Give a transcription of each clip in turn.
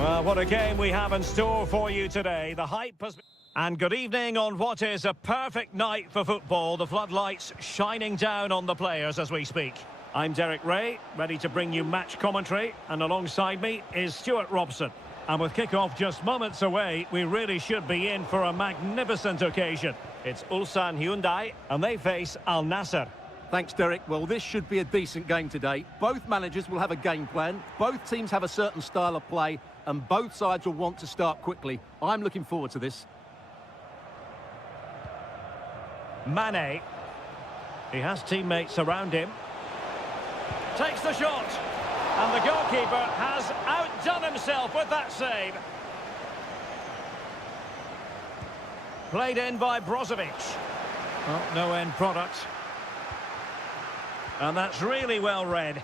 Well, what a game we have in store for you today. The hype has been... And good evening on what is a perfect night for football. The floodlights shining down on the players as we speak. I'm Derek Ray, ready to bring you match commentary. And alongside me is Stuart Robson. And with kick-off just moments away, we really should be in for a magnificent occasion. It's Ulsan Hyundai, and they face Al Nassr. Thanks, Derek. Well, this should be a decent game today. Both managers will have a game plan. Both teams have a certain style of play, and both sides will want to start quickly. I'm looking forward to this. Mane. He has teammates around him. Takes the shot. And the goalkeeper has outdone himself with that save. Played in by Brozovic. Oh, no end product. And that's really well read.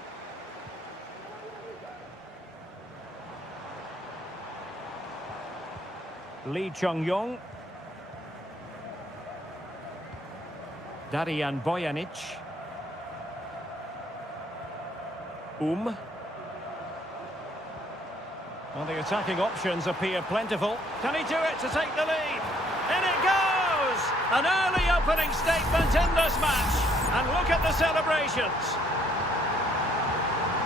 Lee Chung-yong. Darian Bojanic. Well, the attacking options appear plentiful. Can he do it to take the lead? In it goes! An early opening statement in this match. And look at the celebrations.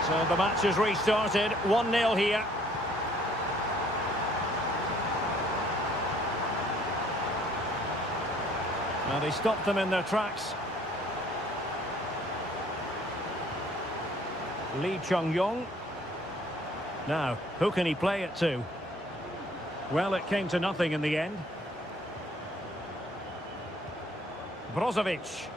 So the match has restarted. 1-0 here. Well, they stopped them in their tracks. Lee Chung-yong. Now, who can he play it to? Well, it came to nothing in the end. Brozovic.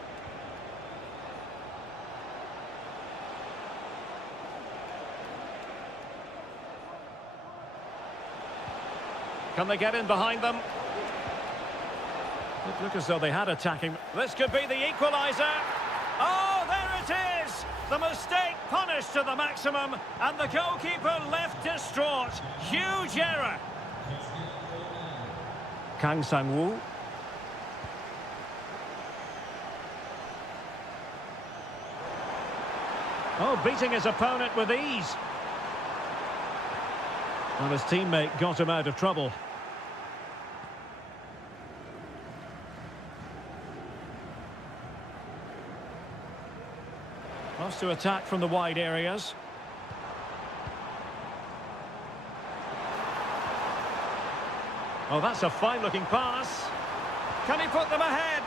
Can they get in behind them? It looked as though they had attacking. This could be the equaliser. Oh, there it is! The mistake punished to the maximum, and the goalkeeper left distraught. Huge error. Kang Sang-woo. Oh, beating his opponent with ease. And his teammate got him out of trouble. Wants to attack from the wide areas. Oh, that's a fine-looking pass. Can he put them ahead?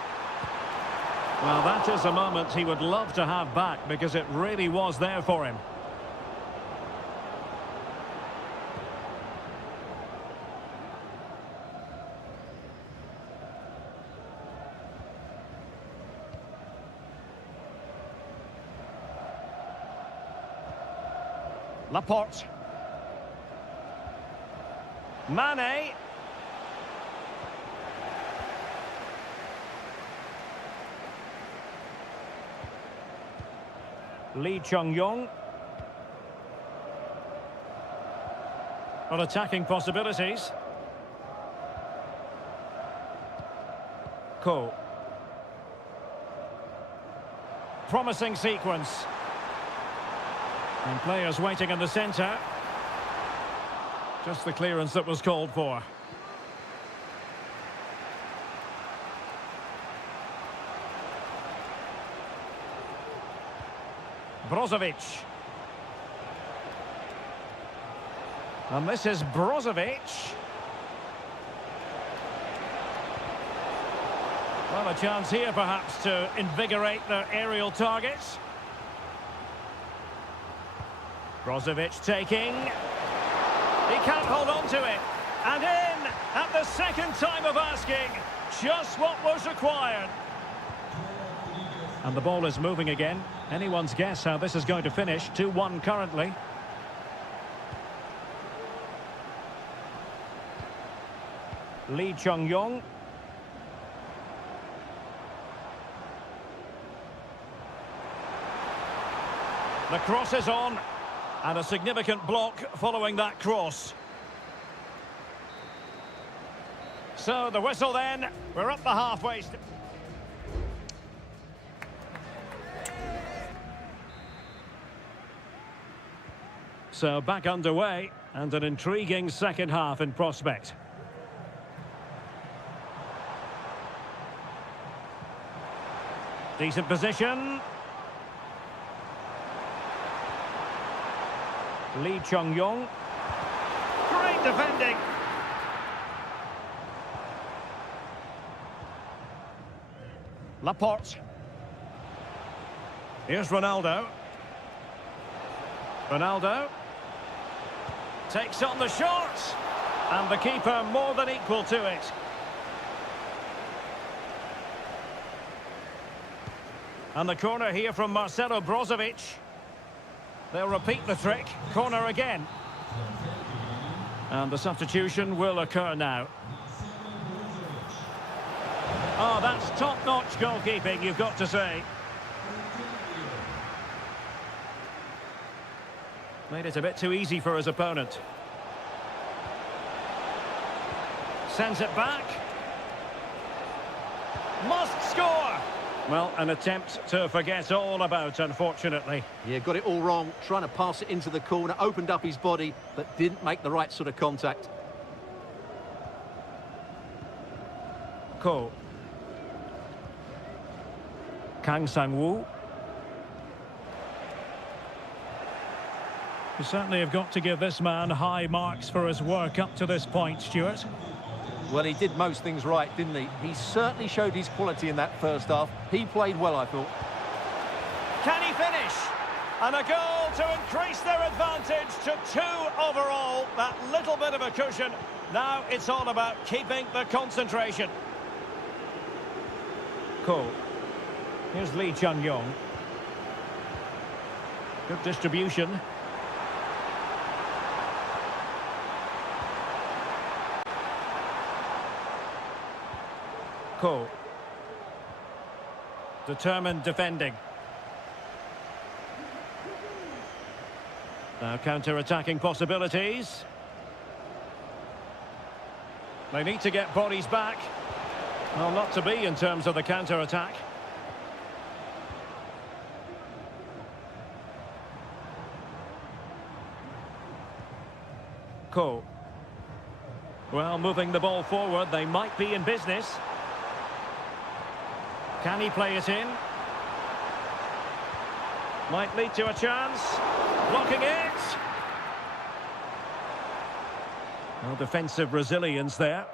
Well, that is a moment he would love to have back because it really was there for him. Laporte. Mane. Lee Chung-yong. On attacking possibilities. Ko. Promising sequence. And players waiting in the centre. Just the clearance that was called for. Brozovic. And this is Brozovic. Well, a chance here perhaps to invigorate their aerial targets. Brozovic taking. He can't hold on to it. And in at the second time of asking. Just what was required. And the ball is moving again. Anyone's guess how this is going to finish. 2-1 currently. Lee Chung-yong. The cross is on. And a significant block following that cross. So the whistle then. We're up the halfway. So back underway, And an intriguing second half in prospect. Decent position. Lee Chung-yong. Great defending. Laporte. Here's Ronaldo. Ronaldo. Takes on the shot. And the keeper more than equal to it. And the corner here from Marcelo Brozovic. They'll repeat the trick. Corner again. And the substitution will occur now. Oh, that's top-notch goalkeeping, you've got to say. Made it a bit too easy for his opponent. Sends it back. Must score! Well, an attempt to forget all about, unfortunately. Yeah, got it all wrong. Trying to pass it into the corner, opened up his body, but didn't make the right sort of contact. Ko. Kang Sang-woo. You certainly have got to give this man high marks for his work up to this point, Stuart. Well, he did most things right, didn't he? He certainly showed his quality in that first half. He played well, I thought. Can he finish? And a goal to increase their advantage to 2 overall. That little bit of a cushion. Now it's all about keeping the concentration. Ko. Here's Lee Chung-yong. Good distribution. Ko. Determined defending. Now counter-attacking possibilities. They need to get bodies back. Well, not to be in terms of the counter-attack. Ko. Well, moving the ball forward, they might be in business. Can he play it in? Might lead to a chance. Blocking it. Well, defensive resilience there.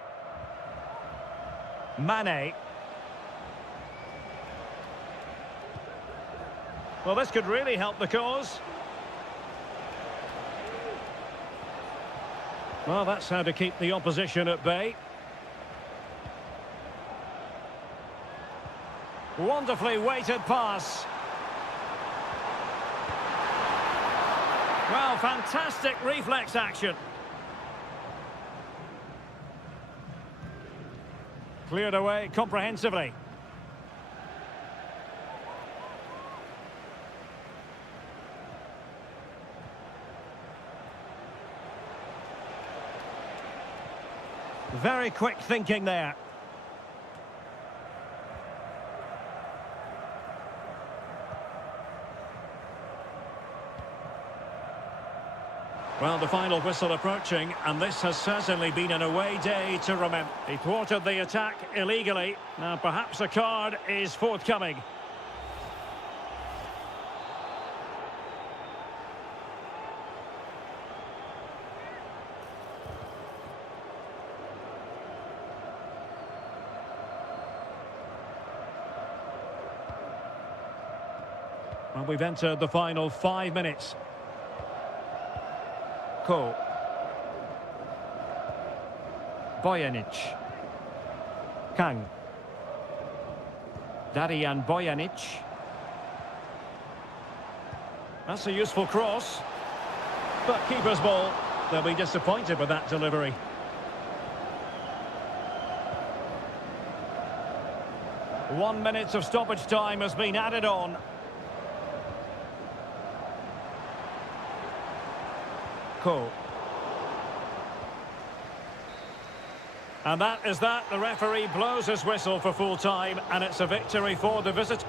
Mane. Well, this could really help the cause. Well, that's how to keep the opposition at bay. Wonderfully weighted pass. Well, fantastic reflex action. Cleared away comprehensively. Very quick thinking there. Well, the final whistle approaching, and this has certainly been an away day to remember. He thwarted the attack illegally. Now, perhaps a card is forthcoming. Well, we've entered the final 5 minutes. Ko. Bojanic. Kang. Darian Bojanic. That's a useful cross. But keeper's ball. They'll be disappointed with that delivery. One minute of stoppage time has been added on. Ko. And that is that. The referee blows his whistle for full time, and it's a victory for the visitors.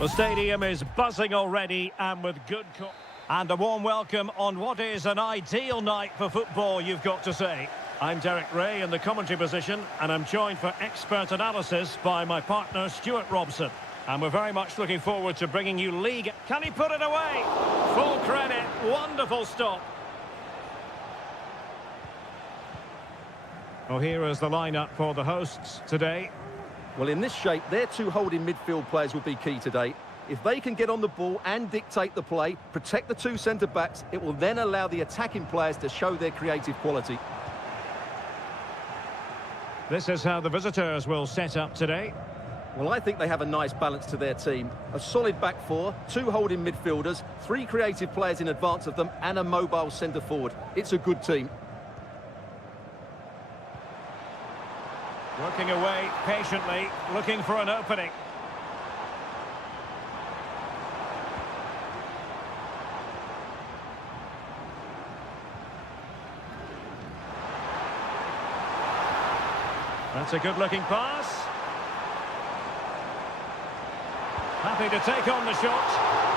The stadium is buzzing already and with good... And a warm welcome on what is an ideal night for football, you've got to say. I'm Derek Ray in the commentary position, and I'm joined for expert analysis by my partner, Stuart Robson. And we're very much looking forward to bringing you league... Can he put it away? Full credit, wonderful stop. Well, here is the lineup for the hosts today. Well, in this shape, their two holding midfield players will be key today. If they can get on the ball and dictate the play, protect the two centre-backs, it will then allow the attacking players to show their creative quality. This is how the visitors will set up today. Well, I think they have a nice balance to their team. A solid back four, two holding midfielders, three creative players in advance of them, and a mobile centre-forward. It's a good team. Working away patiently, looking for an opening. That's a good-looking pass. Happy to take on the shot.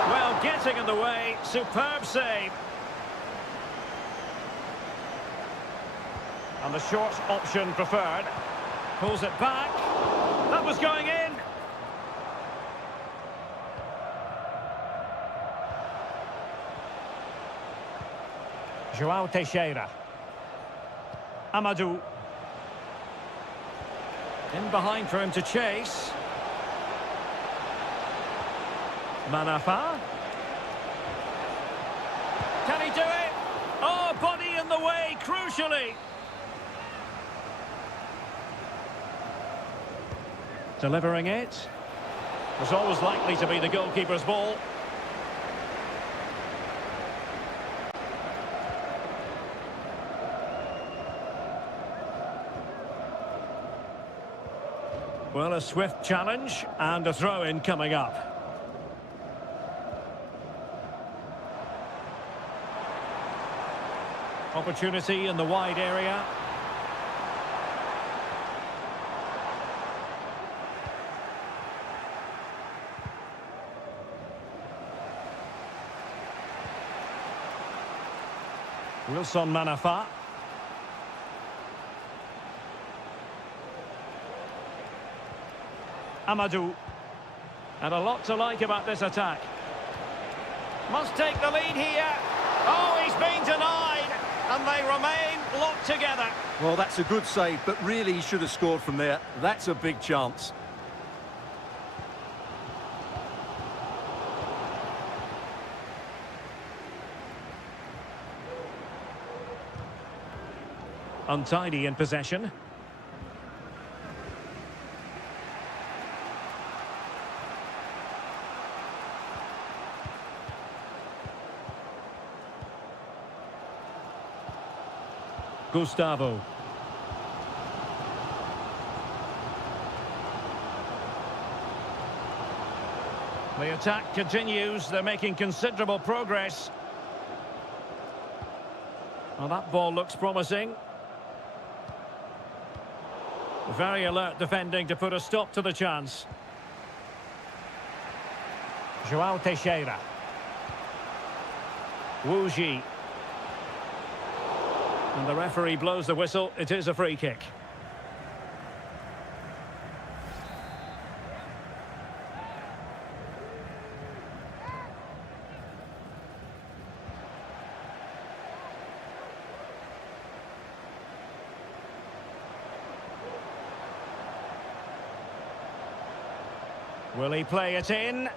Well, getting in the way. Superb save. And the short option preferred. Pulls it back. That was going in. João Teixeira. Amadou. In behind for him to chase. Manafa. Can he do it? Oh, body in the way, crucially. Delivering it. Was always likely to be the goalkeeper's ball. Well, a swift challenge and a throw-in coming up. Opportunity in the wide area. Wilson Manafa. Amadou. And a lot to like about this attack. Must take the lead here. Oh, he's been denied. And they remain locked together. Well, that's a good save, but really he should have scored from there. That's a big chance. Untidy in possession. Gustavo. The attack continues. They're making considerable progress. Well, that ball looks promising. Very alert defending to put a stop to the chance. João Teixeira. Wu Ji. And the referee blows the whistle. It is a free kick. Will he play it in?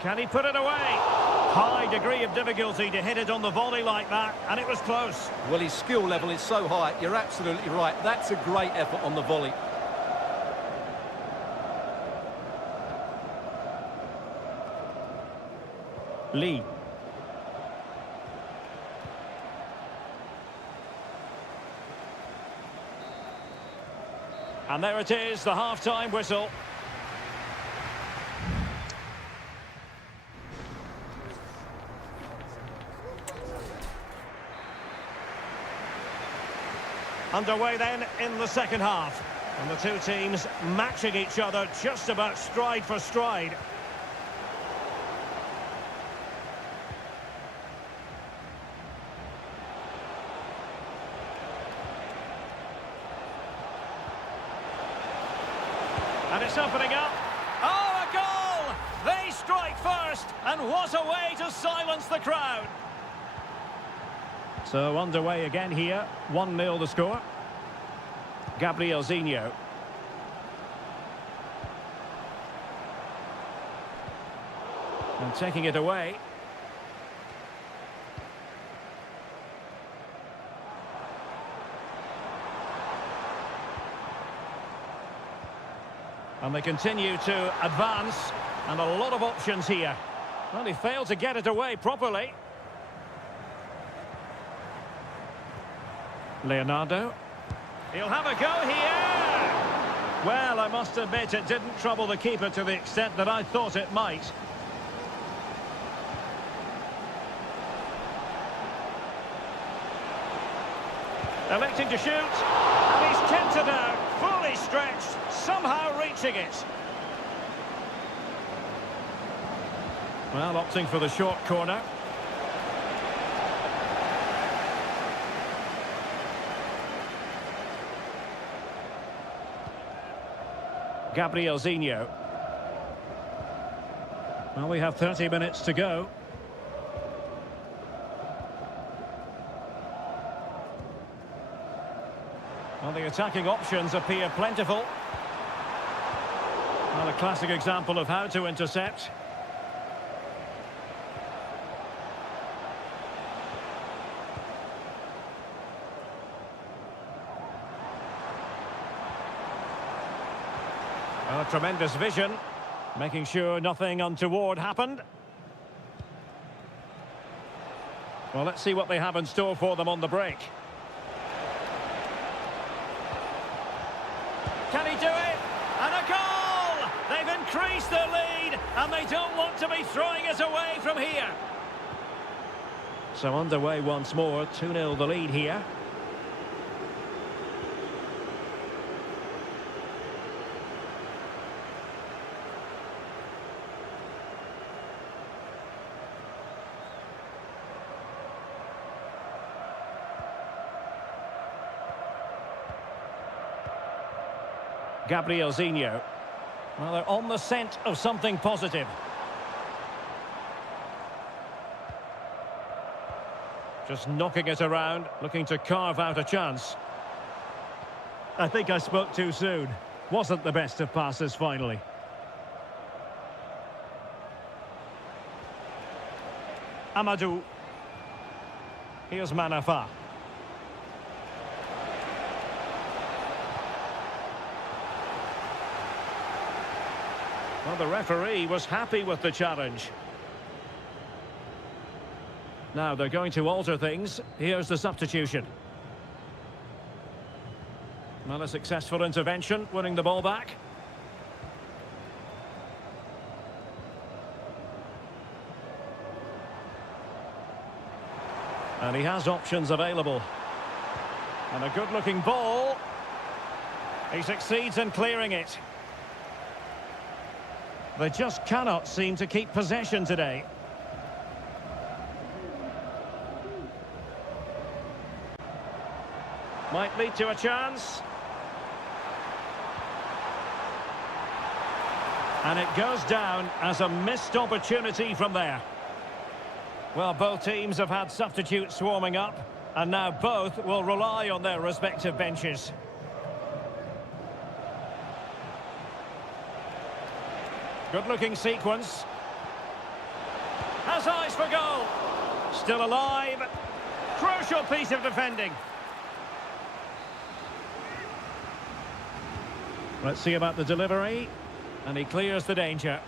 Can he put it away? High degree of difficulty to hit it on the volley like that, and it was close. Well, his skill level is so high, you're absolutely right. That's a great effort on the volley. Lee. And there it is, the half-time whistle. Underway then in the second half. And the two teams matching each other just about stride for stride. And it's opening up. Oh, a goal! They strike first, and what a way to silence the crowd. So underway again here, 1-0 the score. Gabrielzinho. And taking it away. And they continue to advance, and a lot of options here. Well, he failed to get it away properly. Leonardo. He'll have a go here! Well, I must admit it didn't trouble the keeper to the extent that I thought it might. Electing to shoot, and he's kept it out, fully stretched, somehow reaching it. Well, opting for the short corner. Gabrielzinho. Well, we have 30 minutes to go. Well, the attacking options appear plentiful. Well, a classic example of how to intercept. Well, tremendous vision, making sure nothing untoward happened. Well, let's see what they have in store for them on the break. Can he do it? And a goal! They've increased their lead, and they don't want to be throwing it away from here. So underway once more, 2-0 the lead here. Gabrielzinho. Well, they're on the scent of something positive. Just knocking it around, looking to carve out a chance. I think I spoke too soon. Wasn't the best of passes finally. Amadou. Here's Manafa. Well, the referee was happy with the challenge. Now they're going to alter things. Here's the substitution. Well, a successful intervention, winning the ball back. And he has options available. And a good-looking ball. He succeeds in clearing it. They just cannot seem to keep possession today. Might lead to a chance. And it goes down as a missed opportunity from there. Well, both teams have had substitutes swarming up, and now both will rely on their respective benches. Good-looking sequence. Has eyes for goal. Still alive. Crucial piece of defending. Let's see about the delivery. And he clears the danger.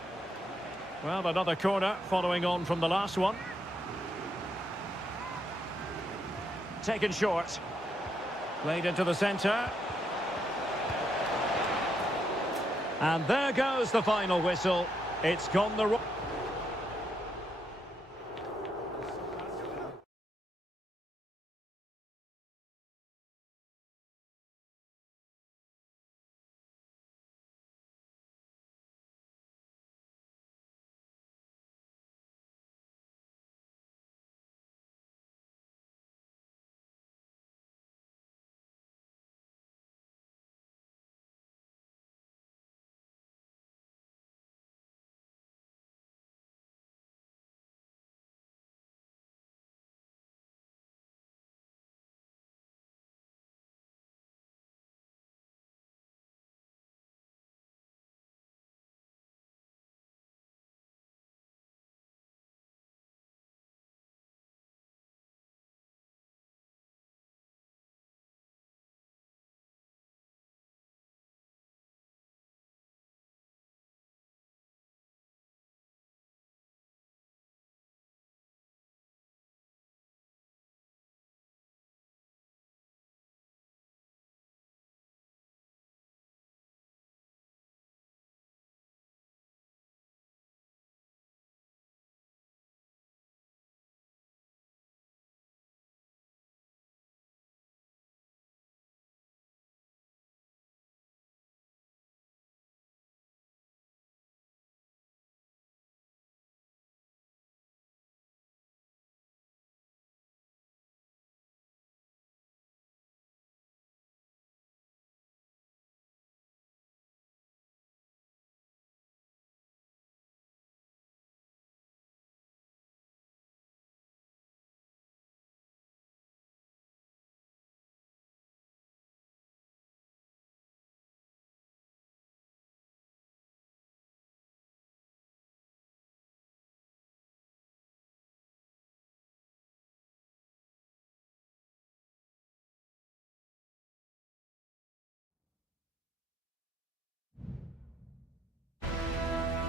Well, another corner following on from the last one. Taken short. Played into the centre. And there goes the final whistle. It's gone the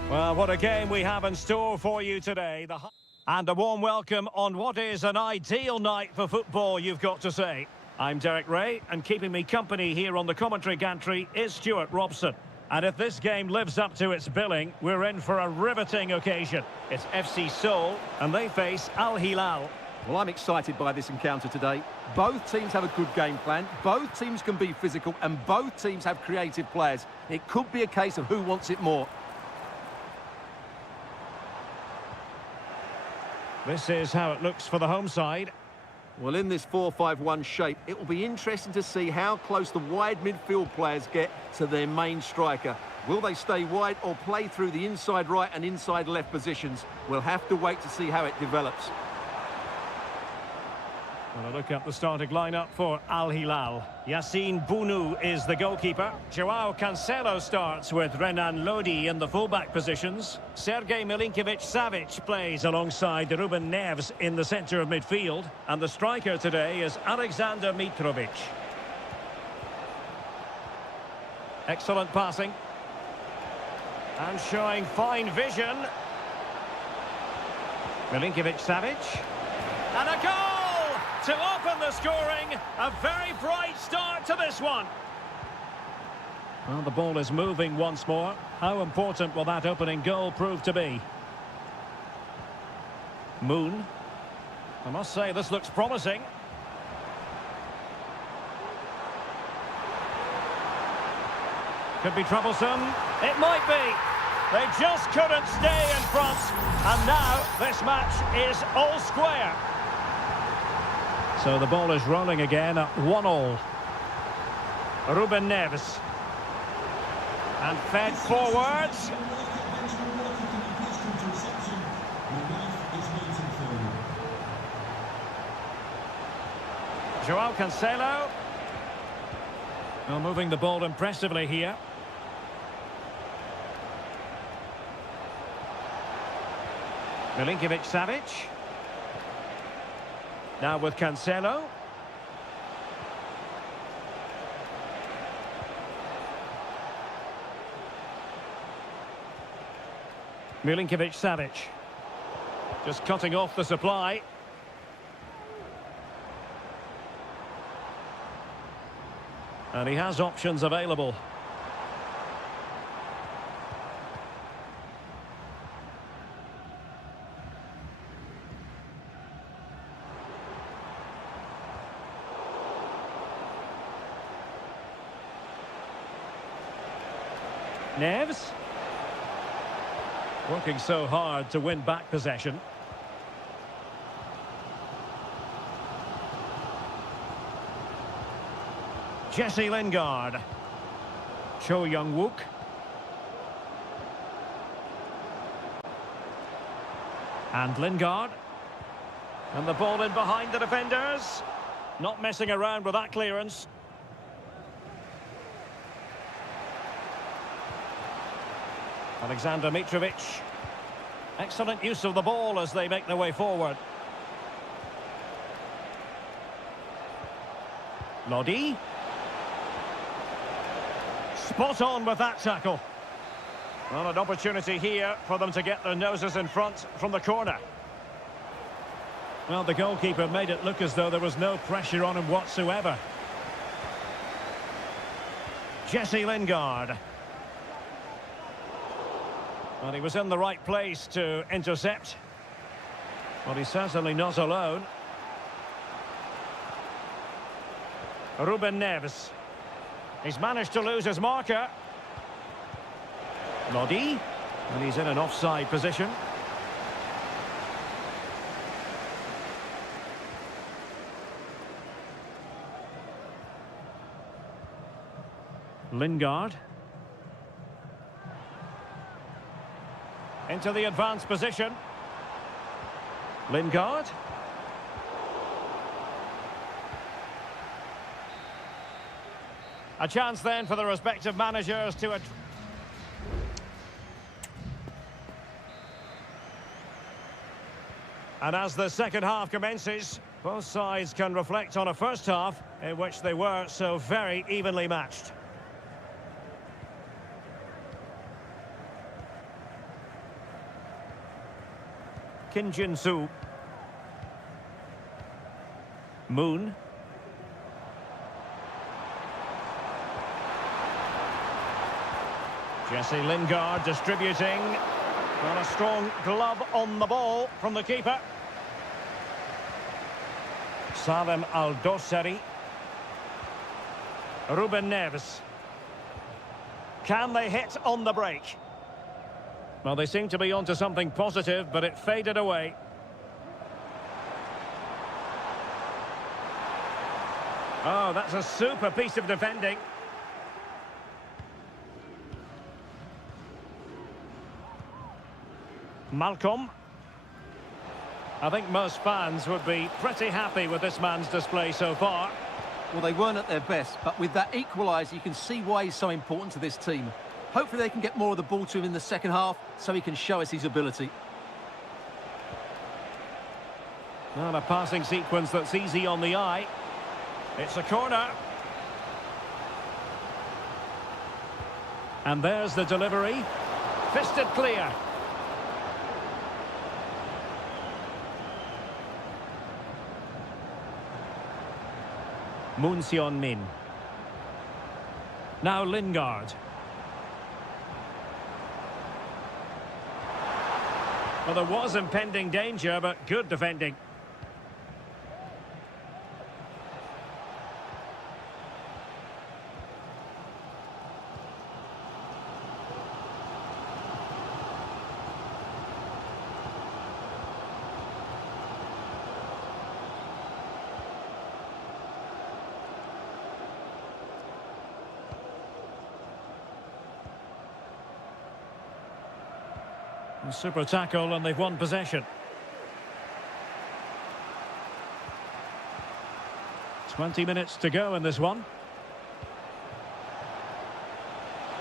Well, what a game we have in store for you today. And a warm welcome on what is an ideal night for football, you've got to say. I'm Derek Ray, and keeping me company here on the commentary gantry is Stuart Robson. And if this game lives up to its billing, we're in for a riveting occasion. It's FC Seoul, and they face Al Hilal. Well, I'm excited by this encounter today. Both teams have a good game plan, both teams can be physical, and both teams have creative players. It could be a case of who wants it more. This is how it looks for the home side. Well, in this 4-5-1 shape, it will be interesting to see how close the wide midfield players get to their main striker. Will they stay wide or play through the inside right and inside left positions? We'll have to wait to see how it develops. Well, a look at the starting lineup for Al Hilal. Yassine Bounou is the goalkeeper. Joao Cancelo starts with Renan Lodi in the fullback positions. Sergej Milinkovic-Savic plays alongside Ruben Neves in the centre of midfield. And the striker today is Alexander Mitrovic. Excellent passing. And showing fine vision. Milinkovic-Savic. And a goal! To open the scoring, a very bright start to this one. Well, the ball is moving once more. How important will that opening goal prove to be? Moon. I must say, this looks promising. Could be troublesome. It might be. They just couldn't stay in front. And now this match is all square. So the ball is rolling again at 1-1. Ruben Neves. And fed forwards. Joao Cancelo. Well, moving the ball impressively here. Milinkovic-Savic. Now with Cancelo. Milinkovic-Savic. Just cutting off the supply. And he has options available. Neves. Working so hard to win back possession. Jesse Lingard. Cho Young-wook. And Lingard. And the ball in behind the defenders. Not messing around with that clearance. Alexander Mitrovic. Excellent use of the ball as they make their way forward. Lodi. Spot on with that tackle. Well, an opportunity here for them to get their noses in front from the corner. Well, the goalkeeper made it look as though there was no pressure on him whatsoever. Jesse Lingard. Well, he was in the right place to intercept. Well, he's certainly not alone. Ruben Neves. He's managed to lose his marker. Lodi. And he's in an offside position. Lingard. Into the advanced position. Lingard. A chance then for the respective managers to... And as the second half commences, both sides can reflect on a first half in which they were so very evenly matched. Kim Jin-soo. Moon. Jesse Lingard distributing. Got a strong glove on the ball from the keeper. Salem Al-Dossari. Ruben Neves. Can they hit on the break? Well, they seem to be onto something positive, but it faded away. Oh, that's a super piece of defending. Malcolm. I think most fans would be pretty happy with this man's display so far. Well, they weren't at their best, but with that equaliser, you can see why he's so important to this team. Hopefully they can get more of the ball to him in the second half, so he can show us his ability. Not a passing sequence that's easy on the eye. It's a corner. And there's the delivery. Fisted clear. Moon Seon-min. Now Lingard. Well, there was impending danger, but good defending. Super tackle, and they've won possession. 20 minutes to go in this one.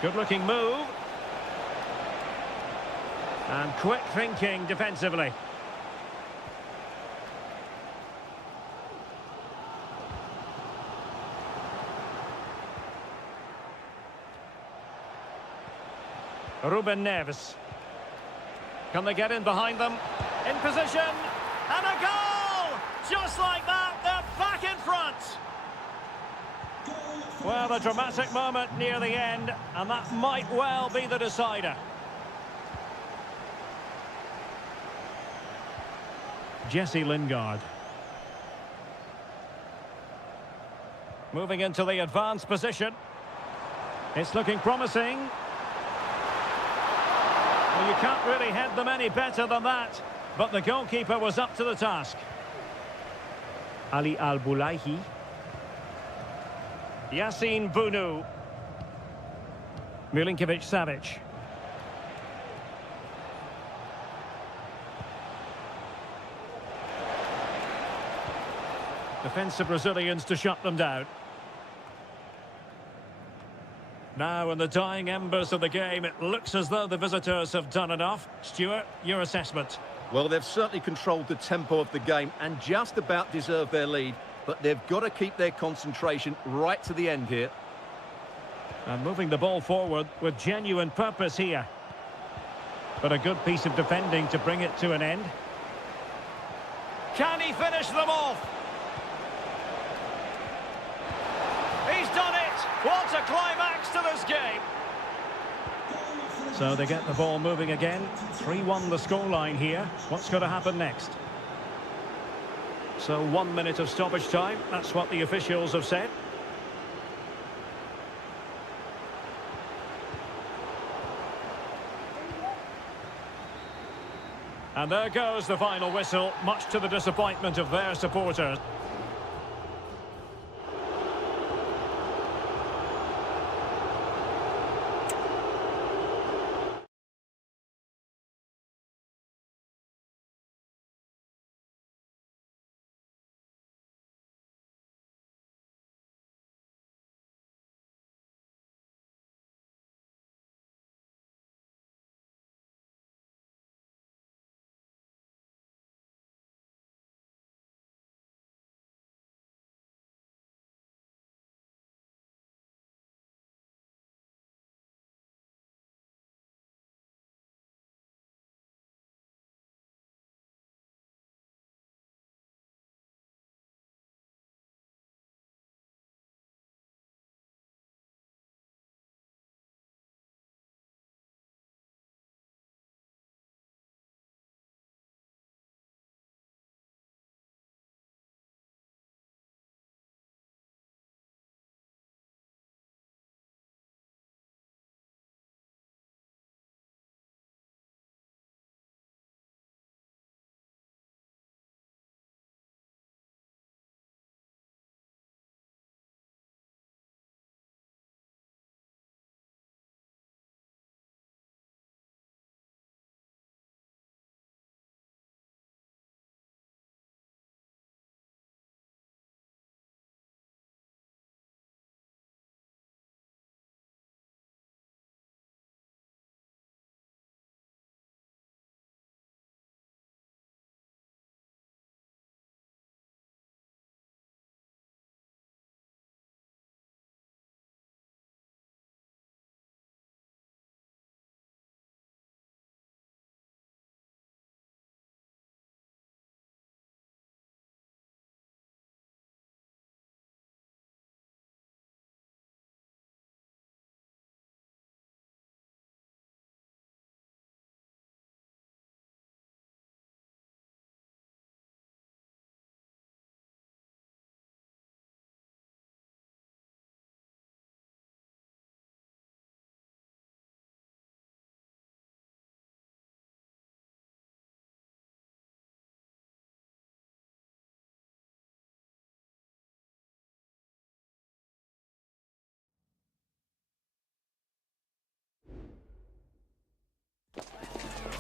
Good looking move. And quick thinking defensively. Ruben Neves. Can they get in behind them? In position, and a goal! Just like that, they're back in front! Well, a dramatic moment near the end, and that might well be the decider. Jesse Lingard. Moving into the advanced position. It's looking promising. Well, you can't really head them any better than that, but the goalkeeper was up to the task. Ali Al-Bulaihi. Yassine Bounou. Milinkovic-Savic. Defensive Brazilians to shut them down. Now, in the dying embers of the game, it looks as though the visitors have done enough. Stuart, your assessment? Well, they've certainly controlled the tempo of the game and just about deserved their lead, but they've got to keep their concentration right to the end here. And moving the ball forward with genuine purpose here. But a good piece of defending to bring it to an end. Can he finish them off? He's done it! What a climax to this game! So they get the ball moving again. 3-1 the scoreline here. What's going to happen next? So 1 minute of stoppage time. That's what the officials have said. And there goes the final whistle, much to the disappointment of their supporters.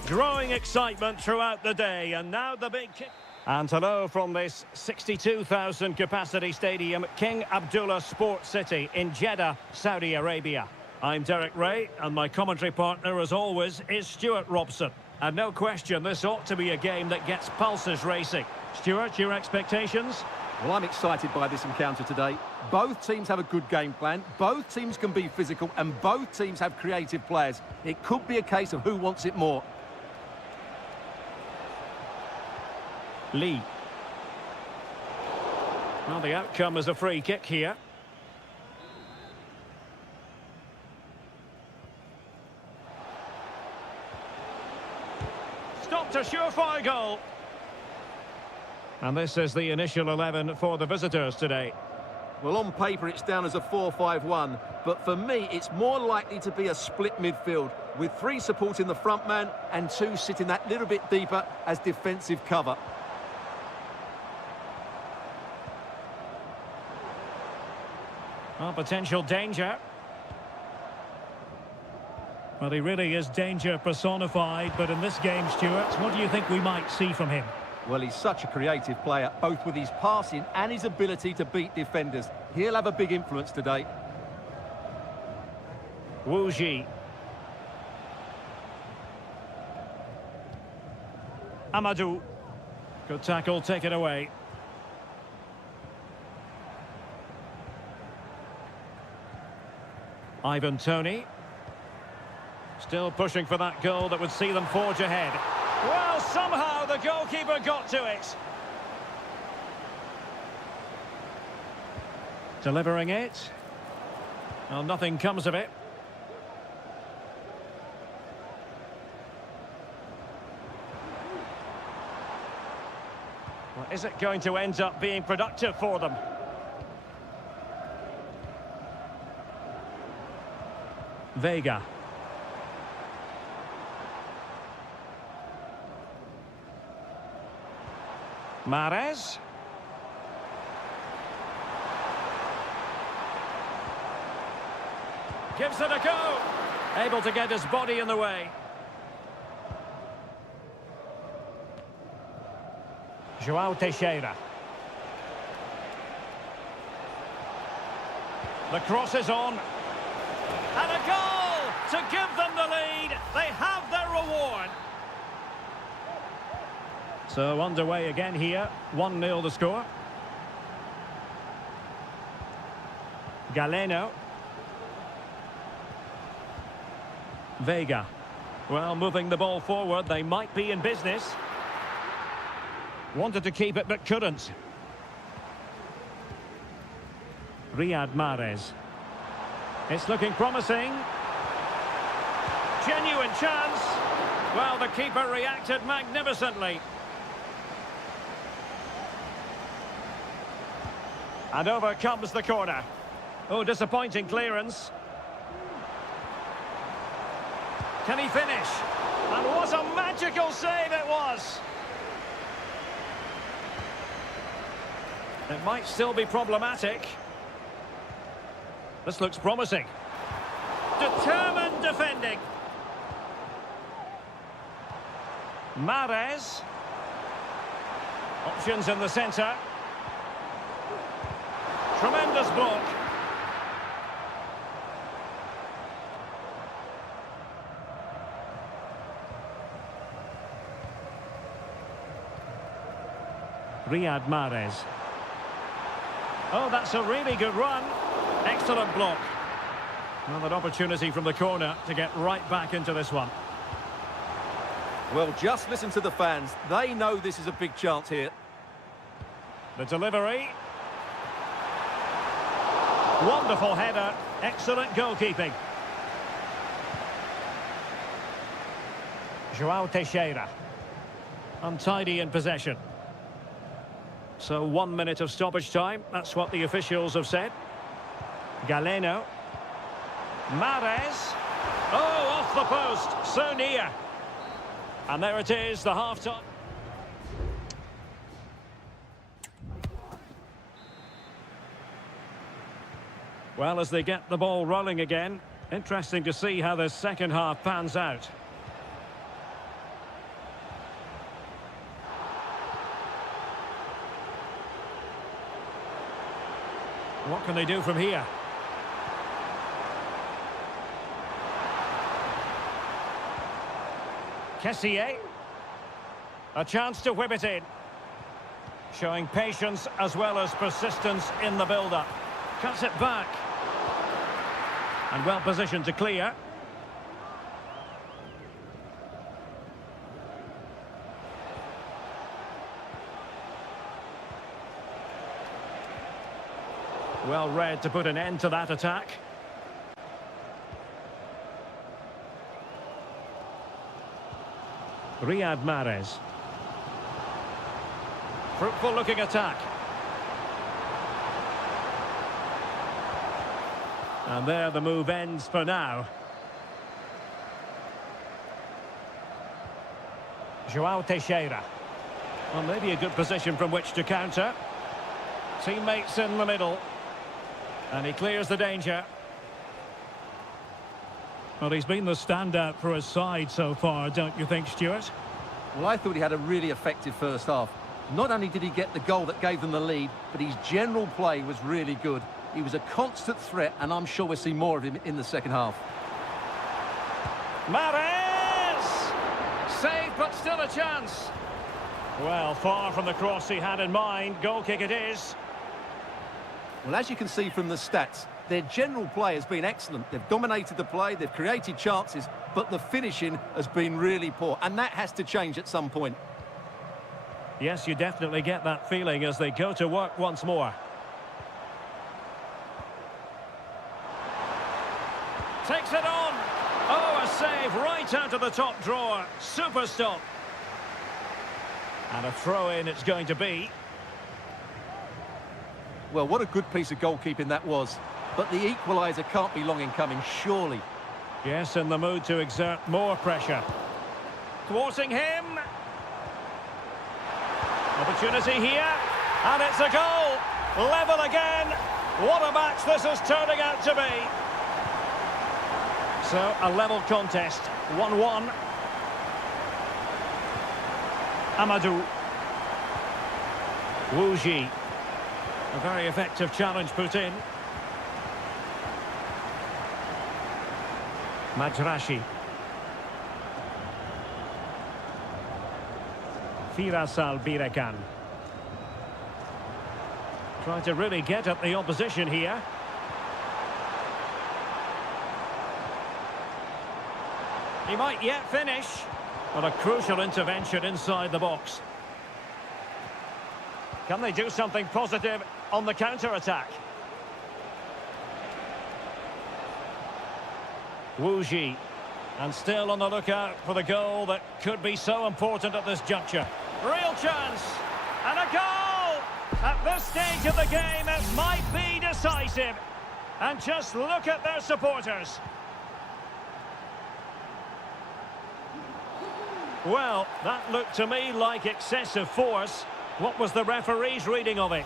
Growing excitement throughout the day, and now the big kick. And hello from this 62,000 capacity stadium, King Abdullah Sports City in Jeddah, Saudi Arabia. I'm Derek Ray, and my commentary partner, as always, is Stuart Robson. And no question, this ought to be a game that gets pulses racing. Stuart, your expectations? Well, I'm excited by this encounter today. Both teams have a good game plan, both teams can be physical, and both teams have creative players. It could be a case of who wants it more. Lee. Well, the outcome is a free kick here. Stopped a surefire goal. And this is the initial 11 for the visitors today. Well, on paper it's down as a 4-5-1, but for me it's more likely to be a split midfield, with 3 supporting the front man and 2 sitting that little bit deeper as defensive cover. Well, potential danger. Well, he really is danger personified, but in this game, Stuart, what do you think we might see from him? Well, he's such a creative player, both with his passing and his ability to beat defenders. He'll have a big influence today. Wu Ji. Amadou. Good tackle, take it away. Ivan Toney. Still pushing for that goal that would see them forge ahead. Well, somehow the goalkeeper got to it. Delivering it. Well, nothing comes of it. Well, is it going to end up being productive for them? Vega. Mahrez. Gives it a go. Able to get his body in the way. João Teixeira. The cross is on. And a goal to give them the lead. They have their reward. So underway again here. 1-0 the score. Galeno. Vega. Well, moving the ball forward, they might be in business. Wanted to keep it, but couldn't. Riyad Mahrez. It's looking promising. Genuine chance. Well, the keeper reacted magnificently. And over comes the corner. Oh, disappointing clearance. Can he finish? And what a magical save it was! It might still be problematic. This looks promising. Determined defending. Mahrez. Options in the centre. Tremendous block. Riyad Mahrez. Oh, that's a really good run. Excellent block. Well, an opportunity from the corner to get right back into this one. Well, just listen to the fans. They know this is a big chance here. The delivery. Wonderful header. Excellent goalkeeping. João Teixeira. Untidy in possession. So 1 minute of stoppage time. That's what the officials have said. Galeno. Mahrez. Oh, off the post. So near. And there it is, the half-time. Well, as they get the ball rolling again, interesting to see how the second half pans out. What can they do from here? Kessié. A chance to whip it in. Showing patience as well as persistence in the build-up. Cuts it back. And well positioned to clear. Well read to put an end to that attack. Riyad Mahrez. Fruitful looking attack. And there the move ends for now. João Teixeira. Well, maybe a good position from which to counter. Teammates in the middle. And he clears the danger. Well, he's been the standout for his side so far, don't you think, Stuart? Well, I thought he had a really effective first half. Not only did he get the goal that gave them the lead, but his general play was really good. He was a constant threat, and I'm sure we'll see more of him in the second half. Mahrez! Save, but still a chance. Well, far from the cross he had in mind. Goal kick it is. Well, as you can see from the stats, their general play has been excellent. They've dominated the play, they've created chances, but the finishing has been really poor, and that has to change at some point. Yes, you definitely get that feeling as they go to work once more. Takes it on. Oh, a save right out of the top drawer. Super stop. And a throw-in it's going to be. Well, what a good piece of goalkeeping that was. But the equaliser can't be long in coming, surely. Yes, in the mood to exert more pressure. Thwarting him. Opportunity here. And it's a goal. Level again. What a match this is turning out to be. So, a level contest. 1-1. Amadou. Wu Ji. A very effective challenge put in. Majrashi. Firasal Birekan. Trying to really get at the opposition here. He might yet finish. But a crucial intervention inside the box. Can they do something positive on the counter-attack? Wu Ji. And still on the lookout for the goal that could be so important at this juncture. Real chance. And a goal! At this stage of the game, it might be decisive. And just look at their supporters. Well, that looked to me like excessive force. What was the referee's reading of it?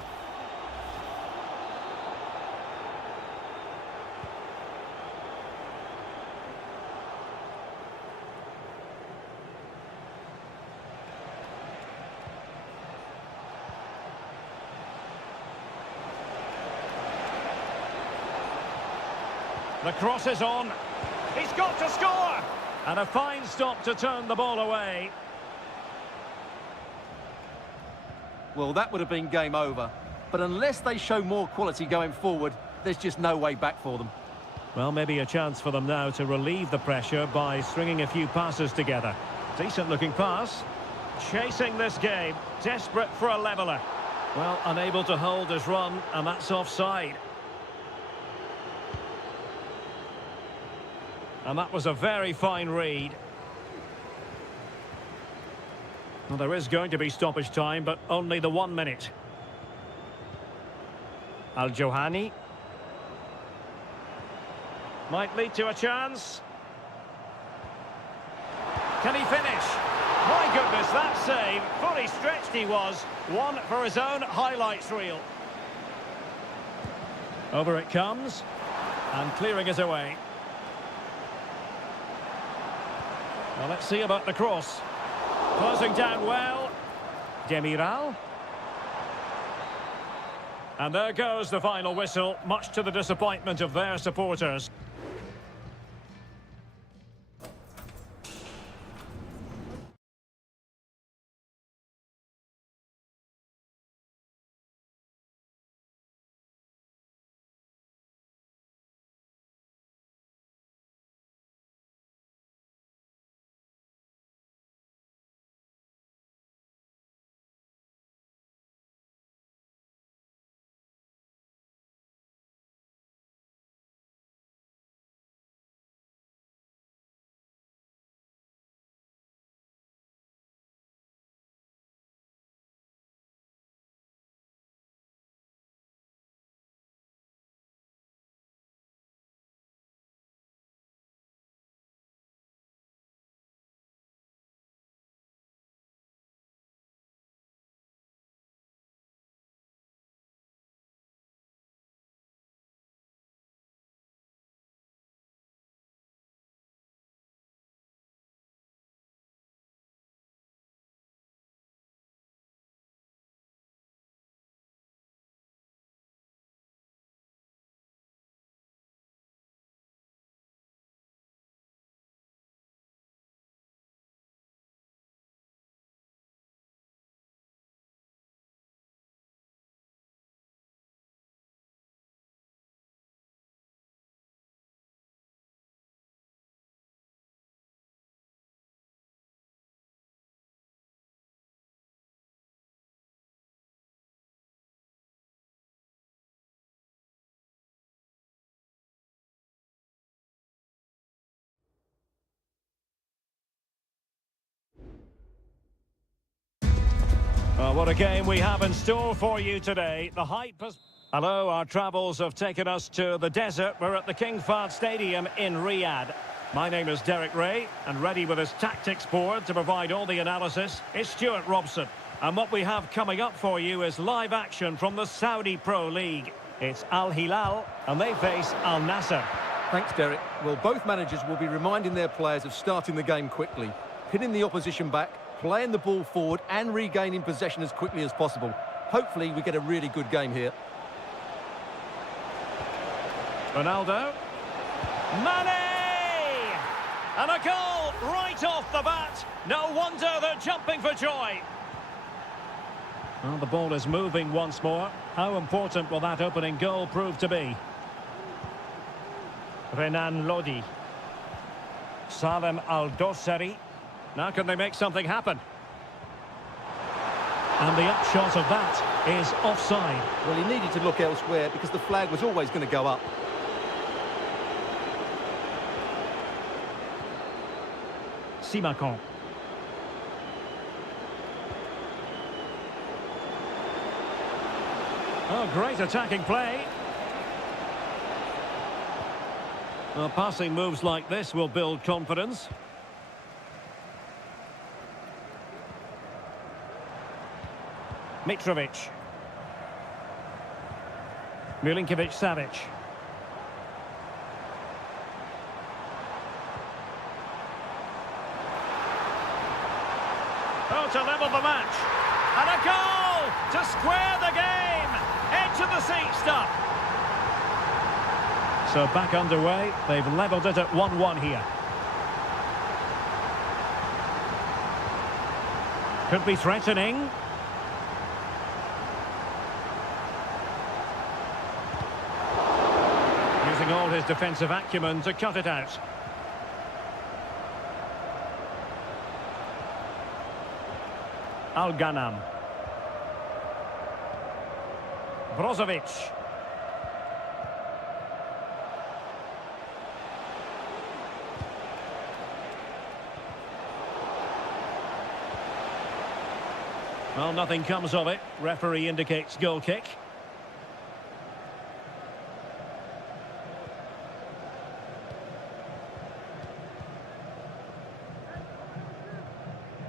The cross is on. He's got to score! And a fine stop to turn the ball away. Well, that would have been game over. But unless they show more quality going forward, there's just no way back for them. Well, maybe a chance for them now to relieve the pressure by stringing a few passes together. Decent-looking pass. Chasing this game. Desperate for a leveller. Well, unable to hold his run, and that's offside. And that was a very fine read. Well, there is going to be stoppage time, but only the 1 minute. Al-Johani. Might lead to a chance. Can he finish? My goodness, that save. Fully stretched he was. One for his own highlights reel. Over it comes. And clearing it away. Well, let's see about the cross. Closing down well. Demiral. And there goes the final whistle, much to the disappointment of their supporters. Well, what a game we have in store for you today. The hype has... Hello, our travels have taken us to the desert. We're at the King Fahd Stadium in Riyadh. My name is Derek Ray, and ready with his tactics board to provide all the analysis is Stuart Robson. And what we have coming up for you is live action from the Saudi Pro League. It's Al Hilal, and they face Al Nassr. Thanks, Derek. Well, both managers will be reminding their players of starting the game quickly, pinning the opposition back, playing the ball forward and regaining possession as quickly as possible. Hopefully we get a really good game here. Ronaldo. Mane! And a goal right off the bat. No wonder they're jumping for joy. Well, the ball is moving once more. How important will that opening goal prove to be? Renan Lodi. Salem Al-Dossari. Now can they make something happen? And the upshot of that is offside. Well, he needed to look elsewhere because the flag was always going to go up. Simakon. Oh, great attacking play. Well, passing moves like this will build confidence. Mitrovic. Milinkovic-Savic. Oh, to level the match. And a goal to square the game. Edge of the seat stuff. So back underway. They've levelled it at 1-1 here. Could be threatening. Using all his defensive acumen to cut it out. Al-Ghanam. Brozovic. Well, nothing comes of it. Referee indicates goal kick.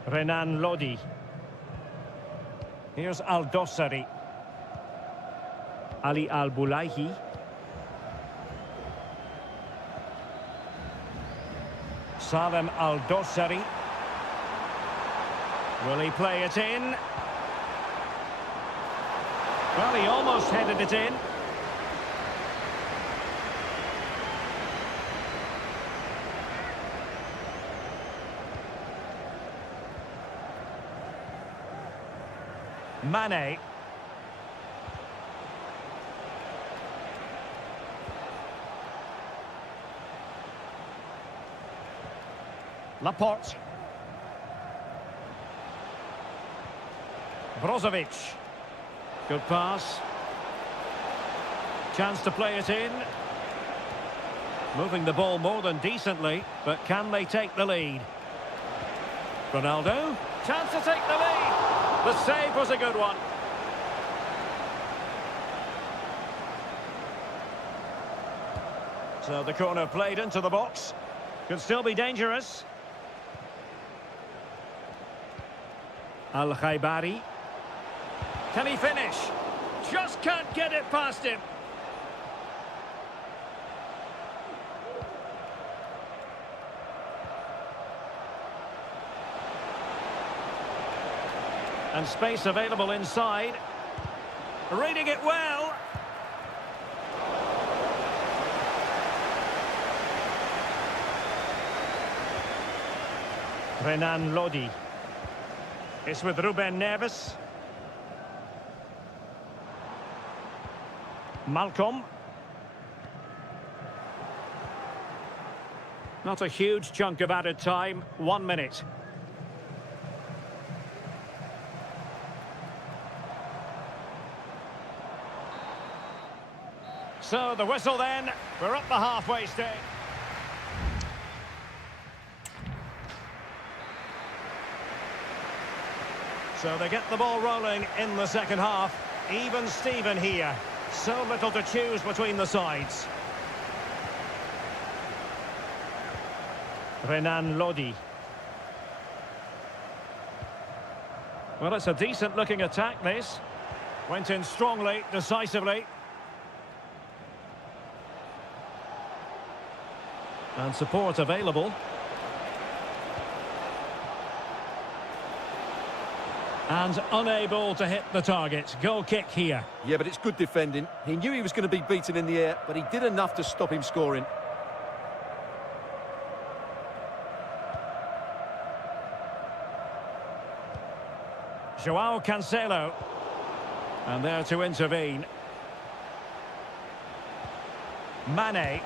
Renan Lodi. Here's Al-Dossari. Ali Al-Bulaihi. Salem Al-Dossari. Will he play it in? Well, he almost headed it in. Mane. Laporte. Brozovic. Good pass. Chance to play it in. Moving the ball more than decently, but can they take the lead? Ronaldo. Chance to take the lead. The save was a good one. So the corner played into the box. Could still be dangerous. Al-Khaibari. Can he finish? Just can't get it past him. And space available inside. Reading it well. Renan Lodi. It's with Ruben Neves. Malcolm. Not a huge chunk of added time. 1 minute. So the whistle then. We're up the halfway stage. So they get the ball rolling in the second half. Even Steven here. So little to choose between the sides. Renan Lodi. Well, it's a decent looking attack, this. Went in strongly, decisively. And support available. And unable to hit the target. Goal kick here. Yeah, but it's good defending. He knew he was going to be beaten in the air, but he did enough to stop him scoring. Joao Cancelo. And there to intervene. Mane.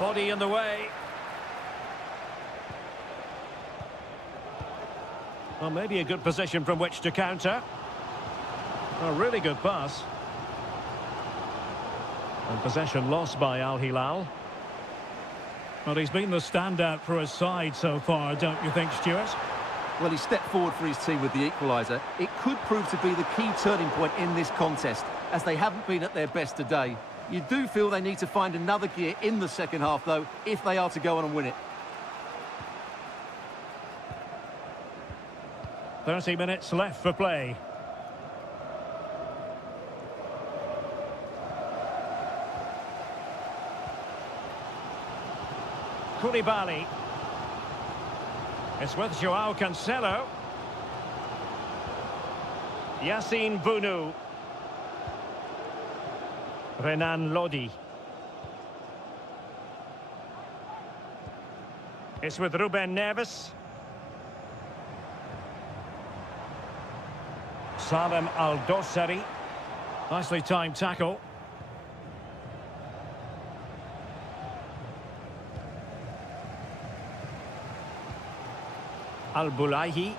Body in the way. Well, maybe a good position from which to counter. A really good pass. And possession lost by Al Hilal. Well, he's been the standout for his side so far, don't you think, Stuart? Well, he stepped forward for his team with the equaliser. It could prove to be the key turning point in this contest, as they haven't been at their best today. You do feel they need to find another gear in the second half, though, if they are to go on and win it. 30 minutes left for play. Koulibaly. It's with Joao Cancelo. Yassine Bounou. Renan Lodi. It's with Ruben Neves. Salem Al-Dossari. Nicely timed tackle. Al-Bulaihi.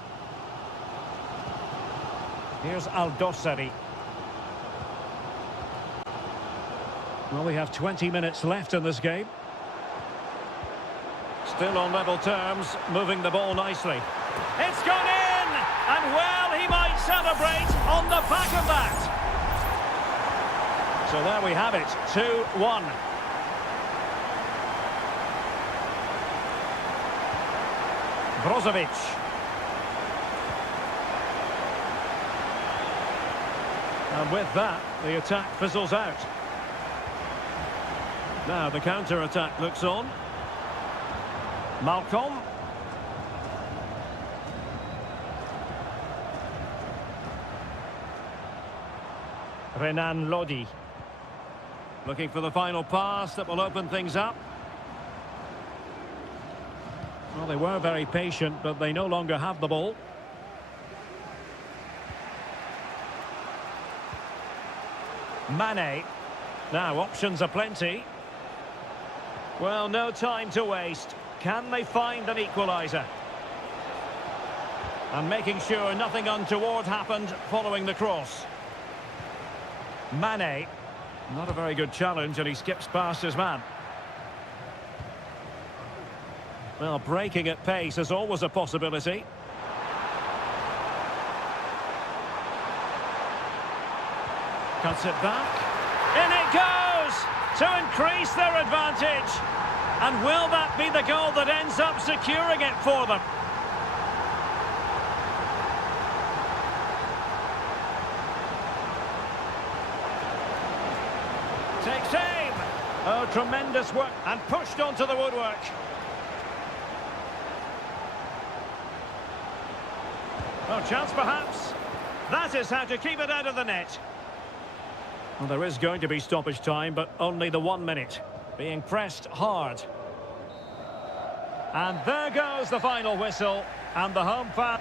Here's Al-Dossari. Well, we have 20 minutes left in this game. Still on level terms, moving the ball nicely. It's gone in! And well, he might celebrate on the back of that. So there we have it, 2-1. Brozovic. And with that, the attack fizzles out. Now the counter-attack looks on. Malcolm. Renan Lodi. Looking for the final pass that will open things up. Well, they were very patient, but they no longer have the ball. Mane. Now, options are plenty. Well, no time to waste. Can they find an equaliser? And making sure nothing untoward happened following the cross. Mane. Not a very good challenge, and he skips past his man. Well, breaking at pace is always a possibility. Cuts it back. In it goes! To increase their advantage. And will that be the goal that ends up securing it for them? Takes aim. Oh, tremendous work. And pushed onto the woodwork. Oh, chance perhaps. That is how to keep it out of the net. Well, there is going to be stoppage time, but only the 1 minute. Being pressed hard. And there goes the final whistle. And the home fan...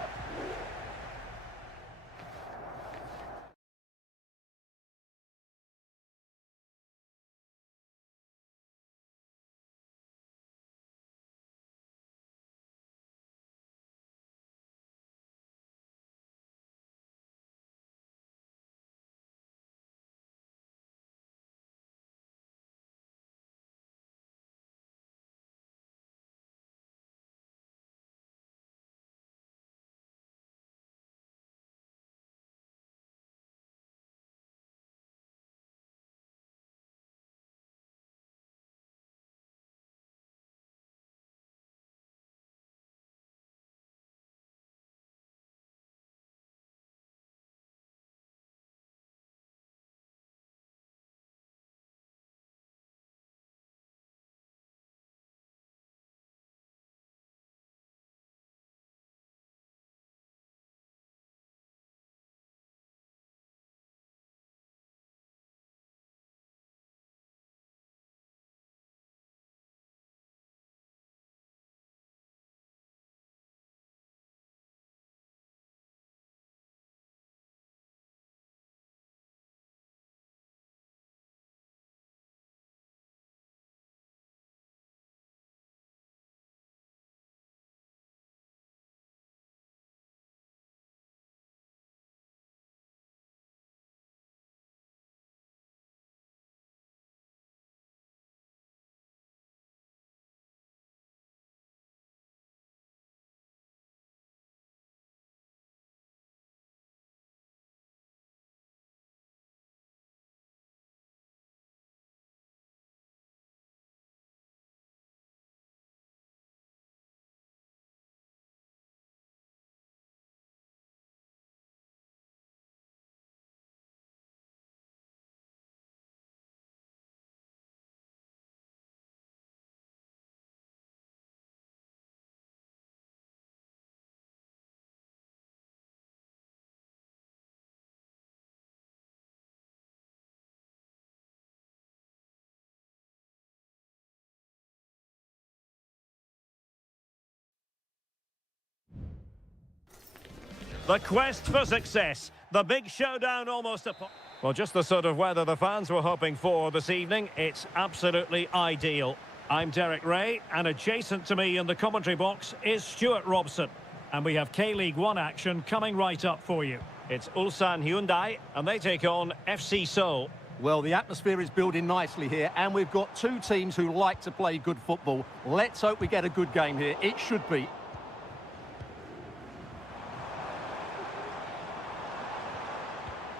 The quest for success. The big showdown almost upon... Well, just the sort of weather the fans were hoping for this evening. It's absolutely ideal. I'm Derek Ray, and adjacent to me in the commentary box is Stuart Robson. And we have K-League 1 action coming right up for you. It's Ulsan Hyundai, and they take on FC Seoul. Well, the atmosphere is building nicely here, and we've got two teams who like to play good football. Let's hope we get a good game here. It should be.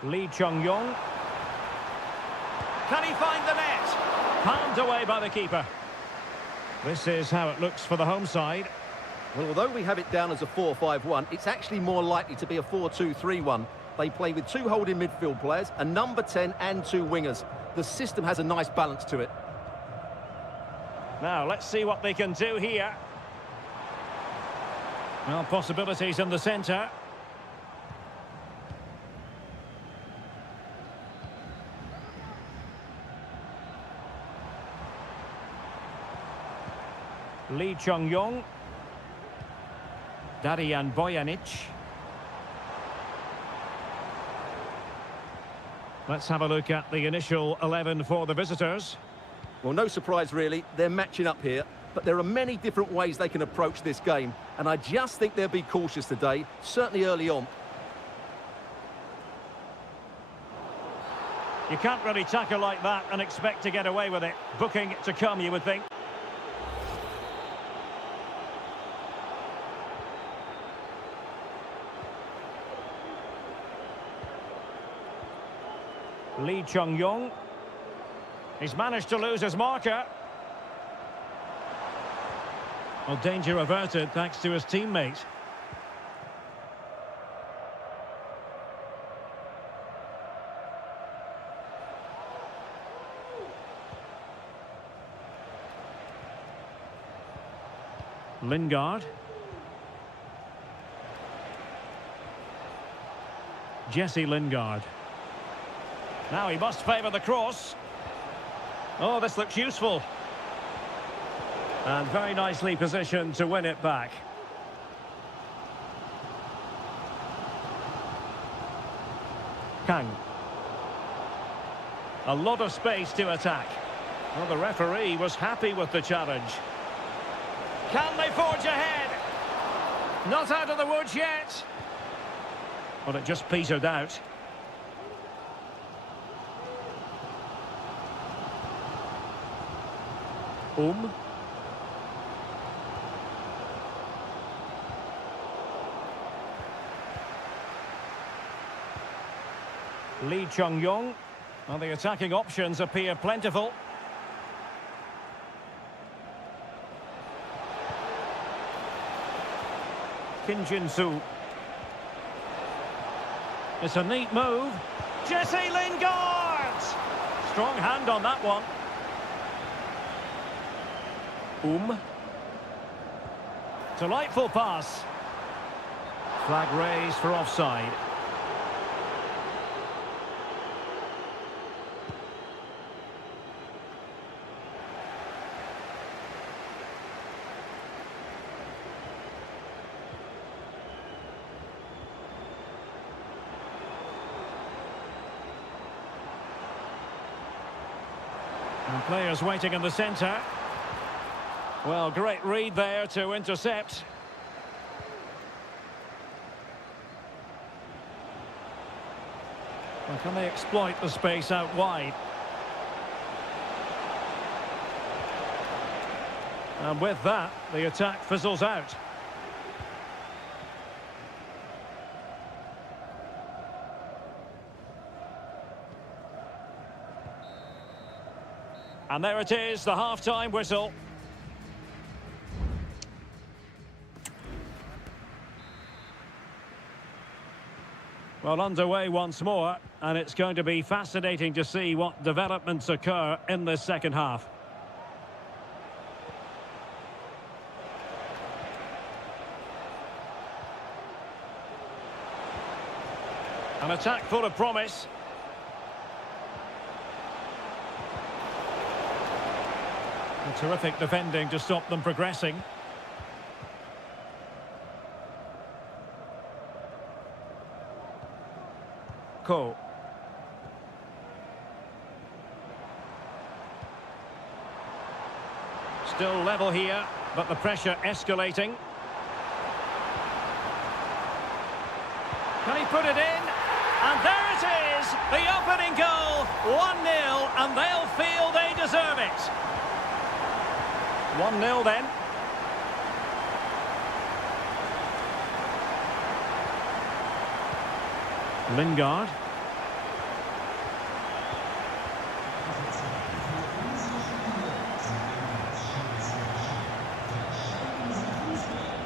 Lee Chung-yong. Can he find the net? Palmed away by the keeper. This is how it looks for the home side. Well, although we have it down as a 4-5-1, it's actually more likely to be a 4-2-3-1. They play with two holding midfield players, a number 10 and two wingers. The system has a nice balance to it. Now, let's see what they can do here. Well, possibilities in the centre. Lee Chung-yong. Darian Bojanic. Let's have a look at the initial 11 for the visitors. Well, no surprise really, they're matching up here, but there are many different ways they can approach this game, and I just think they'll be cautious today, certainly early on. You can't really tackle like that and expect to get away with it. Booking to come, you would think. Lee Chung-yong. He's managed to lose his marker. Well, danger averted thanks to his teammate. Lingard. Jesse Lingard. Now he must favour the cross. Oh, this looks useful. And very nicely positioned to win it back. Kang. A lot of space to attack. Well, the referee was happy with the challenge. Can they forge ahead? Not out of the woods yet. But it just petered out. Lee Chung-yong. Well, the attacking options appear plentiful. Kim Jin-soo. It's a neat move. Jesse Lingard! Strong hand on that one. Delightful pass. Flag raised for offside. And players waiting in the centre. Well, great read there to intercept. Well, can they exploit the space out wide? And with that, the attack fizzles out. And there it is, the half-time whistle. Well, underway once more, and it's going to be fascinating to see what developments occur in this second half. An attack full of promise. And terrific defending to stop them progressing. Ko. Still level here, but the pressure escalating. Can he put it in? And there it is, the opening goal, 1-0, and they'll feel they deserve it. 1-0 then. Lingard.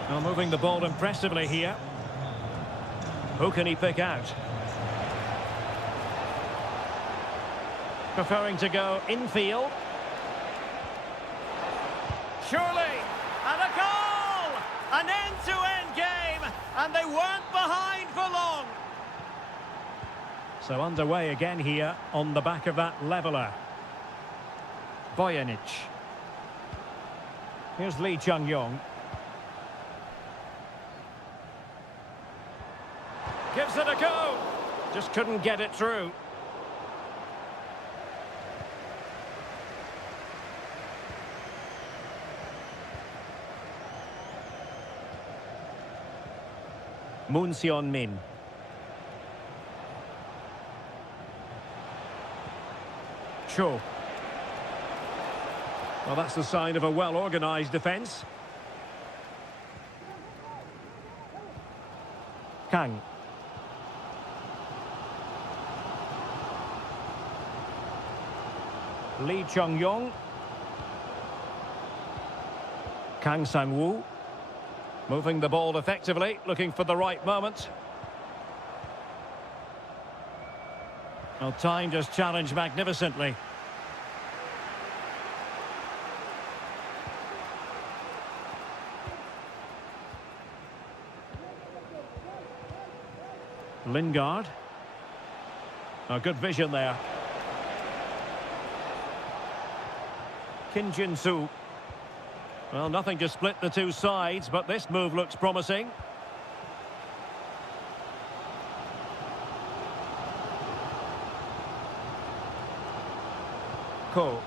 Now moving the ball impressively here. Who can he pick out? Preferring to go infield. Surely, and a goal! An end-to-end game, and they weren't behind for long. So underway again here on the back of that leveller. Bojanic. Here's Lee Chung-yong. Gives it a go. Just couldn't get it through. Moon Seon-min. Cho. Well, that's the sign of a well-organised defence. Kang. Lee Chung-yong. Kang Sang-woo. Moving the ball effectively, looking for the right moment. Well, time just challenged magnificently. Lingard. Oh, good vision there. Kim Jin-soo. Well, nothing to split the two sides, but this move looks promising. Ko.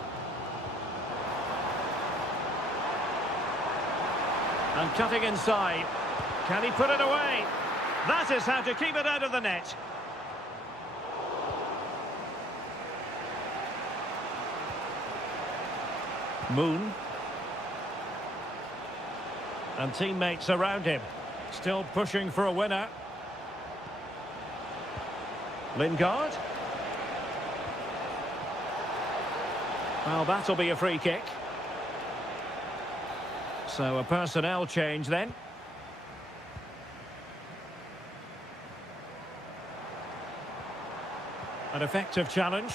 And cutting inside. Can he put it away? That is how to keep it out of the net. Moon. And teammates around him. Still pushing for a winner. Lingard. Well, that'll be a free kick. So a personnel change then. An effective challenge.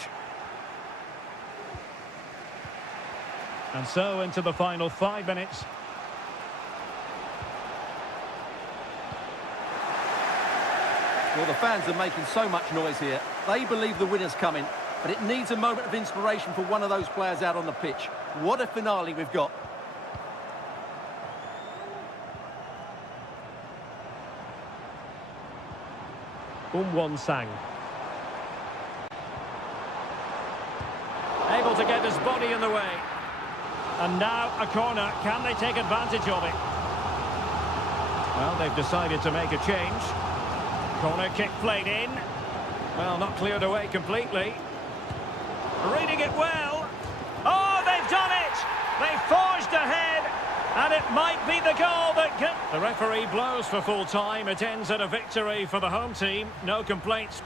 And so into the final 5 minutes. Well, the fans are making so much noise here. They believe the winner's coming, but it needs a moment of inspiration for one of those players out on the pitch. What a finale we've got. Won-sang. Able to get his body in the way. And now a corner. Can they take advantage of it? Well, they've decided to make a change. Corner kick played in. Well, not cleared away completely. Reading it well. Oh, they've done it! They forged ahead. And it might be the goal that can... The referee blows for full time. It ends in a victory for the home team. No complaints.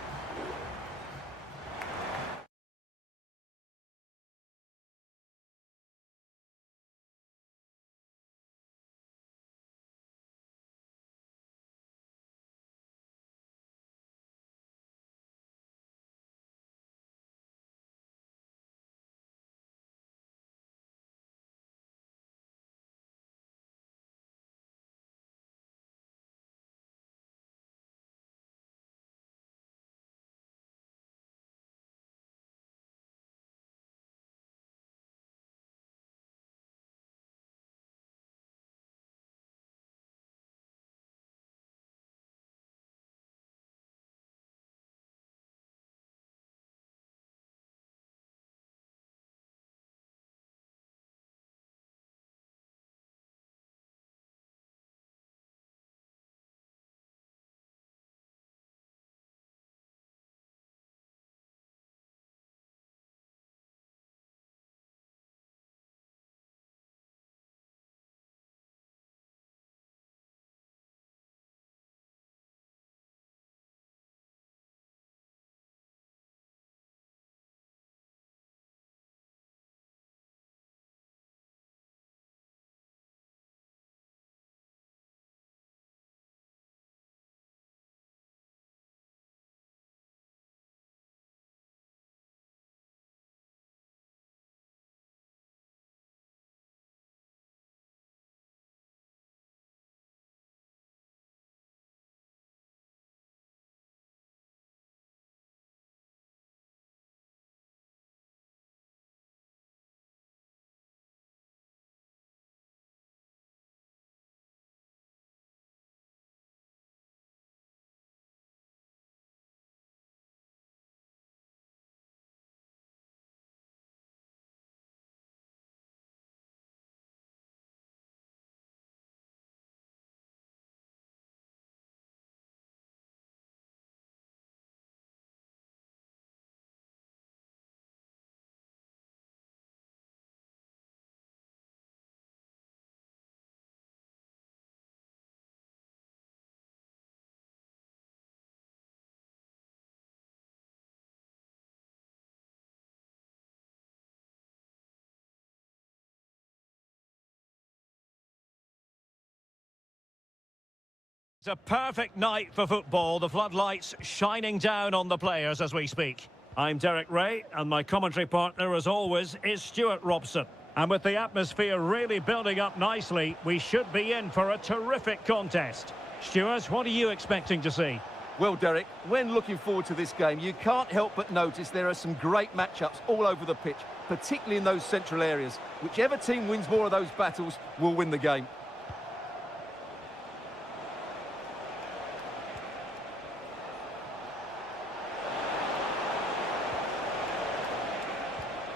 A perfect night for football, the floodlights shining down on the players as we speak. I'm Derek Ray, and my commentary partner, as always, is Stuart Robson. And with the atmosphere really building up nicely, we should be in for a terrific contest. Stuart, what are you expecting to see? Well, Derek, when looking forward to this game, you can't help but notice there are some great matchups all over the pitch, particularly in those central areas. Whichever team wins more of those battles will win the game.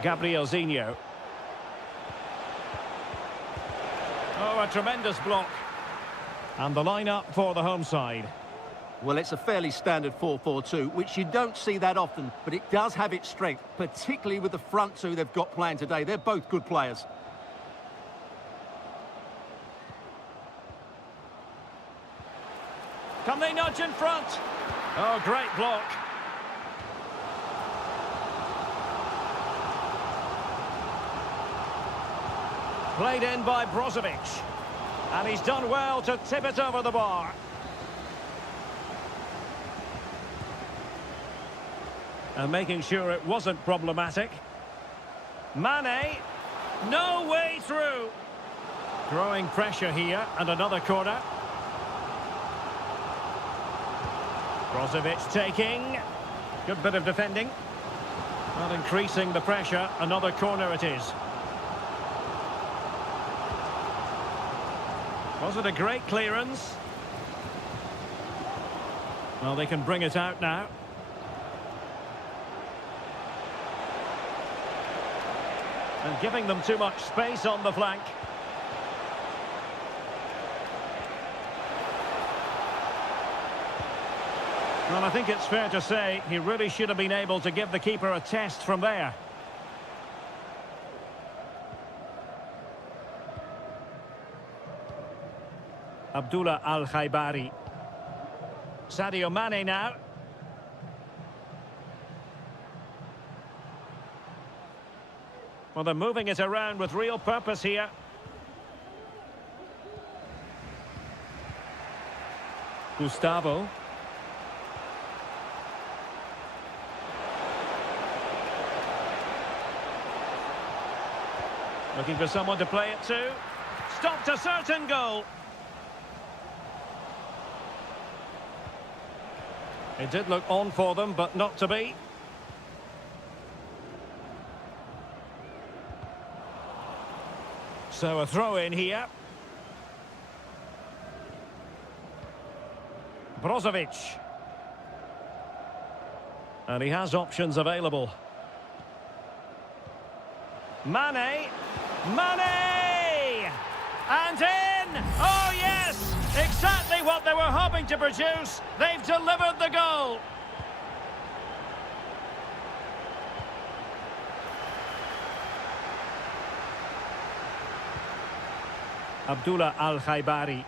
Gabriel Zinho. Oh, a tremendous block. And the line-up for the home side. Well, it's a fairly standard 4-4-2, which you don't see that often, but it does have its strength, particularly with the front two they've got playing today. They're both good players. Can they nudge in front? Oh, great block. Played in by Brozovic. And he's done well to tip it over the bar. And making sure it wasn't problematic. Mane. No way through. Growing pressure here, and another corner. Brozovic taking. Good bit of defending. Not increasing the pressure. Another corner it is. Was it a great clearance? Well, they can bring it out now. And giving them too much space on the flank. Well, I think it's fair to say he really should have been able to give the keeper a test from there. Abdullah Al-Khaibari. Sadio Mane now. Well, they're moving it around with real purpose here. Gustavo. Looking for someone to play it to. Stopped a certain goal. It did look on for them, but not to be. So a throw in here. Brozovic. And he has options available. Mane. Mane! And in! Oh, yes! Exactly what they were hoping to produce. They've delivered the goal. Abdullah Al-Khaibari.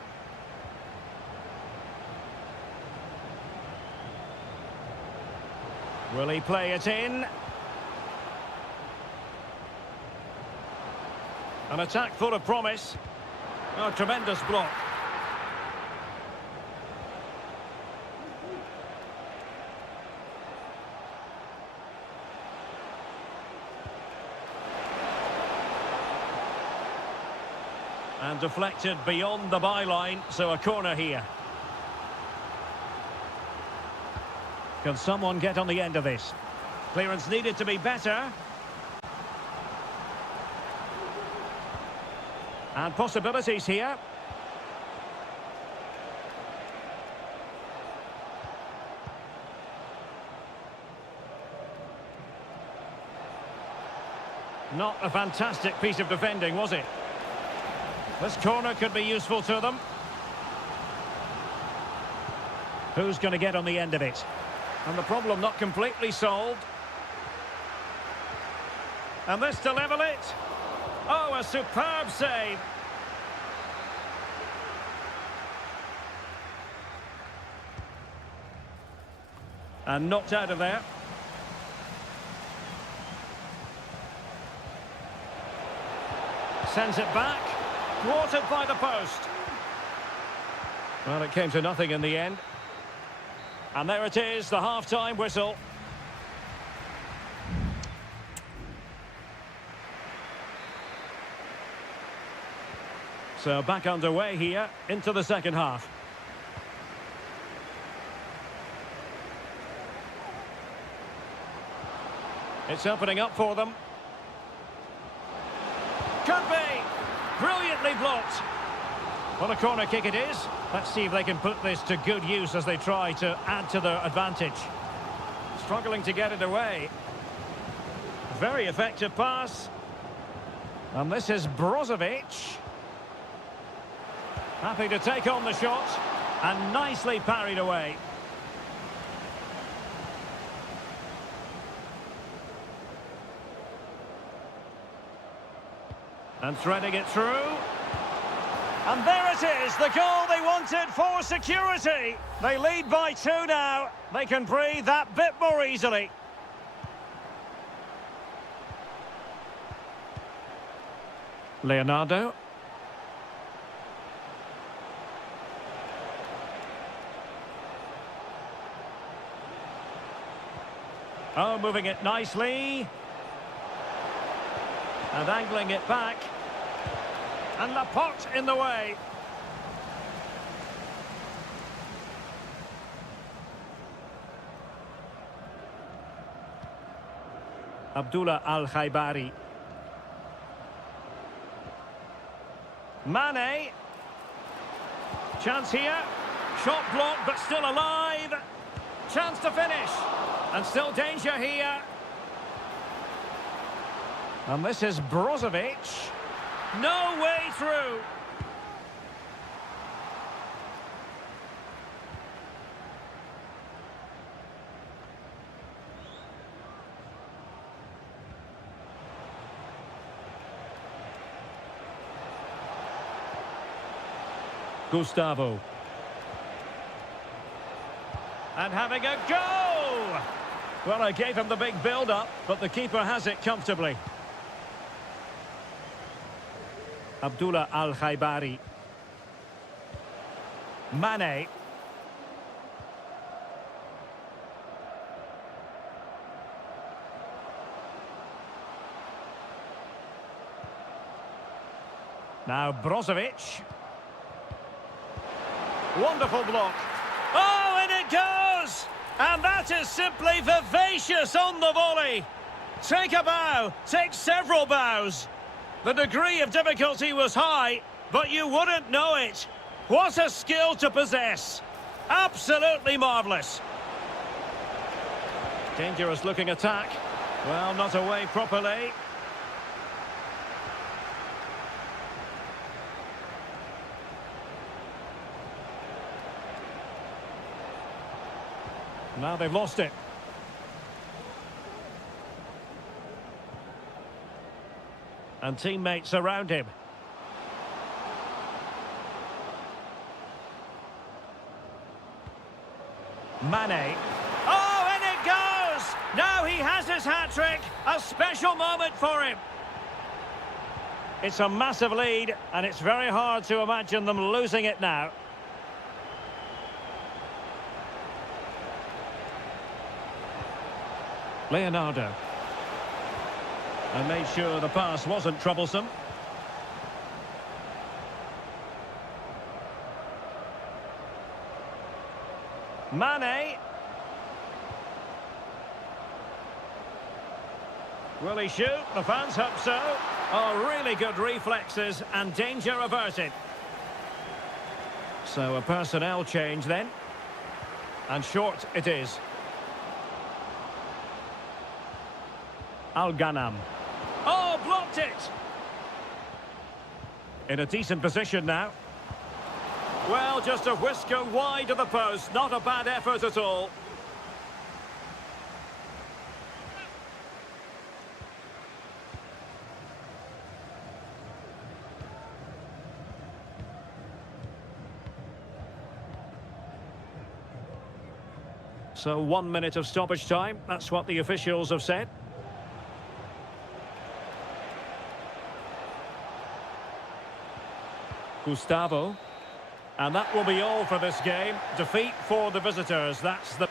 Will he play it in? An attack full of promise. Oh, tremendous block. And deflected beyond the byline, so a corner here. Can someone get on the end of this? Clearance needed to be better. And possibilities here. Not a fantastic piece of defending, was it? This corner could be useful to them. Who's going to get on the end of it? And the problem not completely solved. And this to level it. Oh, a superb save. And knocked out of there. Sends it back. Thwarted by the post. Well, it came to nothing in the end. And there it is, the half-time whistle. So back underway here into the second half. It's opening up for them. Could be! Brilliantly blocked. Well, a corner kick it is. Let's see if they can put this to good use as they try to add to their advantage. Struggling to get it away. Very effective pass. And this is Brozovic. Happy to take on the shot. And nicely parried away. And threading it through. And there it is, the goal they wanted for security. They lead by 2 now. They can breathe that bit more easily. Leonardo. Oh, moving it nicely. And angling it back. And Laporte in the way. Abdullah Al-Khaibari. Mane. Chance here. Shot blocked, but still alive. Chance to finish. And still danger here. And this is Brozovic. No way through. Gustavo. And having a go! Well, I gave him the big build-up, but the keeper has it comfortably. Abdullah Al-Khaibari. Mane. Now Brozovic. Wonderful block. Oh, and it goes! And that is simply vivacious on the volley. Take a bow, take several bows. The degree of difficulty was high, but you wouldn't know it. What a skill to possess. Absolutely marvellous. Dangerous looking attack. Well, not away properly. Now they've lost it. And teammates around him. Mane. Oh, and it goes! Now he has his hat-trick. A special moment for him. It's a massive lead, and it's very hard to imagine them losing it now. Leonardo. And made sure the pass wasn't troublesome. Mane. Will he shoot? The fans hope so. Oh, really good reflexes and danger averted. So a personnel change then. And short it is. Al-Ghanam. Oh, blocked it! In a decent position now. Well, just a whisker wide of the post. Not a bad effort at all. So 1 minute of stoppage time. That's what the officials have said. Gustavo. And that will be all for this game. Defeat for the visitors. That's the...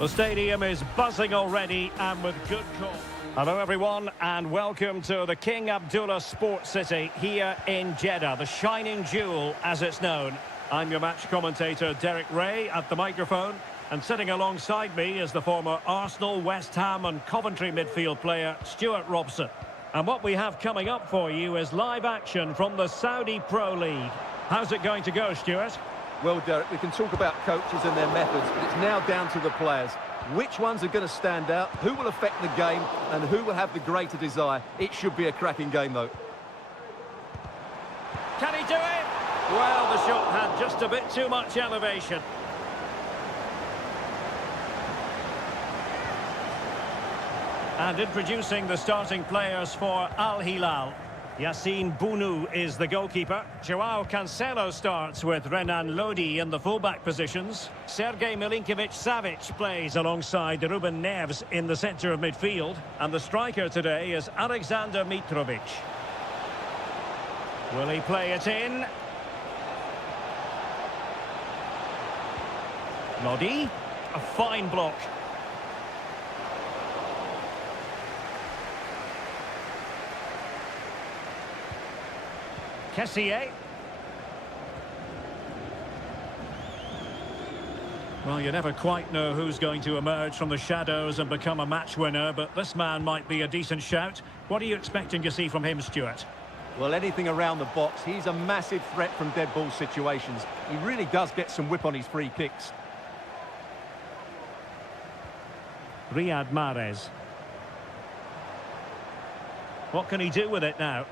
The stadium is buzzing already and with good call. Hello everyone and welcome to the King Abdullah Sports City here in Jeddah, the shining jewel as it's known. I'm your match commentator Derek Ray at the microphone, and sitting alongside me is the former Arsenal, West Ham and Coventry midfield player Stuart Robson. And what we have coming up for you is live action from the Saudi Pro League. How's it going to go, Stuart? Well, Derek, we can talk about coaches and their methods, but it's now down to the players. Which ones are going to stand out, who will affect the game, and who will have the greater desire? It should be a cracking game, though. Can he do it? Well, the shot had just a bit too much elevation. And introducing the starting players for Al Hilal. Yassine Bounou is the goalkeeper. Joao Cancelo starts with Renan Lodi in the fullback positions. Sergej Milinkovic-Savic plays alongside Ruben Neves in the centre of midfield. And the striker today is Alexander Mitrovic. Will he play it in? Lodi, a fine block. Kessié. Well, you never quite know who's going to emerge from the shadows and become a match winner, but this man might be a decent shout. What are you expecting to see from him, Stuart? Well, anything around the box. He's a massive threat from dead ball situations. He really does get some whip on his free kicks. Riyad Mahrez. What can he do with it now?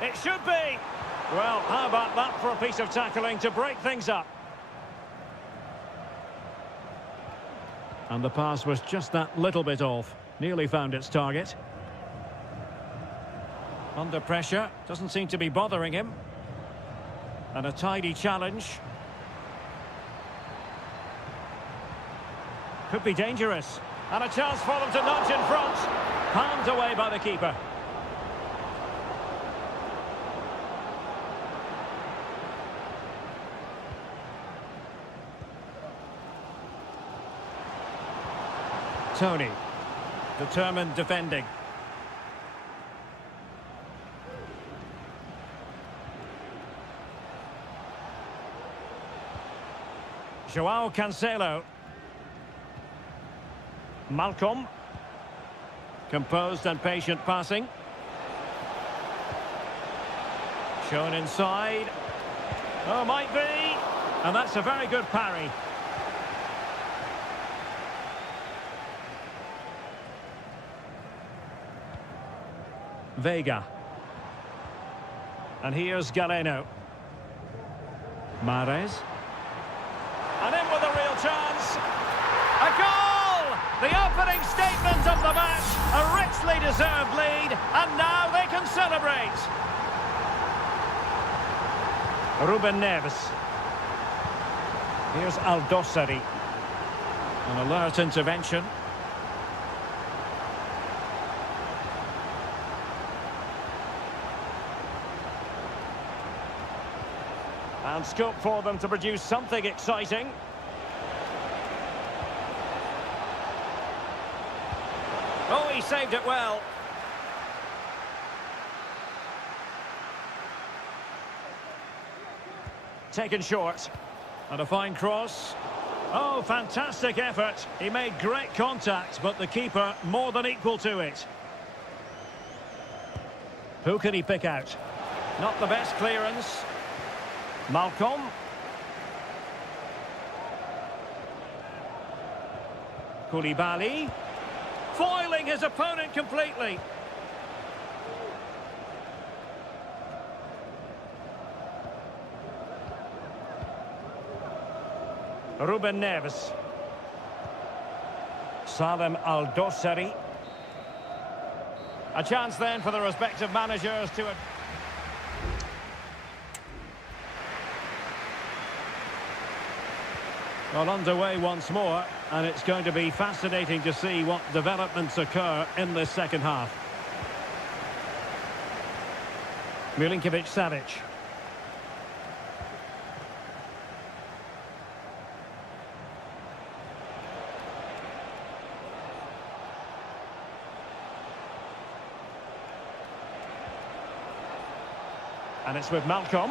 It should be! Well, how about that for a piece of tackling to break things up? And the pass was just that little bit off. Nearly found its target. Under pressure, doesn't seem to be bothering him. And a tidy challenge. Could be dangerous. And a chance for them to nudge in front. Palmed away by the keeper. Tony, determined defending. Joao Cancelo. Malcolm. Composed and patient passing. Shown inside. Oh, might be. And that's a very good parry. Vega. And here's Galeno. Mahrez. And in with a real chance. A goal! The opening statement of the match. A richly deserved lead. And now they can celebrate. Ruben Neves. Here's Aldosari. An alert intervention. And scope for them to produce something exciting. Oh, he saved it well. Taken short. And a fine cross. Oh, fantastic effort. He made great contact, but the keeper more than equal to it. Who can he pick out? Not the best clearance. Malcolm. Koulibaly. Foiling his opponent completely. Ruben Neves. Salem Aldosari. A chance then for the respective managers to... Well, underway once more, and it's going to be fascinating to see what developments occur in this second half. Milinkovic-Savic. And it's with Malcolm.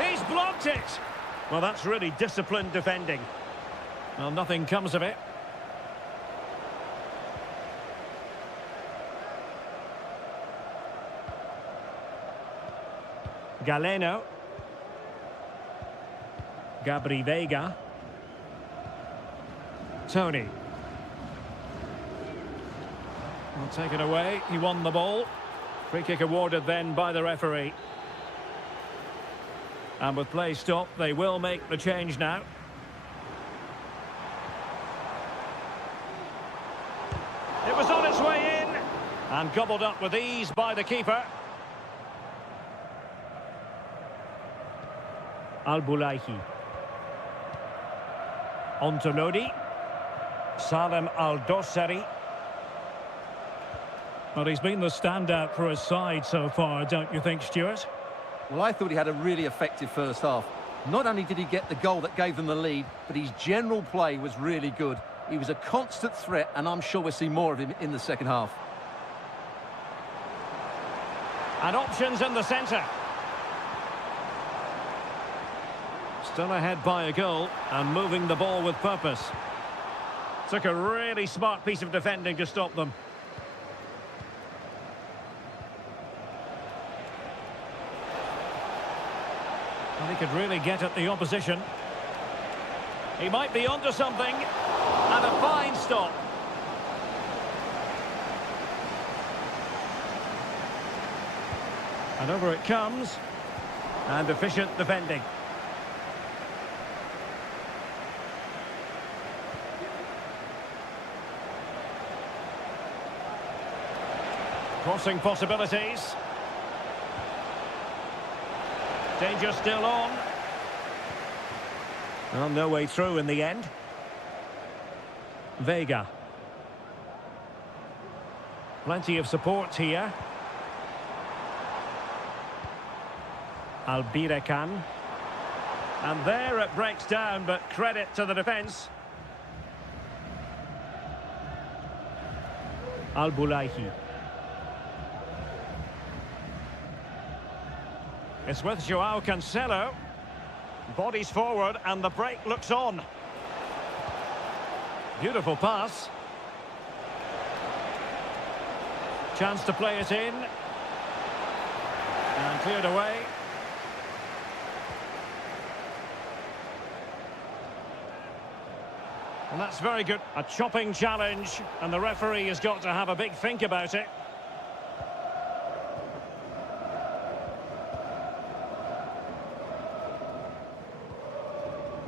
He's blocked it! Well, that's really disciplined defending. Well, nothing comes of it. Galeno. Gabri Vega. Tony. Well, taken away. He won the ball. Free kick awarded then by the referee. And with play stopped, they will make the change now. It was on its way in. And gobbled up with ease by the keeper. Al-Bulaihi. Ontolodi. Salem Aldosari. Well, he's been the standout for his side so far, don't you think, Stuart? Well, I thought he had a really effective first half. Not only did he get the goal that gave them the lead, but his general play was really good. He was a constant threat, and I'm sure we'll see more of him in the second half. And options in the centre. Still ahead by a goal, and moving the ball with purpose. Took a really smart piece of defending to stop them. Well, he could really get at the opposition. He might be onto something. And a fine stop. And over it comes. And efficient defending. Crossing possibilities. Danger still on. Well, no way through in the end. Vega. Plenty of support here. Albirekan. And there it breaks down, but credit to the defence. Al-Bulaihi. It's with Joao Cancelo. Bodies forward and the break looks on. Beautiful pass. Chance to play it in. cleared away. And that's very good. A chopping challenge, and the referee has got to have a big think about it.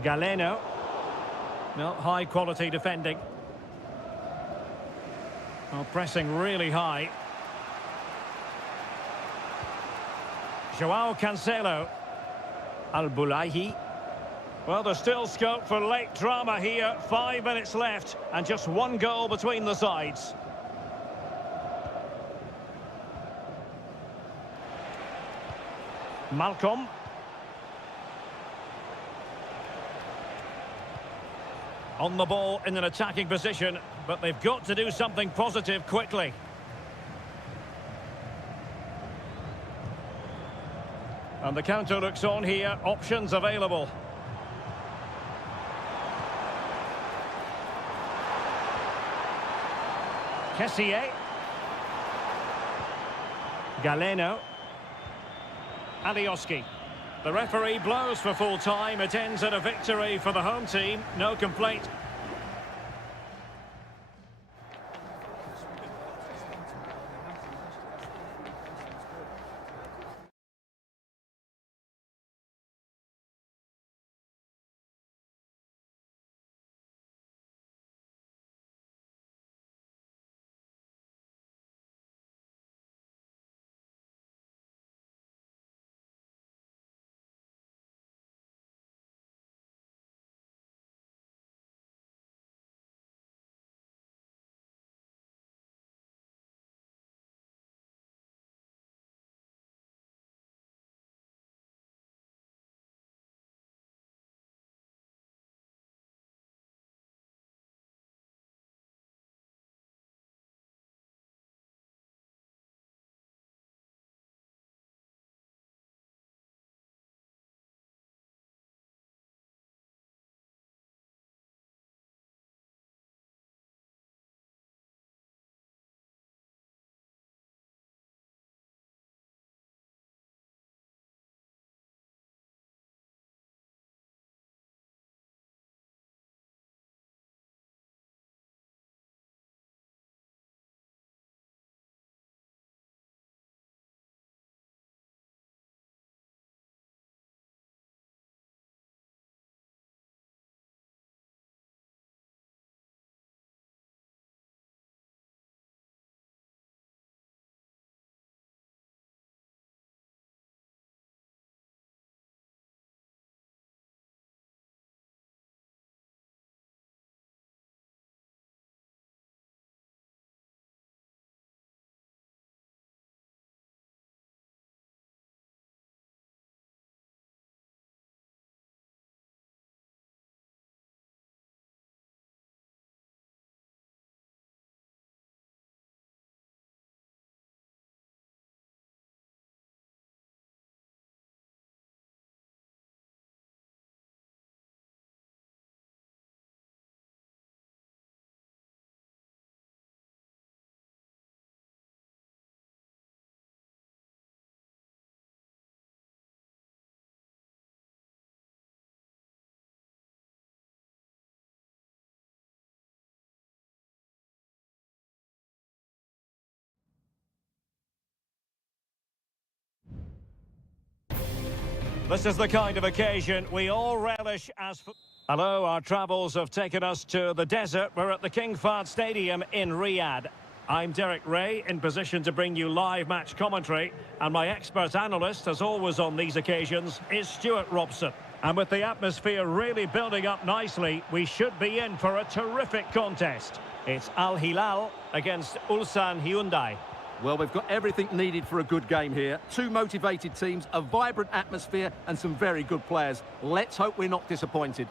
Galeno. No, high quality defending. Oh, pressing really high. Joao Cancelo. Al-Bulaihi. Well, there's still scope for late drama here. 5 minutes left and just one goal between the sides. Malcolm. On the ball in an attacking position, but they've got to do something positive quickly. And the counter looks on here. Options available. Kessié. Galeno. Alioski. The referee blows for full time. It ends in a victory for the home team. No complaint. This is the kind of occasion we all relish as... Hello, our travels have taken us to the desert. We're at the King Fahd Stadium in Riyadh. I'm Derek Ray, in position to bring you live match commentary. And my expert analyst, as always on these occasions, is Stuart Robson. And with the atmosphere really building up nicely, we should be in for a terrific contest. It's Al Hilal against Ulsan Hyundai. Well, we've got everything needed for a good game here. Two motivated teams, a vibrant atmosphere and some very good players. Let's hope we're not disappointed.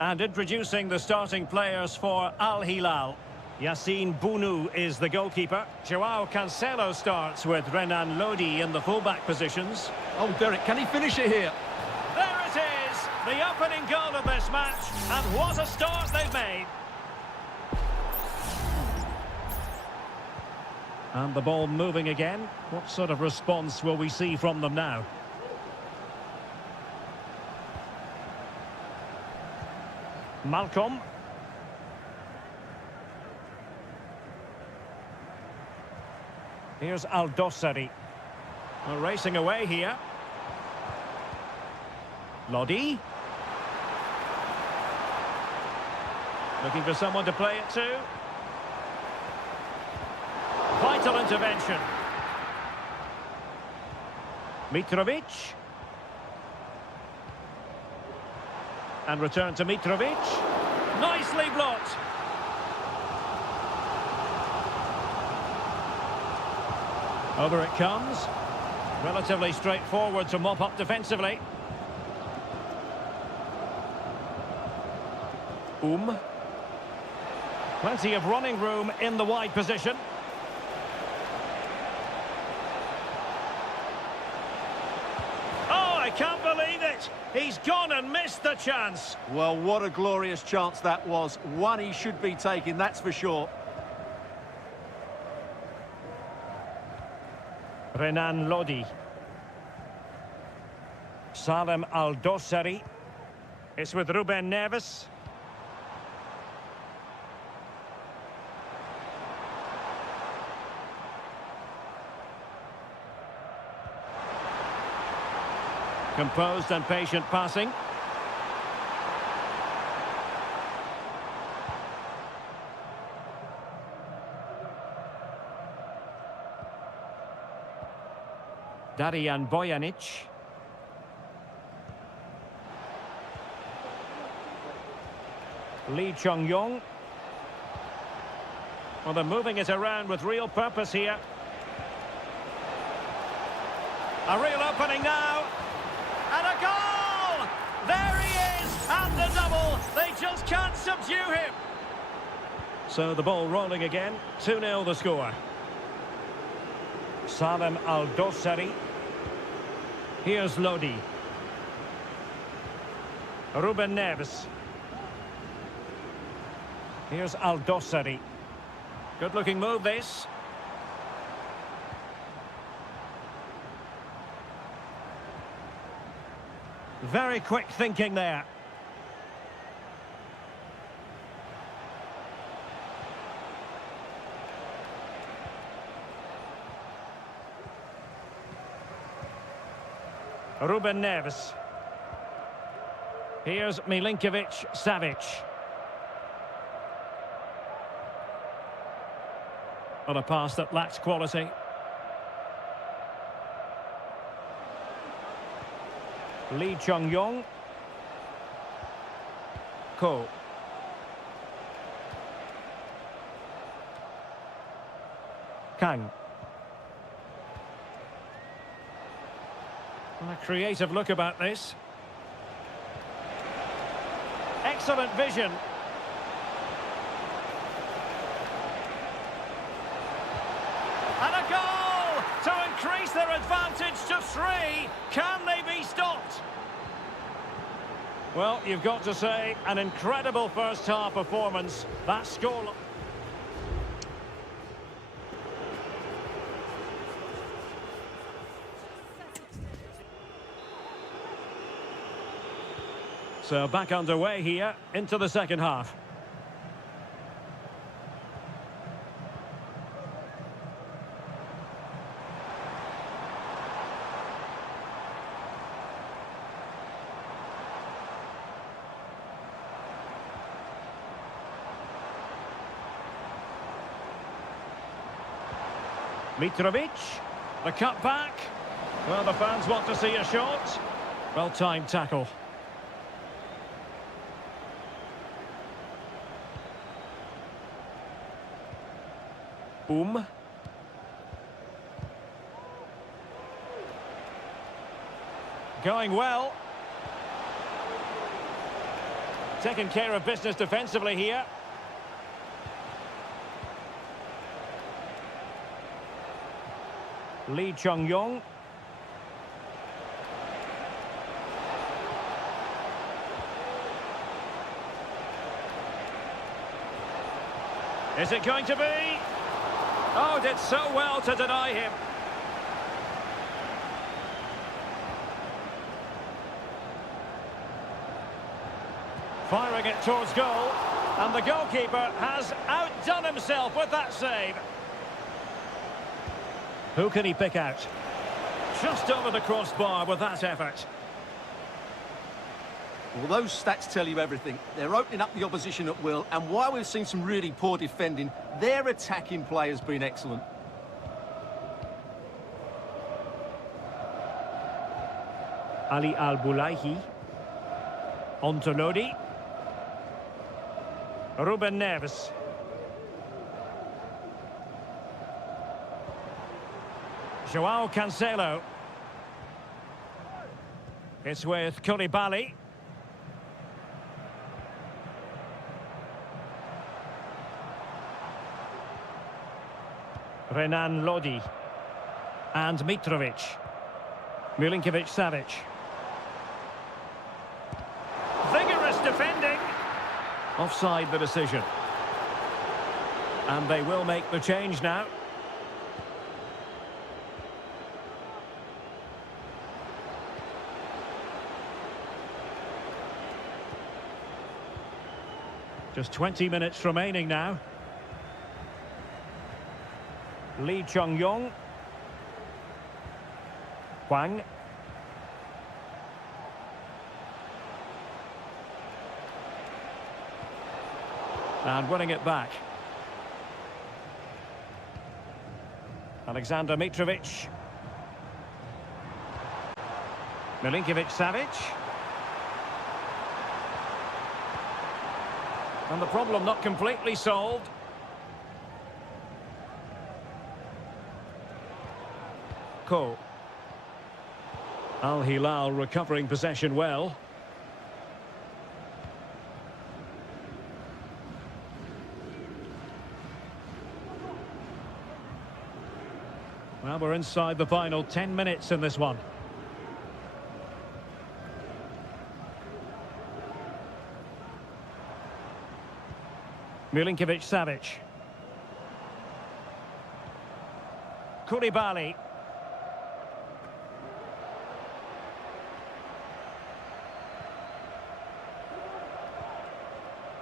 And introducing the starting players for Al Hilal. Yassine Bounou is the goalkeeper. Joao Cancelo starts with Renan Lodi in the fullback positions. Oh, Derek, can he finish it here? There it is! The opening goal of this match. And what a start they've made. And the ball moving again. What sort of response will we see from them now? Malcolm. Here's Aldosari. Racing away here. Lodi. Looking for someone to play it to. Vital intervention. Mitrovic. And return to Mitrovic. Nicely blocked. Over it comes. Relatively straightforward to mop up defensively. Plenty of running room in the wide position. Oh, I can't believe it! He's gone and missed the chance. Well, what a glorious chance that was. One he should be taking, that's for sure. Renan Lodi. Salem Aldosari. It's with Ruben Neves. Composed and patient passing. Darijan Bojanic. Lee Chung-yong. Well, they're moving it around with real purpose here. A real opening now. And a goal! There he is! And the double! They just can't subdue him! So the ball rolling again. 2-0 the score. Salem Aldosari. Here's Lodi. Ruben Neves. Here's Aldosari. Good-looking move, this. Very quick thinking there. Ruben Neves. Here's Milinkovic-Savic. On a pass that lacks quality. Lee Chung-yong. Ko. Kang. A creative look about this. Excellent vision. And a goal to increase their advantage to 3. Can they be stopped? Well, you've got to say, an incredible first-half performance. That score... So back underway here, into the second half. Mitrovic, the cut back. Well, the fans want to see a shot. Well-timed tackle. Going well. Taking care of business defensively here. Lee Chung-yong. Is it going to be? Oh, did so well to deny him. Firing it towards goal. And the goalkeeper has outdone himself with that save. Who can he pick out? Just over the crossbar with that effort. Well, those stats tell you everything. They're opening up the opposition at will, and while we've seen some really poor defending, their attacking play has been excellent. Ali Al-Bulaihi. Ontolodi. Ruben Neves. Joao Cancelo. It's with Koulibaly. Renan Lodi. And Mitrovic. Milinkovic-Savic. Vigorous defending. Offside the decision. And they will make the change now. Just 20 minutes remaining now. Lee Chung-yong. Hwang. And winning it back. Alexander Mitrovic. Milinkovic-Savic. And the problem not completely solved. Ko. Al Hilal recovering possession well. Well, we're inside the final 10 minutes in this one. Milinkovic-Savic. Koulibaly.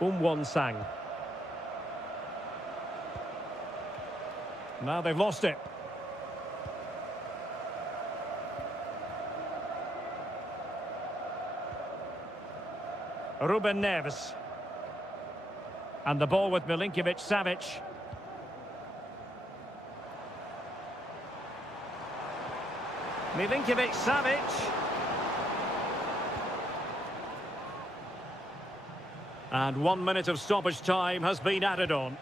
Won-sang. Now they've lost it. Ruben Neves. And the ball with Milinkovic-Savic. Milinkovic-Savic. And 1 minute of stoppage time has been added on.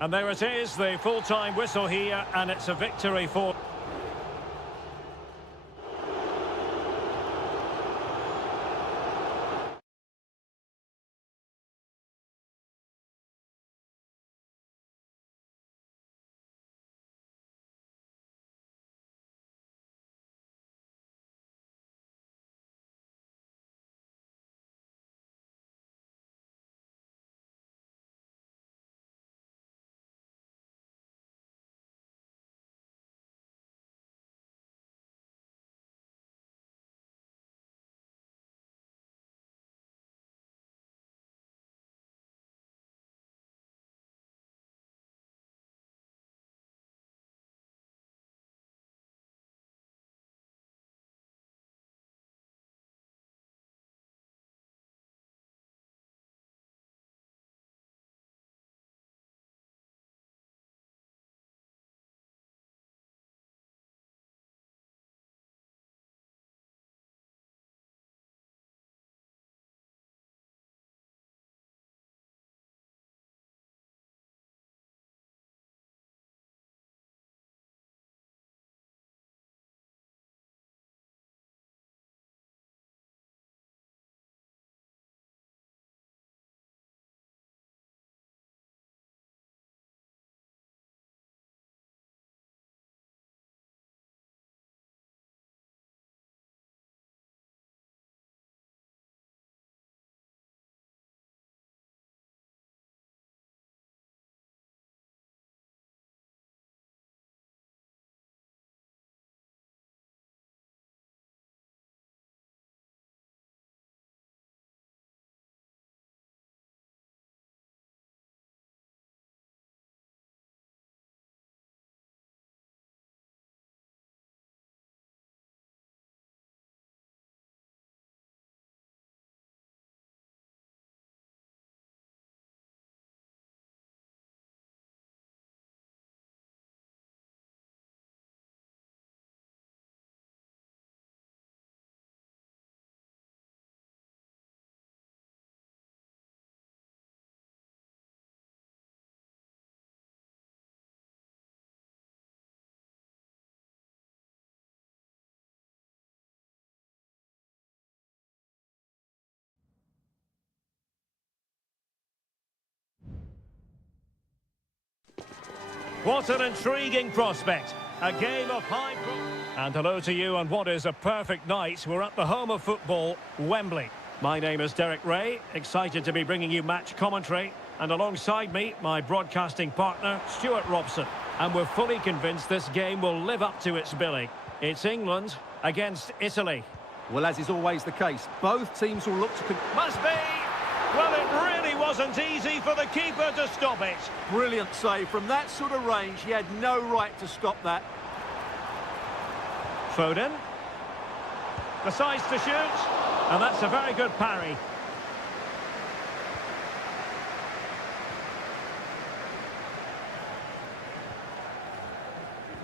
And there it is, the full-time whistle here, and it's a victory for... What an intriguing prospect. A game of high... And hello to you on what is a perfect night. We're at the home of football, Wembley. My name is Derek Ray, excited to be bringing you match commentary. And alongside me, my broadcasting partner, Stuart Robson. And we're fully convinced this game will live up to its billing. It's England against Italy. Well, as is always the case, both teams will look to... Must be! Well, it really wasn't easy for the keeper to stop it. Brilliant save. From that sort of range, he had no right to stop that. Foden. Decides to shoot. And that's a very good parry.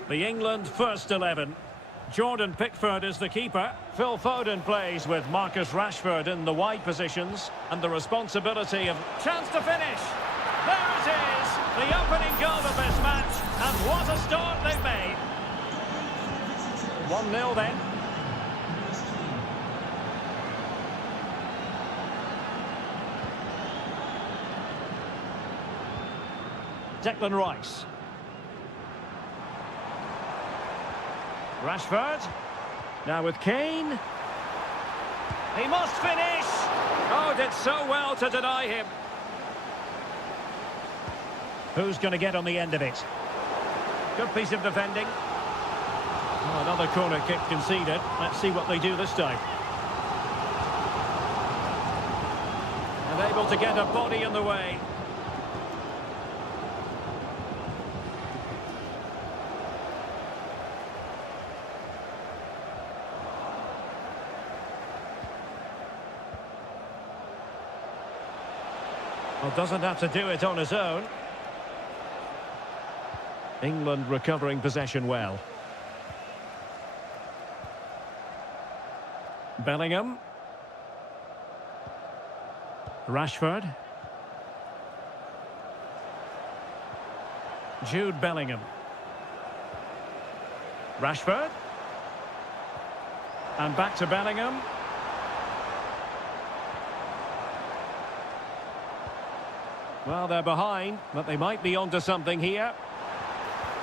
The England first 11. Jordan Pickford is the keeper. Phil Foden plays with Marcus Rashford in the wide positions. And the responsibility of... Chance to finish! There it is! The opening goal of this match. And what a start they've made. 1-0 then. Declan Rice. Rashford. Now with Kane. He must finish! Oh, did so well to deny him. Who's going to get on the end of it? Good piece of defending. Oh, another corner kick conceded. Let's see what they do this time. And able to get a body in the way. Well, doesn't have to do it on his own. England recovering possession well. Bellingham. Rashford. Jude Bellingham. Rashford. And back to Bellingham. Well, they're behind, but they might be onto something here.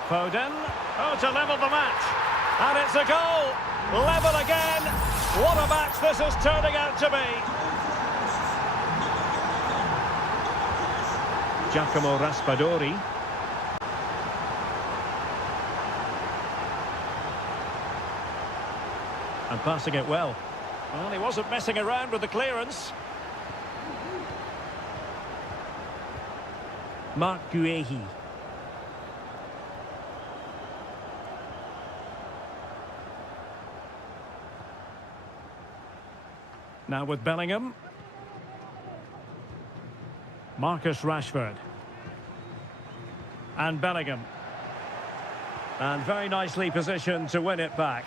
Foden. Oh, to level the match. And it's a goal. Level again. What a match this is turning out to be. Giacomo Raspadori. And passing it well. Well, he wasn't messing around with the clearance. Mark Guehi. Now with Bellingham. Marcus Rashford. And Bellingham. And very nicely positioned to win it back.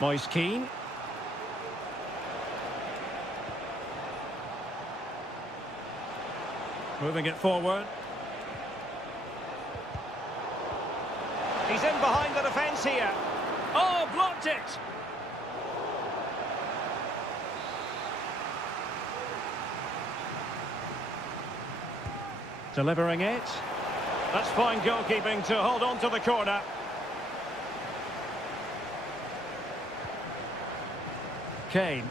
Moise Keane. Moving it forward. He's in behind the defence here. Oh, blocked it! Delivering it. That's fine goalkeeping to hold on to the corner. Kane.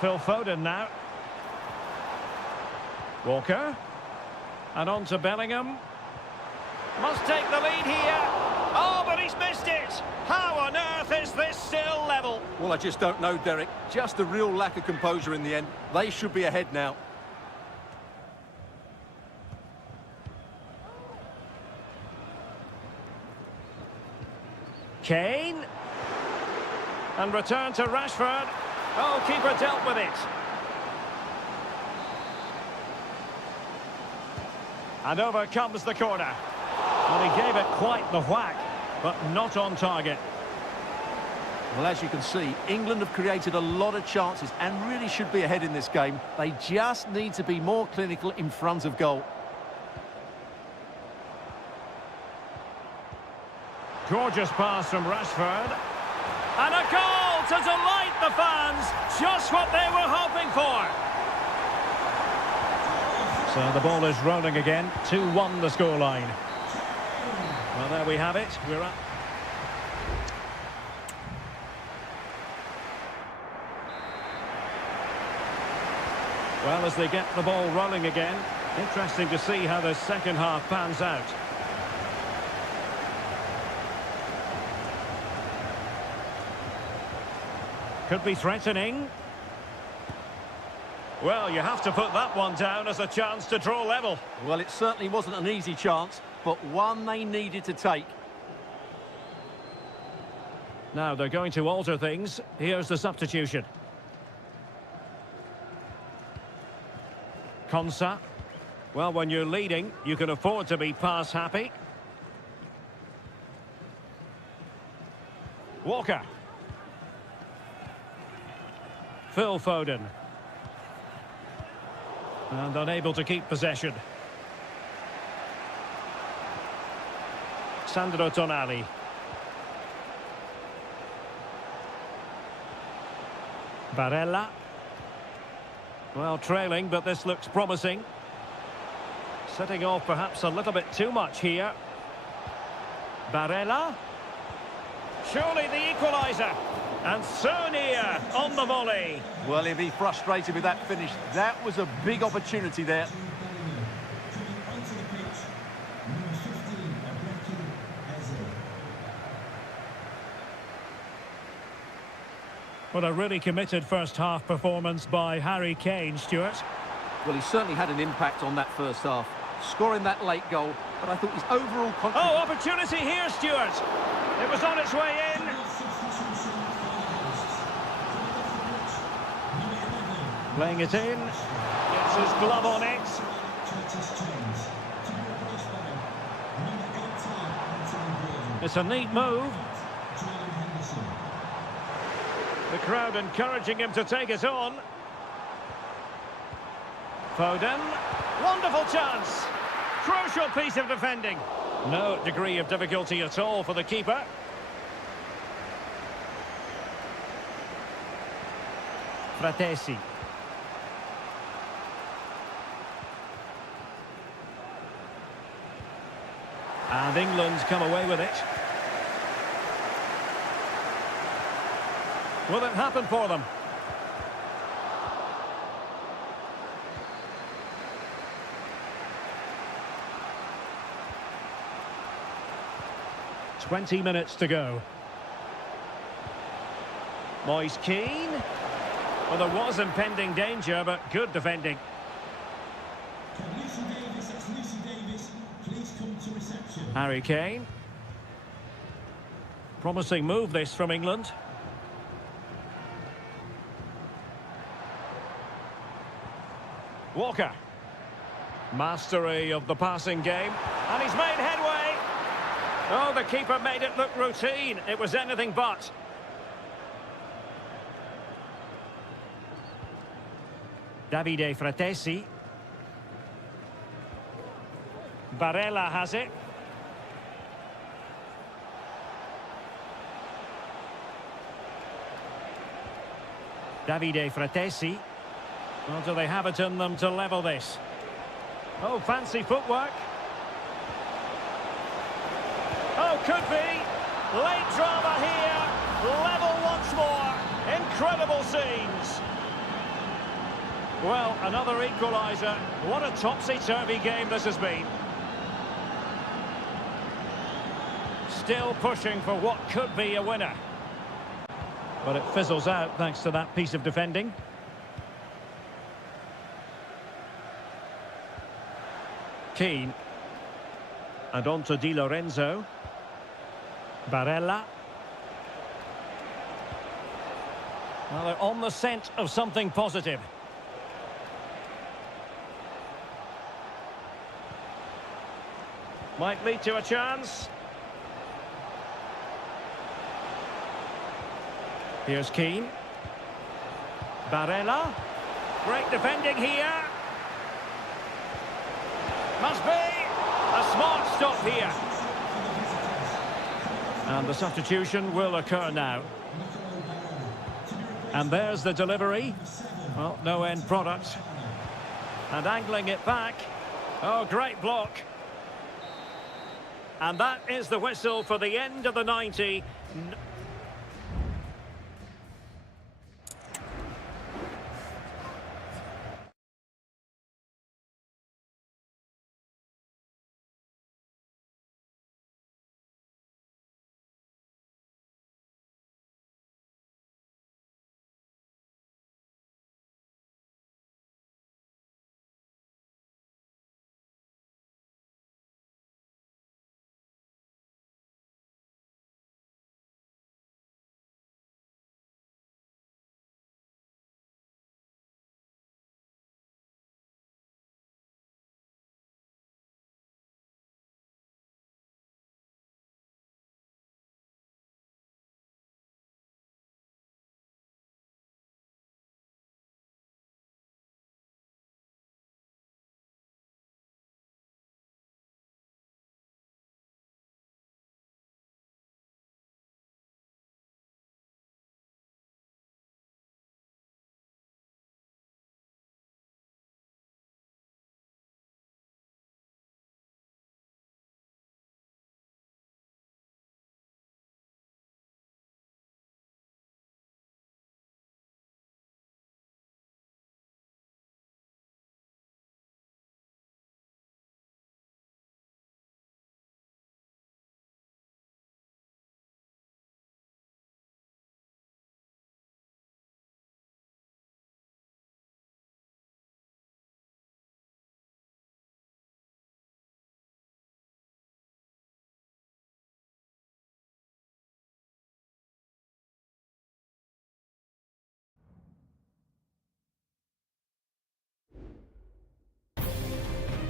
Phil Foden now. Walker. And on to Bellingham. Must take the lead here. Oh, but he's missed it. How on earth is this still level? Well, I just don't know, Derek. Just a real lack of composure in the end. They should be ahead now. Kane. And return to Rashford. Oh, keeper dealt with it. And over comes the corner. Well, he gave it quite the whack, but not on target. Well, as you can see, England have created a lot of chances and really should be ahead in this game. They just need to be more clinical in front of goal. Gorgeous pass from Rashford. And a goal to delight the fans. Just what they were hoping for. So the ball is rolling again. 2-1 the scoreline. Well, there we have it. We're up. Well, as they get the ball rolling again, interesting to see how the second half pans out. Could be threatening. Well, you have to put that one down as a chance to draw level. Well, it certainly wasn't an easy chance, but one they needed to take. Now they're going to alter things. Here's the substitution. Konsa. Well, when you're leading, you can afford to be pass happy. Walker. Phil Foden. And unable to keep possession. Sandro Tonali. Barella. Well, trailing, but this looks promising. Setting off perhaps a little bit too much here. Barella. Surely the equaliser. And so near on the volley. Well, he'll be frustrated with that finish. That was a big opportunity there. What a really committed first half performance by Harry Kane, Stuart. Well, he certainly had an impact on that first half, scoring that late goal, but I thought his overall contribution... Oh, opportunity here, Stuart. It was on its way in. Playing it in. Gets his glove on it. It's a neat move. The crowd encouraging him to take it on. Foden. Wonderful chance. Crucial piece of defending. No degree of difficulty at all for the keeper. Fratesi. And England come away with it. Will it happen for them? "20 minutes to go. Moise Keane. Well, there was impending danger, but good defending. Harry Kane. Promising move this from England. Walker. Mastery of the passing game. And he's made headway. Oh, the keeper made it look routine. It was anything but. Davide Fratesi. Barella has it. Davide Fratesi. Well, do they have it in them to level this? Oh, fancy footwork. Oh, could be. Late drama here. Level once more. Incredible scenes. Well, another equaliser. What a topsy-turvy game this has been. Still pushing for what could be a winner. But it fizzles out thanks to that piece of defending. Keane. And on to Di Lorenzo. Barella. Well, they're on the scent of something positive. Might lead to a chance. Here's Keane. Barella. Great defending here. Must be a smart stop here. And the substitution will occur now. And there's the delivery. Well, no end product. And angling it back. Oh, great block. And that is the whistle for the end of the 90.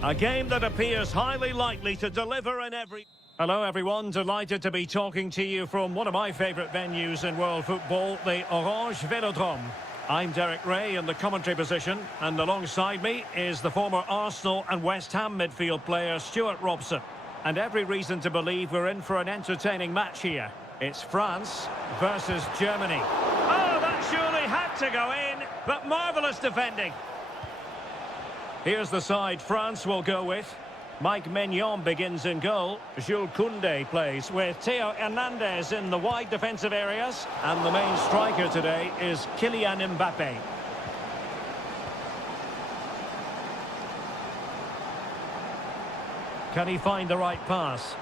A game that appears highly likely to deliver in every... Hello everyone, delighted to be talking to you from one of my favourite venues in world football, the Orange Velodrome. I'm Derek Ray in the commentary position, and alongside me is the former Arsenal and West Ham midfield player Stuart Robson. And every reason to believe we're in for an entertaining match here. It's France versus Germany. Oh, that surely had to go in, but marvellous defending. Here's the side France will go with. Mike Maignan begins in goal. Jules Koundé plays with Theo Hernandez in the wide defensive areas. And the main striker today is Kylian Mbappe. Can he find the right pass?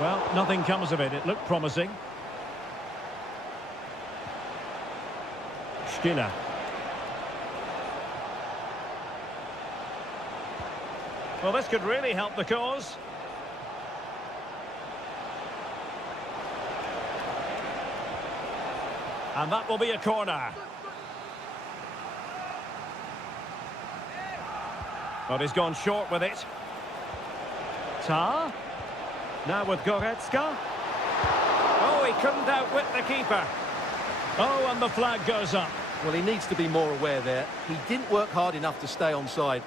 Well, nothing comes of it. It looked promising. Stiller. Well, this could really help the cause. And that will be a corner. But he's gone short with it. Tar. Now with Goretzka. Oh, he couldn't outwit the keeper. Oh, and the flag goes up. Well, he needs to be more aware there. He didn't work hard enough to stay onside.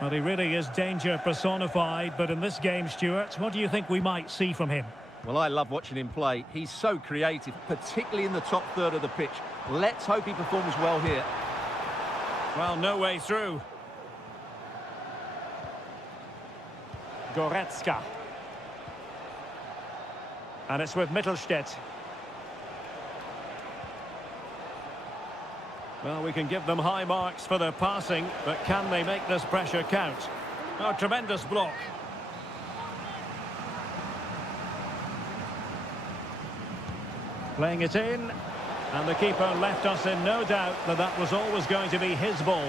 Well, he really is danger personified, but in this game, Stuart, what do you think we might see from him? Well, I love watching him play. He's so creative, particularly in the top third of the pitch. Let's hope he performs well here. Well, no way through. Goretzka. And it's with Mittelstädt. Well, we can give them high marks for their passing, but can they make this pressure count? Oh, tremendous block. Playing it in, and the keeper left us in no doubt that that was always going to be his ball.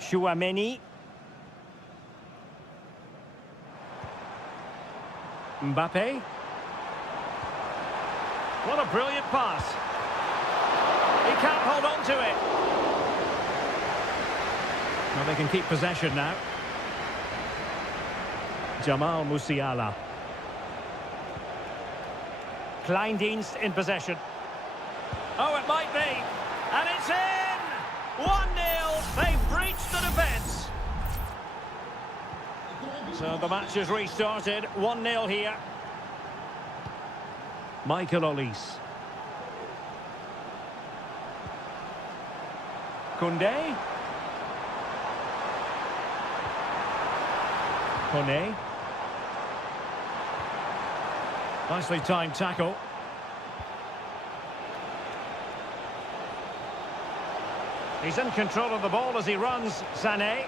Chouameni. Mbappe. What a brilliant pass. He can't hold on to it. Well, they can keep possession now. Jamal Musiala. Kleindienst in possession. Oh, it might be. And it's in! 1-0. They've breached the defence. So the match is restarted. 1-0 here. Michael Olise. Koundé. Kone. Nicely timed tackle. He's in control of the ball as he runs, Sané.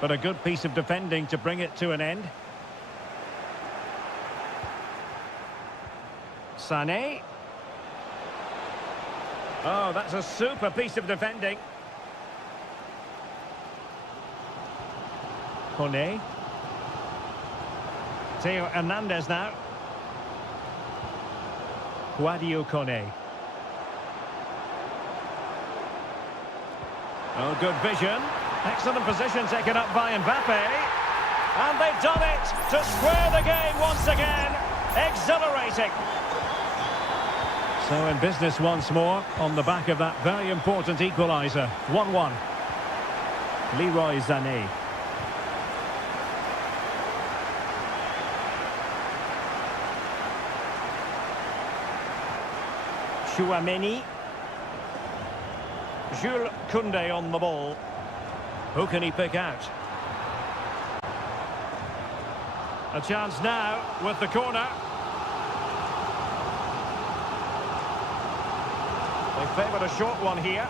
But a good piece of defending to bring it to an end. Sané. Oh, that's a super piece of defending. Kone. Theo Hernandez now. Guadio Kone. Oh, good vision. Excellent position taken up by Mbappe. And they've done it to square the game once again. Exhilarating. So in business once more on the back of that very important equaliser. 1-1. Leroy Sané. Chouameni. Jules Koundé on the ball. Who can he pick out? A chance now with the corner. They favoured a short one here.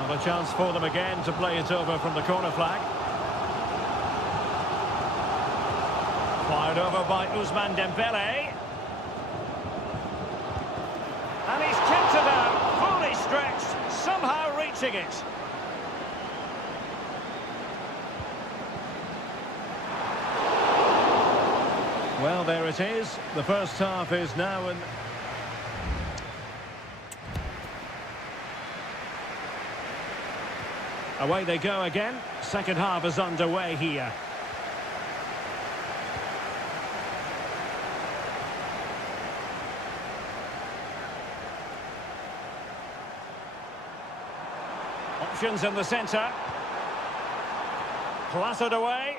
And a chance for them again to play it over from the corner flag. Fired over by Ousmane Dembele. And he's kicked it out, fully stretched, somehow reaching it. Well, there it is. The first half is now in... Away they go again. Second half is underway here. Options in the centre. Clattered away.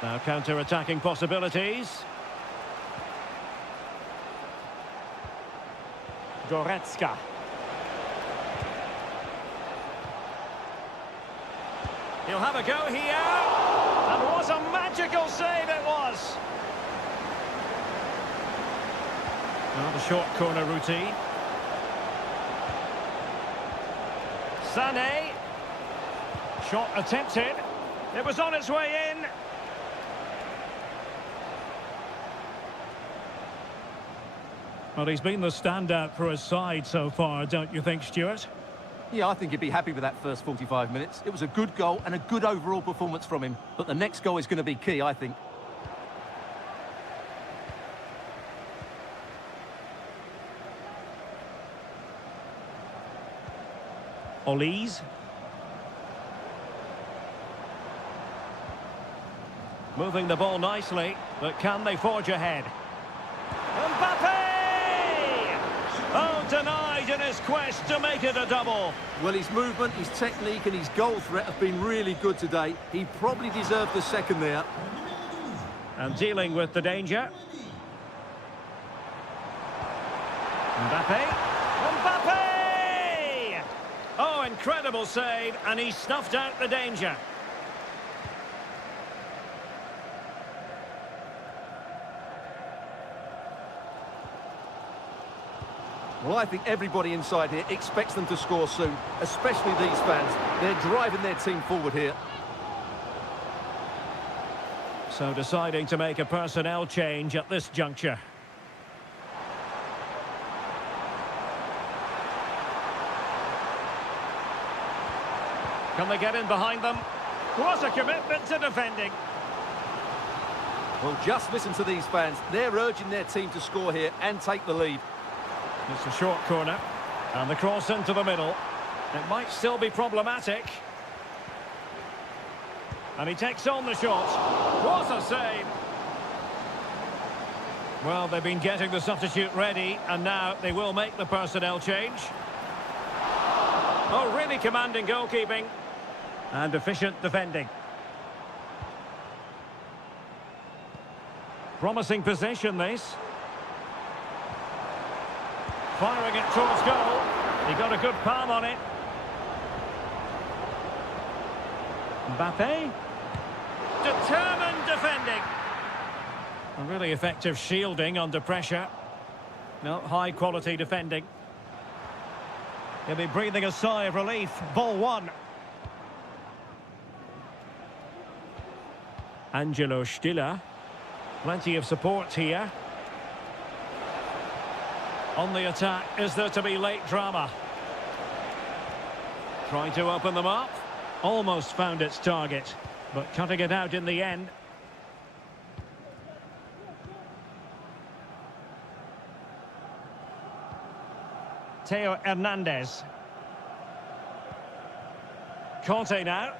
Now counter-attacking possibilities. Goretzka. He'll have a go here. And what a magical save it was. Now the short corner routine. Sané. Shot attempted. It was on its way in. Well, he's been the standout for his side so far, don't you think, Stuart? Yeah, I think he'd be happy with that first 45 minutes. It was a good goal and a good overall performance from him. But the next goal is going to be key, I think. Olise. Moving the ball nicely, but can they forge ahead? Mbappe! Oh, denied in his quest to make it a double. Well, his movement, his technique and his goal threat have been really good today. He probably deserved the second there. And dealing with the danger. Mbappe. Mbappe! Oh, incredible save, and he snuffed out the danger. Well, I think everybody inside here expects them to score soon, especially these fans. They're driving their team forward here. So deciding to make a personnel change at this juncture. Can they get in behind them? What a commitment to defending. Well, just listen to these fans. They're urging their team to score here and take the lead. It's a short corner, and the cross into the middle. It might still be problematic. And he takes on the shot. What a save! Well, they've been getting the substitute ready, and now they will make the personnel change. Oh, really commanding goalkeeping. And efficient defending. Promising possession, this. Firing it towards goal. He got a good palm on it. Mbappe. Determined defending. A really effective shielding under pressure. No, high quality defending. He'll be breathing a sigh of relief. Ball one. Angelo Stiller. Plenty of support here. On the attack, is there to be late drama? Trying to open them up. Almost found its target, but cutting it out in the end. Theo Hernandez. Conte now.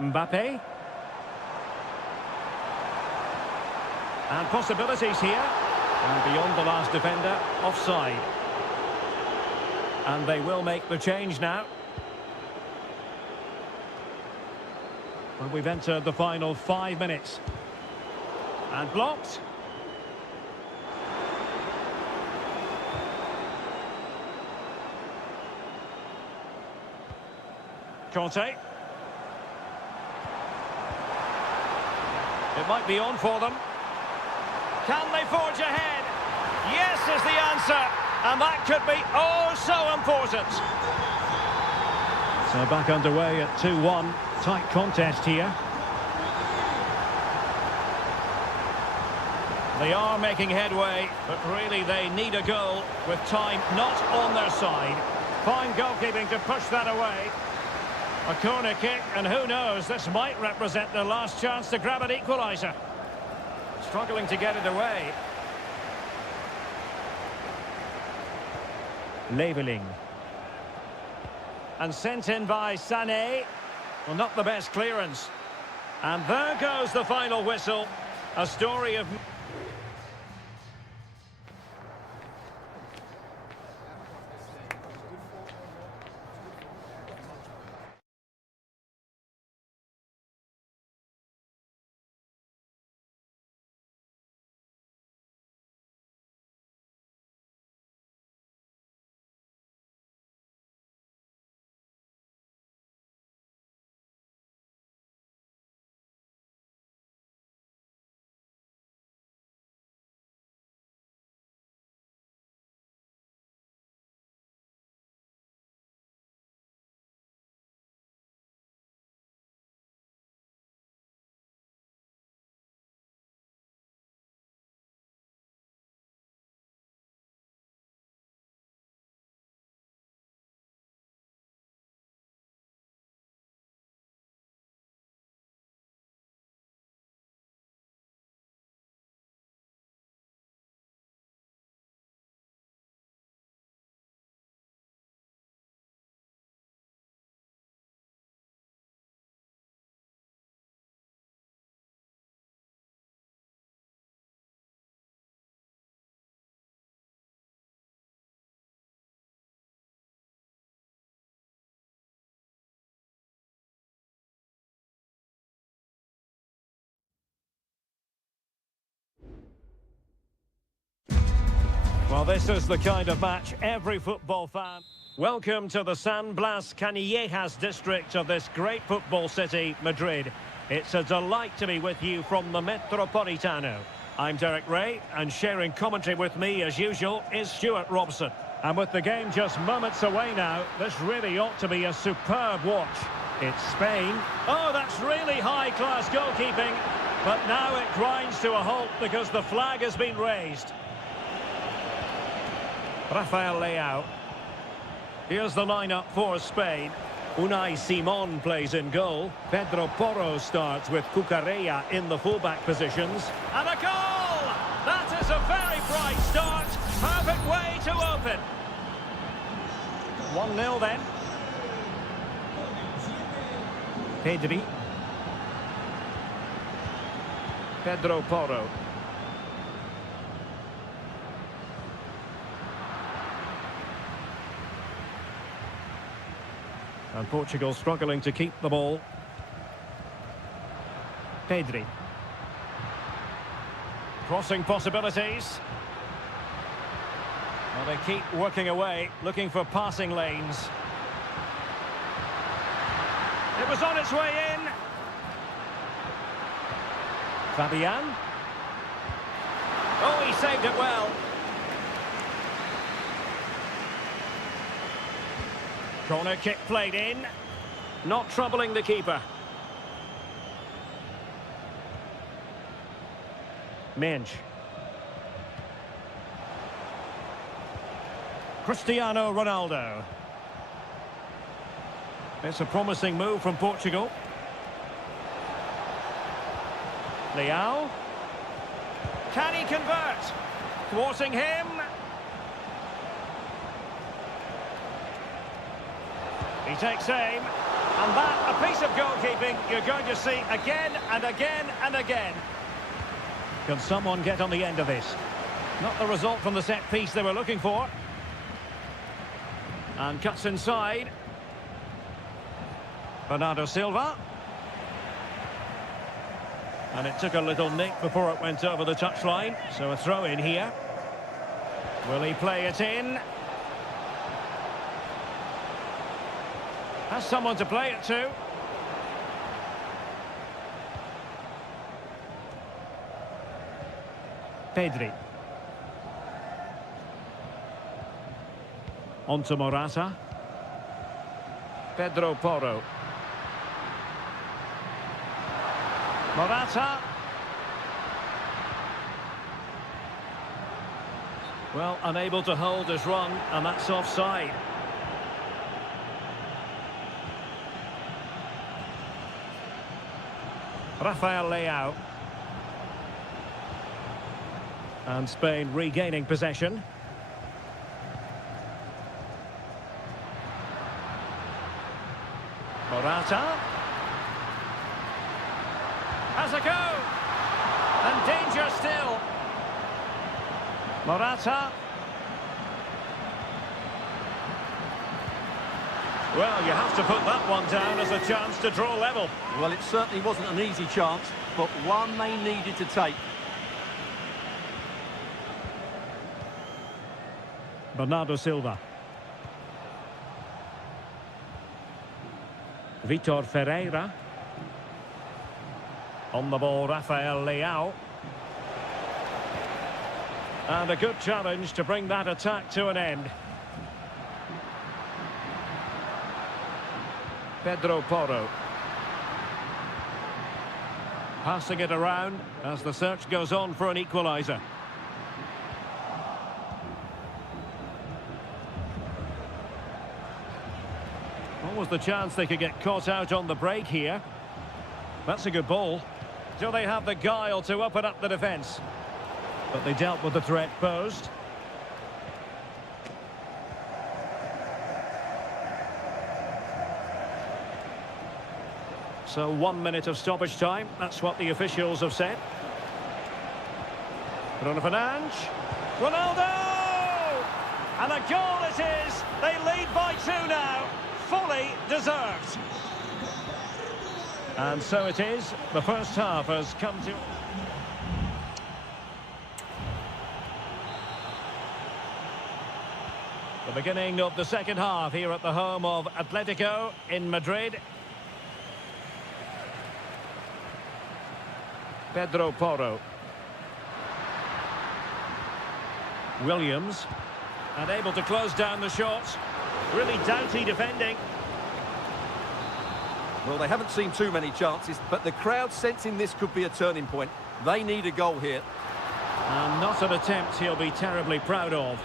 Mbappe. And possibilities here. And beyond the last defender, offside. And they will make the change now. Well, we've entered the final 5 minutes. And blocked. Conte. It might be on for them. Can they forge ahead? Yes is the answer. And that could be oh so important. So back underway at 2-1. Tight contest here. They are making headway, but really they need a goal with time not on their side. Fine goalkeeping to push that away. A corner kick, and who knows, this might represent their last chance to grab an equaliser. Struggling to get it away. Leveling. And sent in by Sané. Well, not the best clearance. And there goes the final whistle. A story of... Well, this is the kind of match every football fan... Welcome to the San Blas Canillejas district of this great football city, Madrid. It's a delight to be with you from the Metropolitano. I'm Derek Ray, and sharing commentary with me, as usual, is Stuart Robson. And with the game just moments away now, this really ought to be a superb watch. It's Spain. Oh, that's really high-class goalkeeping. But now it grinds to a halt because the flag has been raised. Rafael Leao. Here's the lineup for Spain. Unai Simon plays in goal. Pedro Porro starts with Cucurella in the fullback positions. And a goal! That is a very bright start. Perfect way to open. 1-0 then. Pedri. Pedro Porro. And Portugal struggling to keep the ball. Pedri. Crossing possibilities. Well, they keep working away, looking for passing lanes. It was on its way in. Fabian. Oh, he saved it well. Corner kick played in. Not troubling the keeper. Minge. Cristiano Ronaldo. It's a promising move from Portugal. Leao. Can he convert? Thwarting him. He takes aim. And that, a piece of goalkeeping you're going to see again and again and again. Can someone get on the end of this? Not the result from the set piece they were looking for. And cuts inside. Bernardo Silva. And it took a little nick before it went over the touchline. So a throw in here. Will he play it in? Has someone to play it to. Pedri. On to Morata. Pedro Porro. Morata. Well, unable to hold his run, and that's offside. Rafael Leao. And Spain regaining possession. Morata. Has a go. And danger still. Morata. Well, you have to put that one down as a chance to draw level. Well, it certainly wasn't an easy chance, but one they needed to take. Bernardo Silva. Vitor Ferreira. On the ball, Rafael Leao. And a good challenge to bring that attack to an end. Pedro Porro. Passing it around as the search goes on for an equaliser. What was the chance they could get caught out on the break here? That's a good ball. Do they have the guile to open up the defence? But they dealt with the threat posed. So 1 minute of stoppage time. That's what the officials have said. Bruno Fernandes. Ronaldo! And a goal it is. They lead by 2 now. Fully deserved. And so it is. The first half has come to... The beginning of the second half here at the home of Atletico in Madrid. Pedro Porro. Williams. And able to close down the shots. Really doughty defending. Well, they haven't seen too many chances, but the crowd sensing this could be a turning point. They need a goal here. And not an attempt he'll be terribly proud of.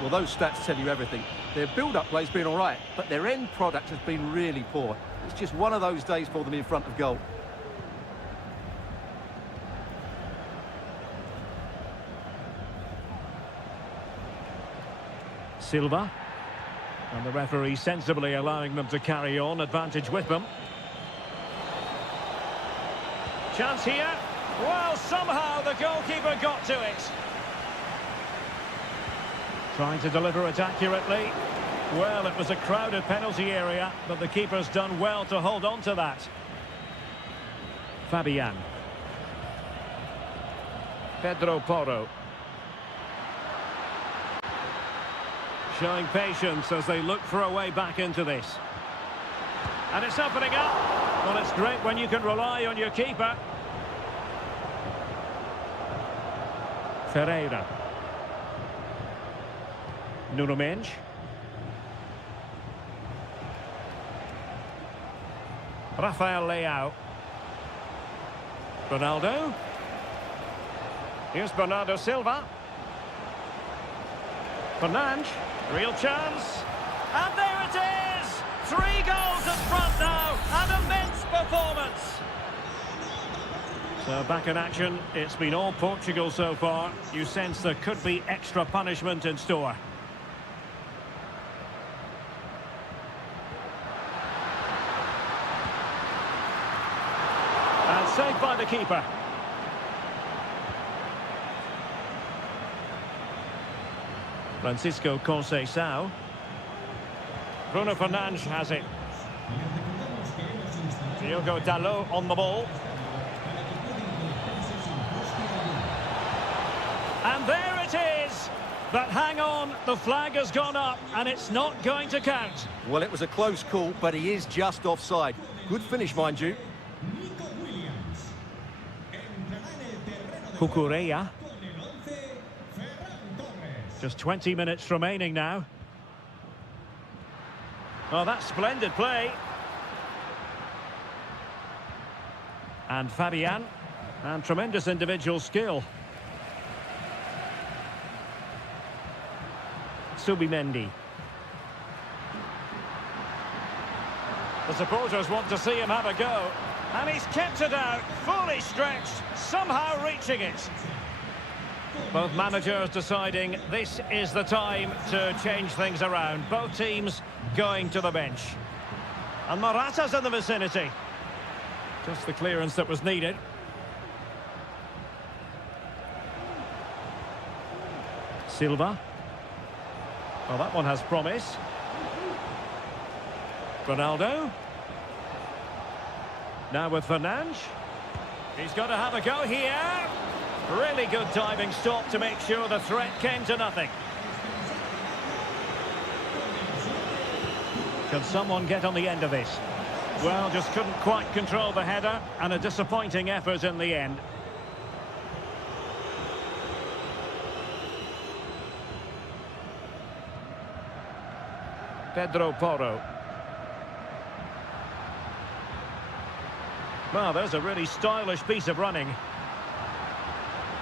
Well, those stats tell you everything. Their build-up play's been all right, but their end product has been really poor. It's just one of those days for them in front of goal. Silva. And the referee sensibly allowing them to carry on, advantage with them. Chance here. Well, somehow the goalkeeper got to it. Trying to deliver it accurately. Well, it was a crowded penalty area, but the keeper's done well to hold on to that. Fabian. Pedro Porro. Showing patience as they look for a way back into this. And it's opening up. Well, it's great when you can rely on your keeper. Ferreira. Nuno Mendes. Rafael Leao. Ronaldo. Here's Bernardo Silva. Fernandes. Real chance. And there it is! 3 goals in front now. An immense performance. So back in action. It's been all Portugal so far. You sense there could be extra punishment in store. And saved by the keeper. Francisco Conceição. Bruno Fernandes has it. Diogo Dalot on the ball. And there it is! But hang on, the flag has gone up and it's not going to count. Well, it was a close call, but he is just offside. Good finish, mind you. Cucurella. Just 20 minutes remaining now. Oh, that's splendid play. And Fabian. And tremendous individual skill. Subimendi. The supporters want to see him have a go. And he's kept it out, fully stretched, somehow reaching it. Both managers deciding this is the time to change things around. Both teams going to the bench. And Morata's in the vicinity. Just the clearance that was needed. Silva. Well, that one has promise. Ronaldo. Now with Fernandes. He's got to have a go here. Really good diving stop to make sure the threat came to nothing. Can someone get on the end of this? Well, just couldn't quite control the header, and a disappointing effort in the end. Pedro Porro. Well, there's a really stylish piece of running.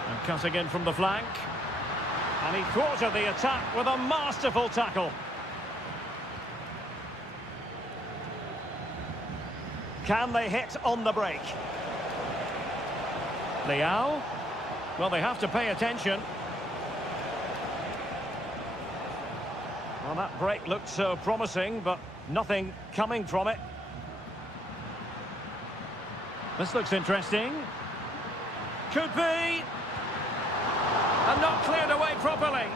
And cutting in from the flank. And he thwarted the attack with a masterful tackle. Can they hit on the break? Leao. Well, they have to pay attention. Well, that break looked so promising, but nothing coming from it. This looks interesting. Could be. And not cleared away properly.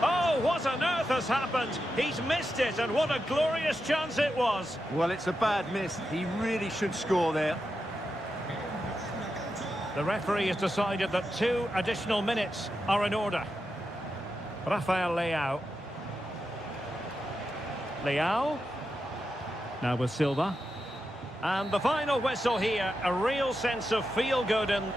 Oh, what on earth has happened? He's missed it, and what a glorious chance it was. Well, it's a bad miss. He really should score there. The referee has decided that 2 additional minutes are in order. Rafael Leao. Leao. Now with Silva. And the final whistle here, a real sense of feel-good in...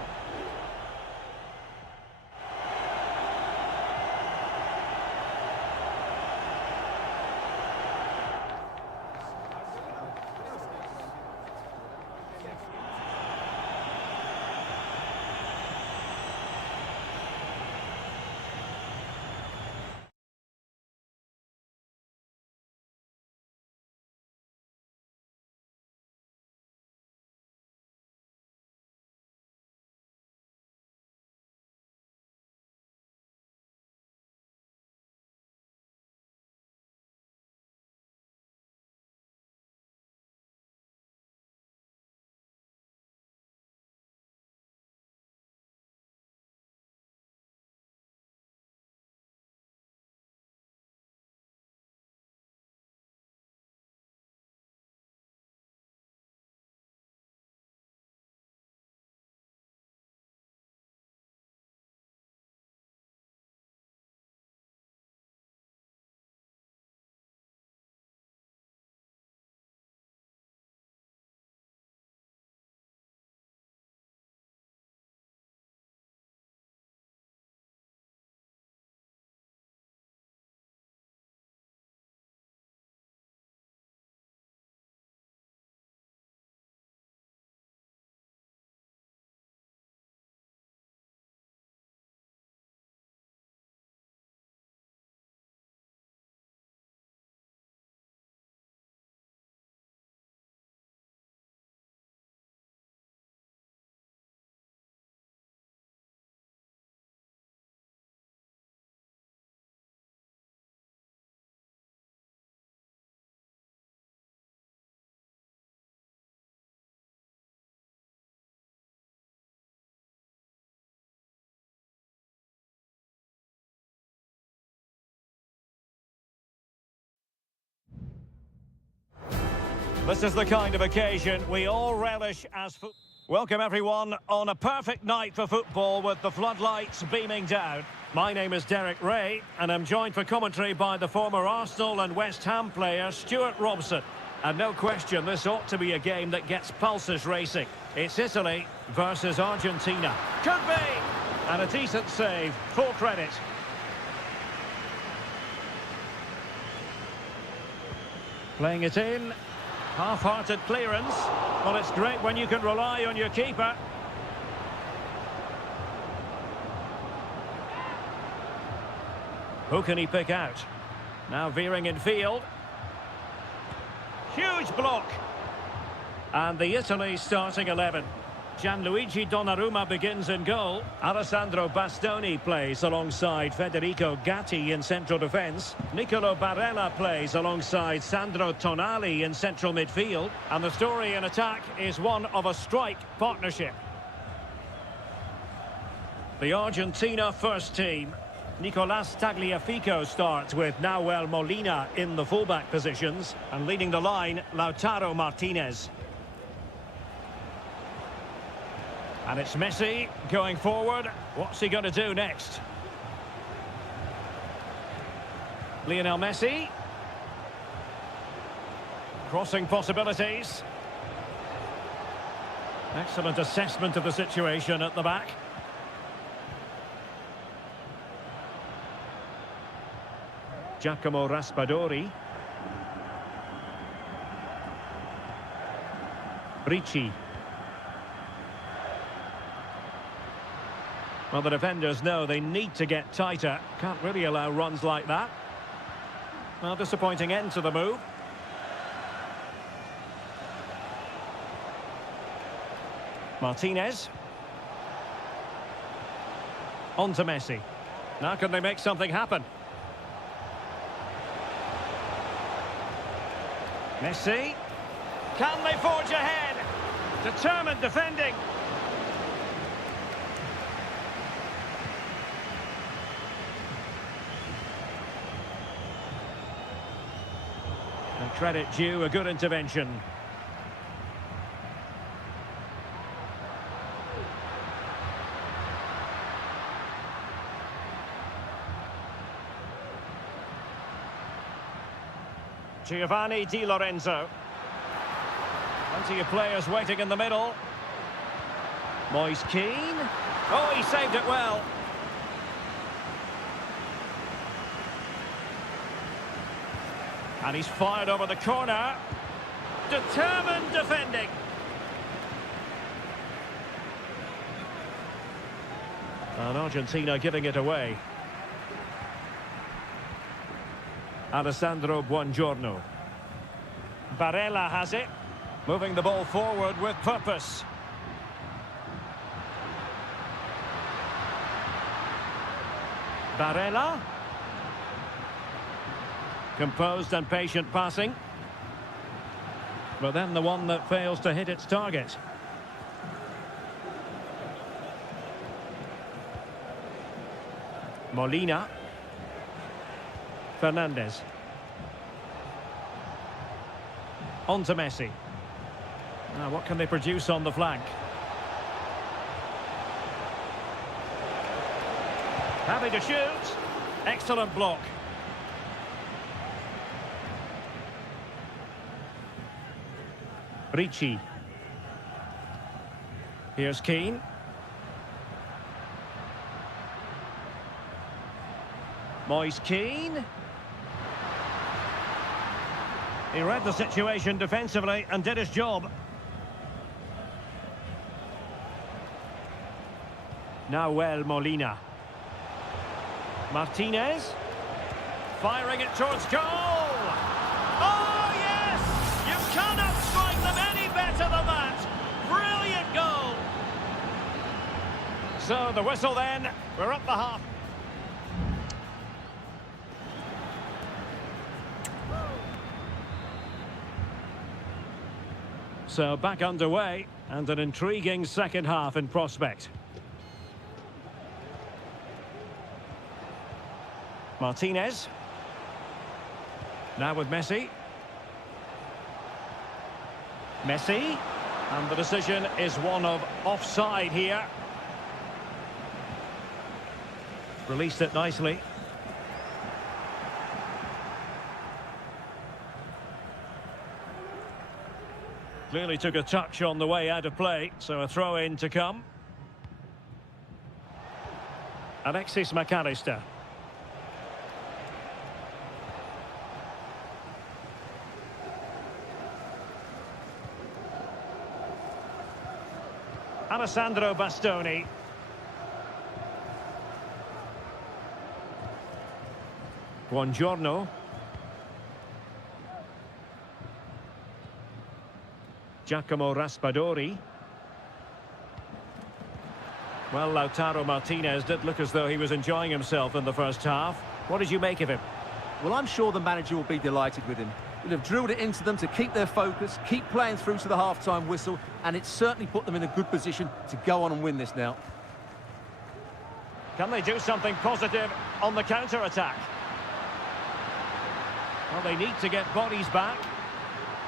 This is the kind of occasion we all relish as football. Welcome everyone on a perfect night for football with the floodlights beaming down. My name is Derek Ray and I'm joined for commentary by the former Arsenal and West Ham player Stuart Robson. And no question, this ought to be a game that gets pulses racing. It's Italy versus Argentina. Could be! And a decent save, full credit. Playing it in. Half-hearted clearance. Well, it's great when you can rely on your keeper. Who can he pick out? Now veering in field. Huge block. And the Italy starting 11. Gianluigi Donnarumma begins in goal. Alessandro Bastoni plays alongside Federico Gatti in central defence. Nicolo Barella plays alongside Sandro Tonali in central midfield. And the story in attack is one of a strike partnership. The Argentina first team. Nicolas Tagliafico starts with Nahuel Molina in the fullback positions. And leading the line, Lautaro Martinez. And it's Messi going forward. What's he going to do next? Lionel Messi. Crossing possibilities. Excellent assessment of the situation at the back. Giacomo Raspadori. Ricci. Well, the defenders know they need to get tighter. Can't really allow runs like that. Well, disappointing end to the move. Martinez. On to Messi. Now can they make something happen? Messi. Can they forge ahead? Determined defending. And credit due, a good intervention. Giovanni Di Lorenzo. Plenty of players waiting in the middle. Moise Keane. Oh, he saved it well. And he's fired over the corner. Determined defending. And Argentina giving it away. Alessandro Buongiorno. Barella has it. Moving the ball forward with purpose. Barella. Composed and patient passing. But then the one that fails to hit its target. Molina. Fernandez. On to Messi. Now what can they produce on the flank? Happy to shoot. Excellent block. Ricci. Here's Keane. Moise Keane. He read the situation defensively and did his job. Nahuel Molina. Martinez. Firing it towards goal. Oh, yes! You cannot strike them any better than that. Brilliant goal. So the whistle then. We're up the half. So back underway and an intriguing second half in prospect. Martinez. Now with Messi. Messi. And the decision is one of offside here. Released it nicely. Clearly took a touch on the way out of play, so a throw-in to come. Alexis McAllister. Alessandro Bastoni. Buongiorno. Giacomo Raspadori. Well, Lautaro Martinez did look as though he was enjoying himself in the first half. What did you make of him? Well, I'm sure the manager will be delighted with him. He'll have drilled it into them to keep their focus, keep playing through to the half-time whistle, and it's certainly put them in a good position to go on and win this now. Can they do something positive on the counter-attack? Well, they need to get bodies back,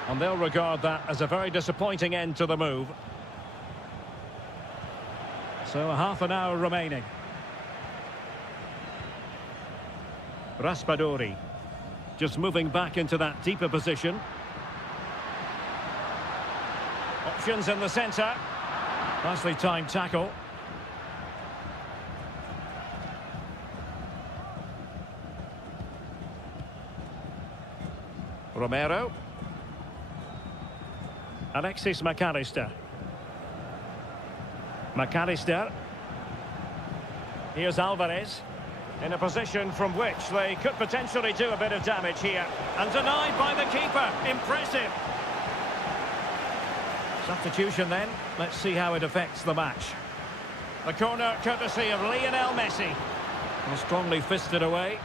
and they'll regard that as a very disappointing end to the move. So half an hour remaining. Raspadori just moving back into that deeper position. Options in the centre. Nicely timed tackle. Romero. Alexis McAllister. McAllister. Here's Alvarez. In a position from which they could potentially do a bit of damage here. And denied by the keeper. Impressive. Substitution then. Let's see how it affects the match. The corner courtesy of Lionel Messi. Well, strongly fisted away.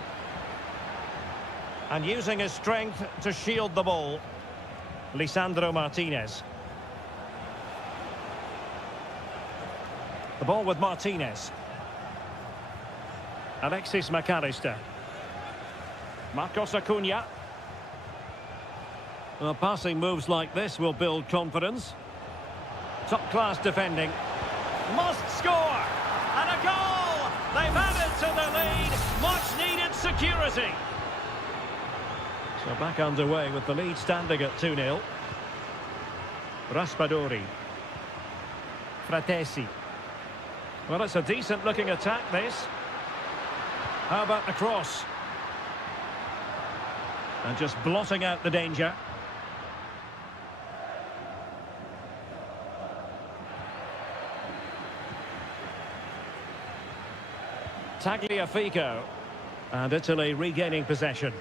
And using his strength to shield the ball. Lisandro Martinez. The ball with Martinez. Alexis McAllister. Marcos Acuna. Well, passing moves like this will build confidence. Top-class defending. Must score! And a goal! They've added to the lead. Much-needed security. So back underway with the lead standing at 2-0. Raspadori. Fratesi. Well, it's a decent-looking attack, this. How about the cross? And just blotting out the danger. Tagliafico. And Italy regaining possession.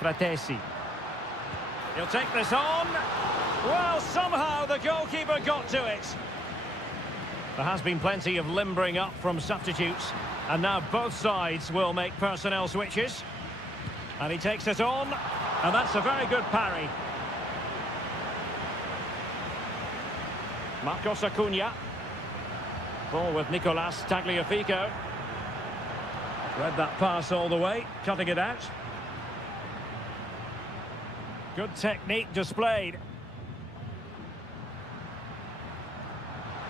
Fratesi. He'll take this on. Well, somehow the goalkeeper got to it. There has been plenty of limbering up from substitutes. And now both sides will make personnel switches. And he takes it on. And that's a very good parry. Marcos Acuna. Ball with Nicolas Tagliafico. Read that pass all the way, cutting it out. Good technique displayed.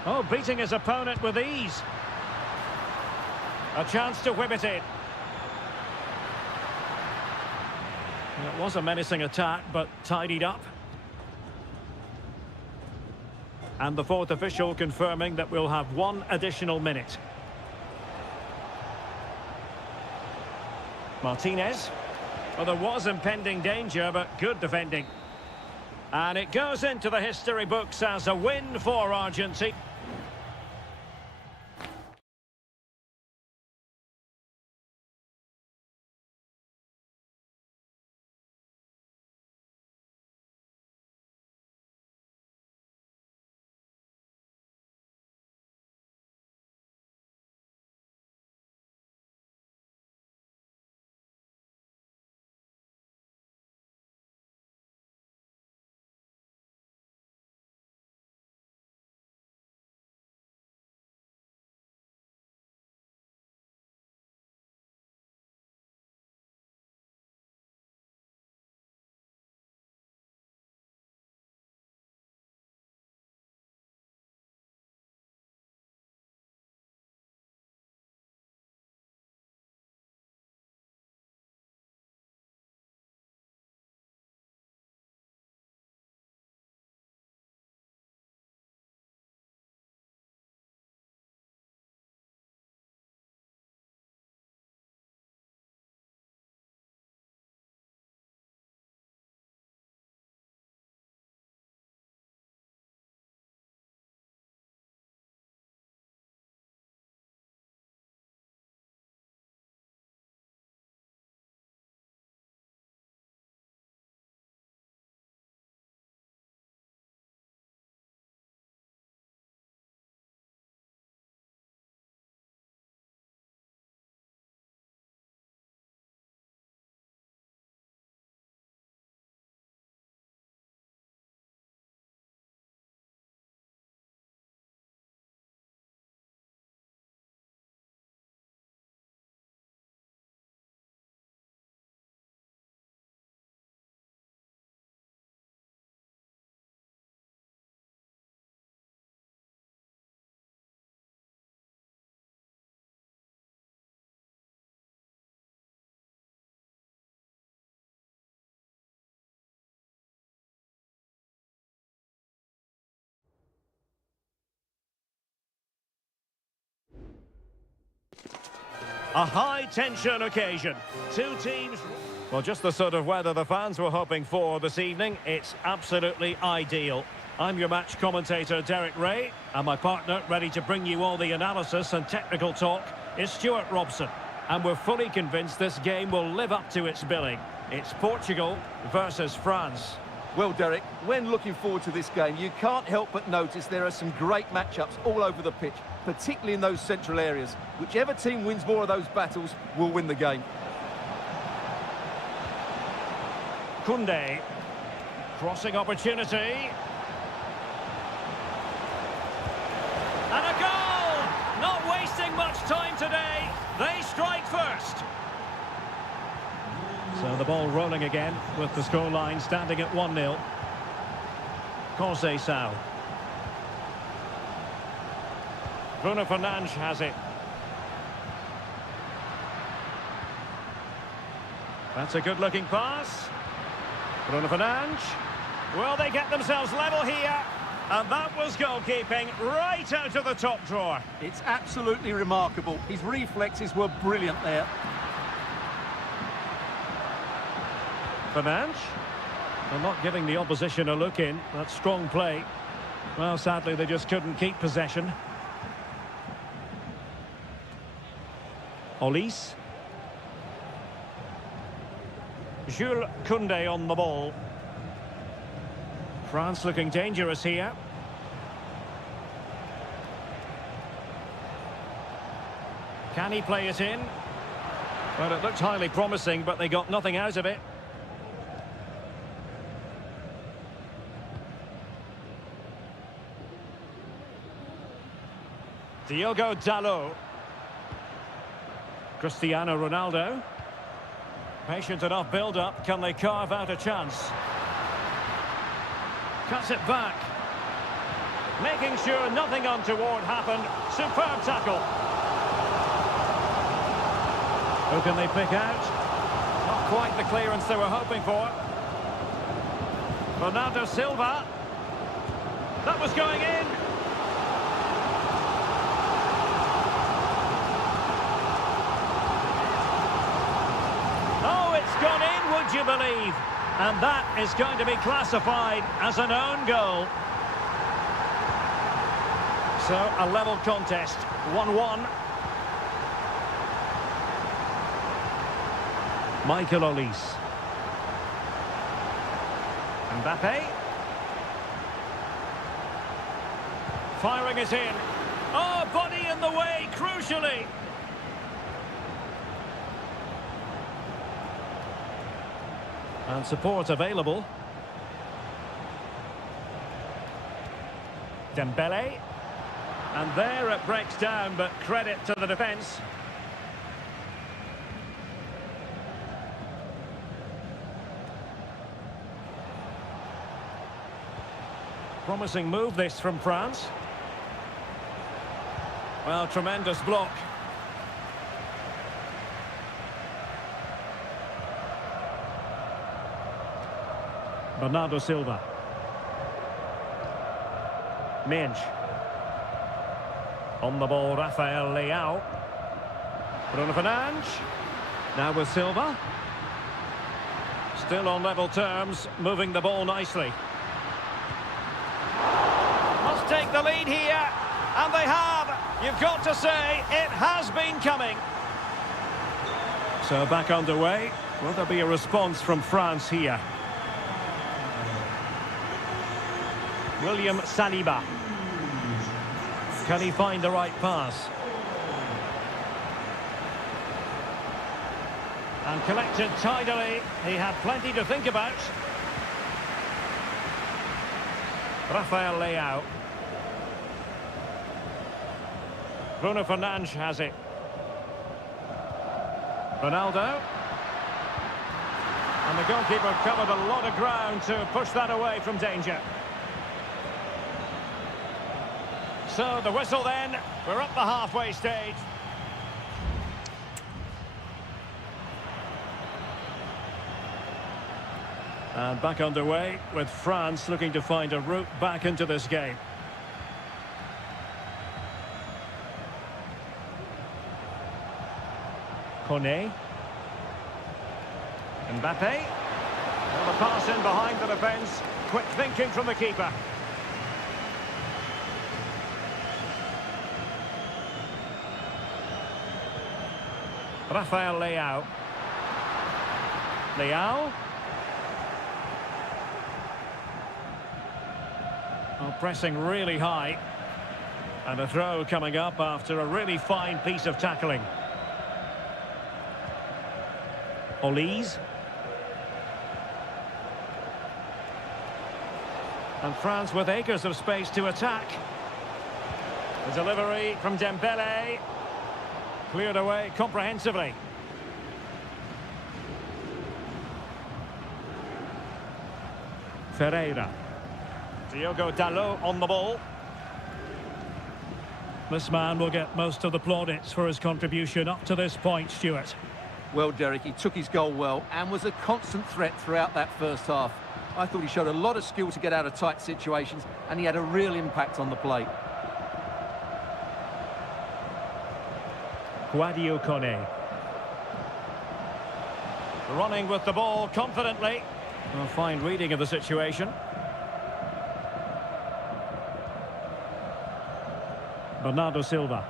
Oh, beating his opponent with ease. A chance to whip it in. It was a menacing attack, but tidied up. And the fourth official confirming that we'll have one additional minute. Martinez. Well, there was impending danger, but good defending. And it goes into the history books as a win for Argentina. A high-tension occasion. Two teams... Well, just the sort of weather the fans were hoping for this evening. It's absolutely ideal. I'm your match commentator, Derek Ray, and my partner, ready to bring you all the analysis and technical talk, is Stuart Robson. And we're fully convinced this game will live up to its billing. It's Portugal versus France. Well, Derek, when looking forward to this game, you can't help but notice there are some great matchups all over the pitch, particularly in those central areas. Whichever team wins more of those battles will win the game. Koundé. Crossing opportunity. And a goal! Not wasting much time today. They strike first. So the ball rolling again with the scoreline standing at 1-0. Conceição. Bruno Fernandes has it. That's a good-looking pass. Bruno Fernandes. Well, they get themselves level here. And that was goalkeeping right out of the top drawer. It's absolutely remarkable. His reflexes were brilliant there. Fernandes. They're not giving the opposition a look in. That's strong play. Well, sadly, they just couldn't keep possession. Olise. Jules Koundé on the ball. France looking dangerous here. Can he play it in? Well, it looked highly promising, but they got nothing out of it. Diogo Dalot. Cristiano Ronaldo. Patient enough build-up. Can they carve out a chance? Cuts it back. Making sure nothing untoward happened. Superb tackle. Who can they pick out? Not quite the clearance they were hoping for. Bernardo Silva. That was going in. Oh, it's gone in, would you believe? And that is going to be classified as an own goal. So, a level contest, 1-1. Michael Olise. Mbappe. Firing it in. Oh, body in the way, crucially. And support available. Dembele. And there it breaks down, but credit to the defence. Promising move this from France. Well, tremendous block. Bernardo Silva. Minge. On the ball, Rafael Leao. Bruno Fernandes. Now with Silva. Still on level terms, moving the ball nicely. Must take the lead here, and they have. You've got to say, it has been coming. So back underway. Will there be a response from France here? William Saliba. Can he find the right pass? And collected tidily. He had plenty to think about. Rafael Leao. Bruno Fernandes has it. Ronaldo. And the goalkeeper covered a lot of ground to push that away from danger. So the whistle then. We're up the halfway stage. And back underway with France looking to find a route back into this game. Kone. Mbappe. Well, the pass in behind the defence. Quick thinking from the keeper. Rafael Leao. Leao. Oh, pressing really high. And a throw coming up after a really fine piece of tackling. Olise. And France with acres of space to attack. The delivery from Dembele. Cleared away comprehensively. Ferreira. Diogo Dalot on the ball. This man will get most of the plaudits for his contribution up to this point, Stuart. Well, Derek, he took his goal well and was a constant threat throughout that first half. I thought he showed a lot of skill to get out of tight situations, and he had a real impact on the plate. Sadio Kone. Running with the ball confidently. A fine reading of the situation. Bernardo Silva.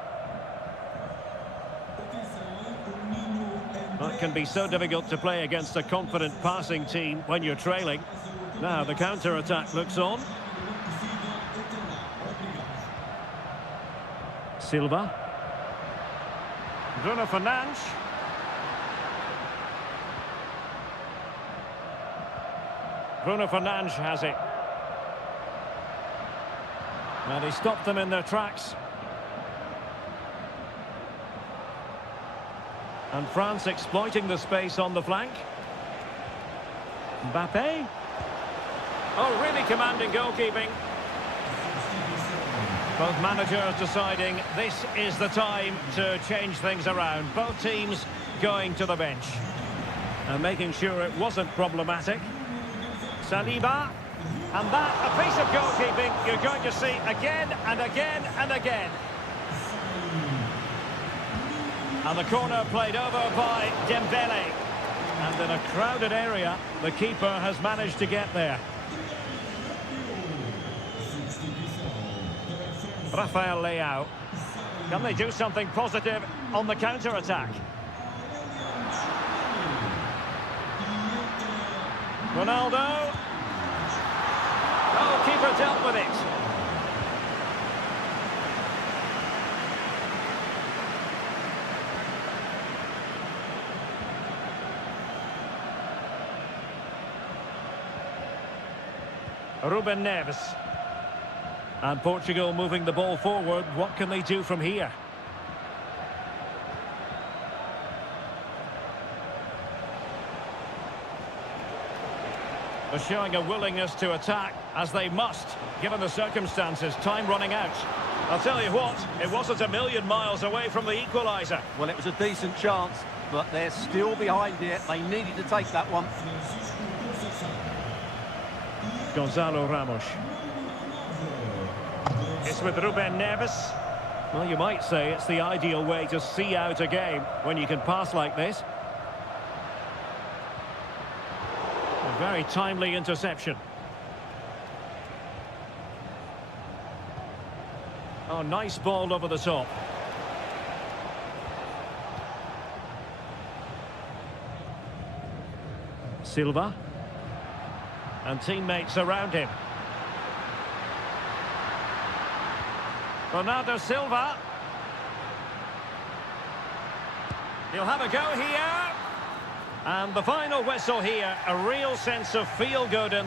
That can be so difficult to play against a confident passing team when you're trailing. Now the counter-attack looks on. Silva. Bruno Fernandes. Bruno Fernandes has it. And he stopped them in their tracks. And France exploiting the space on the flank. Mbappe. Oh, really commanding goalkeeping. Both managers deciding this is the time to change things around. Both teams going to the bench. And making sure it wasn't problematic. Saliba. And that, a piece of goalkeeping you're going to see again and again and again. And the corner played over by Dembele. And in a crowded area, the keeper has managed to get there. Rafael Leao. Can they do something positive on the counter-attack? Ronaldo. Oh, keeper dealt with it. Ruben Neves. And Portugal moving the ball forward. What can they do from here? They're showing a willingness to attack, as they must, given the circumstances. Time running out. I'll tell you what, it wasn't a million miles away from the equaliser. Well, it was a decent chance, but they're still behind here. They needed to take that one. Gonzalo Ramos. It's with Ruben Neves. Well, you might say it's the ideal way to see out a game when you can pass like this. A very timely interception. Oh, nice ball over the top. Silva. And teammates around him. Bernardo Silva. He'll have a go here. And the final whistle here, a real sense of feel-good and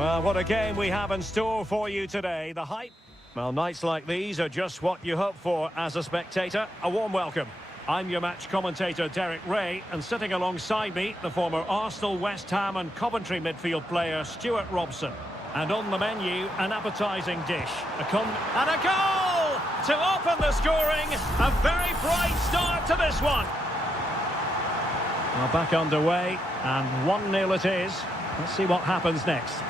Well, what a game we have in store for you today. The hype. Well, nights like these are just what you hope for as a spectator. A warm welcome. I'm your match commentator, Derek Ray, and sitting alongside me, the former Arsenal, West Ham and Coventry midfield player, Stuart Robson. And on the menu, an appetising dish. And a goal! To open the scoring. A very bright start to this one. Well, back underway, and 1-0 it is. Let's see what happens next.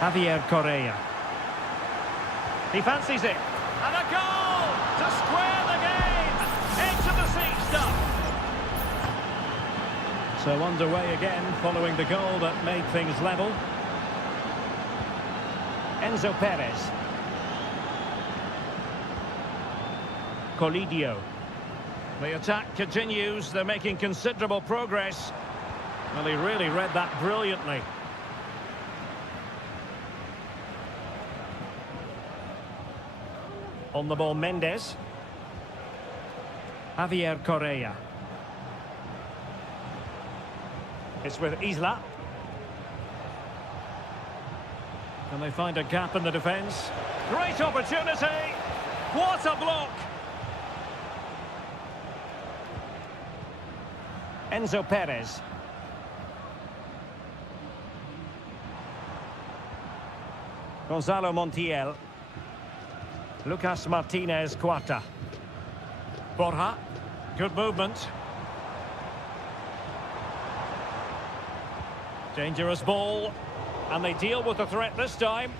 Javier Correa. He fancies it. And a goal to square the game. Into the seat stuff. So underway again following the goal that made things level. Enzo Perez. Colidio. The attack continues. They're making considerable progress. Well, he really read that brilliantly. On the ball, Mendes. Javier Correa. It's with Isla. Can they find a gap in the defence? Great opportunity! What a block! Enzo Perez. Gonzalo Montiel. Lucas Martinez Quarta. Borja. Good movement. Dangerous ball. And they deal with the threat this time.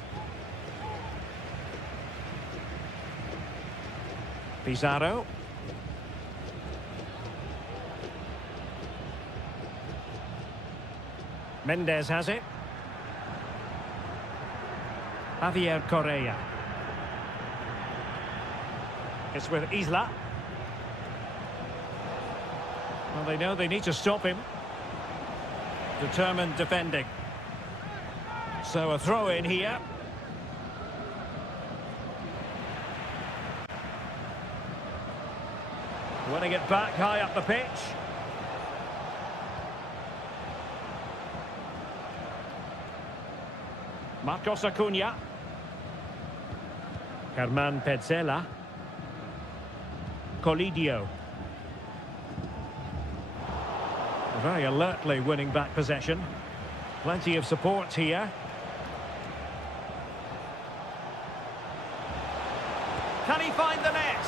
Pizarro. Mendes has it. Javier Correa. It's with Isla. Well, they know they need to stop him. Determined defending. So a throw in here. Winning it back high up the pitch. Marcos Acuna. Germán Petzela. Colidio. Very alertly winning back possession. Plenty of support here. Can he find the net?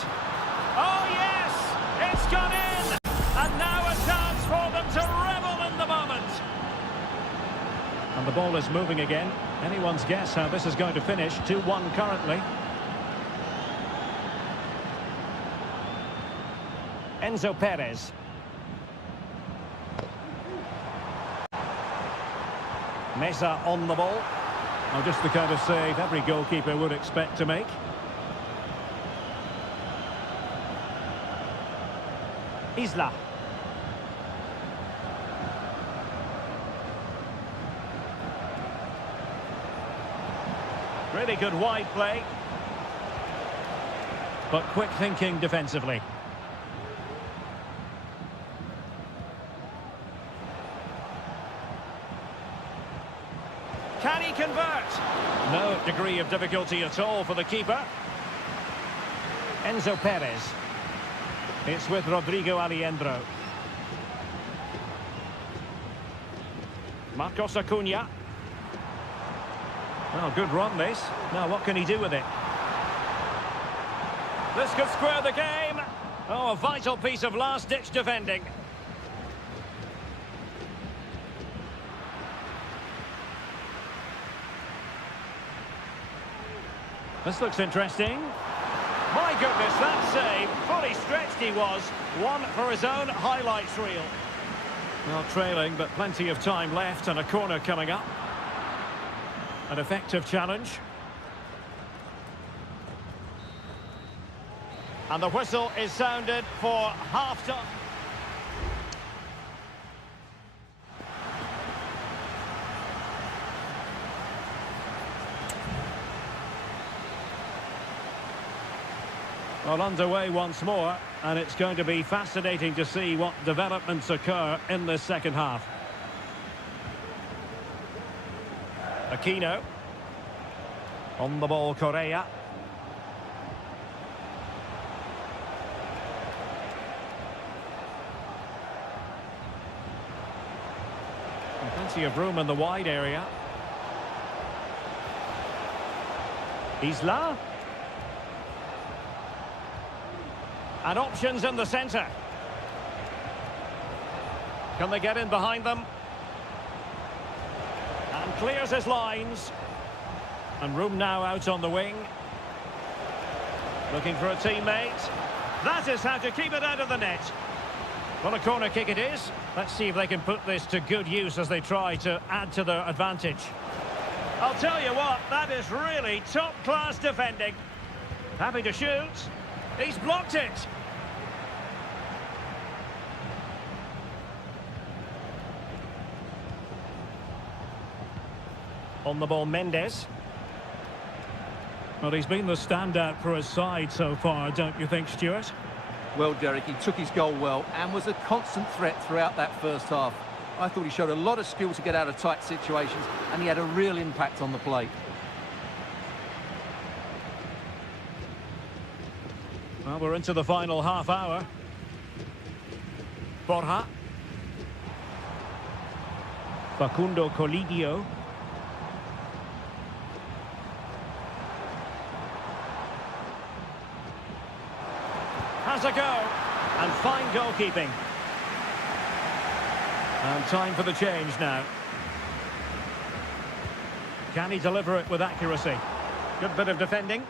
Oh yes! It's gone in! And now a chance for them to revel in the moment. And the ball is moving again. Anyone's guess how this is going to finish. 2-1 currently. Enzo Perez. Mesa on the ball. Well, just the kind of save every goalkeeper would expect to make. Isla. Really good wide play. But quick thinking defensively. Can he convert? No degree of difficulty at all for the keeper. Enzo Perez. It's with Rodrigo Alejandro. Marcos Acuna. Well, good run this. Now what can he do with it? This could square the game. Oh, a vital piece of last-ditch defending. This looks interesting. My goodness, that save. Fully stretched he was. One for his own highlights reel. Well, trailing, but plenty of time left and a corner coming up. An effective challenge. And the whistle is sounded for half-time. Well, underway once more, and it's going to be fascinating to see what developments occur in this second half. Aquino. On the ball, Correa. Plenty of room in the wide area. Isla. And options in the centre. Can they get in behind them? And clears his lines. And room now out on the wing. Looking for a teammate. That is how to keep it out of the net. Well, a corner kick it is. Let's see if they can put this to good use as they try to add to their advantage. I'll tell you what, that is really top-class defending. Happy to shoot. He's blocked it. On the ball, Mendes. Well, he's been the standout for his side so far, don't you think, Stuart? Well, Derek, he took his goal well and was a constant threat throughout that first half. I thought he showed a lot of skill to get out of tight situations, and he had a real impact on the play. Well, we're into the final half hour. Borja. Facundo Colidio. Has a go. And fine goalkeeping. And time for the change now. Can he deliver it with accuracy? Good bit of defending.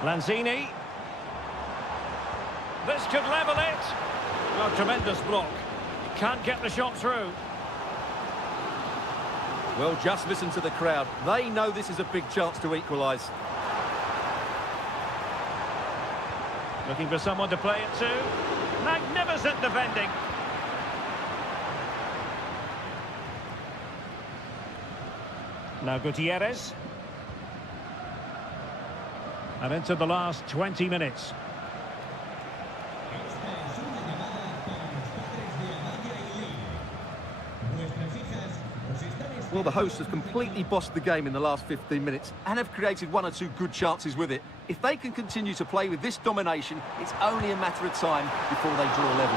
Lanzini. This could level it. Oh, tremendous block. Can't get the shot through. Well, just listen to the crowd. They know this is a big chance to equalise. Looking for someone to play it to. Magnificent defending. Now Gutierrez. And into the last 20 minutes. Well, the hosts have completely bossed the game in the last 15 minutes and have created one or two good chances with it. If they can continue to play with this domination, it's only a matter of time before they draw level.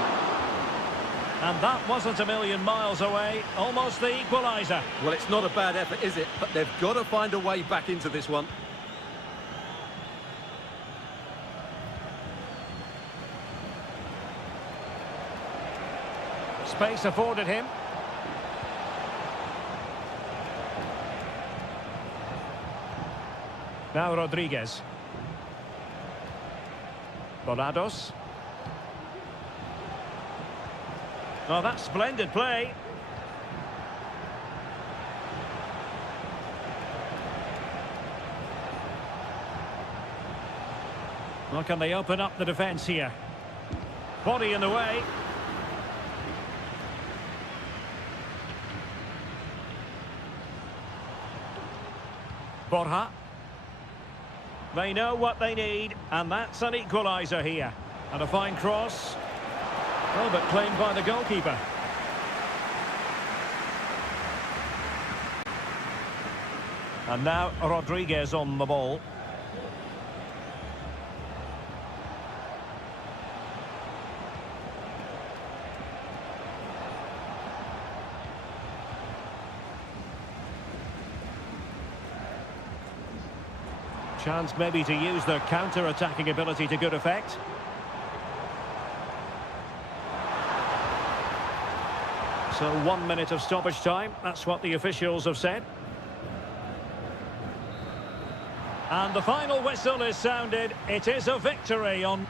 And that wasn't a million miles away, almost the equaliser. Well, it's not a bad effort, is it? But they've got to find a way back into this one. Space afforded him. Now Rodriguez. Volados. Oh, that's splendid play. Well, can they open up the defence here? Body in the way. Borja. They know what they need, and that's an equaliser here. And a fine cross. Well, but claimed by the goalkeeper. And now Rodriguez on the ball. Chance maybe to use their counter-attacking ability to good effect. So 1 minute of stoppage time, that's what the officials have said. And the final whistle is sounded. It is a victory on...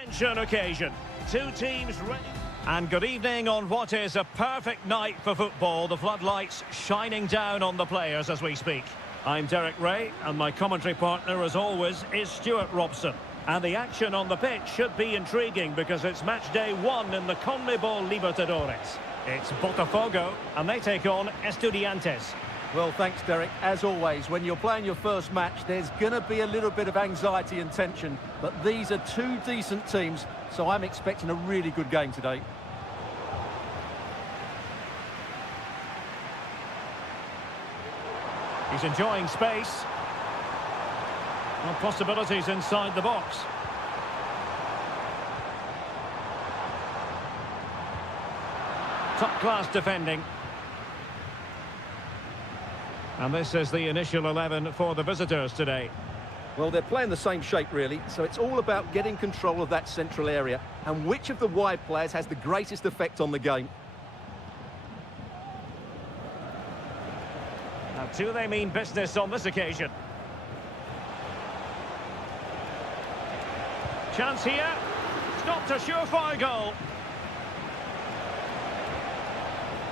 Attention occasion. Two teams ready. And good evening on what is a perfect night for football. The floodlights shining down on the players as we speak. I'm Derek Ray, and my commentary partner, as always, is Stuart Robson. And the action on the pitch should be intriguing because it's match day 1 in the CONMEBOL Libertadores. It's Botafogo, and they take on Estudiantes. Well, thanks, Derek. As always, when you're playing your first match, there's going to be a little bit of anxiety and tension. But these are two decent teams, so I'm expecting a really good game today. He's enjoying space. Well, possibilities inside the box. Top-class defending. And this is the initial 11 for the visitors today. Well, they're playing the same shape, really, so it's all about getting control of that central area and which of the wide players has the greatest effect on the game. Now, do they mean business on this occasion? Chance here. Stopped a surefire goal.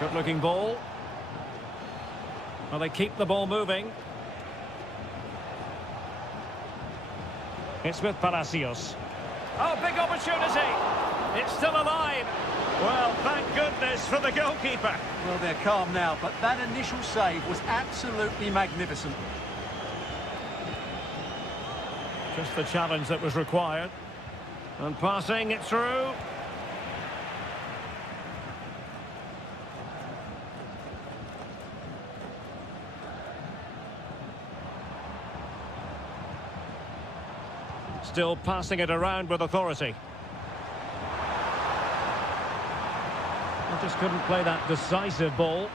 Good-looking ball. Well, they keep the ball moving. It's with Palacios. Oh, big opportunity. It's still alive. Well, thank goodness for the goalkeeper. Well, they're calm now, but that initial save was absolutely magnificent. Just the challenge that was required. And passing it through. Still passing it around with authority. I just couldn't play that decisive ball.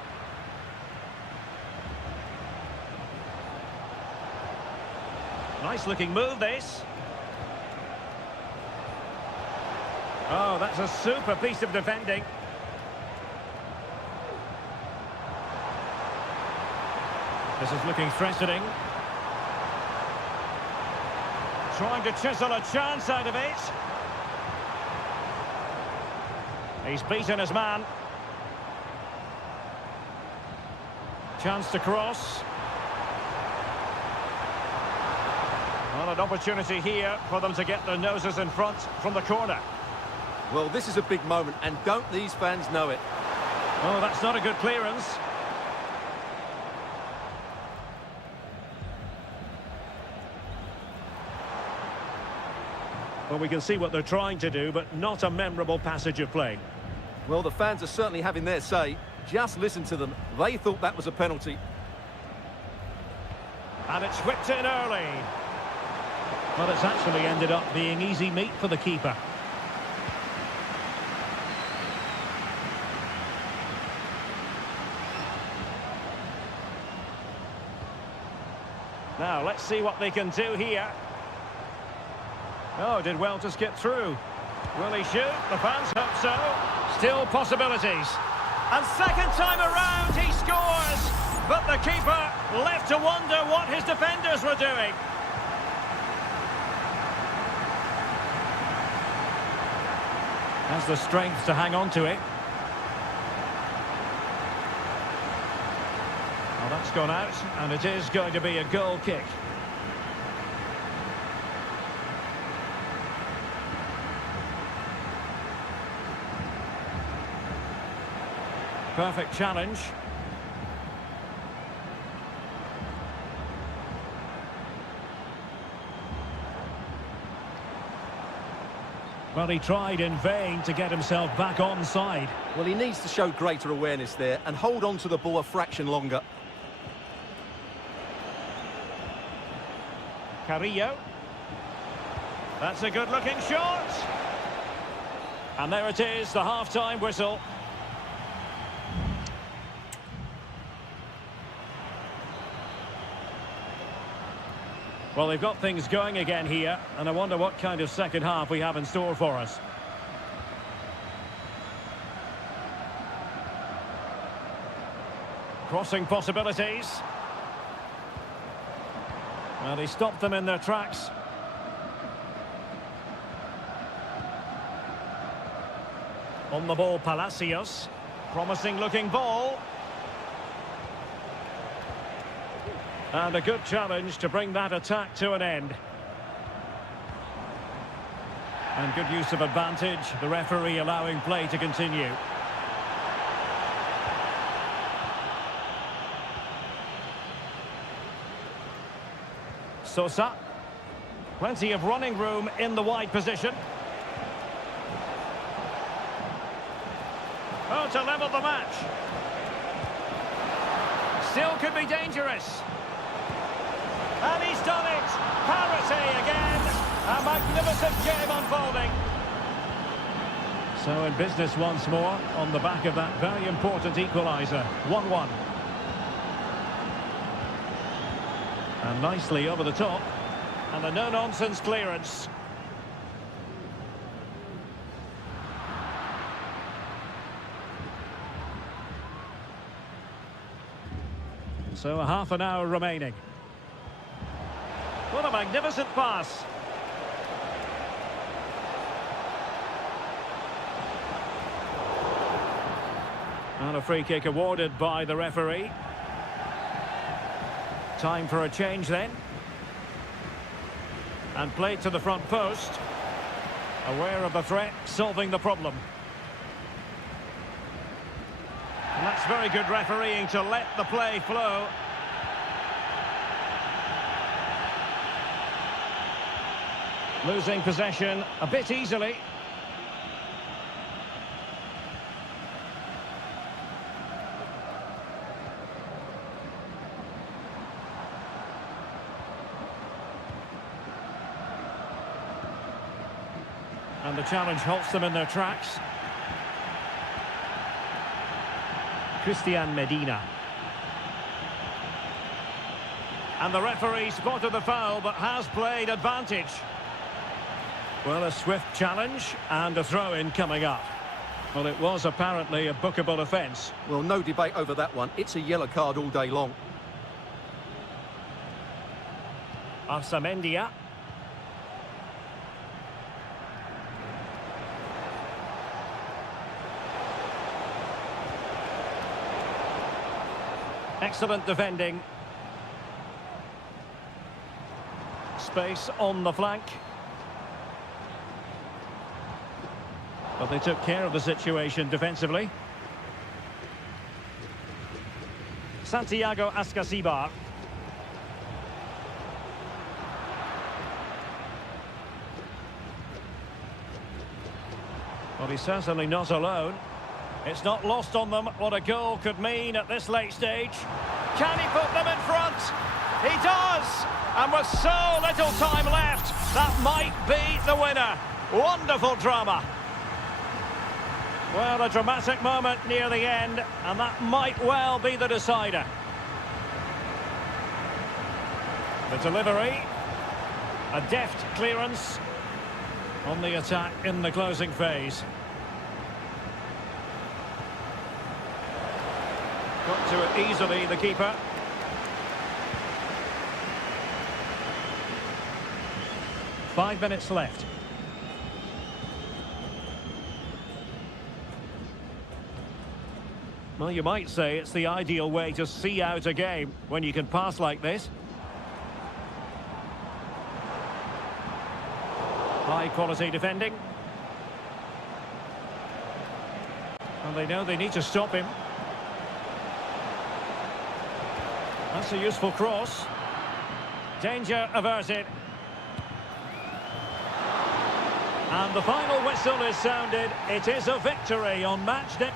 Nice looking move, this. Oh, that's a super piece of defending. This is looking threatening. Trying to chisel a chance out of it. He's beaten his man. Chance to cross. Well, an opportunity here for them to get their noses in front from the corner. Well, this is a big moment, and don't these fans know it? Oh, that's not a good clearance. Well, we can see what they're trying to do, but not a memorable passage of play. Well, the fans are certainly having their say. Just listen to them. They thought that was a penalty. And it's whipped in early. But it's actually ended up being easy meat for the keeper. Now, let's see what they can do here. Oh, did well to skip through. Will he shoot? The fans hope so. Still possibilities. And second time around, he scores. But the keeper left to wonder what his defenders were doing. Has the strength to hang on to it. Well, that's gone out, and it is going to be a goal kick. Perfect challenge. Well, he tried in vain to get himself back onside. Well, he needs to show greater awareness there and hold on to the ball a fraction longer. Carrillo. That's a good-looking shot. And there it is, the half-time whistle. Well, they've got things going again here, and I wonder what kind of second half we have in store for us. Crossing possibilities. Well, he stopped them in their tracks. On the ball, Palacios. Promising looking ball. And a good challenge to bring that attack to an end. And good use of advantage. The referee allowing play to continue. Sosa. Plenty of running room in the wide position. Oh, to level the match. Still could be dangerous. And he's done it. Parity again. A magnificent game unfolding. So in business once more on the back of that very important equaliser. 1-1. And nicely over the top. And a no-nonsense clearance. So a half an hour remaining. What a magnificent pass. And a free kick awarded by the referee. Time for a change then. And played to the front post. Aware of the threat, solving the problem. And that's very good refereeing to let the play flow. Losing possession a bit easily. And the challenge halts them in their tracks. Christian Medina. And the referee spotted the foul but has played advantage. Well, a swift challenge and a throw-in coming up. Well, it was apparently a bookable offence. Well, no debate over that one. It's a yellow card all day long. Arsamendia. Excellent defending. Space on the flank. But they took care of the situation defensively. Santiago Ascasibar. Well, he's certainly not alone. It's not lost on them what a goal could mean at this late stage. Can he put them in front? He does! And with so little time left, that might be the winner. Wonderful drama. Well, a dramatic moment near the end, and that might well be the decider. The delivery. A deft clearance on the attack in the closing phase. Got to it easily, the keeper. Five minutes left. Well, you might say it's the ideal way to see out a game when you can pass like this. High quality defending. And they know they need to stop him. That's a useful cross. Danger averted. And the final whistle is sounded. It is a victory on match day.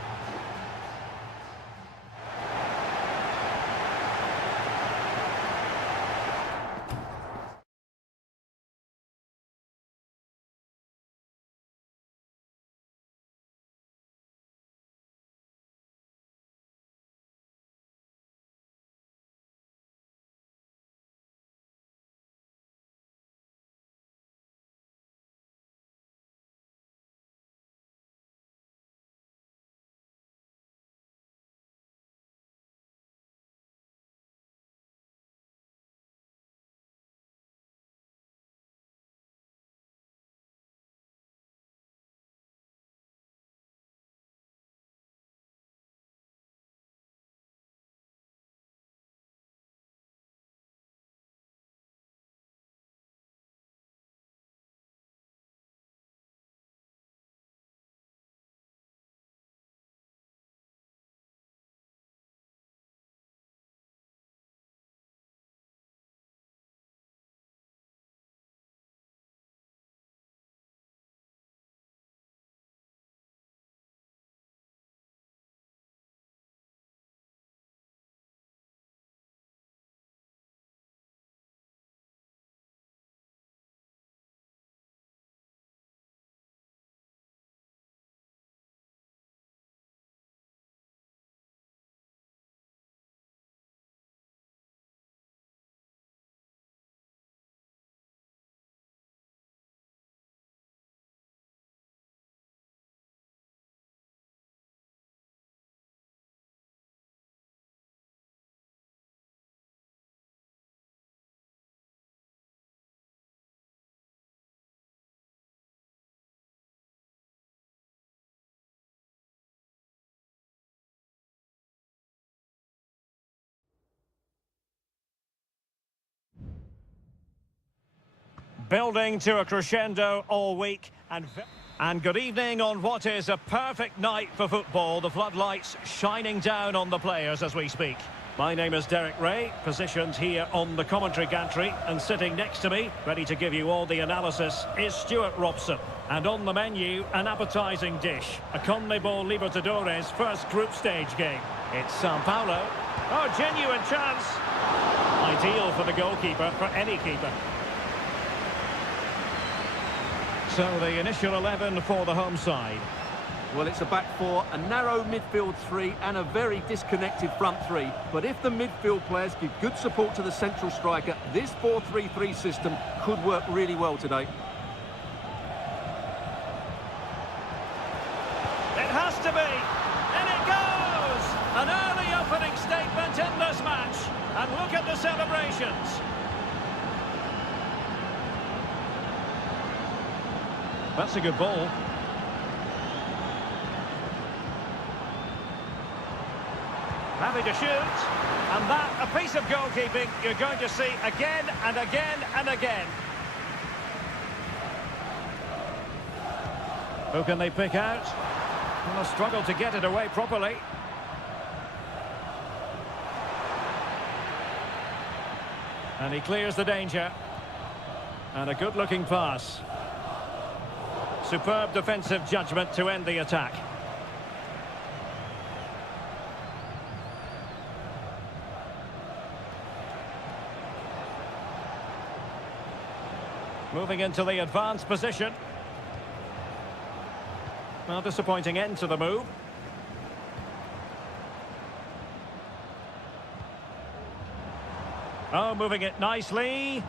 Building to a crescendo all week and good evening on what is a perfect night for football. The floodlights shining down on the players as we speak. My name is Derek Ray, positioned here on the commentary gantry, and sitting next to me, ready to give you all the analysis, is Stuart Robson. And on the menu, an appetising dish, a CONMEBOL Libertadores first group stage game. It's Sao Paulo. Oh, genuine chance. Ideal for the goalkeeper, for any keeper. So the initial 11 for the home side. Well, it's a back four, a narrow midfield three and a very disconnected front three. But if the midfield players give good support to the central striker, this 4-3-3 system could work really well today. It has to be, and it goes! An early opening statement in this match. And look at the celebrations. That's a good ball. Happy to shoot, and that, a piece of goalkeeping you're going to see again and again and again. Who can they pick out? Well, they'll struggle to get it away properly. And he clears the danger. And a good-looking pass. Superb defensive judgment to end the attack. Moving into the advanced position. Well, disappointing end to the move. Oh, moving it nicely.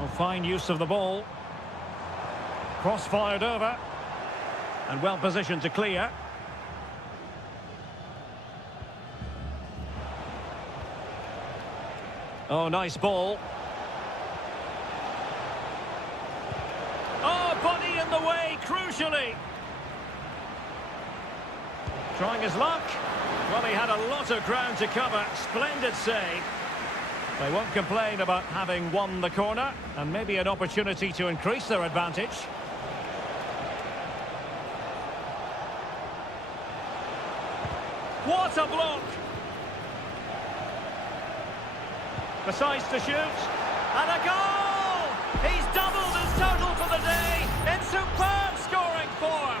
Oh, fine use of the ball. Cross fired over. And well positioned to clear. Oh, nice ball. Oh, body in the way, crucially. Trying his luck. Well, he had a lot of ground to cover. Splendid save. They won't complain about having won the corner, and maybe an opportunity to increase their advantage. What a block! Decides to shoot, and a goal! He's doubled his total for the day in superb scoring form.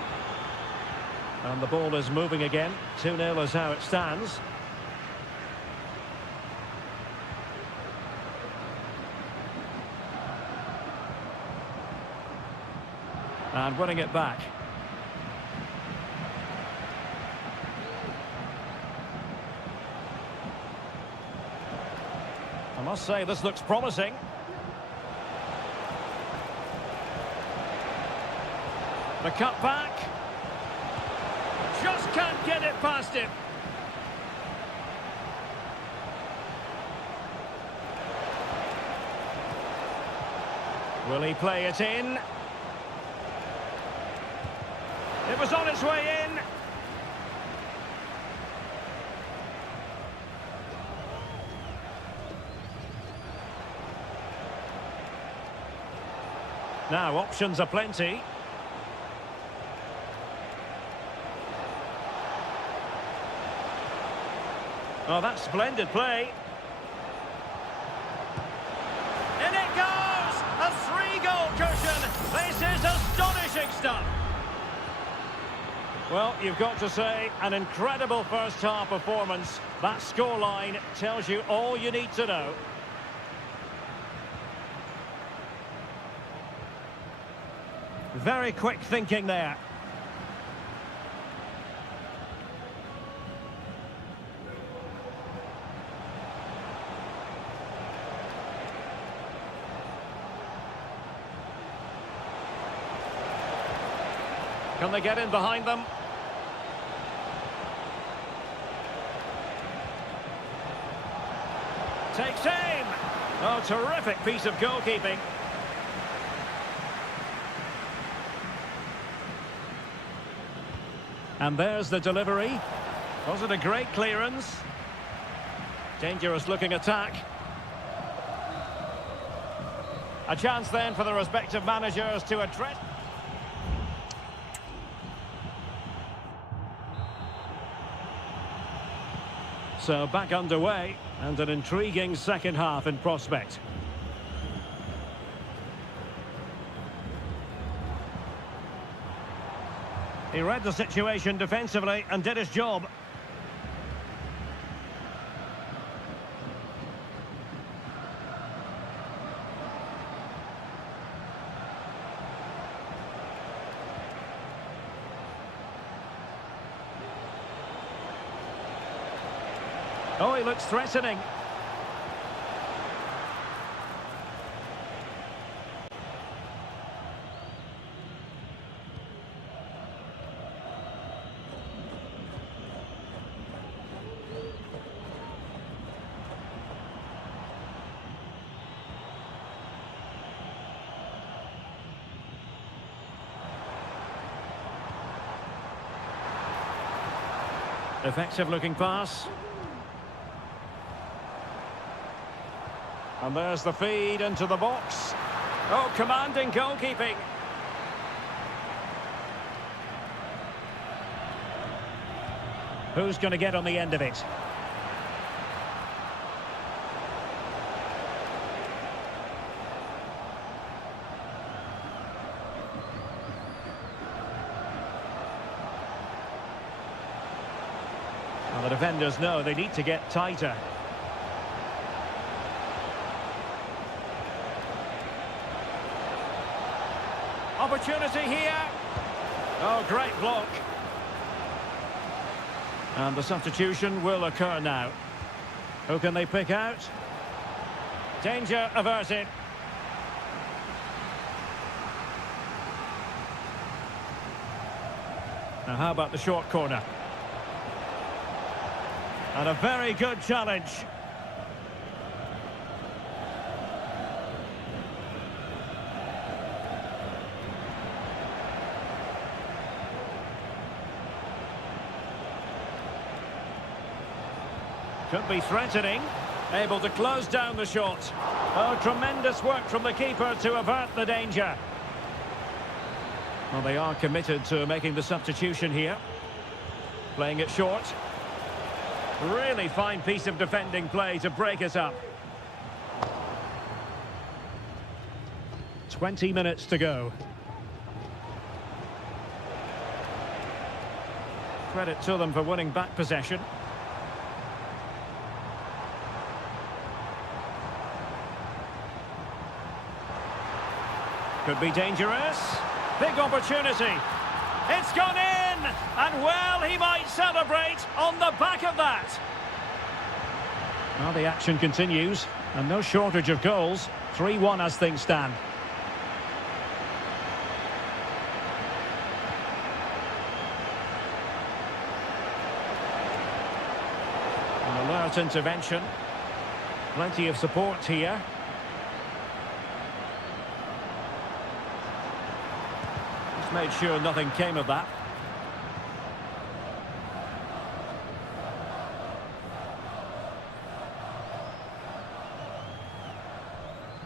And the ball is moving again. 2-0 is how it stands. And winning it back. I must say, this looks promising. The cut back. Just can't get it past him. Will he play it in? It was on its way in. Now, options are plenty. Oh, that's splendid play. In it goes! A 3-goal cushion! This is astonishing stuff! Well, you've got to say, an incredible first-half performance. That scoreline tells you all you need to know. Very quick thinking there. Can they get in behind them? Takes aim! Oh, terrific piece of goalkeeping. And there's the delivery. Was it a great clearance? Dangerous looking attack. A chance then for the respective managers to address... So back underway, and an intriguing second half in prospect. He read the situation defensively and did his job. Oh, he looks threatening. Effective looking pass. And there's the feed into the box. Oh, commanding goalkeeping. Who's going to get on the end of it? Well, the defenders know they need to get tighter. Opportunity here. Oh, great block. And the substitution will occur now. Who can they pick out? Danger averted. Now how about the short corner? And a very good challenge. Could be threatening. Able to close down the shot. Oh, tremendous work from the keeper to avert the danger. Well, they are committed to making the substitution here. Playing it short. Really fine piece of defending play to break us up. 20 minutes to go. Credit to them for winning back possession. Could be dangerous. Big opportunity. It's gone in! And well, he might celebrate on the back of that. Well, the action continues. And no shortage of goals. 3-1 as things stand. An alert intervention. Plenty of support here. Made sure nothing came of that.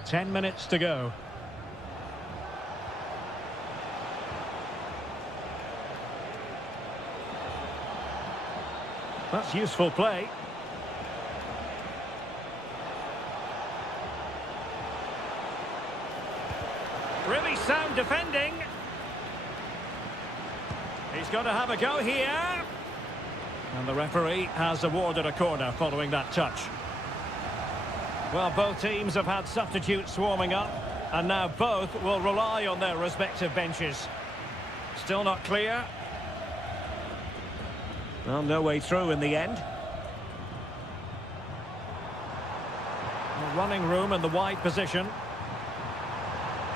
Ten minutes to go. That's useful play. Really sound defending. He's got to have a go here. And the referee has awarded a corner following that touch. Well, both teams have had substitutes swarming up, and now both will rely on their respective benches. Still not clear. Well, no way through in the end. Running room in the wide position.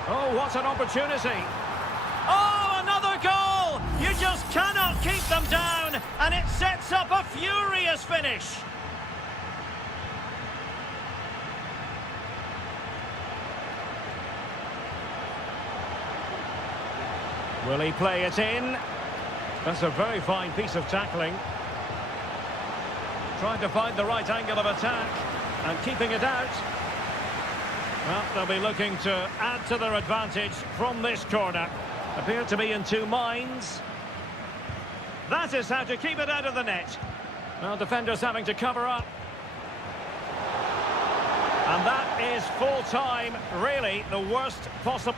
Oh, what an opportunity. Oh, another goal! You just cannot keep them down, and it sets up a furious finish. Will he play it in? That's a very fine piece of tackling. Trying to find the right angle of attack and keeping it out. Well, they'll be looking to add to their advantage from this corner. Appear to be in two minds. That is how to keep it out of the net. Well, defenders having to cover up. And that is full time, really the worst possible.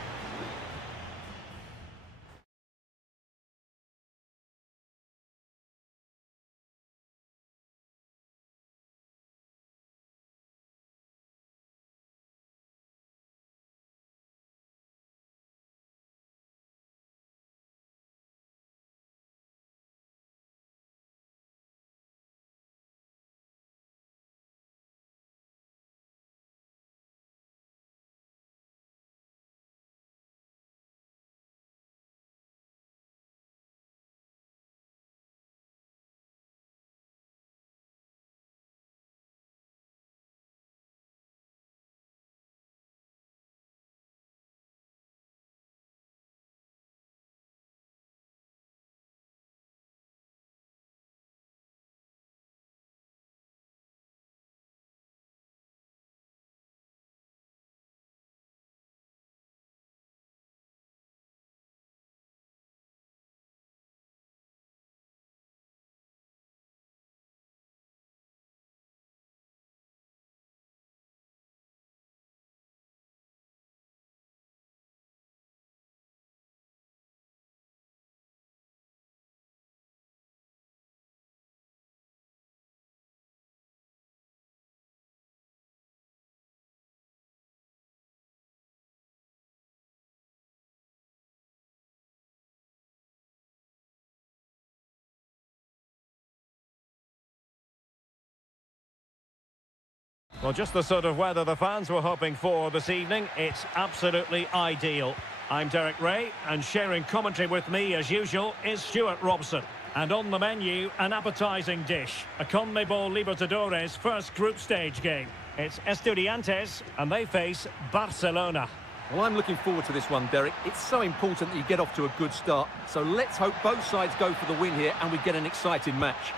Well, just the sort of weather the fans were hoping for this evening. It's absolutely ideal. I'm Derek Ray, and sharing commentary with me, as usual, is Stuart Robson. And on the menu, an appetising dish, a CONMEBOL Libertadores first group stage game. It's Estudiantes, and they face Barcelona. Well, I'm looking forward to this one, Derek. It's so important that you get off to a good start. So let's hope both sides go for the win here and we get an exciting match.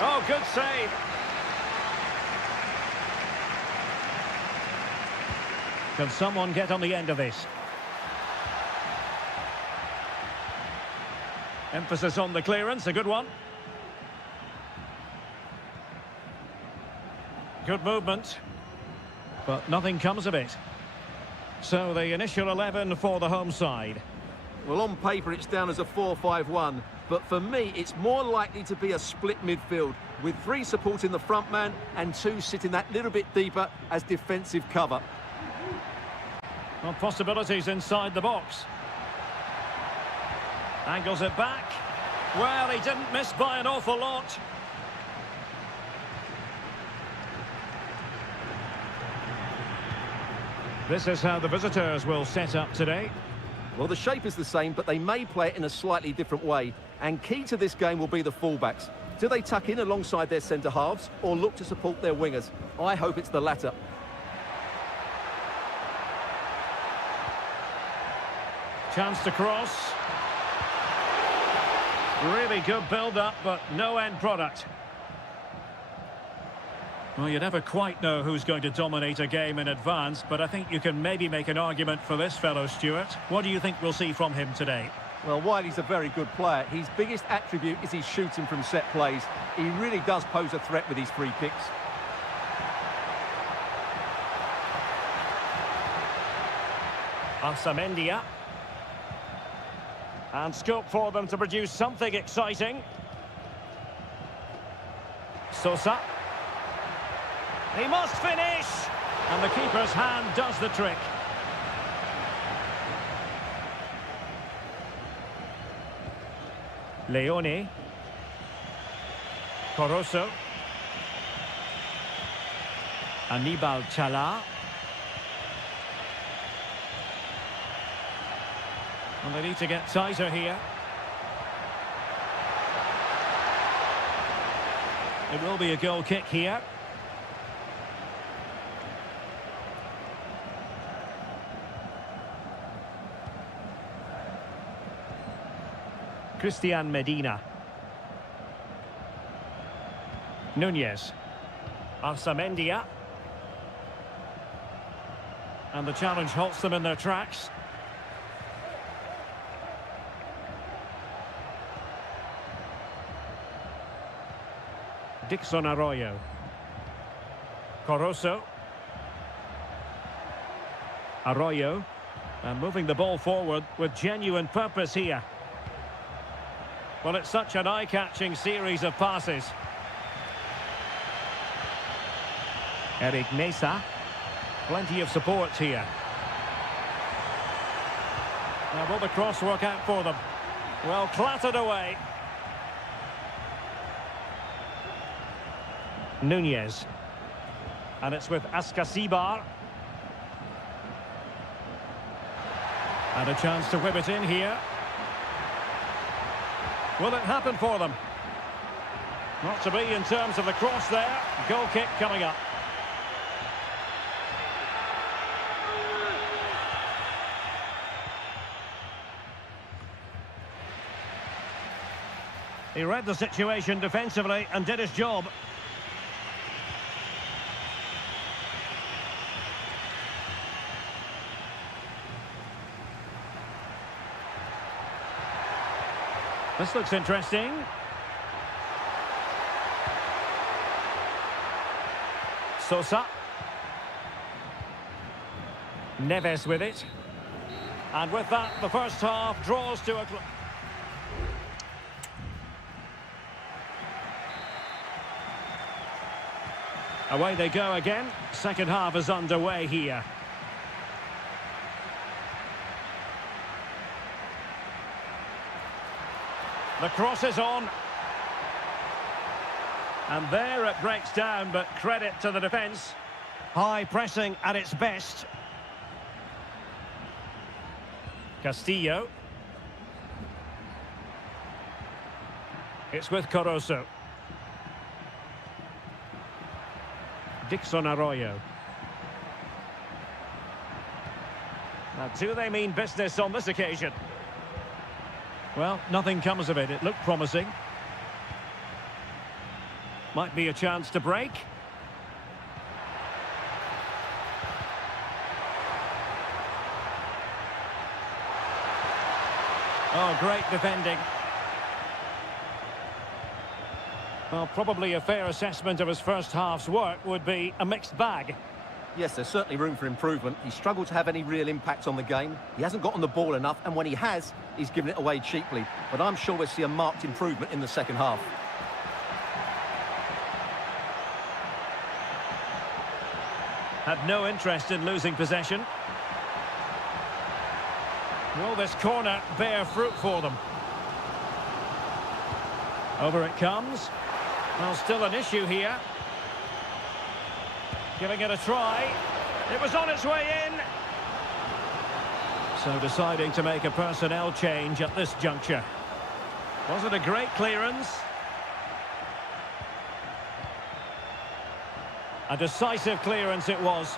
Oh, good save. Can someone get on the end of this? Emphasis on the clearance, a good one. Good movement, but nothing comes of it. So the initial 11 for the home side. Well, on paper it's down as a 4-5-1, but for me it's more likely to be a split midfield, with 3 supporting the front man and 2 sitting that little bit deeper as defensive cover. Well, possibilities inside the box. Angles it back. Well, he didn't miss by an awful lot. This is how the visitors will set up today. Well, the shape is the same, but they may play it in a slightly different way. And key to this game will be the fullbacks. Do they tuck in alongside their centre-halves or look to support their wingers? I hope it's the latter. Chance to cross. Really good build-up, but no end product. Well, you never quite know who's going to dominate a game in advance, but I think you can maybe make an argument for this fellow, Stuart. What do you think we'll see from him today? Well, while he's a very good player, his biggest attribute is his shooting from set plays. He really does pose a threat with his free kicks. Arsamendia. And scope for them to produce something exciting. Sosa. He must finish! And the keeper's hand does the trick. Leone. Coroso. Anibal Chala. And they need to get tighter here. It will be a goal kick here. Christian Medina. Nunez. Arsamendia. And the challenge halts them in their tracks. Dixon Arroyo. Corozo. Arroyo. And moving the ball forward with genuine purpose here. Well, it's such an eye-catching series of passes. Eric Mesa. Plenty of support here. Now, will the cross work out for them? Well, clattered away. Nunez. And it's with Ascasibar. And a chance to whip it in here. Will it happen for them? Not to be in terms of the cross there. Goal kick coming up. He read the situation defensively and did his job. This looks interesting. Sosa. Neves with it. And with that, the first half draws to a... Away they go again. Second half is underway here. The cross is on. And there it breaks down, but credit to the defence. High pressing at its best. Castillo. It's with Corozo. Dixon Arroyo. Now, do they mean business on this occasion? Well, nothing comes of it. It looked promising. Might be a chance to break. Oh, great defending. Well, probably a fair assessment of his first half's work would be a mixed bag. Yes, there's certainly room for improvement. He struggled to have any real impact on the game. He hasn't got on the ball enough, and when he has, he's given it away cheaply. But I'm sure we'll see a marked improvement in the second half. Had no interest in losing possession. Will this corner bear fruit for them? Over it comes. Well, still an issue here. Giving it a try. It was on its way in. So deciding to make a personnel change at this juncture. Was it a great clearance? A decisive clearance it was.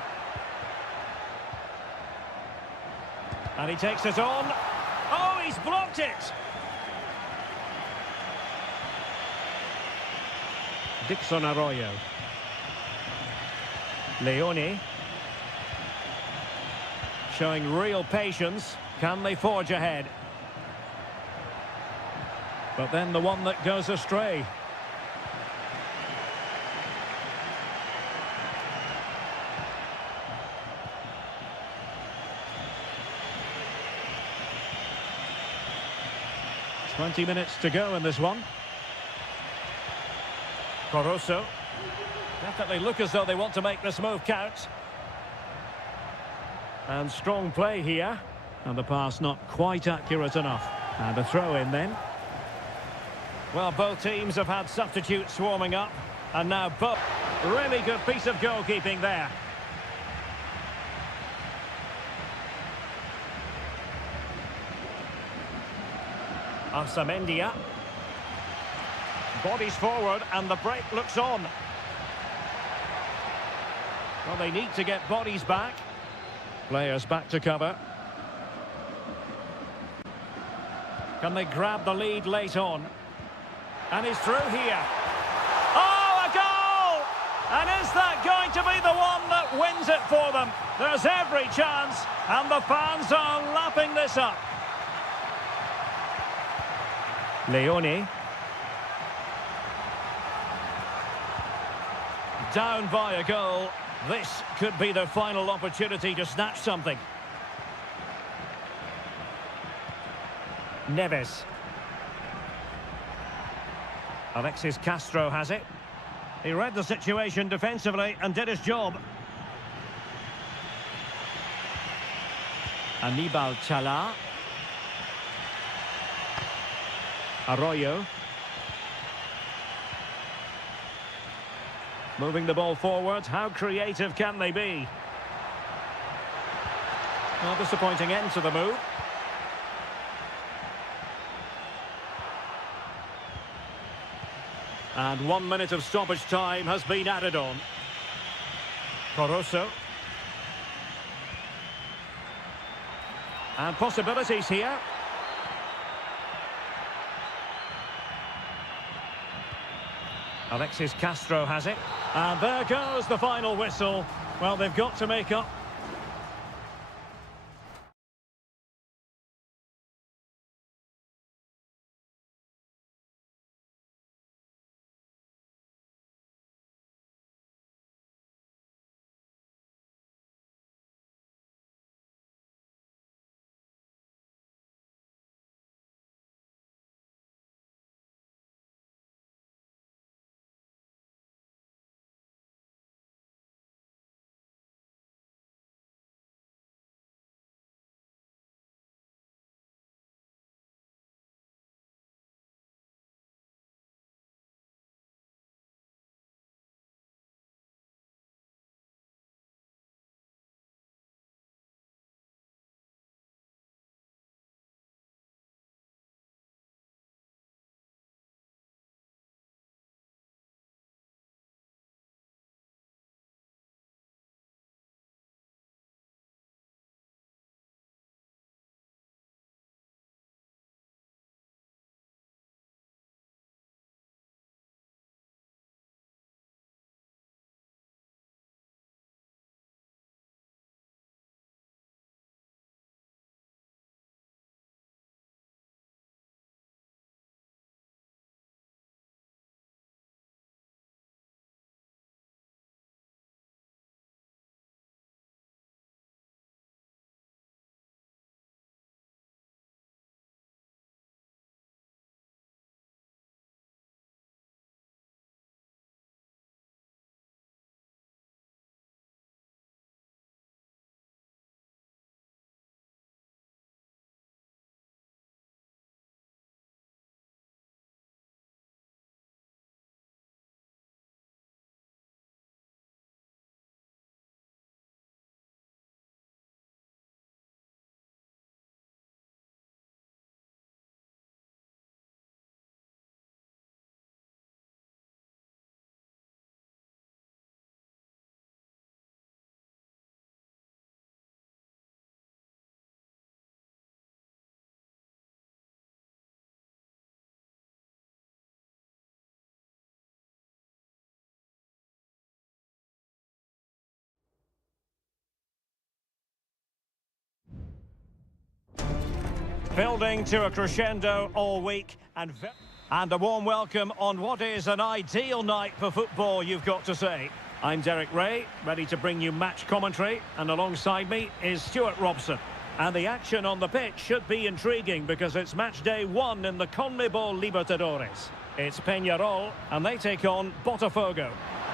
And he takes it on. Oh, he's blocked it! Dixon Arroyo. Leone. Showing real patience. Can they forge ahead? But then the one that goes astray. "20 minutes to go in this one." Corozo. Definitely look as though they want to make this move count. And strong play here. And the pass not quite accurate enough. And a throw in then. Well, both teams have had substitutes warming up. And now both. Really good piece of goalkeeping there. Arsamendia. Bodies forward and the break looks on. Well, they need to get bodies back. Players back to cover. Can they grab the lead late on? And he's through here. Oh, a goal! And is that going to be the one that wins wins it for them. There's every chance, and the fans are lapping this up. Leone. Down by a goal. This could be their final opportunity to snatch something. Neves. Alexis Castro has it. He read the situation defensively and did his job. Anibal Chala. Arroyo. Moving the ball forward. How creative can they be? Well, disappointing end to the move. And 1 minute of stoppage time has been added on. Poroso. And possibilities here. Alexis Castro has it. And there goes the final whistle. Well, they've got to make up. Building to a crescendo all week and a warm welcome on what is an ideal night for football, you've got to say. I'm Derek Ray, ready to bring you match commentary, and alongside me is Stuart Robson. And the action on the pitch should be intriguing because it's match day 1 in the CONMEBOL Libertadores. It's Peñarol and they take on Botafogo.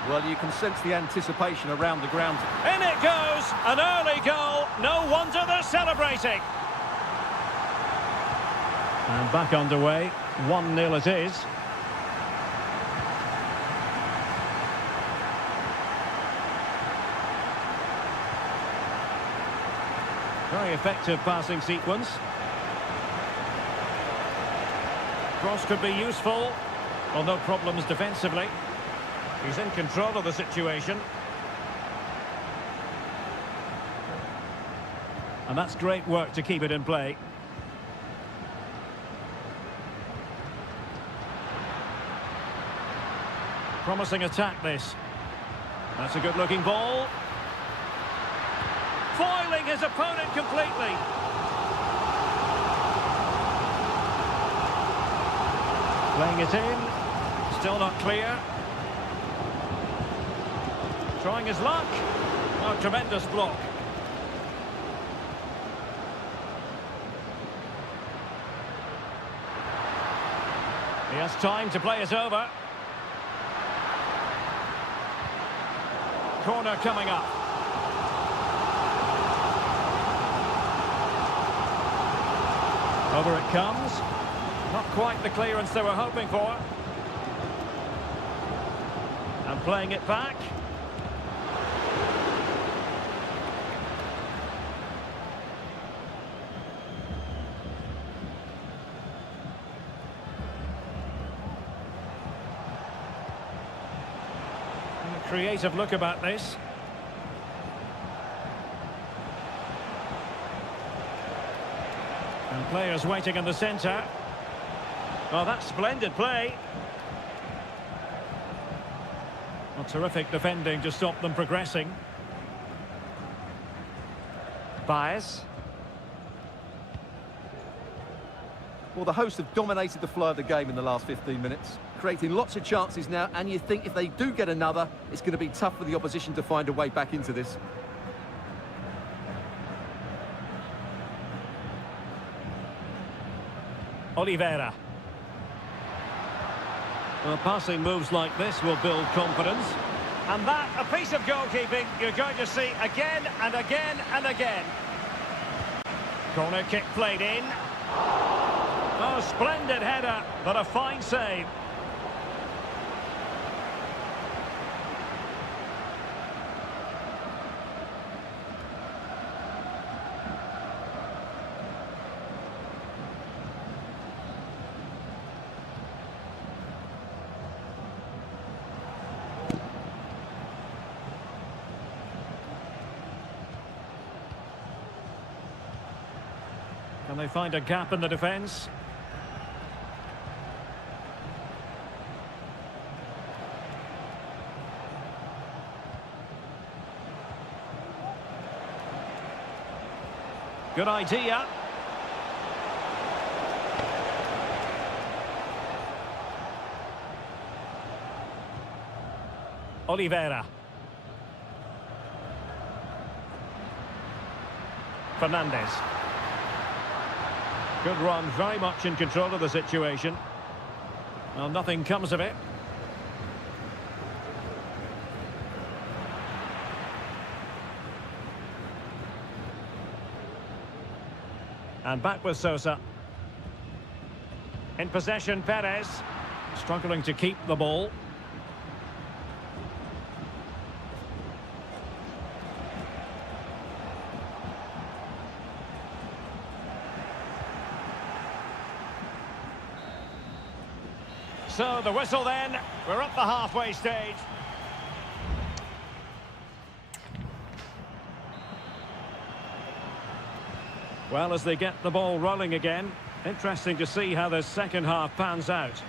Well, you can sense the anticipation around the ground. In it goes! An early goal! No wonder they're celebrating! And back underway, 1-0 it is. Very effective passing sequence. Cross could be useful, well, no problems defensively. He's in control of the situation. And that's great work to keep it in play. Promising attack, this. That's a good-looking ball. foiling his opponent completely. Playing it in, still not clear. Trying his luck. Oh, tremendous block. He has time to play it over. Corner coming up. Over it comes. Not quite the clearance they were hoping for. And playing it back. Creative look about this. And players waiting in the centre. Well, that's splendid play. Well, terrific defending to stop them progressing. Baez. Well, the hosts have dominated the flow of the game in the last 15 minutes, creating lots of chances now, and you think if they do get another, it's going to be tough for the opposition to find a way back into this. Oliveira. Well, passing moves like this will build confidence. And that, a piece of goalkeeping you're going to see again and again and again. Corner kick played in. Oh, splendid header, but a fine save. Can they find a gap in the defence? Good idea. Oliveira. Fernandez. Good run, very much in control of the situation. Well, nothing comes of it. And back with Sosa. In possession, Perez. Struggling to keep the ball. So the whistle then. We're at the halfway stage. Well, as they get the ball rolling again, interesting to see how the second half pans out.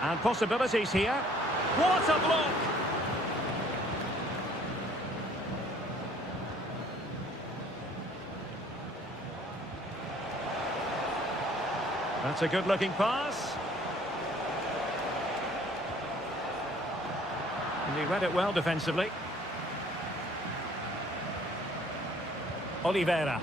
And possibilities here. What a block! That's a good-looking pass. And he read it well defensively. Oliveira.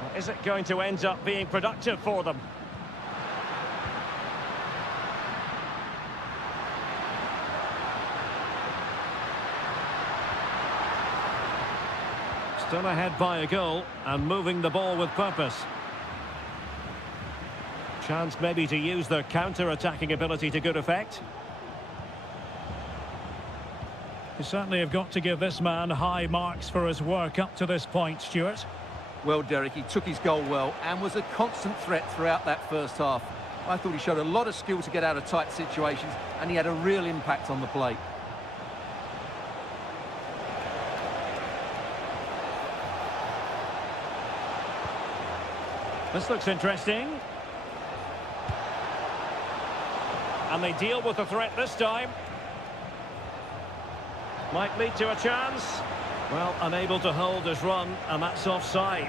Well, is it going to end up being productive for them? Still ahead by a goal and moving the ball with purpose. Chance maybe to use their counter-attacking ability to good effect. You certainly have got to give this man high marks for his work up to this point, Stuart. Well, Derek, he took his goal well and was a constant threat throughout that first half. I thought he showed a lot of skill to get out of tight situations, and he had a real impact on the play. This looks interesting. And they deal with the threat this time. Might lead to a chance. Well, unable to hold his run, and that's offside.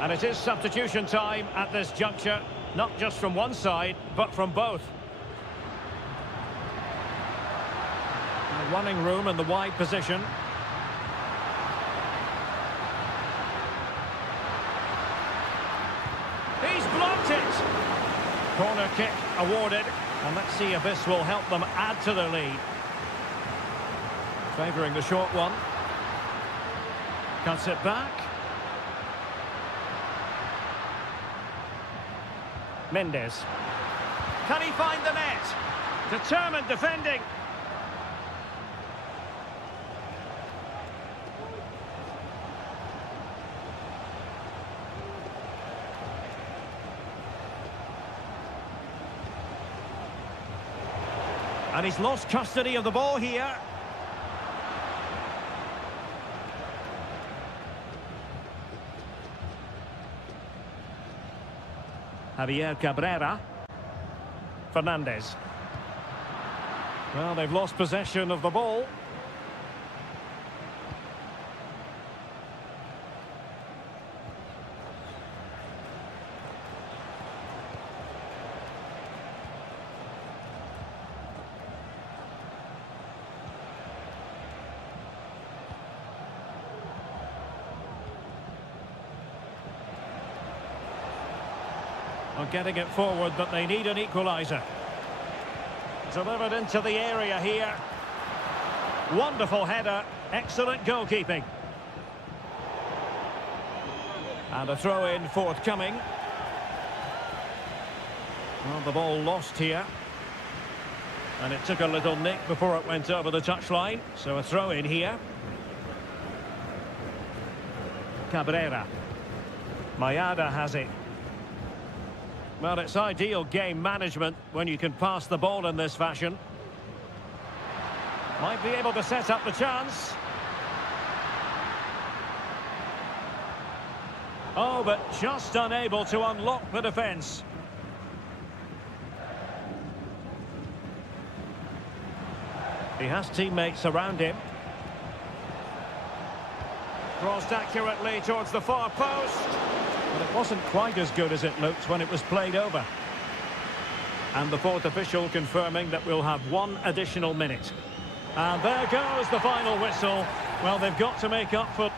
And it is substitution time at this juncture, not just from one side, but from both. Running room in the wide position. He's blocked it! Corner kick awarded, and let's see if this will help them add to their lead. Favouring the short one. Cuts it back. Mendes. Can he find the net? Determined defending. And he's lost custody of the ball here. Javier Cabrera. Fernandez. Well, they've lost possession of the ball. Well, getting it forward, but they need an equaliser. Delivered into the area here. Wonderful header, excellent goalkeeping. And a throw-in forthcoming. Well, the ball lost here. And it took a little nick before it went over the touchline. So a throw-in here. Cabrera. Mayada has it. Well, it's ideal game management when you can pass the ball in this fashion. Might be able to set up the chance. Oh, but just unable to unlock the defence. He has teammates around him. Crossed accurately towards the far post. But it wasn't quite as good as it looked when it was played over. And the fourth official confirming that we'll have one additional minute. And there goes the final whistle. Well, they've got to make up for...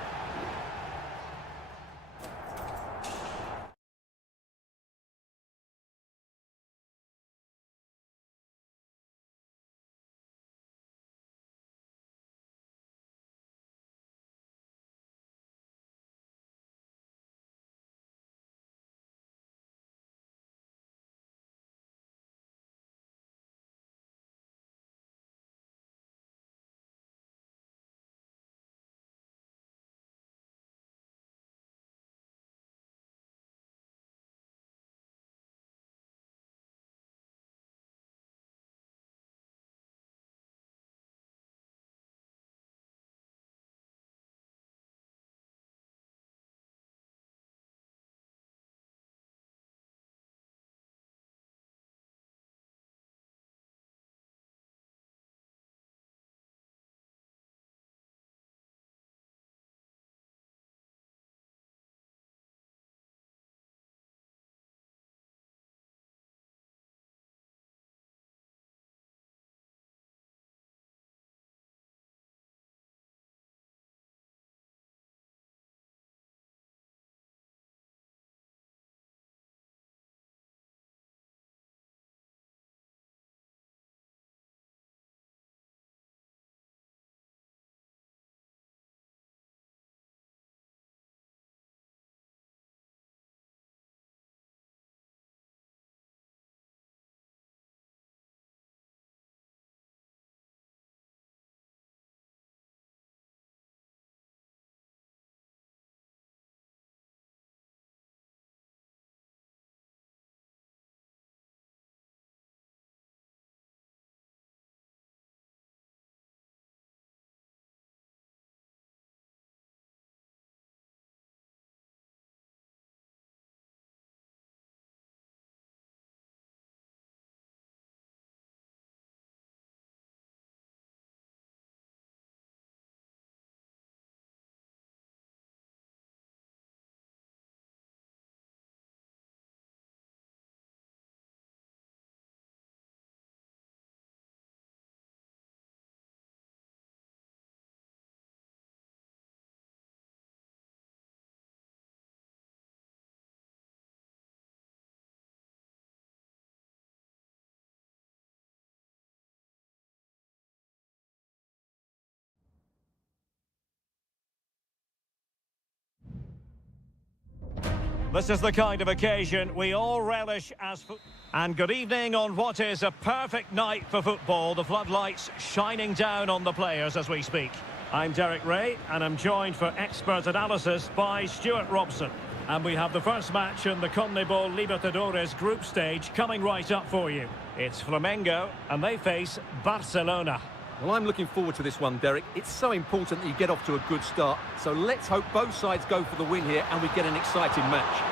This is the kind of occasion we all relish as And good evening on what is a perfect night for football. The floodlights shining down on the players as we speak. I'm Derek Ray, and I'm joined for expert analysis by Stuart Robson. And we have the first match in the CONMEBOL Libertadores group stage coming right up for you. It's Flamengo, and they face Barcelona. Well, I'm looking forward to this one, Derek. It's so important that you get off to a good start. So let's hope both sides go for the win here and we get an exciting match.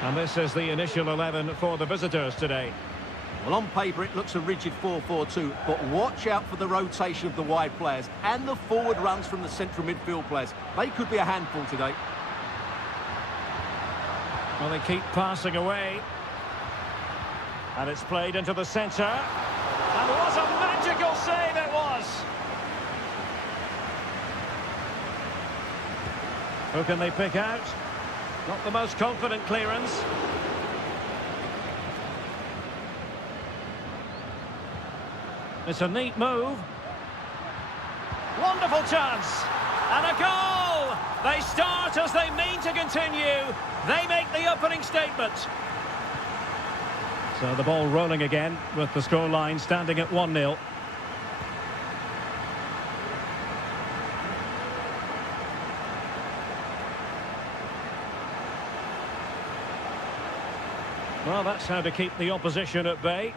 And this is the initial 11 for the visitors today. Well, on paper, it looks a rigid 4-4-2, but watch out for the rotation of the wide players and the forward runs from the central midfield players. They could be a handful today. Well, they keep passing away. And it's played into the centre. And what a magical save it was! Who can they pick out? Not the most confident clearance. It's a neat move. Wonderful chance. And a goal! They start as they mean to continue. They make the opening statement. So the ball rolling again with the scoreline standing at 1-0. Well, that's how to keep the opposition at bay.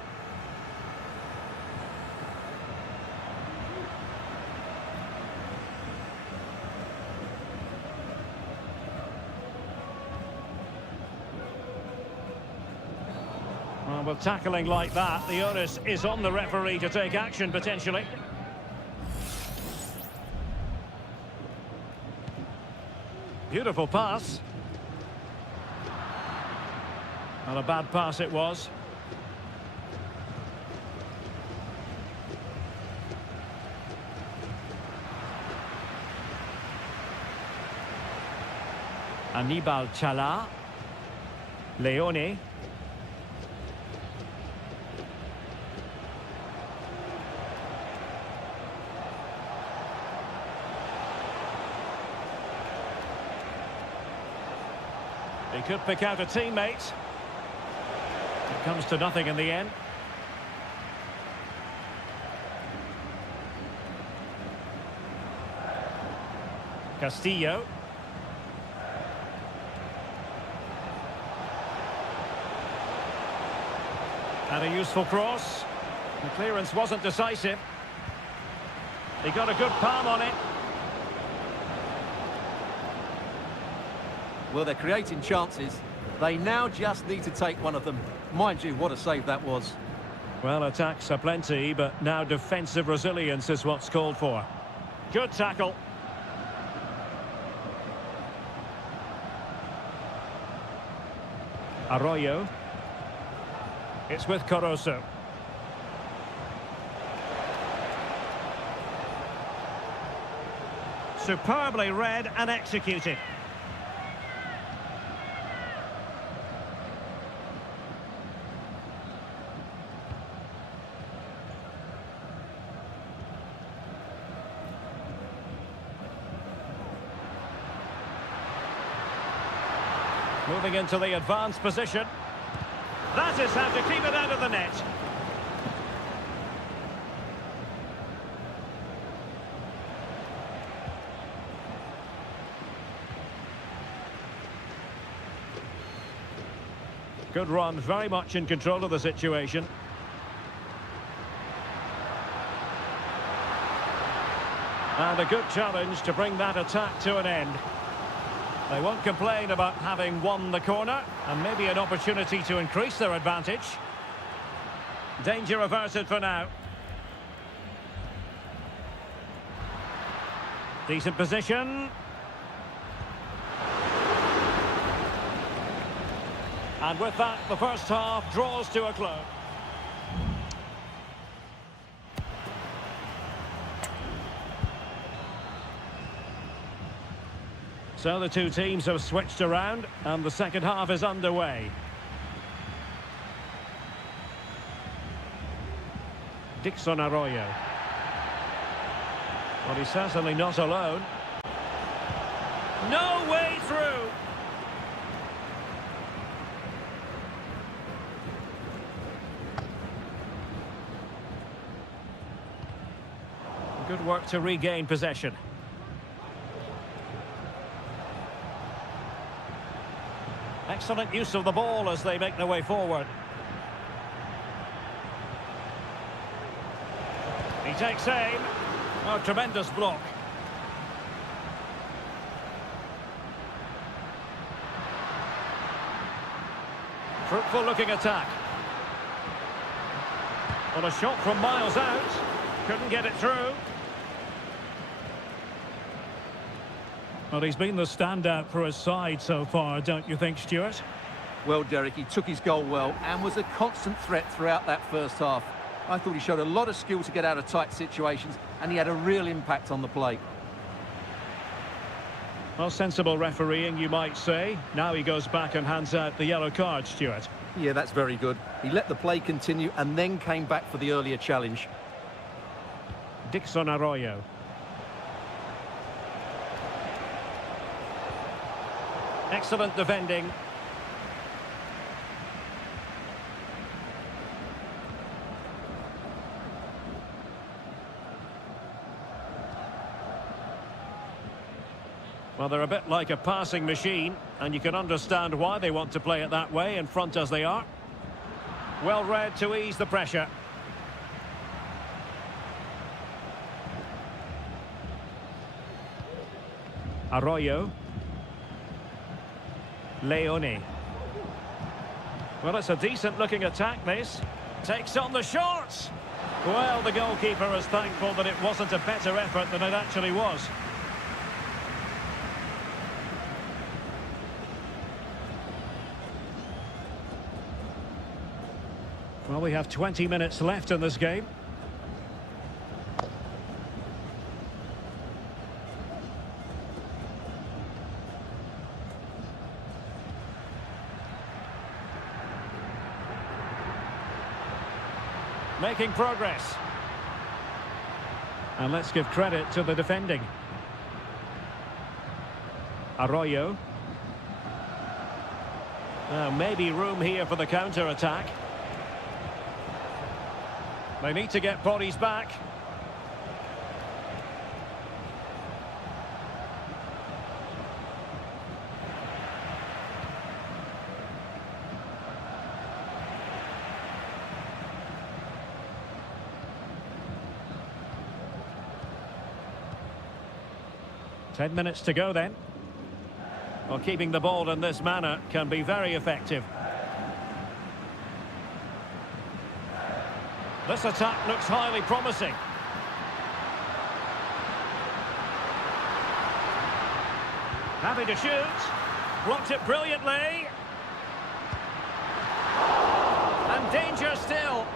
Well, with tackling like that, the onus is on the referee to take action, potentially. Beautiful pass. Not a bad pass it was. Anibal Chala. Leone. He could pick out a teammate. It comes to nothing in the end. Castillo. And a useful cross. The clearance wasn't decisive. He got a good palm on it. Well, they're creating chances. They now just need to take one of them. Mind you, what a save that was. Well, attacks are plenty, but now defensive resilience is what's called for. Good tackle. Arroyo. It's with Corozo. Superbly read and executed. Moving into the advanced position. That is how to keep it out of the net. Good run, very much in control of the situation. And a good challenge to bring that attack to an end. They won't complain about having won the corner, and maybe an opportunity to increase their advantage. Danger averted for now. Decent position. And with that, the first half draws to a close. So the two teams have switched around, and the second half is underway. Dixon Arroyo. Well, he's certainly not alone. No way through. Good work to regain possession. Excellent use of the ball as they make their way forward. He takes aim. Oh, tremendous block. Fruitful looking attack. Well, a shot from miles out. Couldn't get it through. Well, he's been the standout for his side so far, don't you think, Stuart? Well, Derek, he took his goal well and was a constant threat throughout that first half. I thought he showed a lot of skill to get out of tight situations, and he had a real impact on the play. Well, sensible refereeing, you might say. Now he goes back and hands out the yellow card, Stuart. Yeah, that's very good. He let the play continue and then came back for the earlier challenge. Dixon Arroyo. Excellent defending. Well, they're a bit like a passing machine, and you can understand why they want to play it that way, in front as they are. Well read to ease the pressure. Arroyo. Leone. Well, it's a decent-looking attack, this. Takes on the shots. Well, the goalkeeper is thankful that it wasn't a better effort than it actually was. Well, we have 20 minutes left in this game. Making progress. And let's give credit to the defending. Arroyo. Maybe room here for the counter-attack. They need to get bodies back. Ten minutes to go then. Well, keeping the ball in this manner can be very effective. This attack looks highly promising. Happy to shoot. Blocked it brilliantly. And danger still.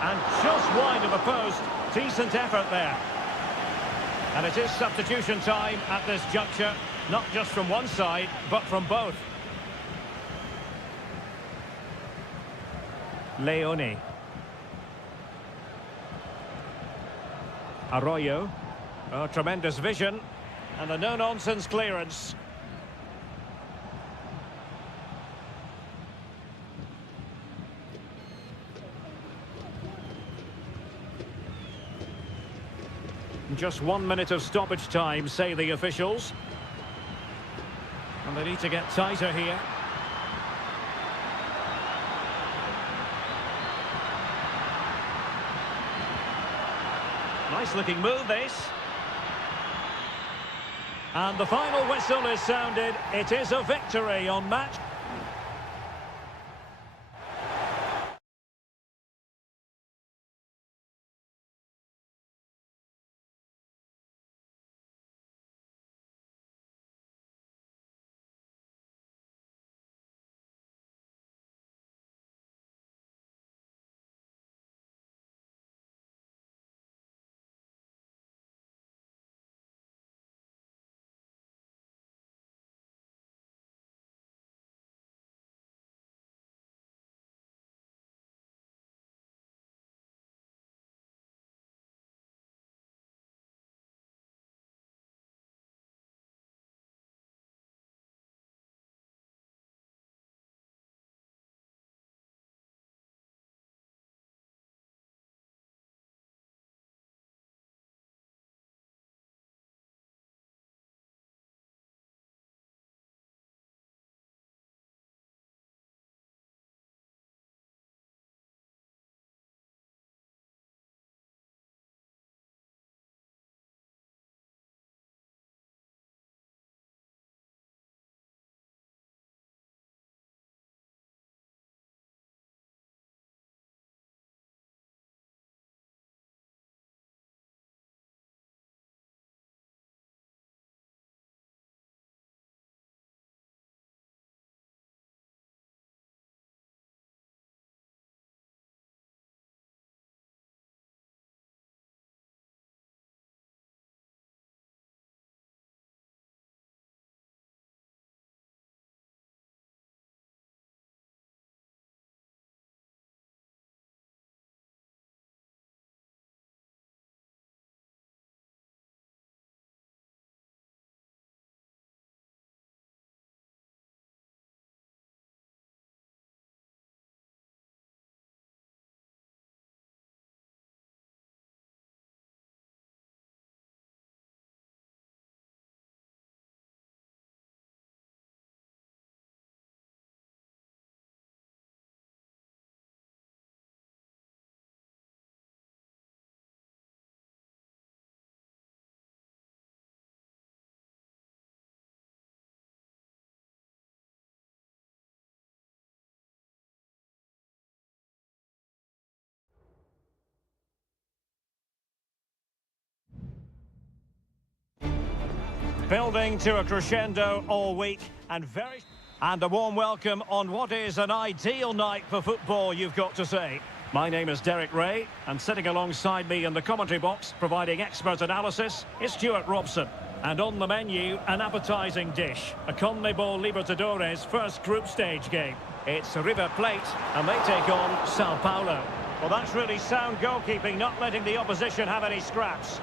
And just wide of the post. Decent effort there. And it is substitution time at this juncture. Not just from one side, but from both. Leone. Arroyo. Oh, tremendous vision. And a no-nonsense clearance. Just 1 minute of stoppage time, say the officials. And they need to get tighter here. Nice looking move, this. And the final whistle is sounded. It is a victory on match. Building to a crescendo all week and a warm welcome on what is an ideal night for football, you've got to say. My name is Derek Ray, and sitting alongside me in the commentary box, providing expert analysis, is Stuart Robson. And on the menu, an appetising dish, a CONMEBOL Libertadores first group stage game. It's River Plate, and they take on Sao Paulo. Well, that's really sound goalkeeping, not letting the opposition have any scraps.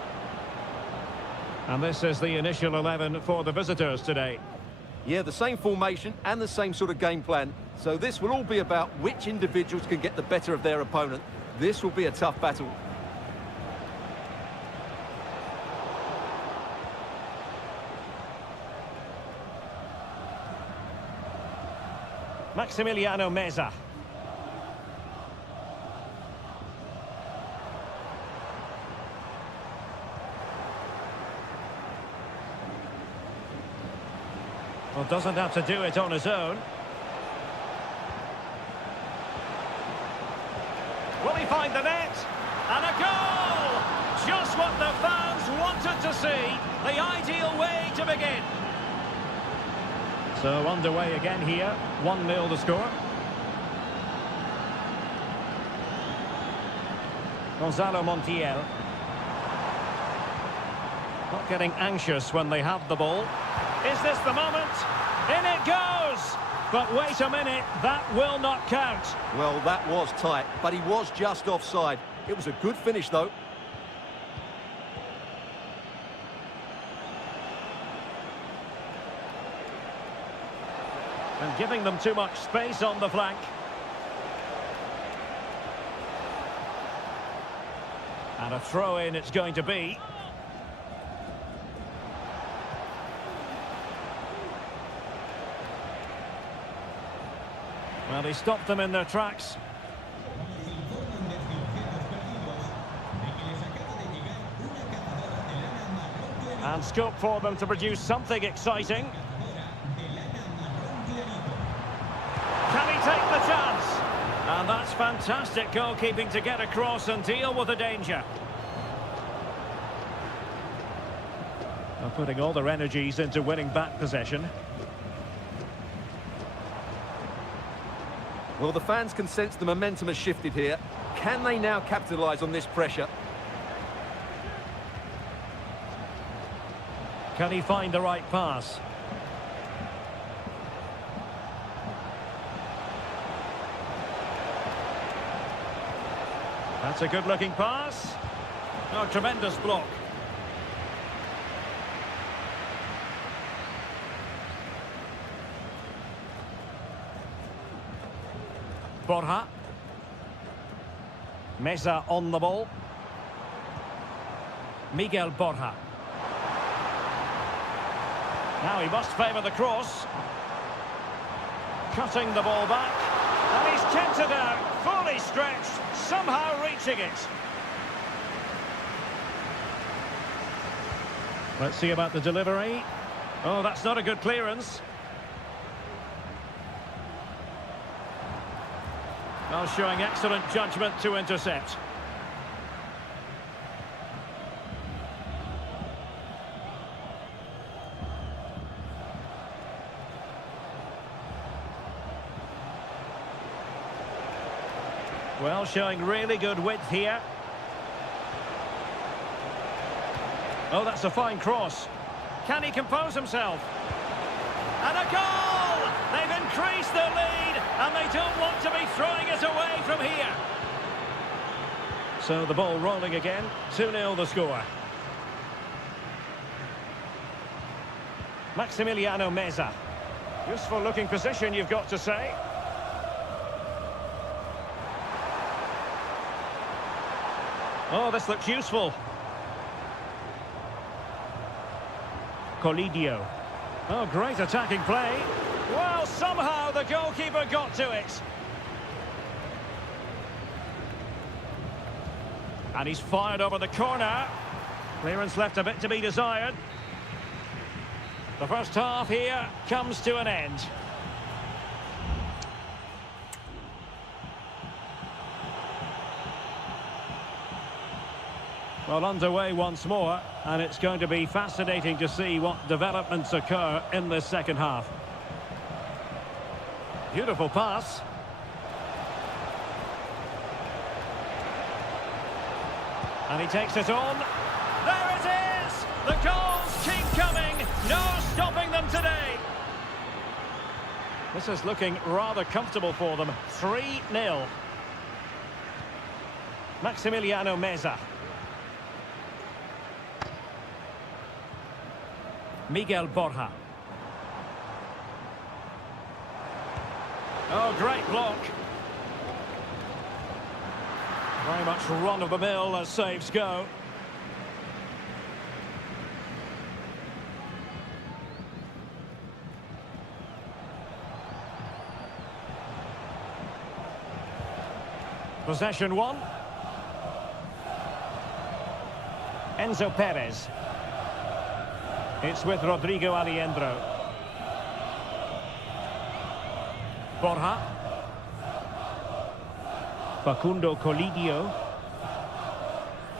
And this is the initial 11 for the visitors today. Yeah, the same formation and the same sort of game plan. So this will all be about which individuals can get the better of their opponent. This will be a tough battle. Maximiliano Meza. Well, doesn't have to do it on his own. Will he find the net? And a goal! Just what the fans wanted to see. The ideal way to begin. So underway again here. 1-0 the score. Gonzalo Montiel. Not getting anxious when they have the ball. Is this the moment? In it goes! But wait a minute, that will not count. Well, that was tight, but he was just offside. It was a good finish, though. And giving them too much space on the flank. And a throw-in it's going to be. Well, he stopped them in their tracks. And scope for them to produce something exciting. Can he take the chance? And that's fantastic goalkeeping to get across and deal with the danger. They're putting all their energies into winning back possession. Well, the fans can sense the momentum has shifted here. Can they now capitalise on this pressure? Can he find the right pass? That's a good-looking pass. Oh, tremendous block. Borja. Meza on the ball. Miguel Borja. Now he must favour the cross. Cutting the ball back. And he's kept it out, fully stretched, somehow reaching it. Let's see about the delivery. Oh, that's not a good clearance. Well, showing excellent judgment to intercept. Well, showing really good width here. Oh, that's a fine cross. Can he compose himself? And a goal! They've increased their lead, and they don't want to be throwing it away from here. So the ball rolling again. 2-0 the score. Maximiliano Meza. Useful looking position, you've got to say. Oh, this looks useful. Colidio. Oh, great attacking play. Well, somehow the goalkeeper got to it. And he's fired over the corner. Clearance left a bit to be desired. The first half here comes to an end. Well, underway once more, and it's going to be fascinating to see what developments occur in this second half. Beautiful pass. And he takes it on. There it is! The goals keep coming. No stopping them today. This is looking rather comfortable for them. 3-0. Maximiliano Meza. Miguel Borja. Oh, great block. Very much run-of-the-mill as saves go. Possession one. Enzo Perez. It's with Rodrigo Aliendro. Borja. Facundo Colidio.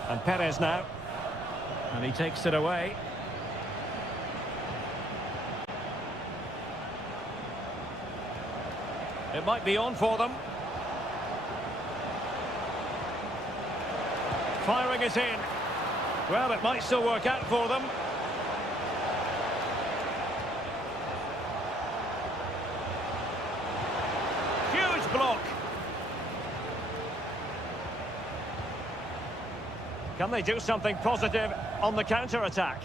And Perez now. And he takes it away. It might be on for them. Firing it in. Well, it might still work out for them. Huge block. Can they do something positive on the counter-attack?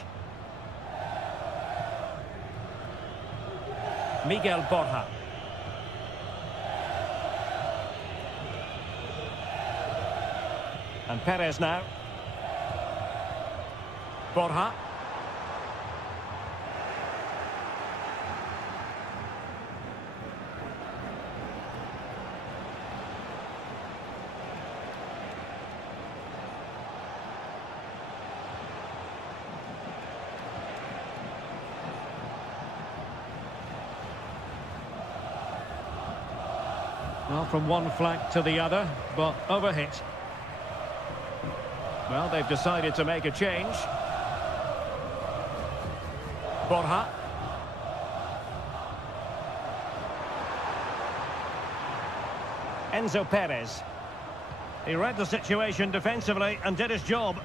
Miguel Borja. And Perez now. Borja. Well, from one flank to the other, but overhit. Well, they've decided to make a change. Borja. Enzo Perez. He read the situation defensively and did his job.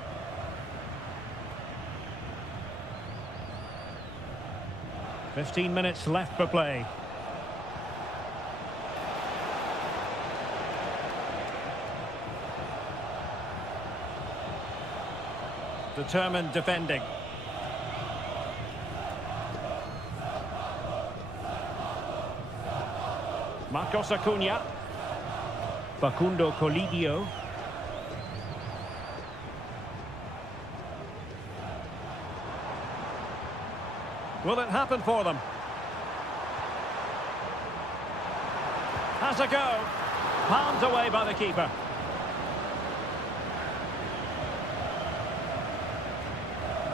"15 minutes left for play. Determined defending. Marcos Acuna. Facundo Colidio. Will it happen for them? Has a go. Palmed away by the keeper.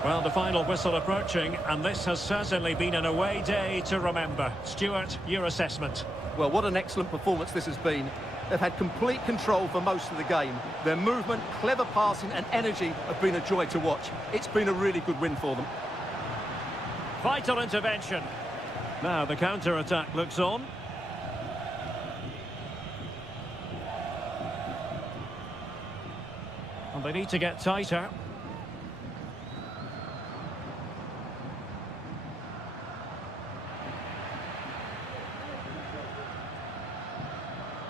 Well, the final whistle approaching, and this has certainly been an away day to remember. Stuart, your assessment? Well, what an excellent performance this has been. They've had complete control for most of the game. Their movement, clever passing and energy have been a joy to watch. It's been a really good win for them. Vital intervention. Now the counter-attack looks on. And they need to get tighter.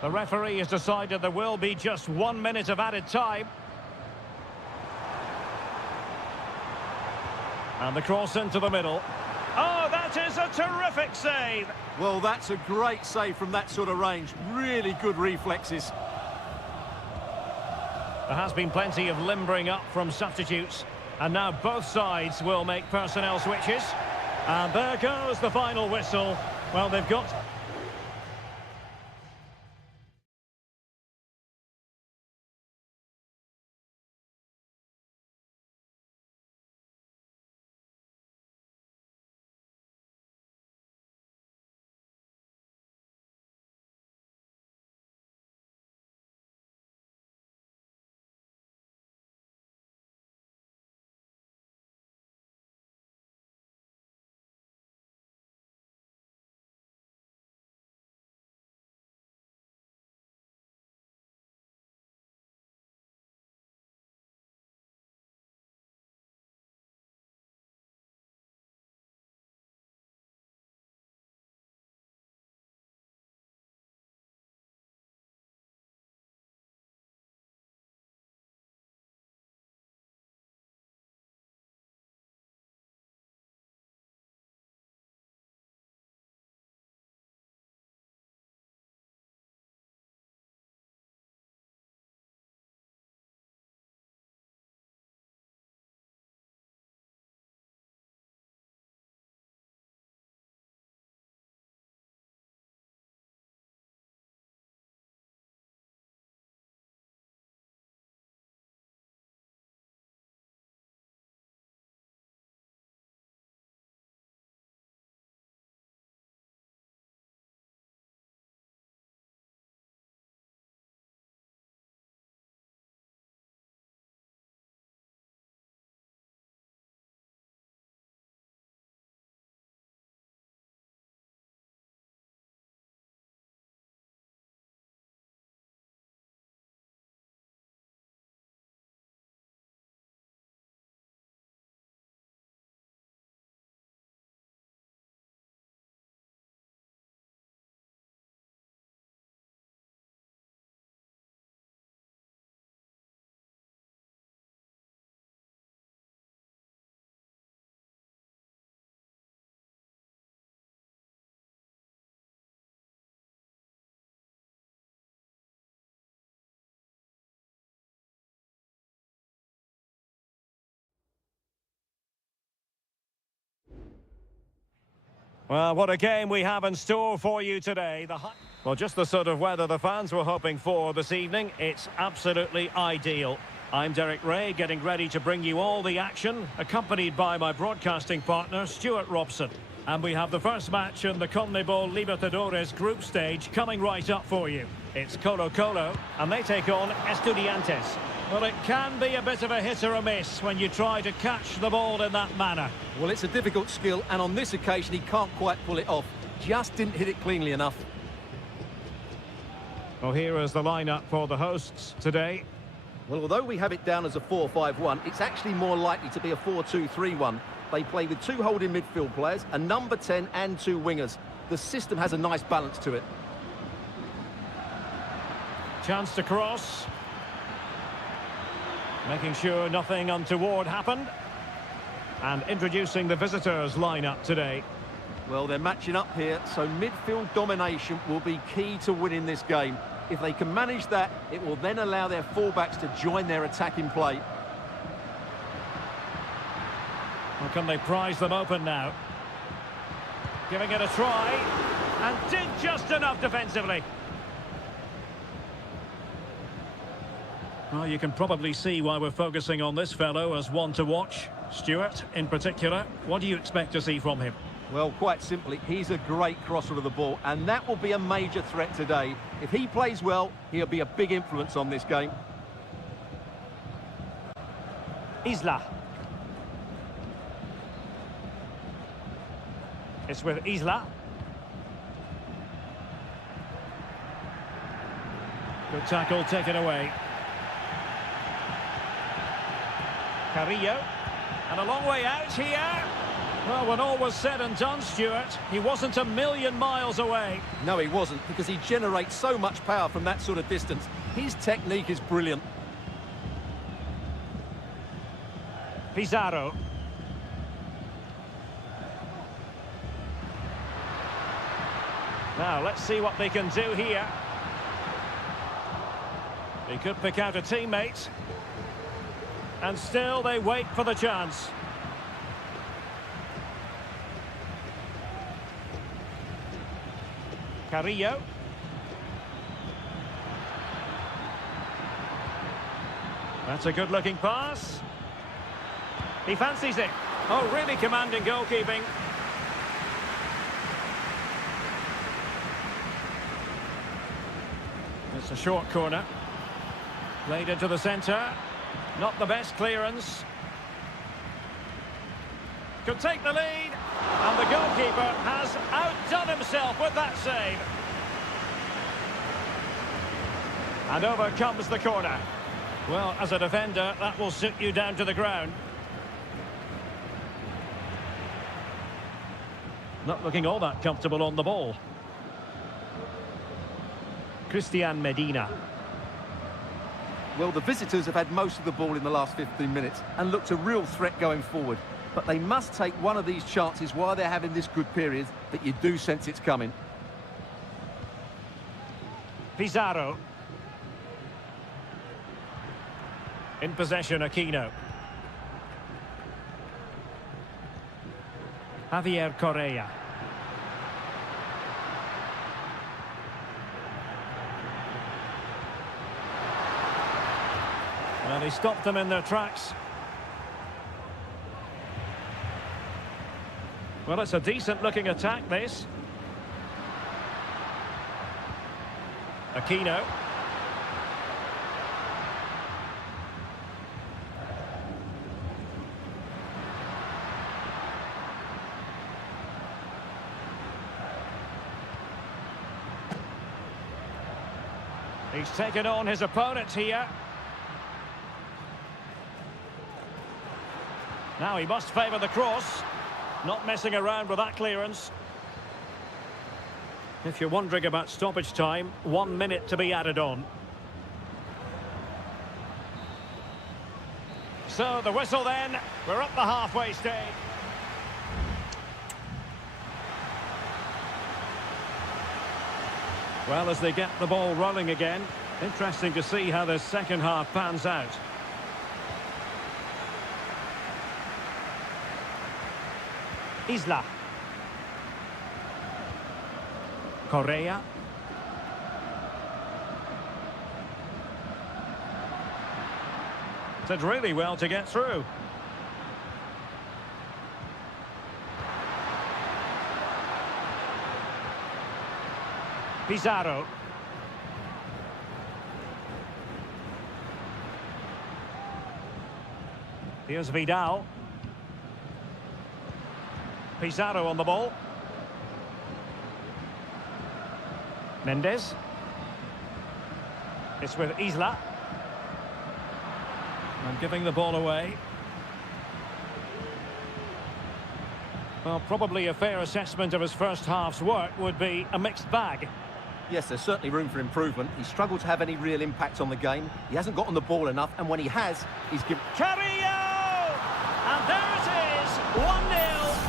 The referee has decided there will be just 1 minute of added time. And the cross into the middle. Oh, that is a terrific save! Well, that's a great save from that sort of range. Really good reflexes. There has been plenty of limbering up from substitutes. And now both sides will make personnel switches. And there goes the final whistle. Well, they've got Well, what a game we have in store for you today. Well, just the sort of weather the fans were hoping for this evening. It's absolutely ideal. I'm Derek Ray, getting ready to bring you all the action, accompanied by my broadcasting partner, Stuart Robson. And we have the first match in the CONMEBOL Libertadores group stage coming right up for you. It's Colo-Colo, and they take on Estudiantes. Well, it can be a bit of a hit or a miss when you try to catch the ball in that manner. Well, it's a difficult skill, and on this occasion, he can't quite pull it off. Just didn't hit it cleanly enough. Well, here is the lineup for the hosts today. Well, although we have it down as a 4-5-1, it's actually more likely to be a 4-2-3-1. They play with two holding midfield players, a number 10 and two wingers. The system has a nice balance to it. Chance to cross. Making sure nothing untoward happened. And introducing the visitors' lineup today. Well, they're matching up here, so midfield domination will be key to winning this game. If they can manage that, it will then allow their fullbacks to join their attacking play. Well, can they prize them open now? Giving it a try. And did just enough defensively. Well, you can probably see why we're focusing on this fellow as one to watch. Stuart, in particular, what do you expect to see from him? Well, quite simply, he's a great crosser of the ball, and that will be a major threat today. If he plays well, he'll be a big influence on this game. Isla. It's with Isla. Good tackle taken away. Carrillo. And a long way out here. Well, when all was said and done, Stuart, he wasn't a million miles away. No, he wasn't, because he generates so much power from that sort of distance. His technique is brilliant. Pizarro. Now, let's see what they can do here. He could pick out a teammate. And still they wait for the chance. Carrillo. That's a good-looking pass. He fancies it. Oh, really commanding goalkeeping. It's a short corner. Played into the centre. Not the best clearance. Could take the lead. And the goalkeeper has outdone himself with that save. And over comes the corner. Well, as a defender, that will suit you down to the ground. Not looking all that comfortable on the ball. Christian Medina. Well, the visitors have had most of the ball in the last 15 minutes and looked a real threat going forward. But they must take one of these chances while they're having this good period that you do sense it's coming. Pizarro. In possession, Aquino. Javier Correa. Well, he stopped them in their tracks. Well, it's a decent-looking attack, this. Aquino. He's taken on his opponent here. Now he must favour the cross. Not messing around with that clearance. If you're wondering about stoppage time, 1 minute to be added on. So the whistle then. We're up the halfway stage. Well, as they get the ball rolling again, interesting to see how the second half pans out. Isla. Correa. Did really well to get through. Pizarro. Here's Vidal. Pizarro on the ball. Mendes. It's with Isla. And giving the ball away. Well, probably a fair assessment of his first half's work would be a mixed bag. Yes, there's certainly room for improvement. He's struggled to have any real impact on the game. He hasn't got on the ball enough, and when he has, he's given... Carrillo! And there it is, 1-0.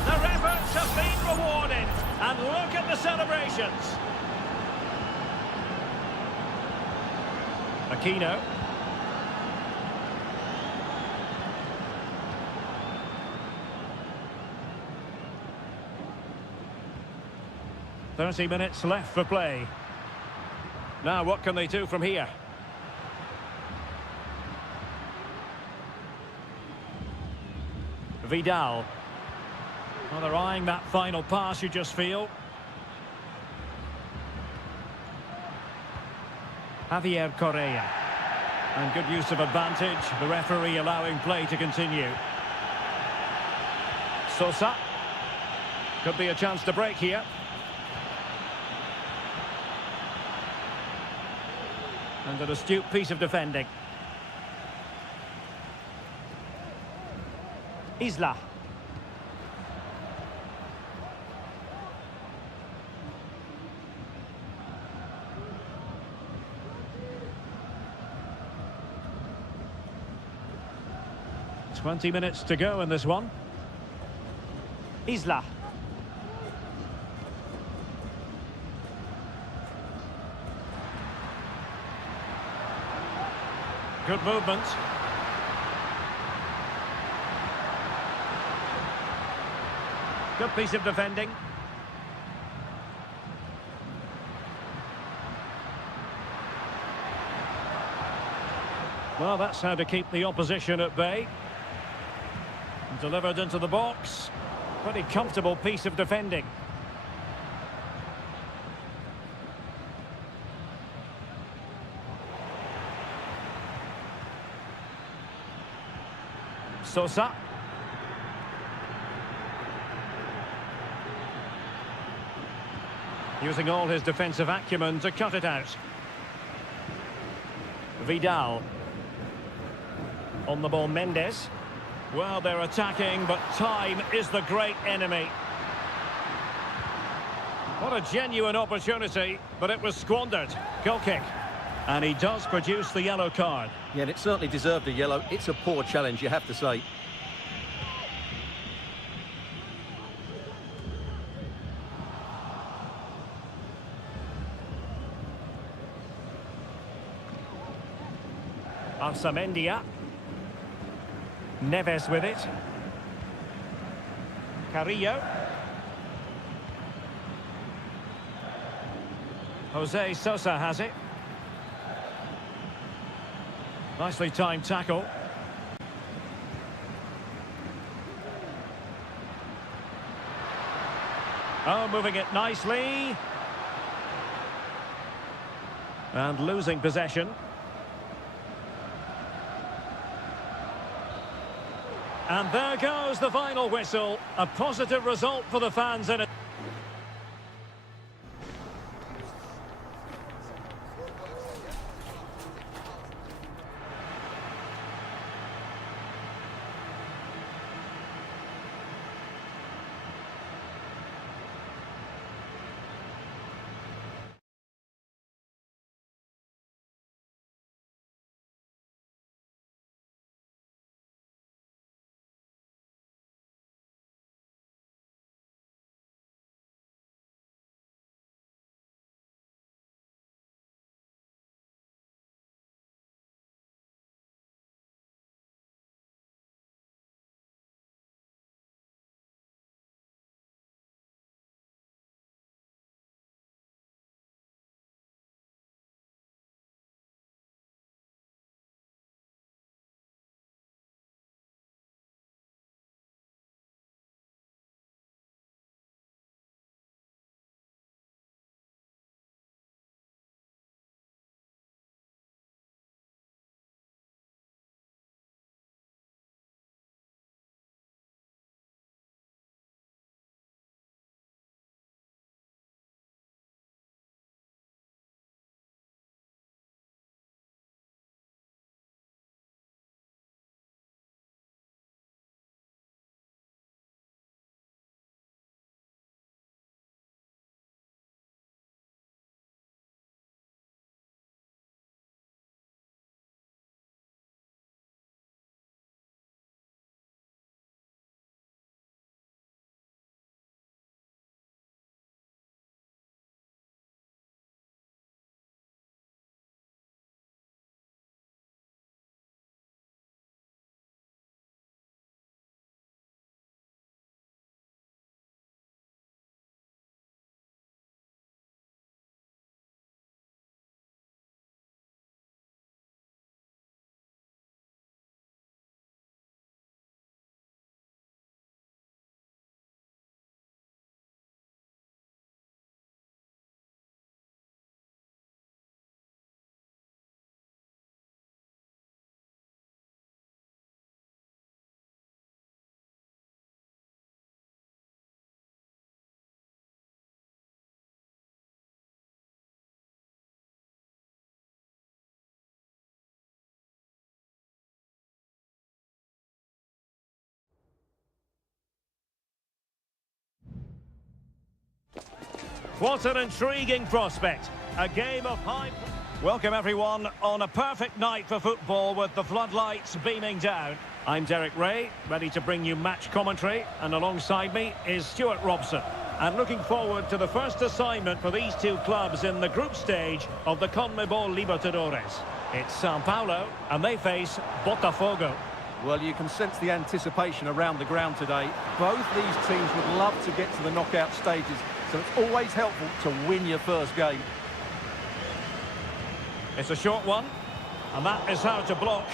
Their efforts have been rewarded. And look at the celebrations. Aquino. "30 minutes left for play. Now, what can they do from here?" Vidal. Well, they're eyeing that final pass, you just feel. Javier Correa. And good use of advantage. The referee allowing play to continue. Sosa. Could be a chance to break here. And an astute piece of defending. Isla. "20 minutes to go in this one. Isla. Good movement. Good piece of defending. Well, that's how to keep the opposition at bay. Delivered into the box. Pretty comfortable piece of defending. Sosa. Using all his defensive acumen to cut it out. Vidal. On the ball, Mendes. Well, they're attacking, but time is the great enemy. What a genuine opportunity, but it was squandered. Goal kick. And he does produce the yellow card. Yeah, and it certainly deserved a yellow. It's a poor challenge, you have to say. Arsamendia. Neves with it. Carrillo. Jose Sosa has it. Nicely timed tackle. Oh, moving it nicely. And losing possession. And there goes the final whistle. A positive result for the fans in it. What an intriguing prospect. A game of high... Welcome everyone on a perfect night for football with the floodlights beaming down. I'm Derek Ray, ready to bring you match commentary, and alongside me is Stuart Robson. And looking forward to the first assignment for these two clubs in the group stage of the CONMEBOL Libertadores. It's Sao Paulo, and they face Botafogo. Well, you can sense the anticipation around the ground today. Both these teams would love to get to the knockout stages, so it's always helpful to win your first game. It's a short one, and that is how to block.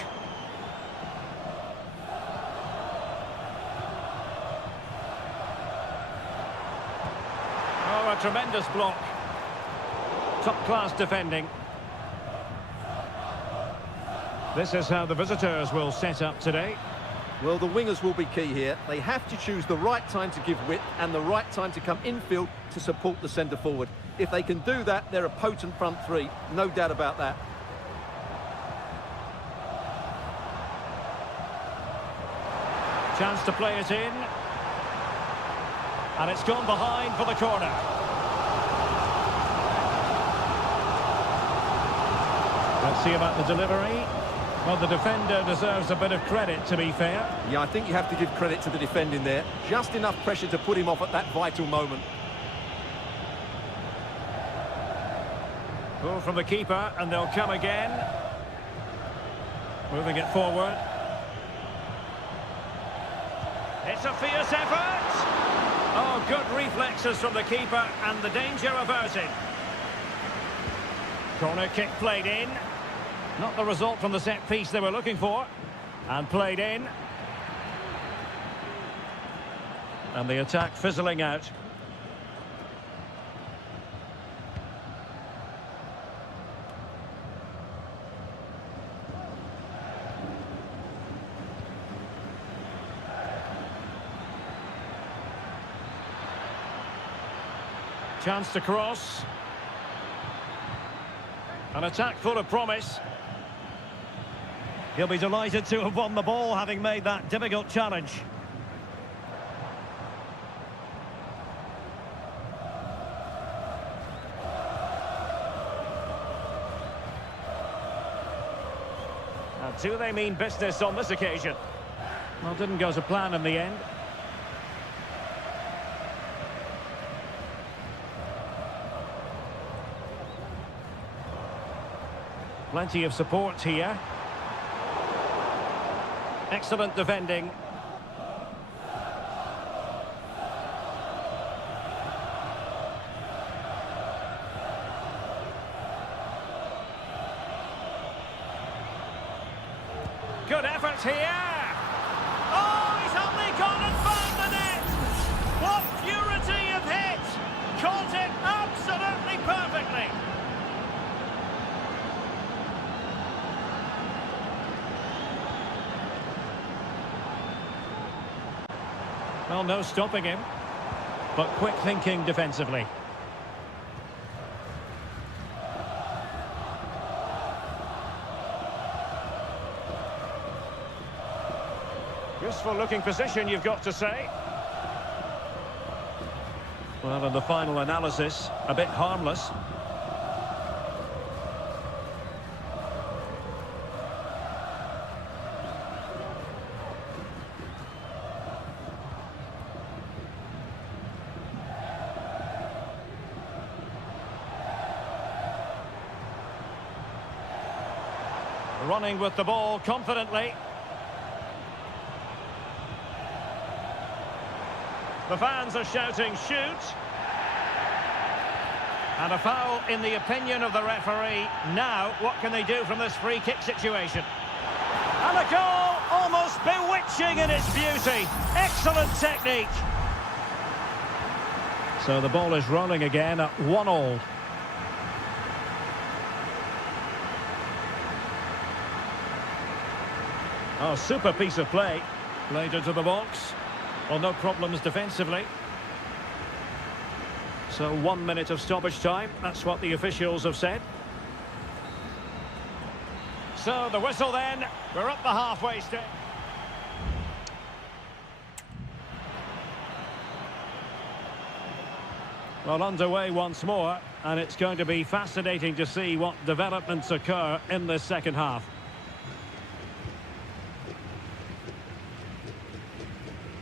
Oh, a tremendous block. Top-class defending. This is how the visitors will set up today. Well, the wingers will be key here. They have to choose the right time to give width and the right time to come infield to support the centre-forward. If they can do that, they're a potent front three. No doubt about that. Chance to play it in. And it's gone behind for the corner. Let's see about the delivery. Well, the defender deserves a bit of credit, to be fair. Yeah, I think you have to give credit to the defending there. Just enough pressure to put him off at that vital moment. Ball from the keeper, and they'll come again. Moving it forward. It's a fierce effort! Oh, good reflexes from the keeper, and the danger averted. Corner kick played in. Not the result from the set piece they were looking for. And played in. And the attack fizzling out. Chance to cross. An attack full of promise. He'll be delighted to have won the ball, having made that difficult challenge. And do they mean business on this occasion? Well, didn't go to plan in the end. Plenty of support here. Excellent defending. Good effort here. Oh, he's only gone and found the net. What purity of hit. Caught it absolutely perfectly. Well, no stopping him, but quick thinking defensively. Useful looking position, you've got to say. Well, in the final analysis, a bit harmless. Running with the ball confidently. The fans are shouting, shoot! And a foul in the opinion of the referee. Now, what can they do from this free kick situation? And a goal, almost bewitching in its beauty. Excellent technique. So the ball is rolling again at 1-1. Oh, super piece of play. Played into the box. Well, no problems defensively. So 1 minute of stoppage time. That's what the officials have said. So the whistle then. We're up the halfway stage. Well, underway once more, and it's going to be fascinating to see what developments occur in this second half.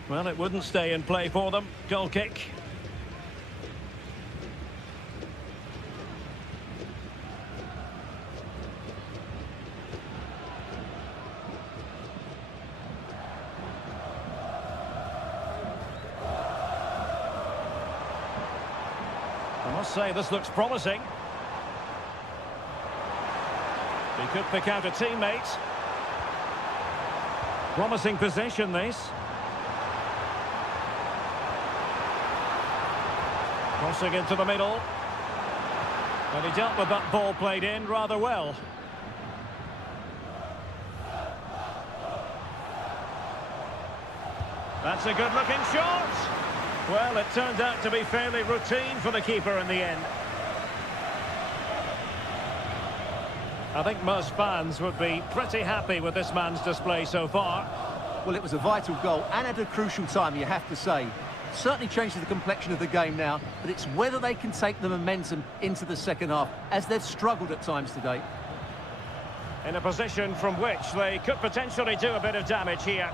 Well, it wouldn't stay in play for them. Goal kick. I must say, this looks promising. He could pick out a teammate. Promising possession, this. Crossing into the middle. And he dealt with that ball played in rather well. That's a good-looking shot. Well, it turned out to be fairly routine for the keeper in the end. I think most fans would be pretty happy with this man's display so far. Well, it was a vital goal and at a crucial time, you have to say. Certainly changes the complexion of the game now, but it's whether they can take the momentum into the second half, as they've struggled at times today. In a position from which they could potentially do a bit of damage here.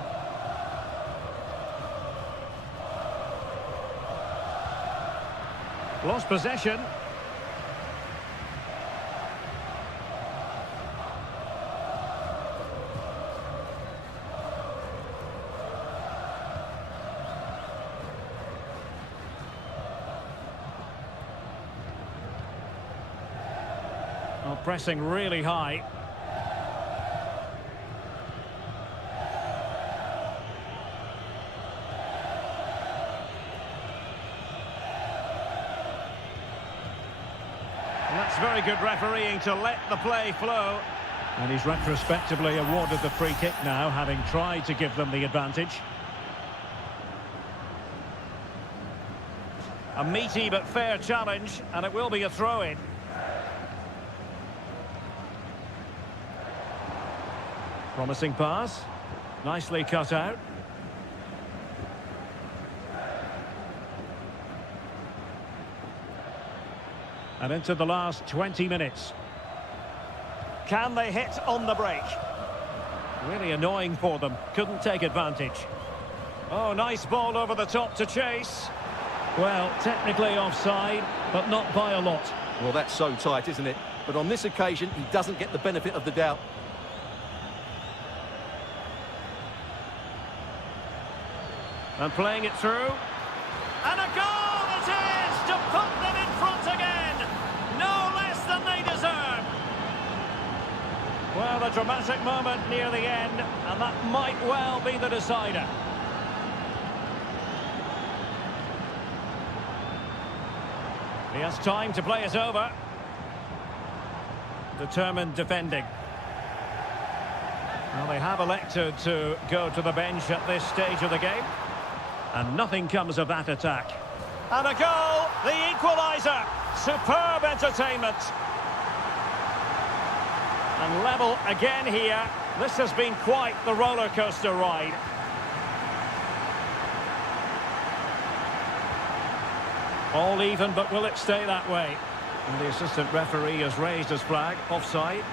Lost possession. Oh, pressing really high. And that's very good refereeing to let the play flow. And he's retrospectively awarded the free kick now, having tried to give them the advantage. A meaty but fair challenge, and it will be a throw-in. Promising pass. Nicely cut out. And into the last 20 minutes. Can they hit on the break? Really annoying for them. Couldn't take advantage. Oh, nice ball over the top to chase. Well, technically offside, but not by a lot. Well, that's so tight, isn't it? But on this occasion, he doesn't get the benefit of the doubt. And playing it through. And a goal it is to put them in front again. No less than they deserve. Well, a dramatic moment near the end, and that might well be the decider. He has time to play it over. Determined defending. Well, they have elected to go to the bench at this stage of the game. And nothing comes of that attack. And a goal, the equaliser. Superb entertainment. And level again here. This has been quite the roller coaster ride. All even, but will it stay that way? And the assistant referee has raised his flag, offside.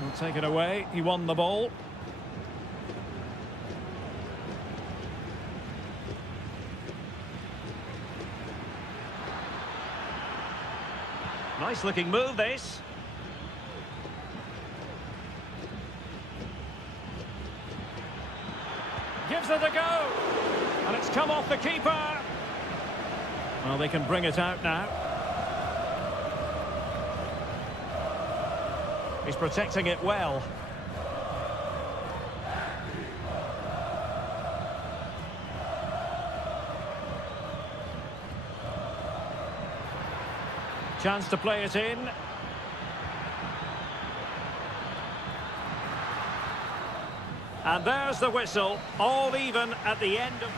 We'll take it away. He won the ball. Nice looking move, this. Gives it a go. And it's come off the keeper. Well, they can bring it out now. He's protecting it well. Chance to play it in. And there's the whistle, all even at the end of...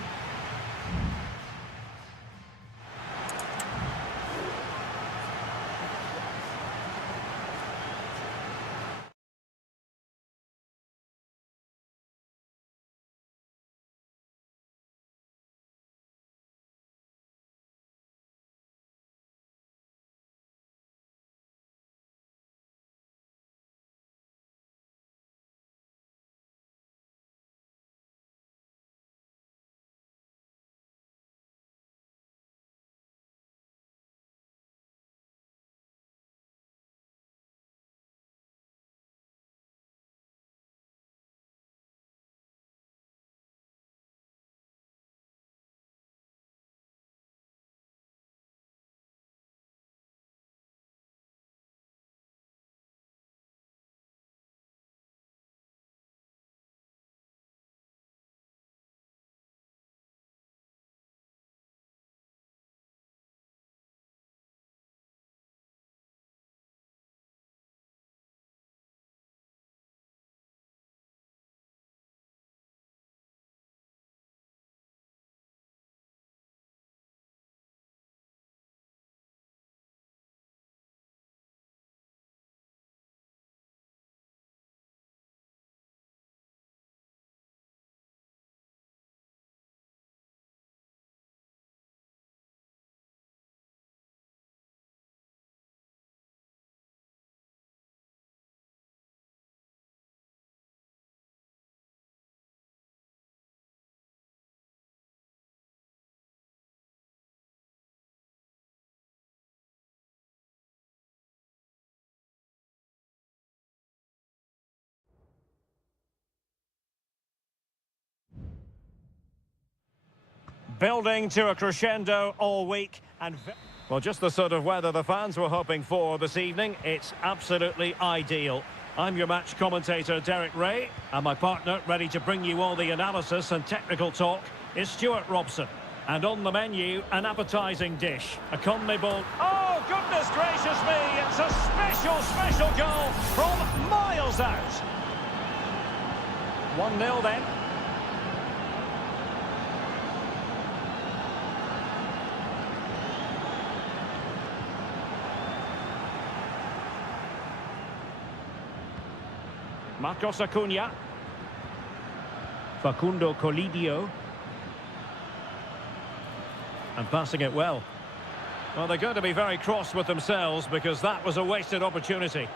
Building to a crescendo all week and... Well, just the sort of weather the fans were hoping for this evening. It's absolutely ideal. I'm your match commentator, Derek Ray, and my partner, ready to bring you all the analysis and technical talk, is Stuart Robson. And on the menu, an appetising dish, a conme ball. Oh, goodness gracious me! It's a special goal from miles out. 1-0 then. Marcos Acuna. Facundo Colidio. And passing it well. Well, they're going to be very cross with themselves because that was a wasted opportunity.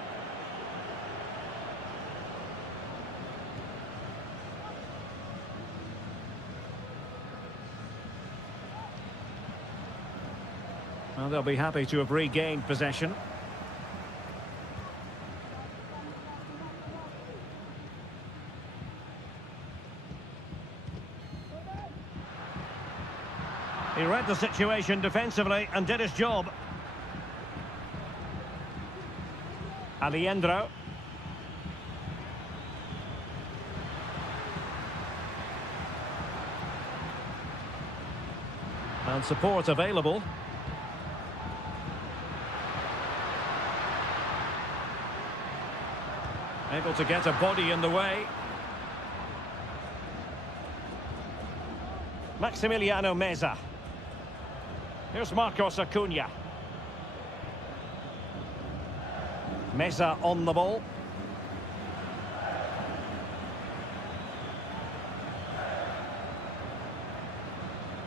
Well, they'll be happy to have regained possession. He read the situation defensively and did his job. Aliendro. And support available. Able to get a body in the way. Maximiliano Meza. Here's Marcos Acuna. Meza on the ball.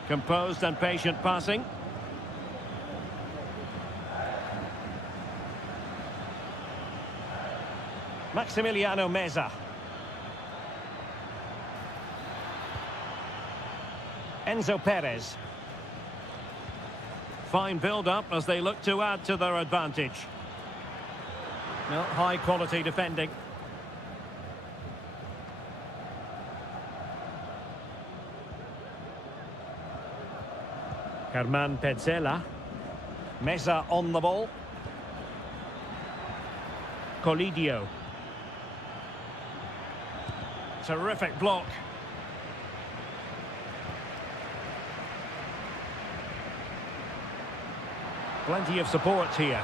Composed and patient passing. Maximiliano Meza. Enzo Perez. Fine build-up as they look to add to their advantage. Well, high-quality defending. Germán Petzela. Meza on the ball. Colidio. Terrific block. Plenty of support here.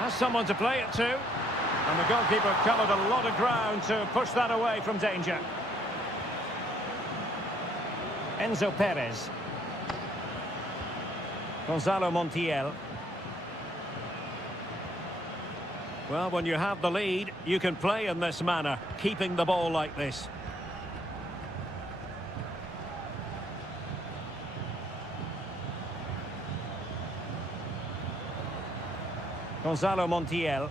Has someone to play it to. And the goalkeeper covered a lot of ground to push that away from danger. Enzo Perez. Gonzalo Montiel. Well, when you have the lead, you can play in this manner, keeping the ball like this. Gonzalo Montiel.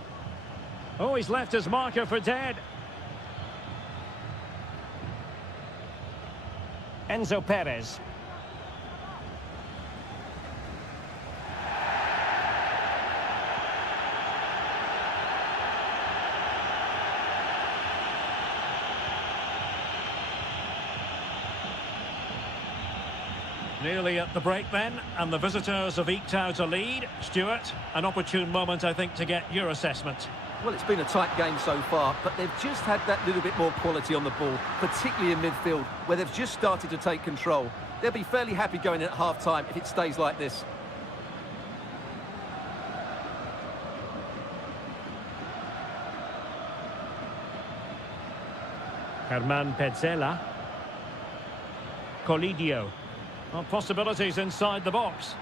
Oh, he's left his marker for dead. Enzo Perez. Nearly at the break then, and the visitors have eked out a lead. Stuart, an opportune moment, I think, to get your assessment. Well, it's been a tight game so far, but they've just had that little bit more quality on the ball, particularly in midfield, where they've just started to take control. They'll be fairly happy going in at half-time if it stays like this. Germán Petzela. Colidio. Well, possibilities inside the box.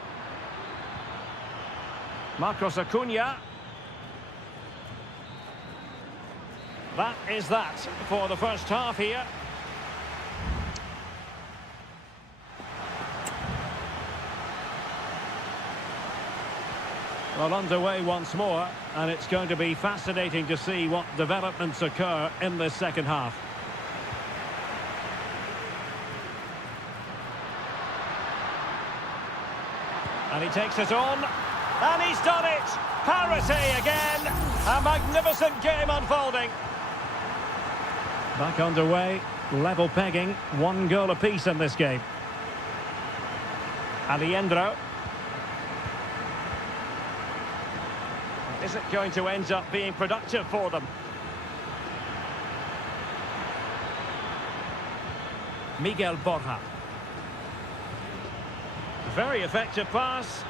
Marcos Acuna. That is that for the first half here. Well, underway once more, and it's going to be fascinating to see what developments occur in this second half. And he takes it on. And he's done it! Parity again! A magnificent game unfolding. Back underway, level pegging, 1 goal apiece in this game. Aliendro. Is it going to end up being productive for them? Miguel Borja. Very effective pass.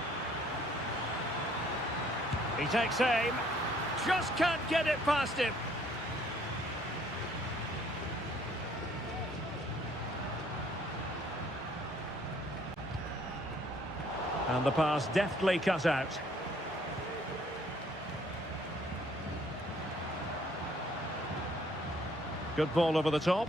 He takes aim. Just can't get it past him. And the pass deftly cut out. Good ball over the top.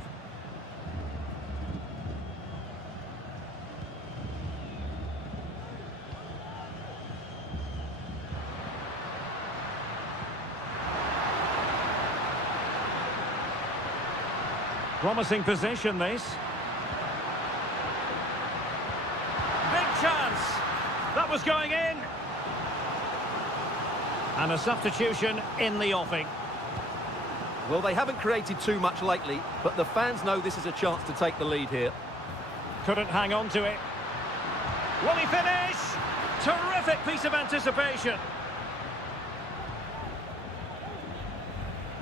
Promising position, this. Big chance. That was going in. And a substitution in the offing. Well, they haven't created too much lately, but the fans know this is a chance to take the lead here. Couldn't hang on to it. Will he finish? Terrific piece of anticipation.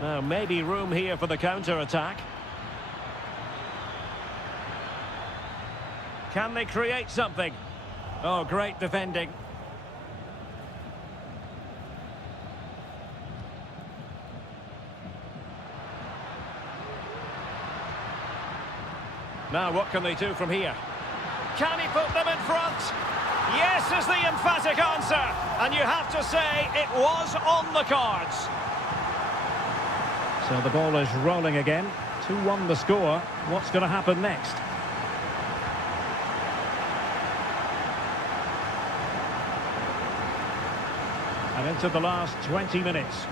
Now, maybe room here for the counter-attack. Can they create something? Oh, great defending. Now, what can they do from here? Can he put them in front? Yes is the emphatic answer. And you have to say it was on the cards. So the ball is rolling again. 2-1 the score. What's going to happen next? And into the last 20 minutes.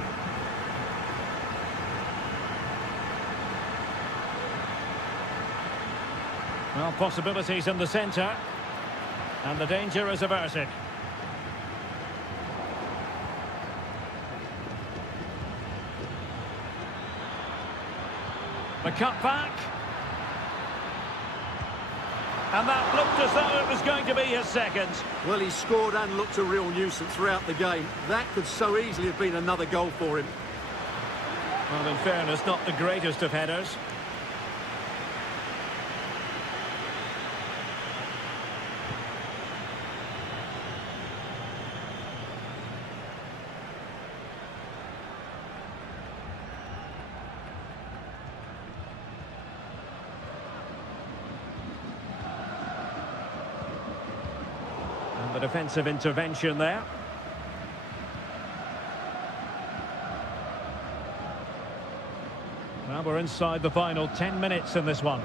Well, possibilities in the centre. And the danger is averted. The cut back. And that looked as though it was going to be his second. Well, he scored and looked a real nuisance throughout the game. That could so easily have been another goal for him. Well, in fairness, not the greatest of headers. The defensive intervention there. Well, we're inside the final 10 minutes in this one.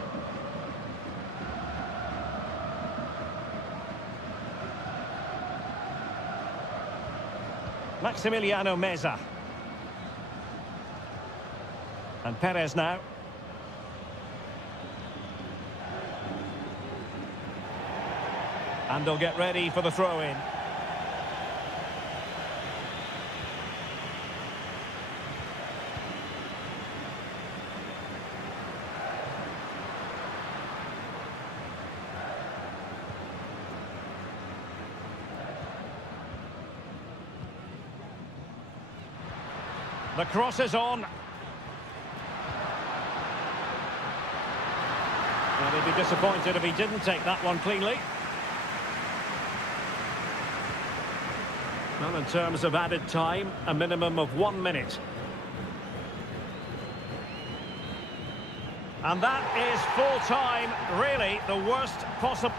Maximiliano Meza. And Perez now. And they'll get ready for the throw-in. The cross is on. Well, he'd be disappointed if he didn't take that one cleanly. Well, in terms of added time, a minimum of 1 minute. And that is full time, really the worst possible.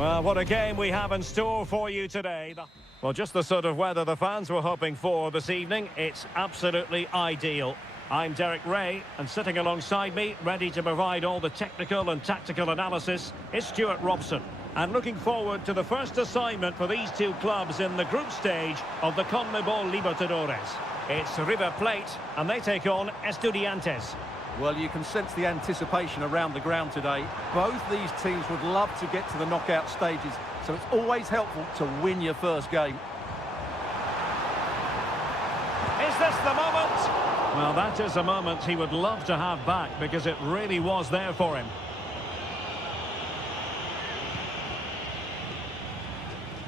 Well, what a game we have in store for you today. Well, just the sort of weather the fans were hoping for this evening. It's absolutely ideal. I'm Derek Ray, and sitting alongside me, ready to provide all the technical and tactical analysis, is Stuart Robson. And looking forward to the first assignment for these two clubs in the group stage of the CONMEBOL Libertadores. It's River Plate, and they take on Estudiantes. Well, you can sense the anticipation around the ground today. Both these teams would love to get to the knockout stages, so it's always helpful to win your first game. Is this the moment? Well, that is a moment he would love to have back, because it really was there for him.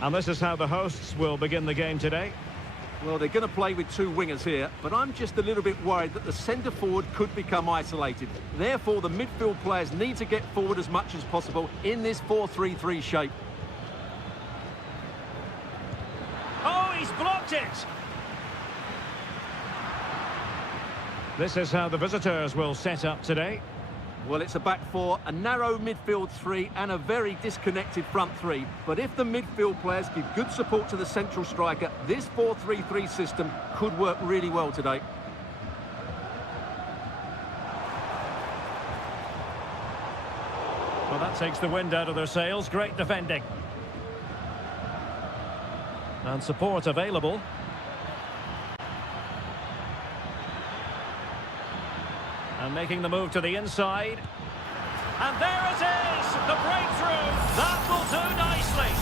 And this is how the hosts will begin the game today. Well, they're going to play with two wingers here, but I'm just a little bit worried that the centre-forward could become isolated. Therefore, the midfield players need to get forward as much as possible in this 4-3-3 shape. Oh, he's blocked it! This is how the visitors will set up today. Well, it's a back four, a narrow midfield three and a very disconnected front three. But if the midfield players give good support to the central striker, this 4-3-3 system could work really well today. Well, that takes the wind out of their sails. Great defending. And support available. And making the move to the inside. And there it is! The breakthrough! That will do nicely!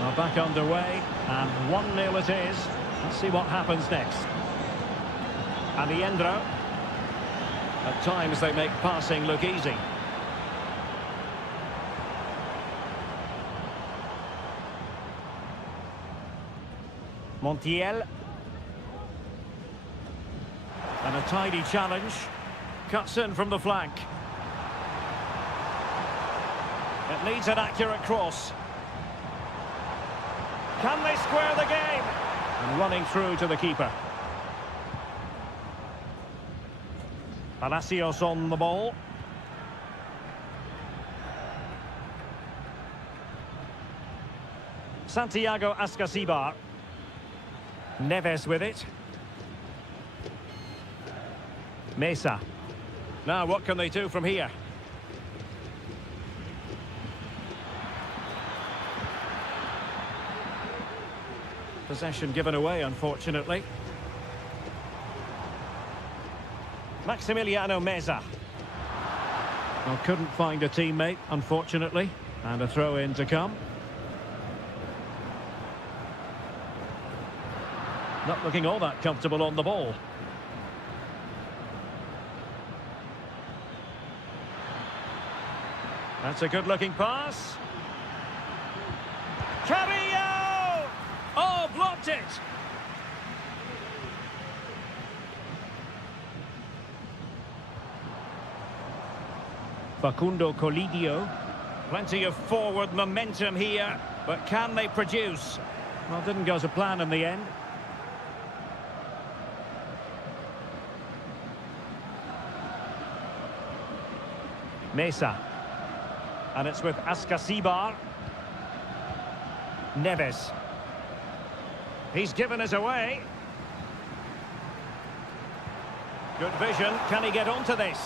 Well, back underway, and 1-0 it is. Let's see what happens next. Aliendro. At times they make passing look easy. Montiel. And a tidy challenge. Cuts in from the flank. It needs an accurate cross. Can they square the game? And running through to the keeper. Palacios on the ball. Santiago Ascasibar. Neves with it. Mesa. Now, what can they do from here? Possession given away, unfortunately. Maximiliano Meza. Well, couldn't find a teammate, unfortunately. And a throw-in to come. Not looking all that comfortable on the ball. That's a good-looking pass. Carrillo! Oh, blocked it! Facundo Colidio. Plenty of forward momentum here, but can they produce? Well, didn't go to plan in the end. Mesa. And it's with Ascasibar. Neves. He's given us away. Good vision. Can he get onto this?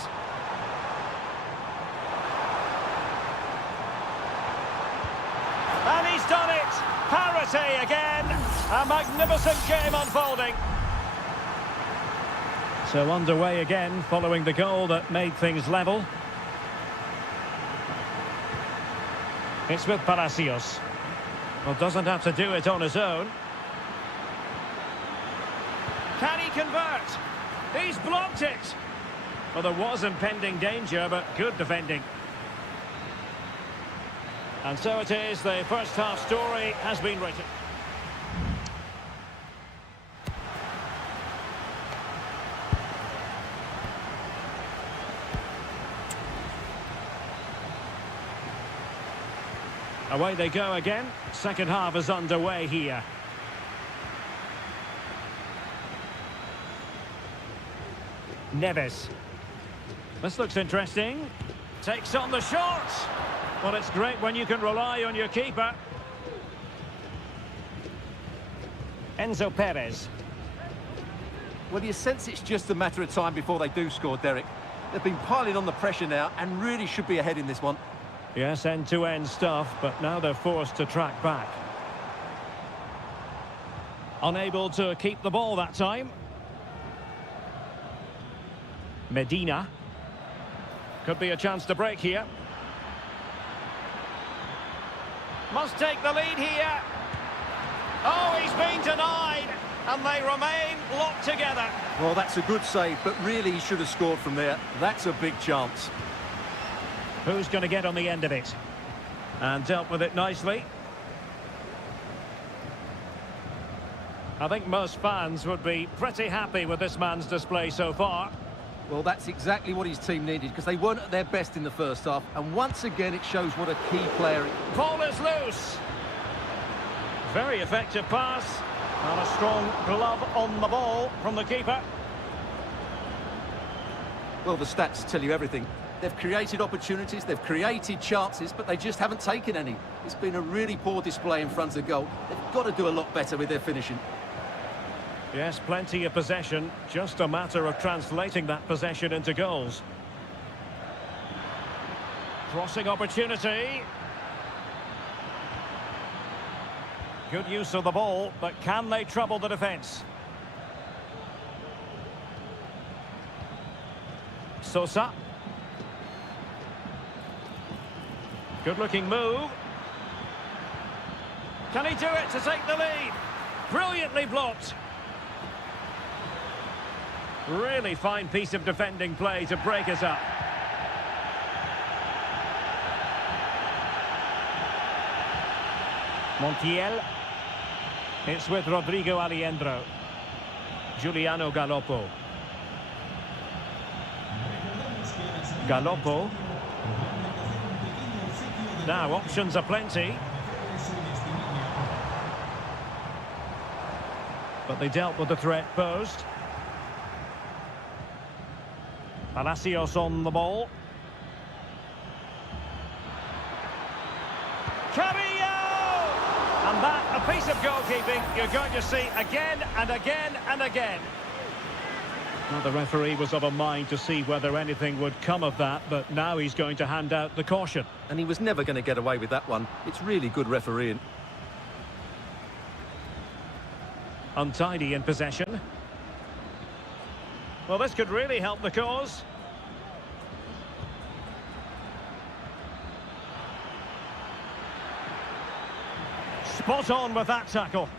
And he's done it! Parity again! A magnificent game unfolding. So underway again following the goal that made things level. It's with Palacios. Well, doesn't have to do it on his own. Can he convert? He's blocked it. Well, there was impending danger, but good defending. And so it is, the first half story has been written. Away they go again. Second half is underway here. Neves. This looks interesting. Takes on the shot. Well, it's great when you can rely on your keeper. Enzo Perez. Well, you sense it's just a matter of time before they do score, Derek. They've been piling on the pressure now and really should be ahead in this one. Yes, end-to-end stuff, but now they're forced to track back. Unable to keep the ball that time. Medina. Could be a chance to break here. Must take the lead here. Oh, he's been denied, and they remain locked together. Well, that's a good save, but really he should have scored from there. That's a big chance. Who's going to get on the end of it? And dealt with it nicely. I think most fans would be pretty happy with this man's display so far. Well, that's exactly what his team needed, because they weren't at their best in the first half. And once again, it shows what a key player is. Ball is loose. Very effective pass. And a strong glove on the ball from the keeper. Well, the stats tell you everything. They've created opportunities, they've created chances, but they just haven't taken any. It's been a really poor display in front of goal. They've got to do a lot better with their finishing. Yes, plenty of possession. Just a matter of translating that possession into goals. Crossing opportunity. Good use of the ball, but can they trouble the defence? Sosa. Good-looking move. Can he do it to take the lead? Brilliantly blocked. Really fine piece of defending play to break us up. Montiel. It's with Rodrigo Aliendro. Giuliano Galoppo. Galoppo. Now, options are plenty. But they dealt with the threat posed. Palacios on the ball. Carrillo! And that, a piece of goalkeeping you're going to see again and again and again. Well, the referee was of a mind to see whether anything would come of that, but now he's going to hand out the caution. And he was never going to get away with that one. It's really good refereeing. Untidy in possession. Well, this could really help the cause. Spot on with that tackle.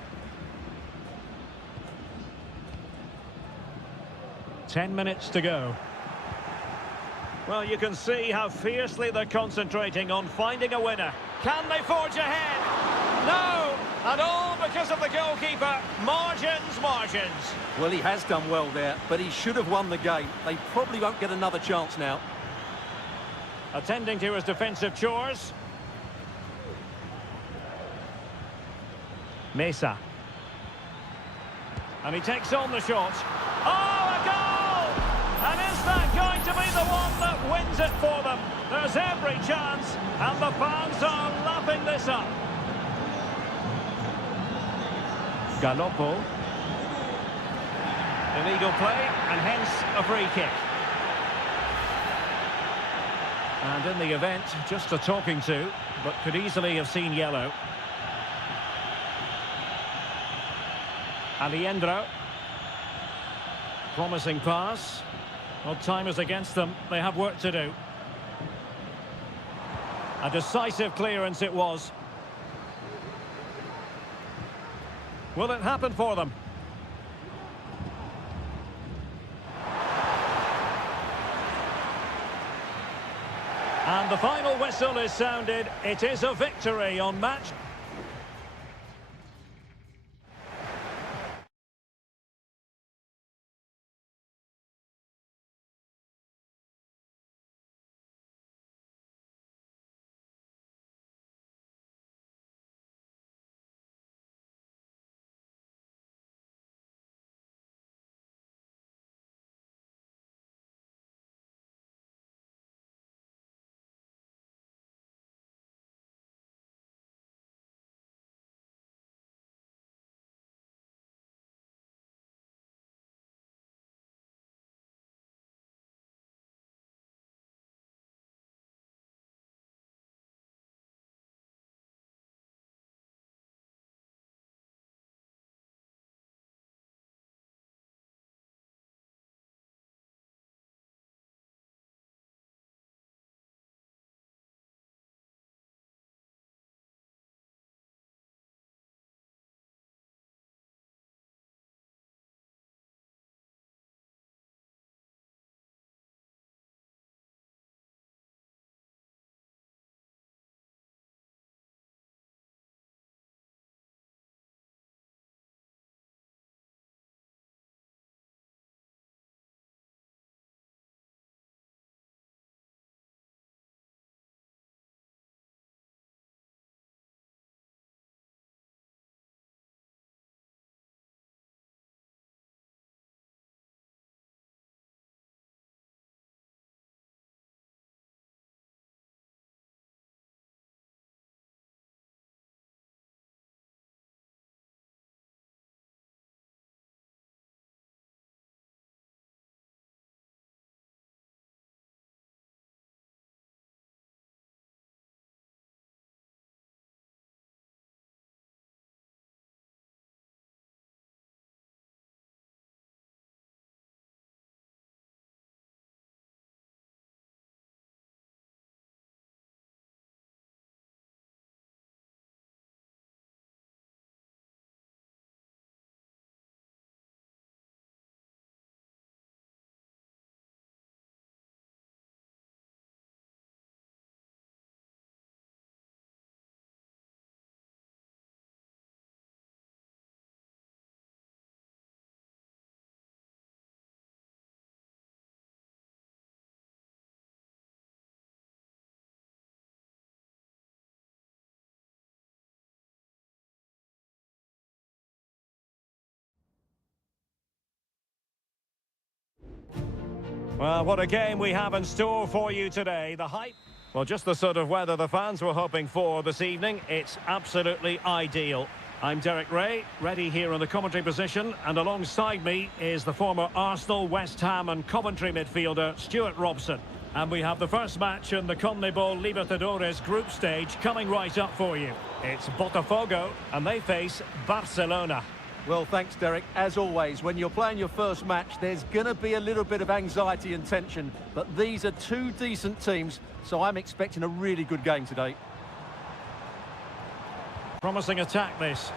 10 minutes to go. Well, you can see how fiercely they're concentrating on finding a winner. Can they forge ahead? No! And all because of the goalkeeper. Margins, margins. Well, he has done well there, but he should have won the game. They probably won't get another chance now. Attending to his defensive chores. Mesa. And he takes on the shot. Oh, a goal! And is that going to be the one that wins it for them? There's every chance, and the fans are lapping this up. Galoppo. Illegal play, and hence a free kick. And in the event, just a talking to, but could easily have seen yellow. Aliendro. Promising pass. Well, time is against them. They have work to do. A decisive clearance it was. Will it happen for them? And the final whistle is sounded. It is a victory on match. Well, what a game we have in store for you today. The hype. Well, just the sort of weather the fans were hoping for this evening. It's absolutely ideal. I'm Derek Ray, ready here in the commentary position, and alongside me is the former Arsenal, West Ham and Coventry midfielder, Stuart Robson. And we have the first match in the CONMEBOL Libertadores group stage coming right up for you. It's Botafogo, and they face Barcelona. Well, thanks, Derek. As always, when you're playing your first match, there's going to be a little bit of anxiety and tension. But these are two decent teams, so I'm expecting a really good game today. Promising attack, this.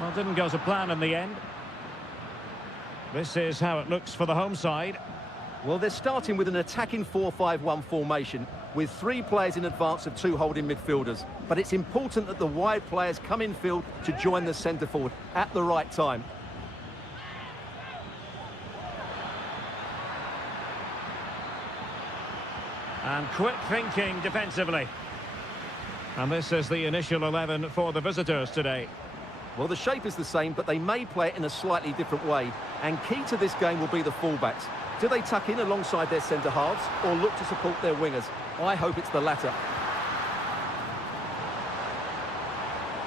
Well, didn't go to plan in the end. This is how it looks for the home side. Well, they're starting with an attacking 4-5-1 formation with 3 players in advance of 2 holding midfielders. But it's important that the wide players come in field to join the centre forward at the right time. And quick thinking defensively. And this is the initial 11 for the visitors today. Well, the shape is the same, but they may play it in a slightly different way. And key to this game will be the fullbacks. Do they tuck in alongside their centre-halves or look to support their wingers? I hope it's the latter.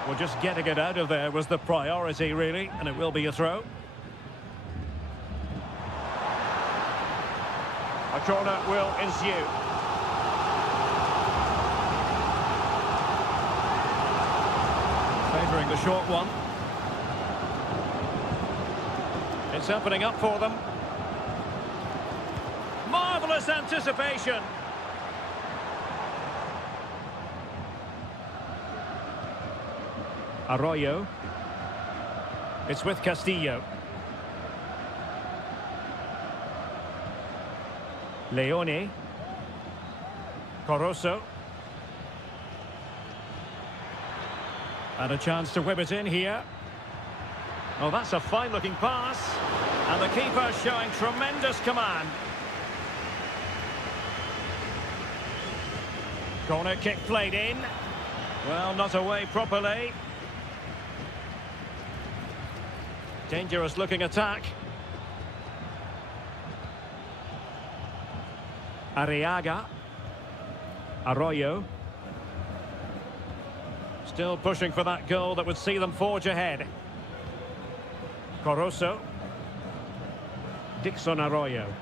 Well, just getting it out of there was the priority, really, and it will be a throw. A corner will ensue. Favouring the short one. It's opening up for them. Marvellous anticipation. Arroyo. It's with Castillo. Leone. Corozo. And a chance to whip it in here. Oh, that's a fine-looking pass. And the keeper showing tremendous command. Corner kick played in. Well, not away properly. Dangerous looking attack. Arriaga. Arroyo. Still pushing for that goal that would see them forge ahead. Corozo. Dixon Arroyo.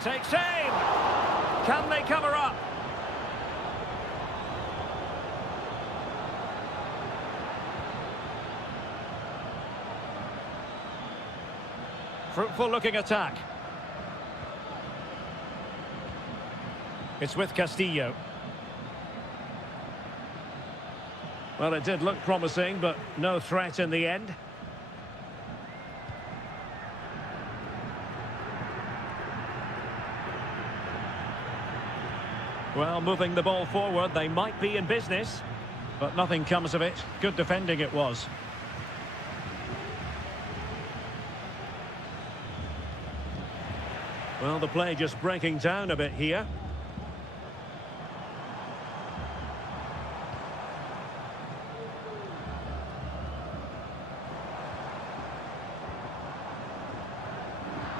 Takes aim! Can they cover up? Fruitful looking attack. It's with Castillo. Well, it did look promising, but no threat in the end. Well, moving the ball forward, they might be in business, but nothing comes of it. Good defending it was. Well, the play just breaking down a bit here.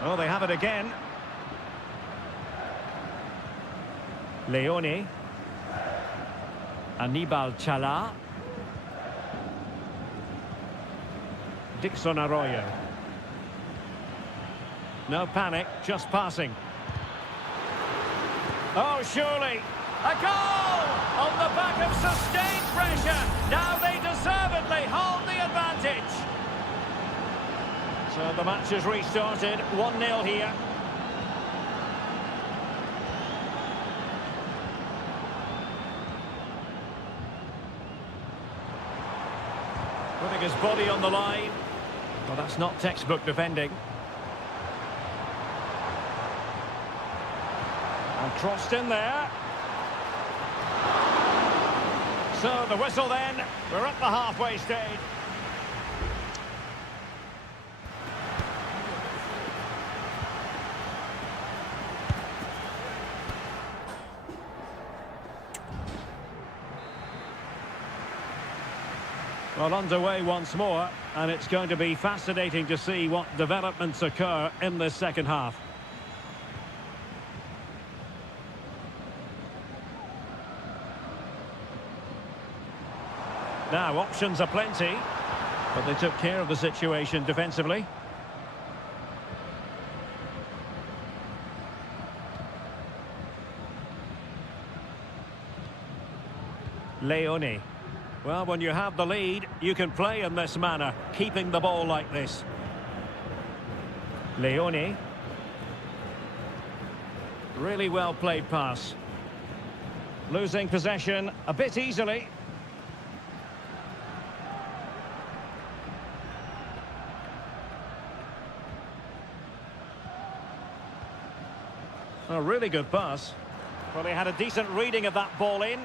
Oh, they have it again. Leone. Anibal Chala. Dixon Arroyo. No panic, just passing. Oh, surely. A goal! On the back of sustained pressure. Now they deservedly hold the advantage. So the match has restarted. 1-0 here. Putting his body on the line. Well, that's not textbook defending. And crossed in there. So the whistle then. We're at the halfway stage. Well, underway once more, and it's going to be fascinating to see what developments occur in this second half. Now, options are plenty, but they took care of the situation defensively. Leone. Well, when you have the lead, you can play in this manner, keeping the ball like this. Leone. Really well played pass. Losing possession a bit easily. A really good pass. Well, he had a decent reading of that ball in.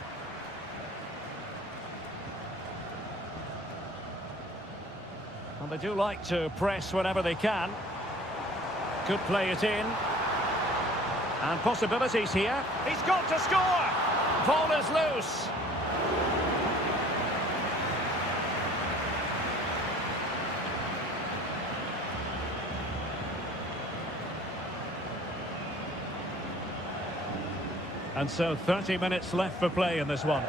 Well, they do like to press whenever they can. Could play it in. And possibilities here. He's got to score! Ball is loose. And so 30 minutes left for play in this one.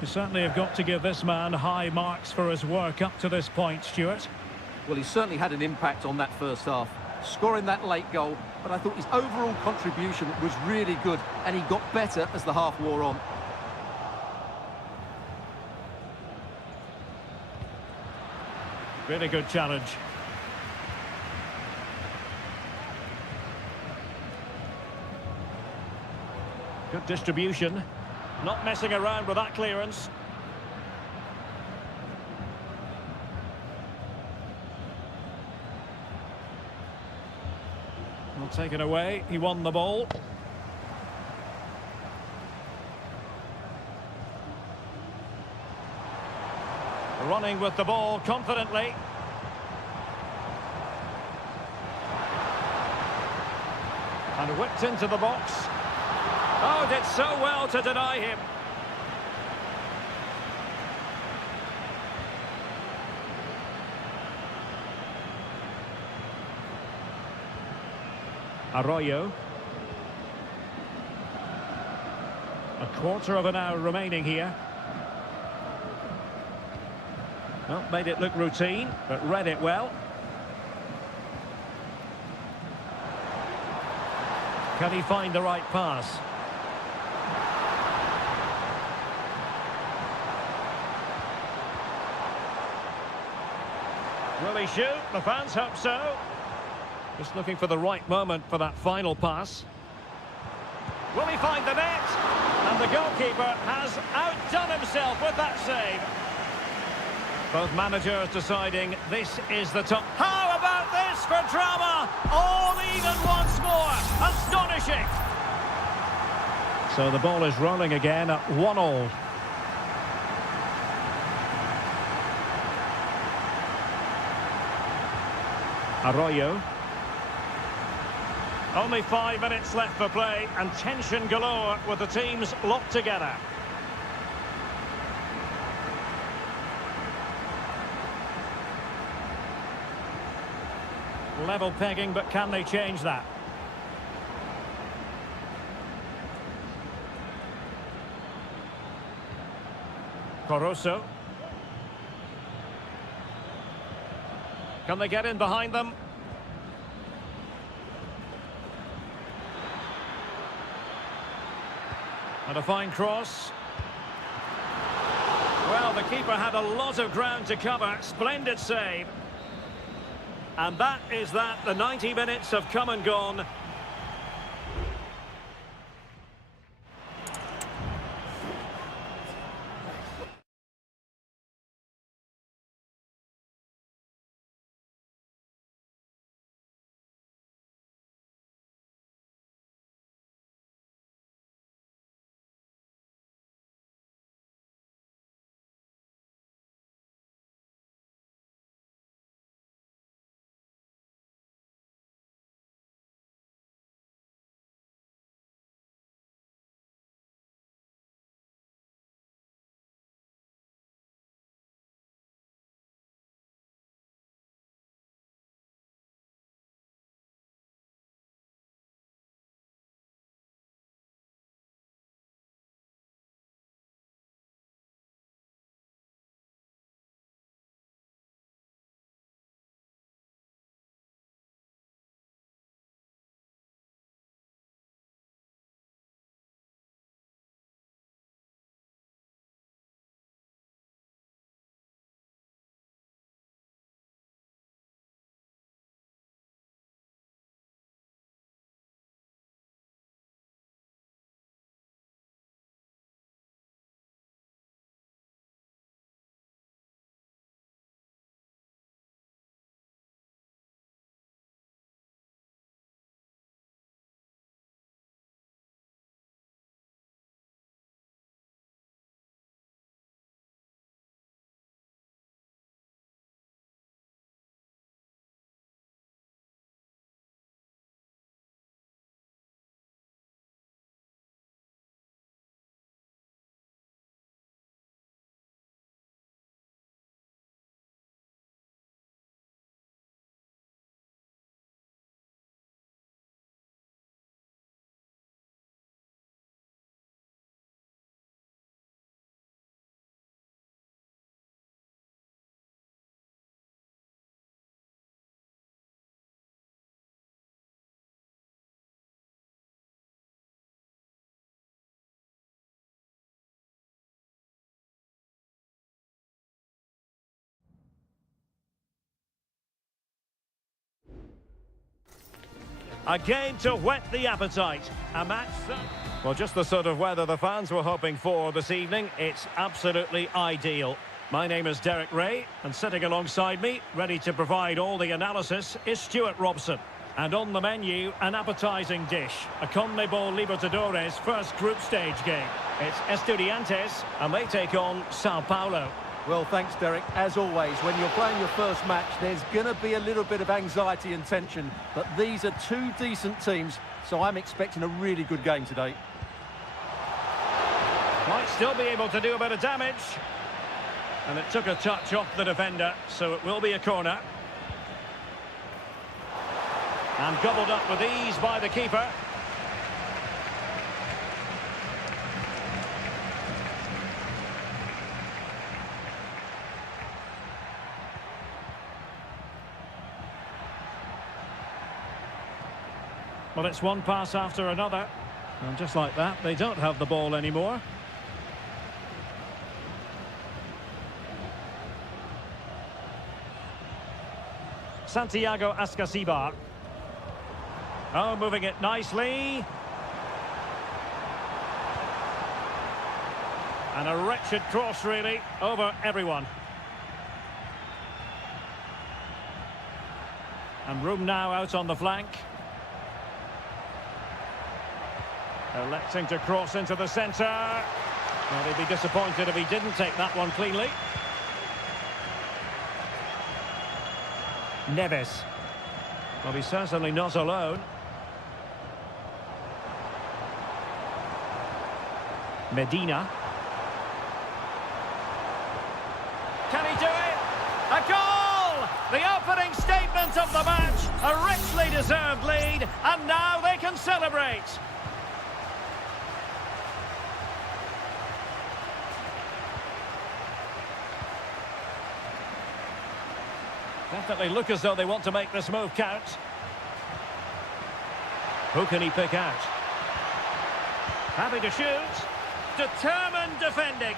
You certainly have got to give this man high marks for his work up to this point, Stuart. Well, he certainly had an impact on that first half, scoring that late goal, but I thought his overall contribution was really good, and he got better as the half wore on. Really good challenge. Good distribution. Not messing around with that clearance. Well, taken away. He won the ball. Running with the ball confidently. And whipped into the box. Oh, did so well to deny him. Arroyo. A quarter of an hour remaining here. Well, made it look routine, but read it well. Can he find the right pass? Will he shoot? The fans hope so. Just looking for the right moment for that final pass. Will he find the net? And the goalkeeper has outdone himself with that save. Both managers deciding this is the top. How about this for drama? All even once more. Astonishing. So the ball is rolling again at 1-1. Arroyo. Only 5 minutes left for play and tension galore with the teams locked together. Level pegging, but can they change that? Corosso. Can they get in behind them? And a fine cross. Well, the keeper had a lot of ground to cover. Splendid save. And that is that. The 90 minutes have come and gone. A game to whet the appetite. A match... Well, just the sort of weather the fans were hoping for this evening. It's absolutely ideal. My name is Derek Ray, and sitting alongside me, ready to provide all the analysis, is Stuart Robson. And on the menu, an appetising dish. A CONMEBOL Libertadores first group stage game. It's Estudiantes, and they take on Sao Paulo. Well, thanks, Derek. As always, when you're playing your first match, there's going to be a little bit of anxiety and tension. But these are two decent teams, so I'm expecting a really good game today. Might still be able to do a bit of damage. And it took a touch off the defender, so it will be a corner. And gobbled up with ease by the keeper. Well, it's one pass after another. And just like that, they don't have the ball anymore. Santiago Ascasibar. Oh, moving it nicely. And a wretched cross, really, over everyone. And room now out on the flank. Electing to cross into the centre. Well, he'd be disappointed if he didn't take that one cleanly. Neves. Well, he's certainly not alone. Medina. Can he do it? A goal! The opening statement of the match. A richly deserved lead, and now they can celebrate. Definitely look as though they want to make this move count. Who can he pick out? Happy to shoot. Determined defending.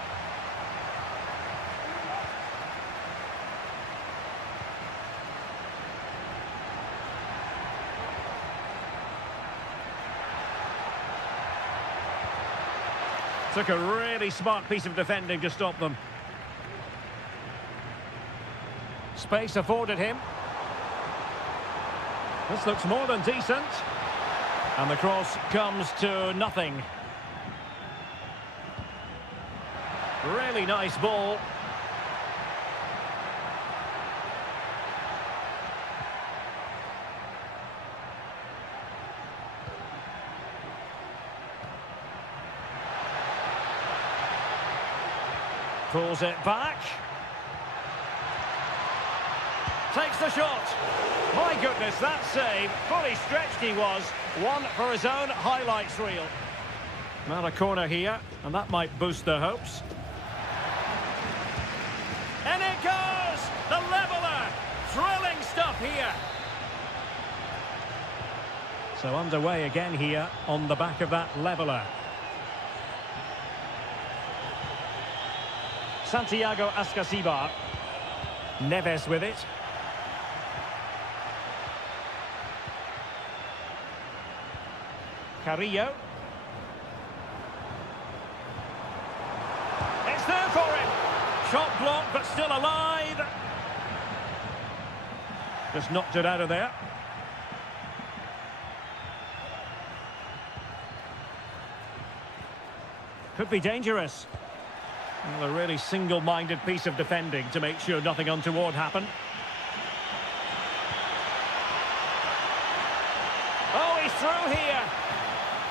Took a really smart piece of defending to stop them. Space afforded him. This looks more than decent. And the cross comes to nothing. Really nice ball. Pulls it back. Takes the shot. My goodness, that save. Fully stretched he was. One for his own highlights reel. Now a corner here, and that might boost their hopes. And it goes! The leveller! Thrilling stuff here. So underway again here on the back of that leveller. Santiago Ascasibar. Neves with it. Carrillo. It's there for him. Shot blocked, but still alive. Just knocked it out of there. Could be dangerous. Well, a really single-minded piece of defending to make sure nothing untoward happened. Oh, he's through here.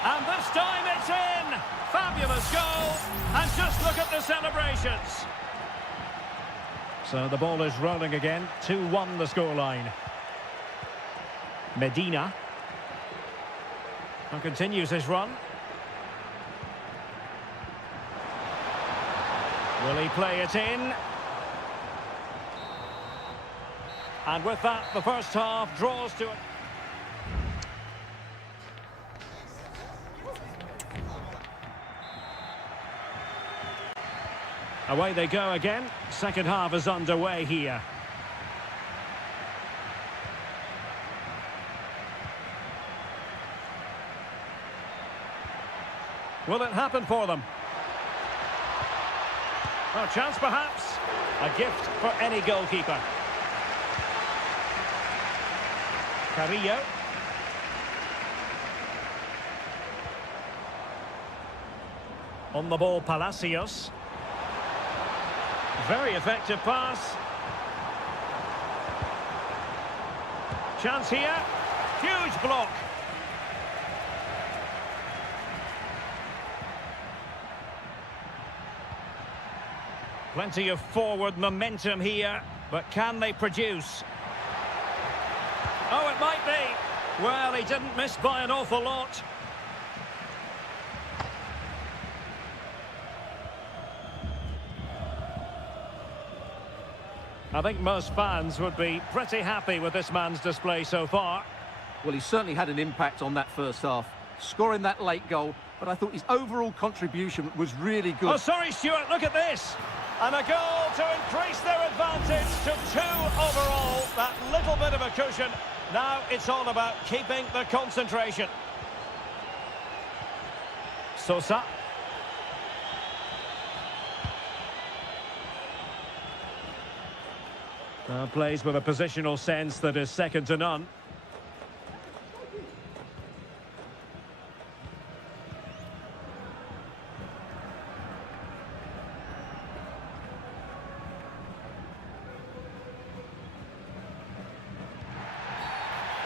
And this time it's in! Fabulous goal! And just look at the celebrations! So the ball is rolling again. 2-1 the scoreline. Medina. And continues his run. Will he play it in? And with that, the first half draws to it. Away they go again. Second half is underway here. Will it happen for them? A chance perhaps. A gift for any goalkeeper. Carrillo. On the ball, Palacios. Very effective pass. Chance here. Huge block. Plenty of forward momentum here, but can they produce? Oh, it might be. Well, he didn't miss by an awful lot. I think most fans would be pretty happy with this man's display so far. Well, he certainly had an impact on that first half, scoring that late goal, but I thought his overall contribution was really good. Oh, sorry, Stuart, look at this. And a goal to increase their advantage to 2 overall. That little bit of a cushion. Now it's all about keeping the concentration. Sosa. Plays with a positional sense that is second to none.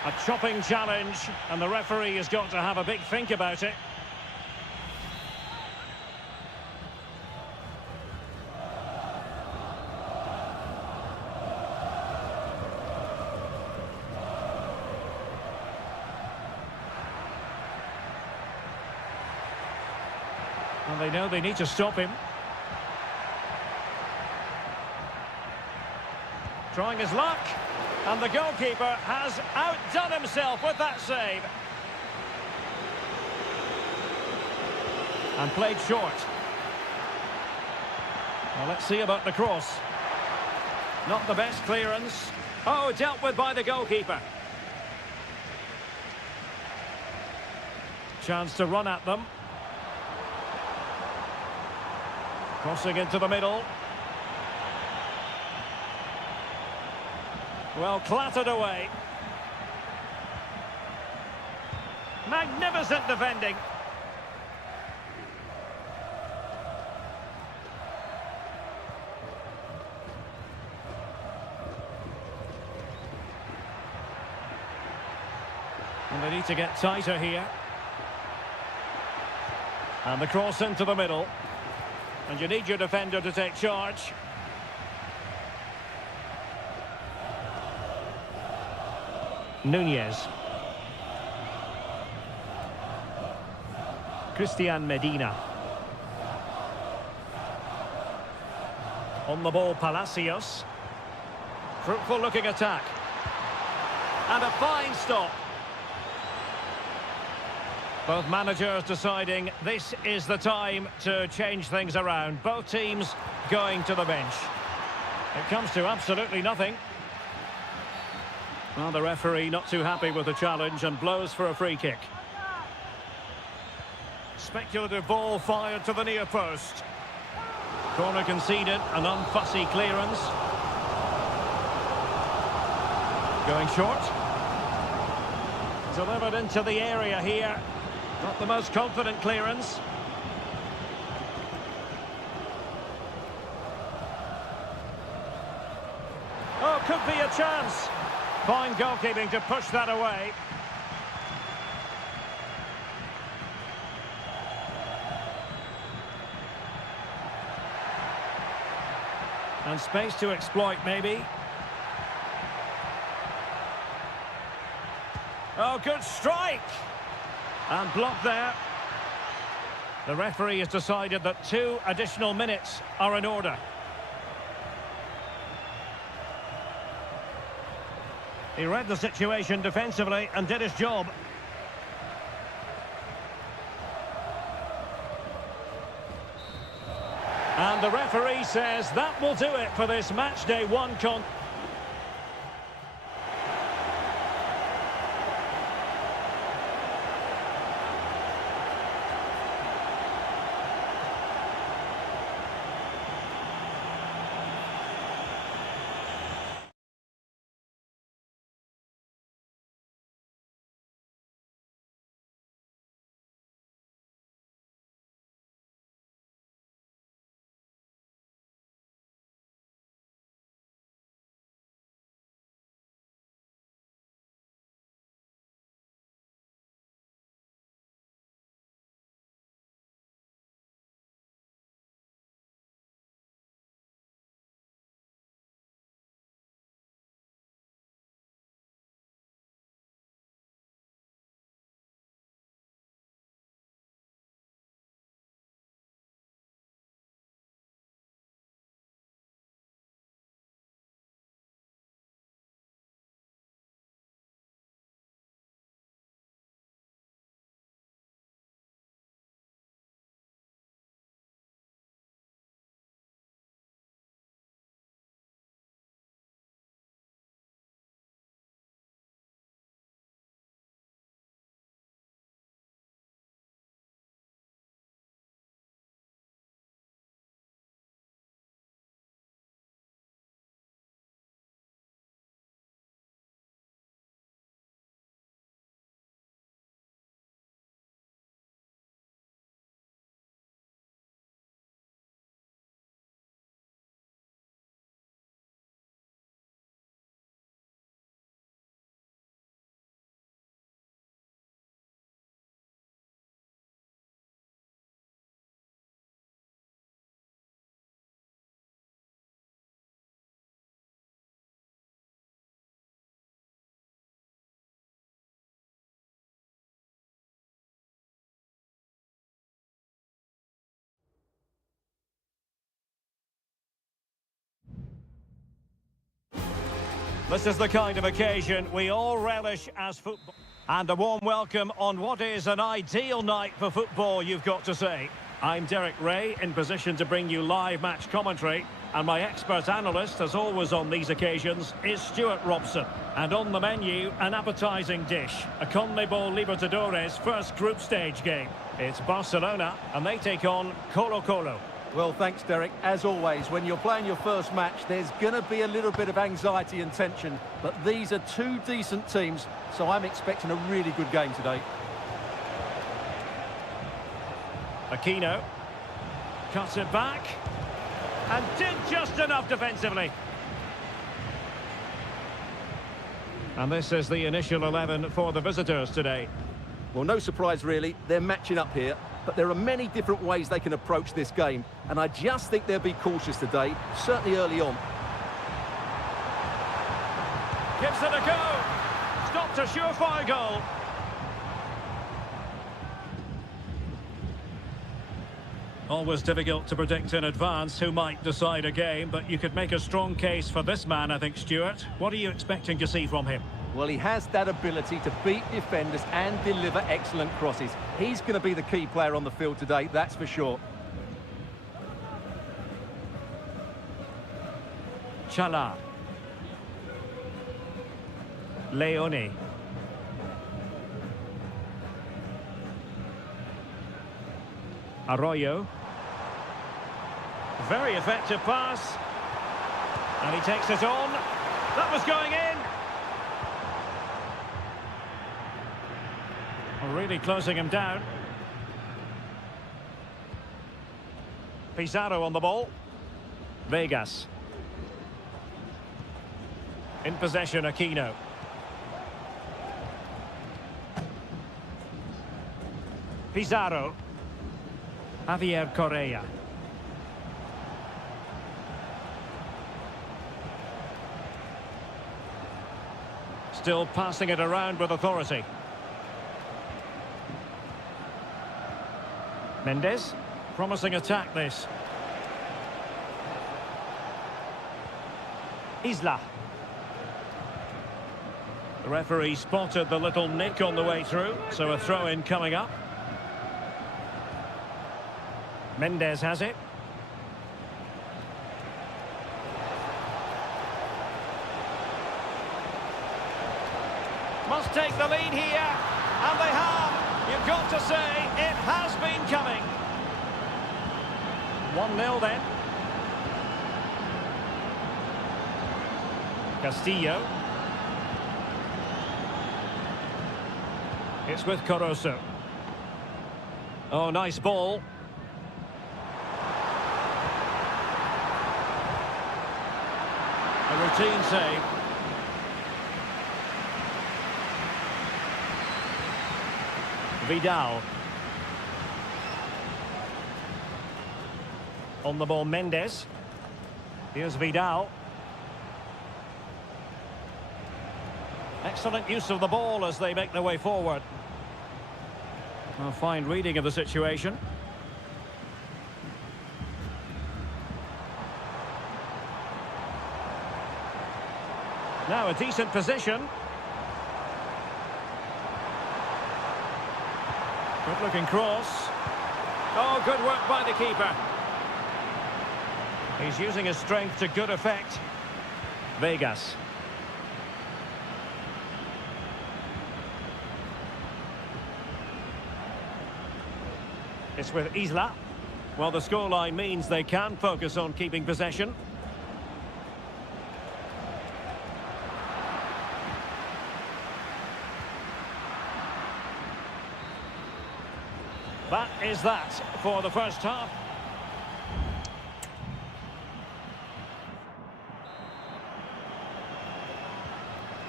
A chopping challenge, and the referee has got to have a big think about it. And they know they need to stop him. Trying his luck. And the goalkeeper has outdone himself with that save. And played short. Well, let's see about the cross. Not the best clearance. Oh, dealt with by the goalkeeper. Chance to run at them. Crossing into the middle. Well, clattered away. Magnificent defending. And they need to get tighter here. And the cross into the middle. And you need your defender to take charge. Nunez. Christian Medina. On the ball, Palacios. Fruitful looking attack. And a fine stop. Both managers deciding this is the time to change things around. Both teams going to the bench. It comes to absolutely nothing. Well, the referee not too happy with the challenge and blows for a free kick. Speculative ball fired to the near post. Corner conceded, an unfussy clearance. Going short. Delivered into the area here. Not the most confident clearance. Oh, could be a chance. Fine goalkeeping to push that away. And space to exploit, maybe. Oh, good strike! And blocked there. The referee has decided that 2 additional minutes are in order. He read the situation defensively and did his job. And the referee says that will do it for this match day 1 contest. This is the kind of occasion we all relish as football. And a warm welcome on what is an ideal night for football, you've got to say. I'm Derek Ray, in position to bring you live match commentary. And my expert analyst, as always on these occasions, is Stuart Robson. And on the menu, an appetising dish. A CONMEBOL Libertadores first group stage game. It's Barcelona, and they take on Colo-Colo. Well, thanks, Derek. As always, when you're playing your first match, there's going to be a little bit of anxiety and tension. But these are two decent teams, so I'm expecting a really good game today. Aquino cuts it back and did just enough defensively. And this is the initial 11 for the visitors today. Well, no surprise, really. They're matching up here. But there are many different ways they can approach this game. And I just think they'll be cautious today, certainly early on. Gives it a go. Stopped a surefire goal. Always difficult to predict in advance who might decide a game, but you could make a strong case for this man, I think, Stuart. What are you expecting to see from him? Well, he has that ability to beat defenders and deliver excellent crosses. He's going to be the key player on the field today, that's for sure. Chala. Leone. Arroyo. Very effective pass. And he takes it on. That was going in. Really closing him down. Pizarro on the ball. Vegas. In possession, Aquino. Pizarro. Javier Correa. Still passing it around with authority. Mendes, promising attack this. Isla. The referee spotted the little nick on the way through, so a throw-in coming up. Mendes has it. Must take the lead here, and they have. You've got to say, it has been coming. 1-0 then. Castillo. It's with Corozo. Oh, nice ball. A routine save. Vidal. On the ball, Mendes. Here's Vidal. Excellent use of the ball as they make their way forward. A fine reading of the situation. Now a decent position. Good looking cross. Oh, good work by the keeper. He's using his strength to good effect. Vegas. It's with Isla. Well, the scoreline means they can focus on keeping possession. That is that for the first half.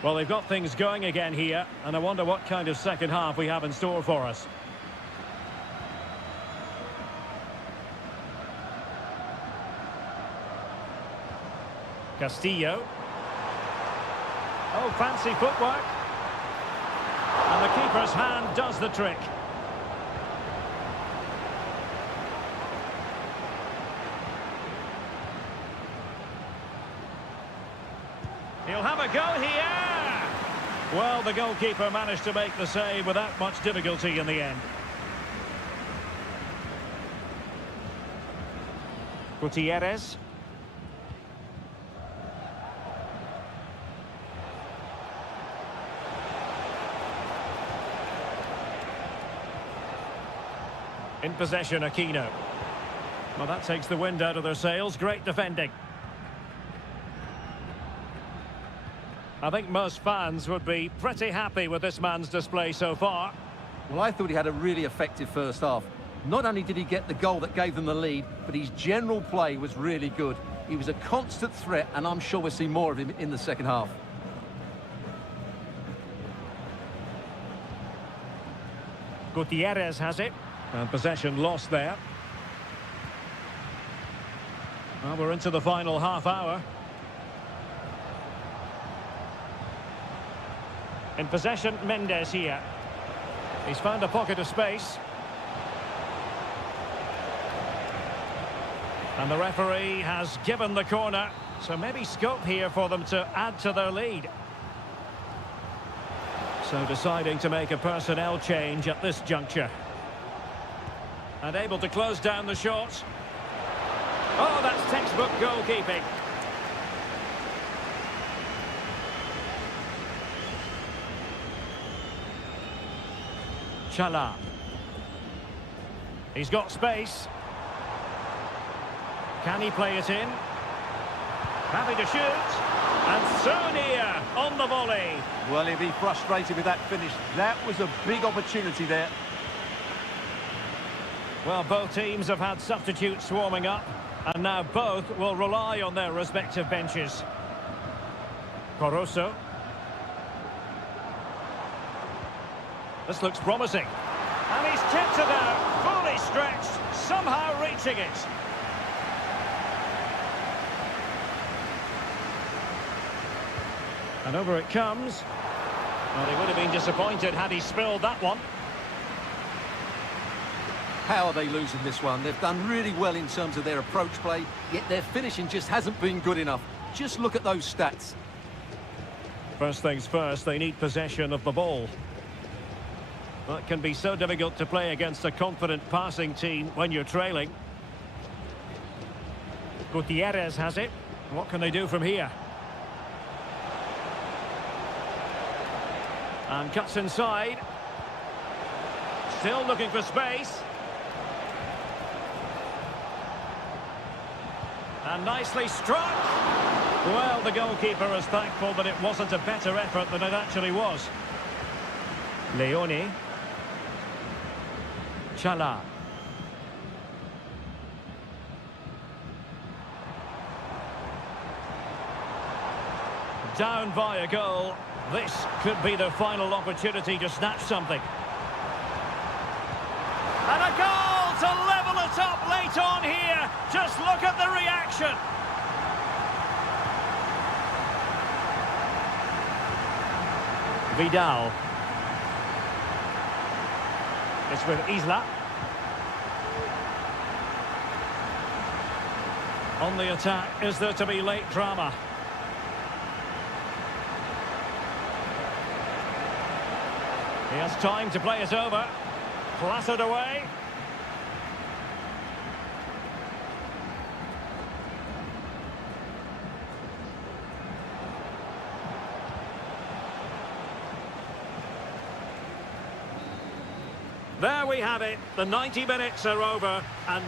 Well, they've got things going again here, and I wonder what kind of second half we have in store for us. Castillo. Oh, fancy footwork. And the keeper's hand does the trick. He'll have a go here! Well, the goalkeeper managed to make the save without much difficulty in the end. Gutierrez. In possession, Aquino. Well, that takes the wind out of their sails. Great defending. I think most fans would be pretty happy with this man's display so far. Well, I thought he had a really effective first half. Not only did he get the goal that gave them the lead, but his general play was really good. He was a constant threat, and I'm sure we'll see more of him in the second half. Gutierrez has it. And possession lost there. Well, we're into the final half hour. In possession, Mendes here. He's found a pocket of space. And the referee has given the corner. So maybe scope here for them to add to their lead. So deciding to make a personnel change at this juncture. And able to close down the shot. Oh, that's textbook goalkeeping. Chala. He's got space. Can he play it in? Happy to shoot. And so near on the volley. Well, he'll be frustrated with that finish. That was a big opportunity there. Well, both teams have had substitutes swarming up, and now both will rely on their respective benches. Caruso. This looks promising. And he's tipped it out, fully stretched, somehow reaching it. And over it comes. Well, he would have been disappointed had he spilled that one. How are they losing this one? They've done really well in terms of their approach play, yet their finishing just hasn't been good enough. Just look at those stats. First things first, they need possession of the ball. That can be so difficult to play against a confident passing team when you're trailing. Gutierrez has it. What can they do from here? And cuts inside. Still looking for space. And nicely struck. Well, the goalkeeper is thankful that it wasn't a better effort than it actually was. Leone. Chala. Down by a goal. This could be their final opportunity to snatch something. And a goal to level it up late on here. Just look at the reaction. Vidal. It's with Isla. On the attack, is there to be late drama? He has time to play it over. Clattered away. There we have it. The 90 minutes are over and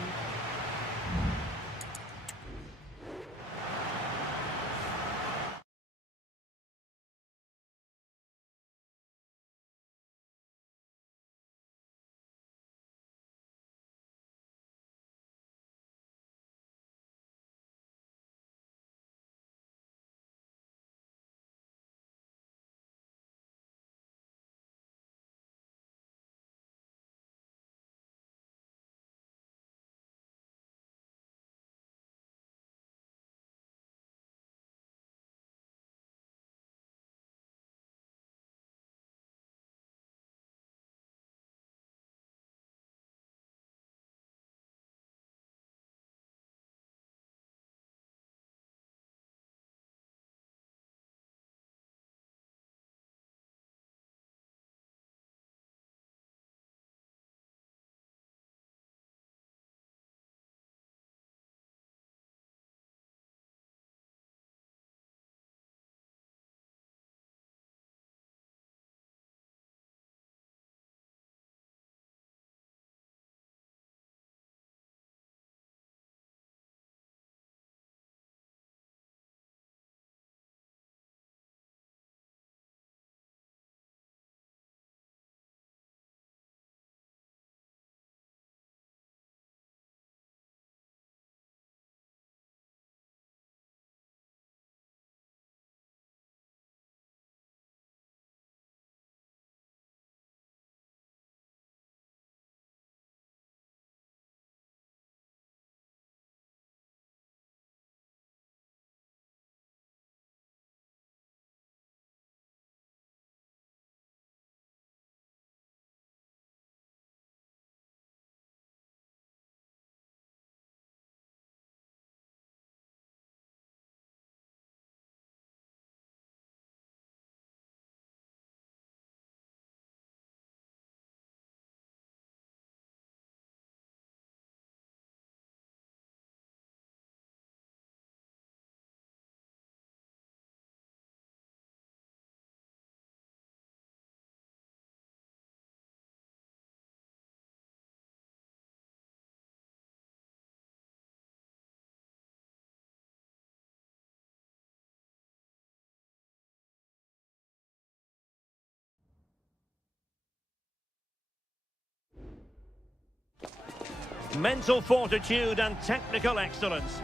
mental fortitude and technical excellence.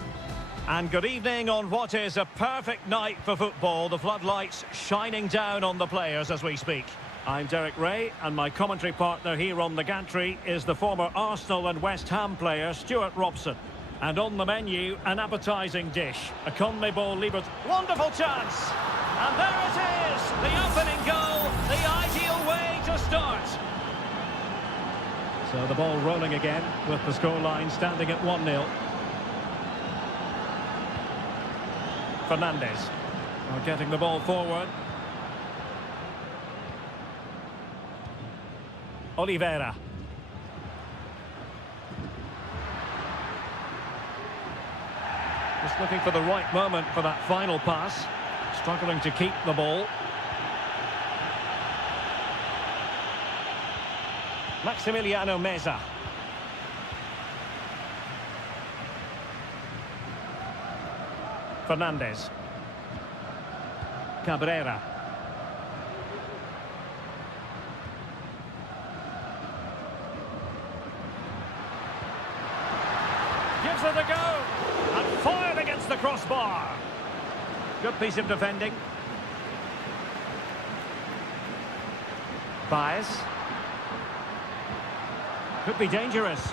And good evening on what is a perfect night for football. The floodlights shining down on the players as we speak. I'm Derek Ray, and my commentary partner here on the gantry is the former Arsenal and West Ham player Stuart Robson. And on the menu, an appetising dish, a Conmebol Libert. Wonderful chance! And there it is, the opening goal, the ideal way to start. So the ball rolling again, with the scoreline standing at 1-0. Fernandes, getting the ball forward. Oliveira. Just looking for the right moment for that final pass. Struggling to keep the ball. Maximiliano Meza. Fernandes. Cabrera. Gives it a go. And fired against the crossbar. Good piece of defending. Baez. Could be dangerous.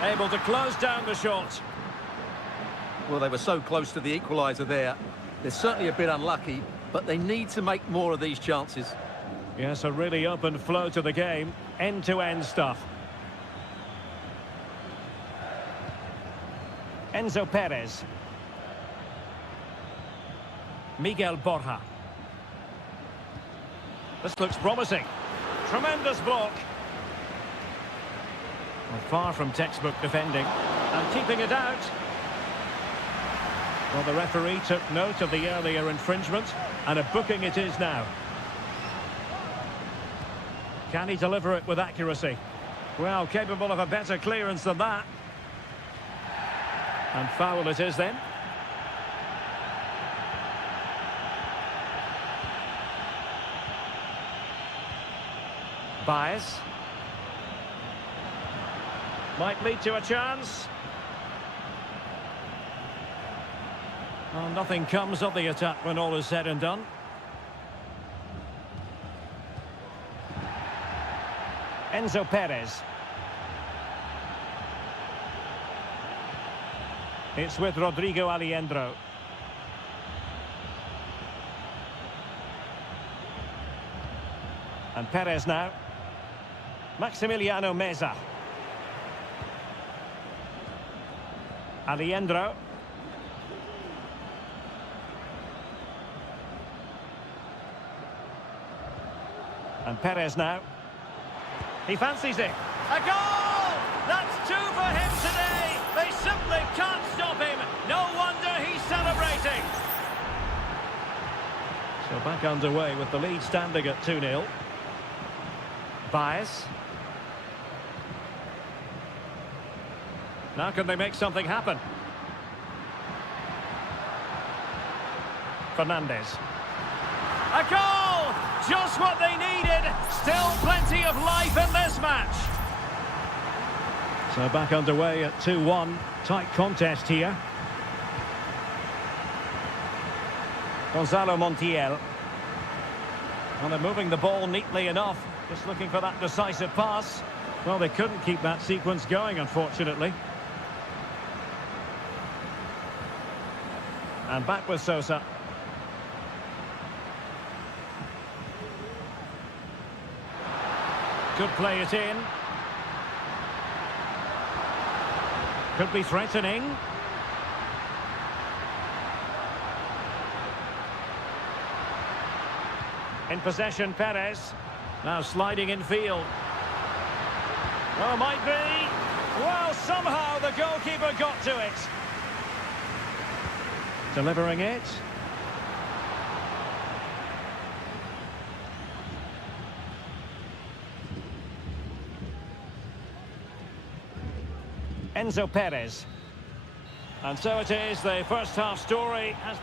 Able to close down the shot. Well, they were so close to the equaliser there. They're certainly a bit unlucky, but they need to make more of these chances. Yes, a really open flow to the game. End-to-end stuff. Enzo Perez. Miguel Borja. This looks promising. Tremendous block. Well, far from textbook defending. And keeping it out. Well, the referee took note of the earlier infringement, and a booking it is now. Can he deliver it with accuracy? Well, capable of a better clearance than that. And foul it is then. Baez. Might lead to a chance. Well, nothing comes of the attack when all is said and done. Enzo Perez. It's with Rodrigo Aliendro. And Perez now. Maximiliano Meza. Aliendro. And Perez now. He fancies it. A goal! That's two for him today. They simply can't stop him. No wonder he's celebrating. So back underway with the lead standing at 2-0. Baez. Now can they make something happen? Fernandes. A goal! Just what they needed. Still plenty of life in this match. So back underway at 2-1. Tight contest here. Gonzalo Montiel. Well, they're moving the ball neatly enough. Just looking for that decisive pass. Well, they couldn't keep that sequence going, unfortunately. And back with Sosa. Could play it in. Could be threatening. In possession, Perez. Now sliding in field. Well, might be. Well, somehow the goalkeeper got to it. Delivering it. Enzo Perez. And so it is, the first half story has...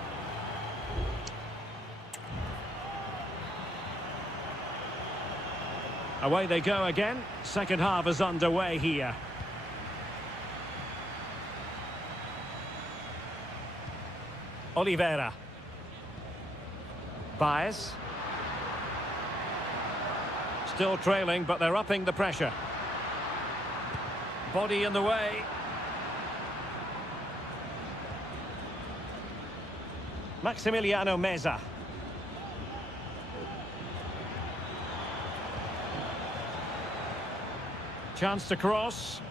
Away they go again. Second half is underway here. Oliveira. Baez. Still trailing, but they're upping the pressure. Body in the way. Maximiliano Meza. Chance to cross.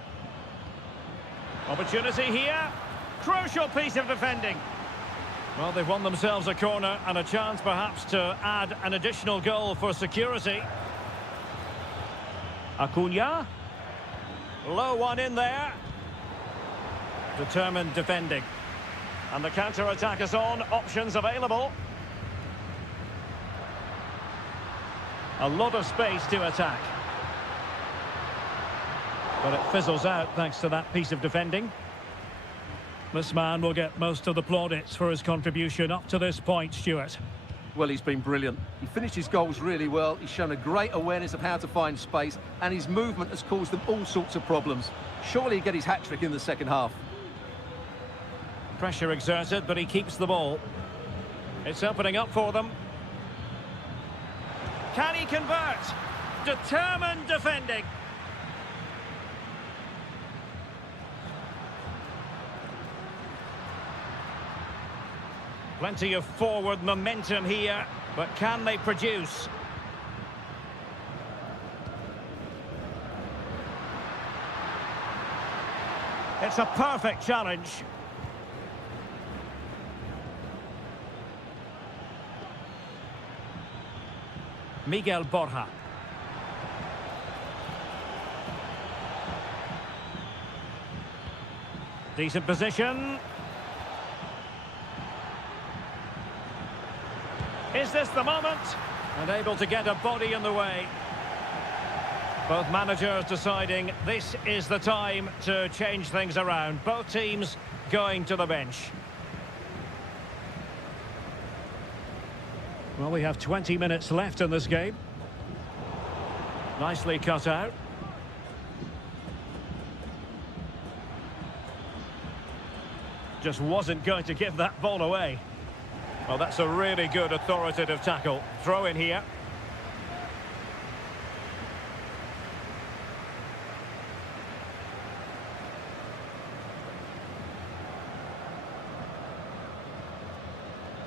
Opportunity here. Crucial piece of defending. Well, they've won themselves a corner and a chance perhaps to add an additional goal for security. Acuna. Low one in there. Determined defending. And the counter-attack is on. Options available. A lot of space to attack. But it fizzles out thanks to that piece of defending. This man will get most of the plaudits for his contribution up to this point, Stuart. Well, he's been brilliant. He finished his goals really well. He's shown a great awareness of how to find space, and his movement has caused them all sorts of problems. Surely he'll get his hat-trick in the second half. Pressure exerted, but he keeps the ball. It's opening up for them. Can he convert? Determined defending. Plenty of forward momentum here, but can they produce? It's a perfect challenge. Miguel Borja. Decent position. Is this the moment? And able to get a body in the way. Both managers deciding this is the time to change things around. Both teams going to the bench. Well, we have 20 minutes left in this game. Nicely cut out. Just wasn't going to give that ball away. Well, that's a really good authoritative tackle. Throw in here.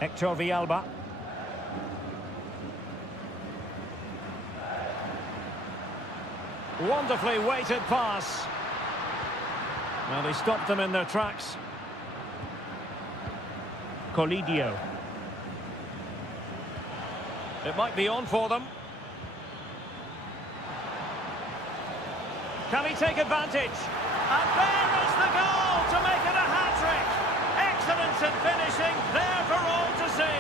Hector Villalba. Wonderfully weighted pass. Well, they stopped them in their tracks. Colidio. It might be on for them. Can he take advantage? And there is the goal to make it a hat-trick. Excellence in finishing, there for all to see.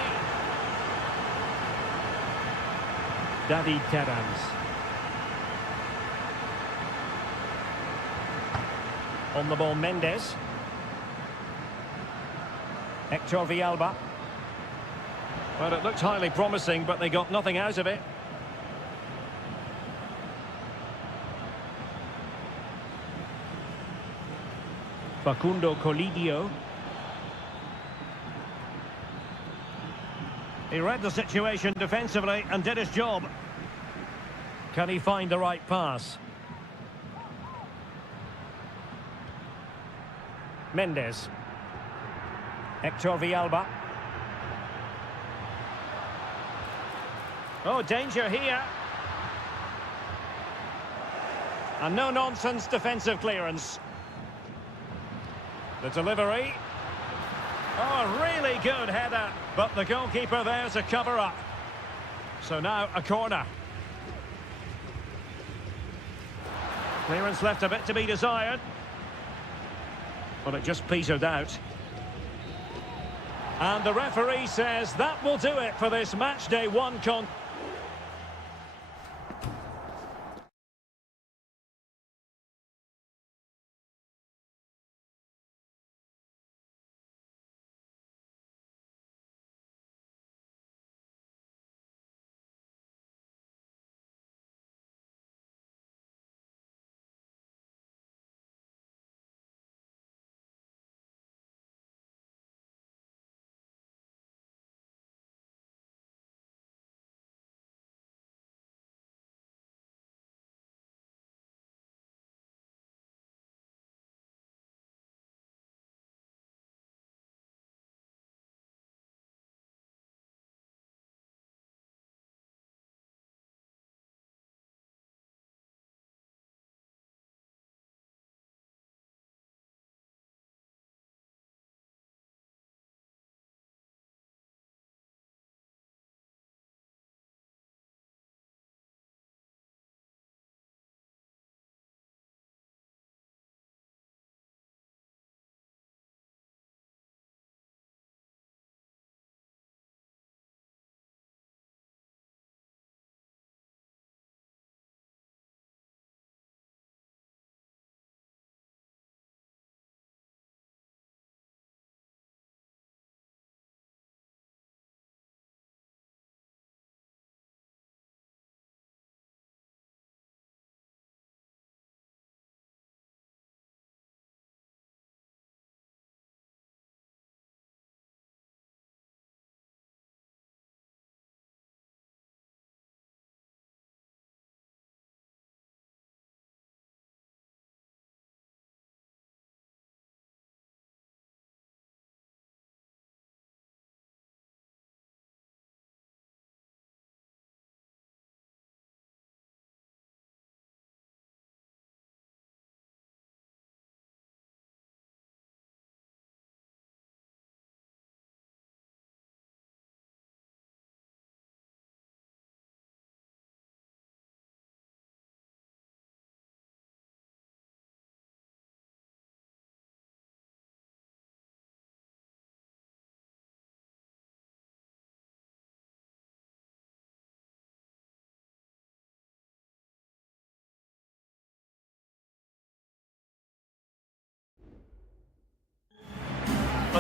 David Terans. On the ball, Mendes. Hector Villalba. Well, it looked highly promising, but they got nothing out of it. Facundo Colidio. He read the situation defensively and did his job. Can he find the right pass? Mendes. Hector Villalba. Oh, danger here. And no-nonsense defensive clearance. The delivery. Oh, really good header. But the goalkeeper there to cover up. So now a corner. Clearance left a bit to be desired. Well, it just petered out. And the referee says that will do it for this match day one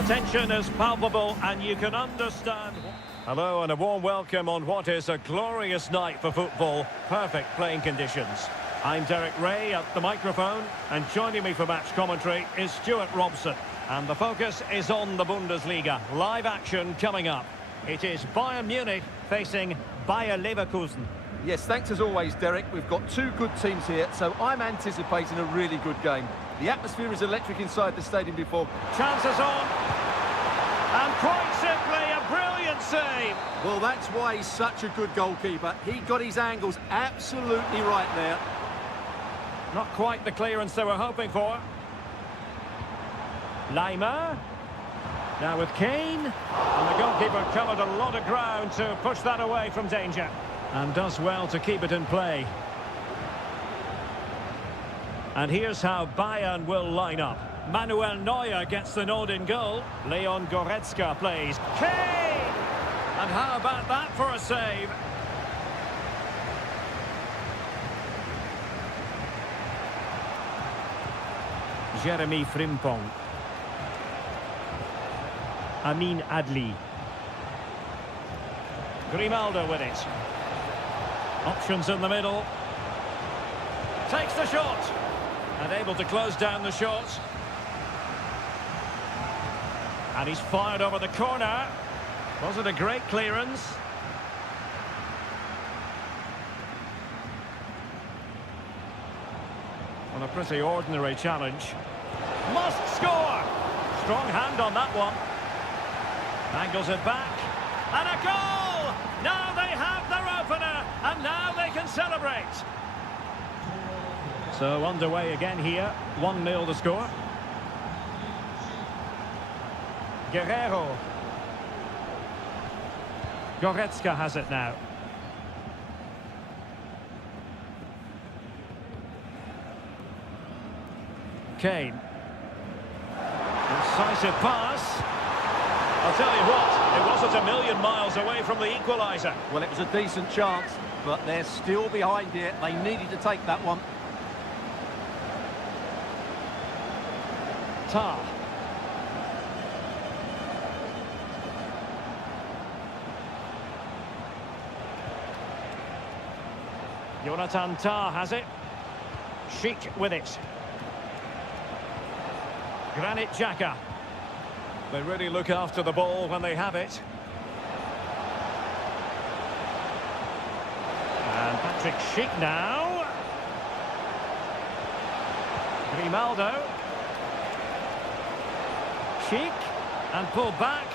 tension is palpable and you can understand. Hello and a warm welcome on what is a glorious night for football. Perfect playing conditions. I'm Derek Ray at the microphone, and joining me for match commentary is Stuart Robson. And the focus is on the Bundesliga. Live action coming up. It is Bayern Munich facing Bayer Leverkusen. Yes, thanks as always, Derek. We've got two good teams here, so I'm anticipating a really good game. The atmosphere is electric inside the stadium before. Chances on. And quite simply, a brilliant save. Well, that's why he's such a good goalkeeper. He got his angles absolutely right there. Not quite the clearance they were hoping for. Lima. Now with Kane. And the goalkeeper covered a lot of ground to push that away from danger. And does well to keep it in play. And here's how Bayern will line up. Manuel Neuer gets the nod in goal. Leon Goretzka plays. Kane! And how about that for a save? Jeremy Frimpong. Amin Adli. Grimaldo with it. Options in the middle. Takes the shot. And able to close down the shot. And he's fired over the corner. Was it a great clearance? On a pretty ordinary challenge. Must score! Strong hand on that one. Angles it back. And a goal! Now they have their opener. And now they can celebrate. So underway again here. 1-0 to score. Guerrero. Goretzka has it now. Kane. Incisive pass. I'll tell you what, it wasn't a million miles away from the equaliser. Well, it was a decent chance, but they're still behind here. They needed to take that one. Tah. Jonathan Tah has it. Sheik with it. Granit Xhaka. They really look after the ball when they have it. And Patrick Sheik now. Grimaldo. Sheik. And pulled back.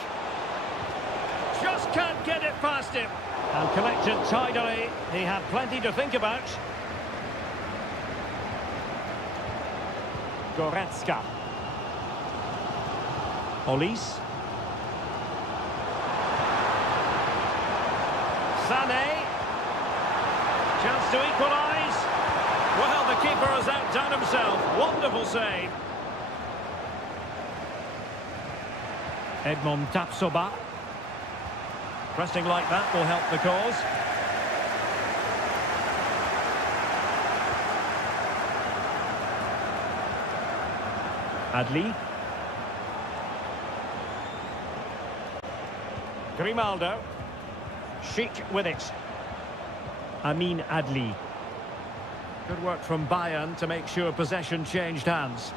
Just can't get it past him. And collected tidily. He had plenty to think about. Goretzka. Olise. Sané. Chance to equalise. Well, the keeper has outdone himself. Wonderful save. Edmond Tapsoba. Pressing like that will help the cause. Adli. Grimaldo. Sheik with it. Amin Adli. Good work from Bayern to make sure possession changed hands.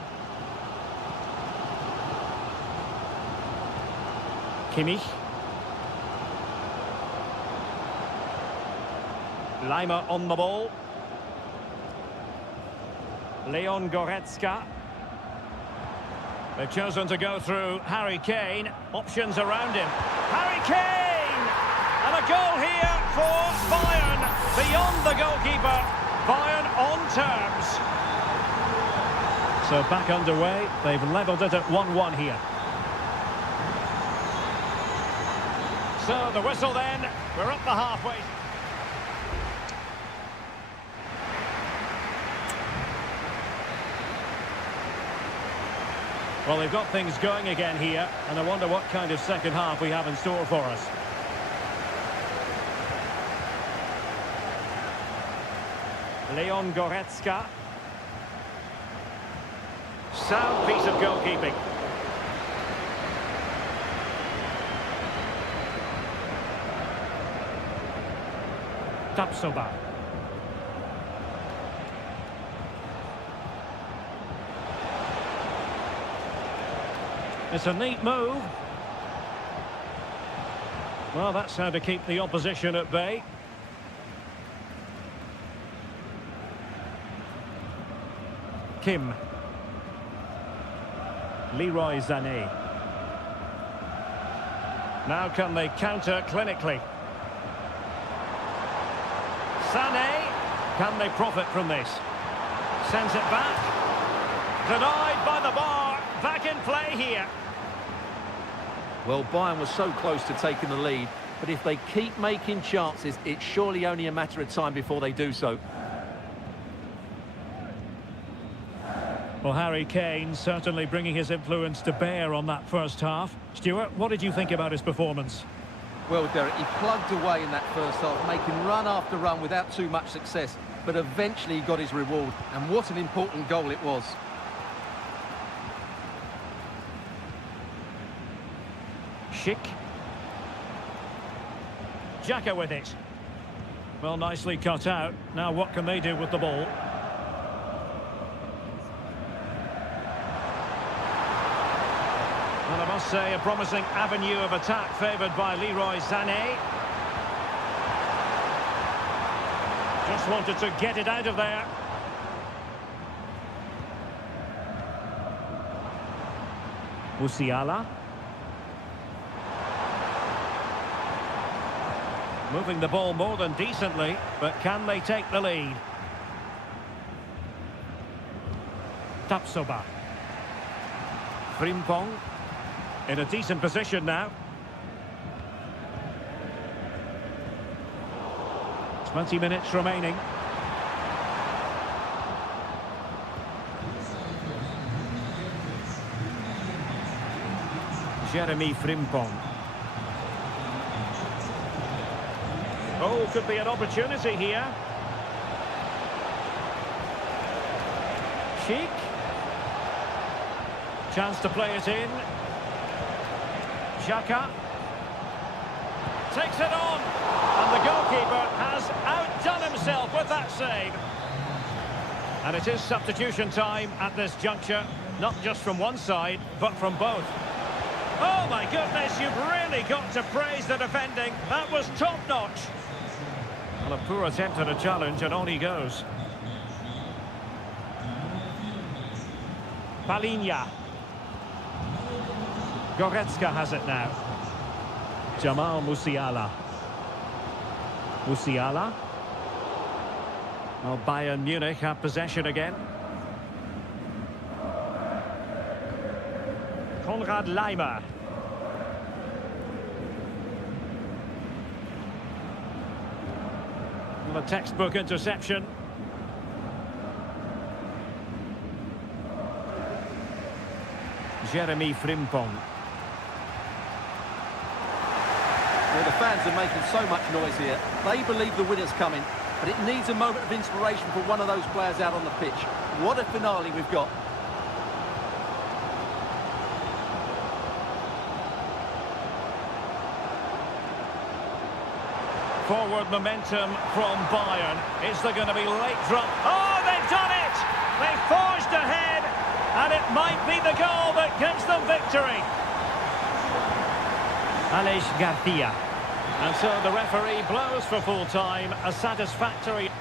Kimmich. Lima on the ball. Leon Goretzka. They've chosen to go through Harry Kane. Options around him. Harry Kane! And a goal here for Bayern. Beyond the goalkeeper. Bayern on terms. So back underway. They've levelled it at 1-1 here. So the whistle then. We're up the halfway. Well, they've got things going again here, and I wonder what kind of second half we have in store for us. Leon Goretzka. Sound piece of goalkeeping. Tapsoba. It's a neat move. Well, that's how to keep the opposition at bay. Kim. Leroy Sané. Now can they counter clinically? Sané. Can they profit from this? Sends it back. Denied by the bar. Back in play here. Well, Bayern was so close to taking the lead, but if they keep making chances, it's surely only a matter of time before they do so. Well, Harry Kane certainly bringing his influence to bear on that first half. Stuart, what did you think about his performance? Well, Derek, he plugged away in that first half, making run after run without too much success, but eventually he got his reward, and what an important goal it was. Schick. Xhaka with it. Well, nicely cut out. Now what can they do with the ball? And I must say, a promising avenue of attack favoured by Leroy Sané. Just wanted to get it out of there. Musiala. Moving the ball more than decently, but can they take the lead? Tapsoba. Frimpong. In a decent position now. 20 minutes remaining. Jeremy Frimpong. Oh, could be an opportunity here. Schick. Chance to play it in. Xhaka. Takes it on. And the goalkeeper has outdone himself with that save. And it is substitution time at this juncture. Not just from one side, but from both. Oh my goodness, you've really got to praise the defending. That was top-notch. Well, a poor attempt at a challenge, and on he goes. Palinha. Goretzka has it now. Jamal Musiala. Musiala. Well, Bayern Munich have possession again. Konrad Laimer. The textbook interception. Jeremy Frimpong. Well, the fans are making so much noise here. They believe the winner's coming, but it needs a moment of inspiration for one of those players out on the pitch. What a finale we've got. Forward momentum from Bayern. Is there going to be late drop? Oh, they've done it! They've forged ahead, and it might be the goal that gives them victory. Aleix Garcia. And so the referee blows for full time. A satisfactory...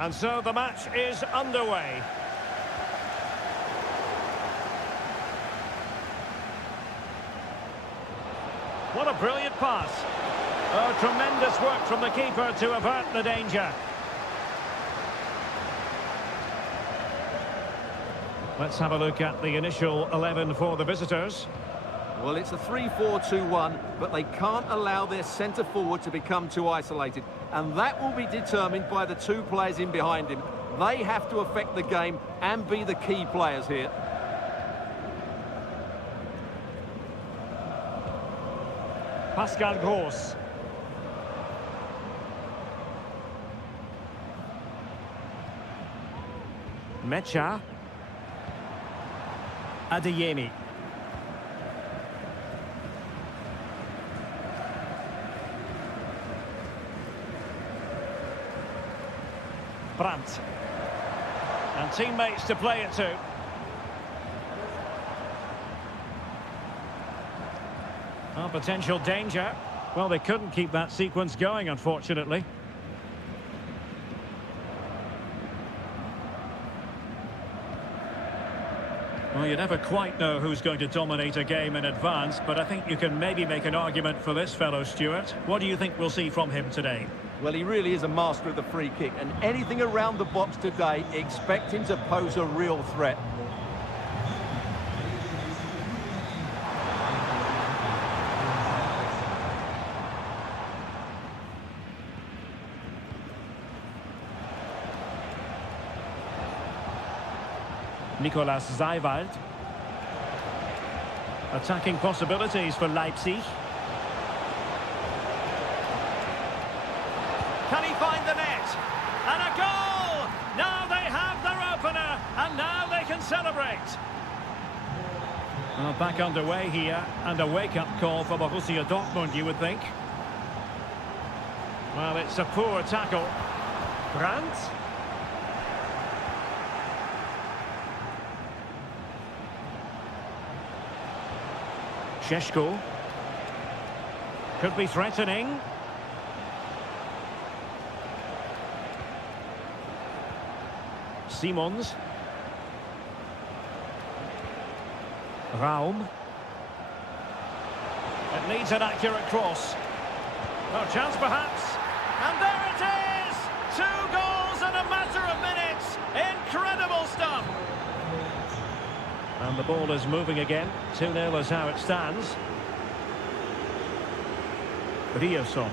And so the match is underway. What a brilliant pass. Oh, tremendous work from the keeper to avert the danger. Let's have a look at the initial 11 for the visitors. Well, it's a 3-4-2-1, but they can't allow their centre forward to become too isolated. And that will be determined by the two players in behind him. They have to affect the game and be the key players here. Pascal Gross. Mecha. Adeyemi. Brandt. And teammates to play it to. Oh, potential danger. Well, they couldn't keep that sequence going, unfortunately. Well, you never quite know who's going to dominate a game in advance, but I think you can maybe make an argument for this fellow, Stuart. What do you think we'll see from him today? Well, he really is a master of the free kick, and anything around the box today, expect him to pose a real threat. Nicolas Zeiwald. Attacking possibilities for Leipzig. Can he find the net? And a goal! Now they have their opener, and now they can celebrate. Well, back underway here, and a wake-up call for Borussia Dortmund, you would think. Well, it's a poor tackle. Brandt. Šeško. Could be threatening. Simons. Raum. It needs an accurate cross. No chance perhaps. And there it is! 2 goals in a matter of minutes. Incredible stuff. And the ball is moving again. 2-0 is how it stands. Rioson.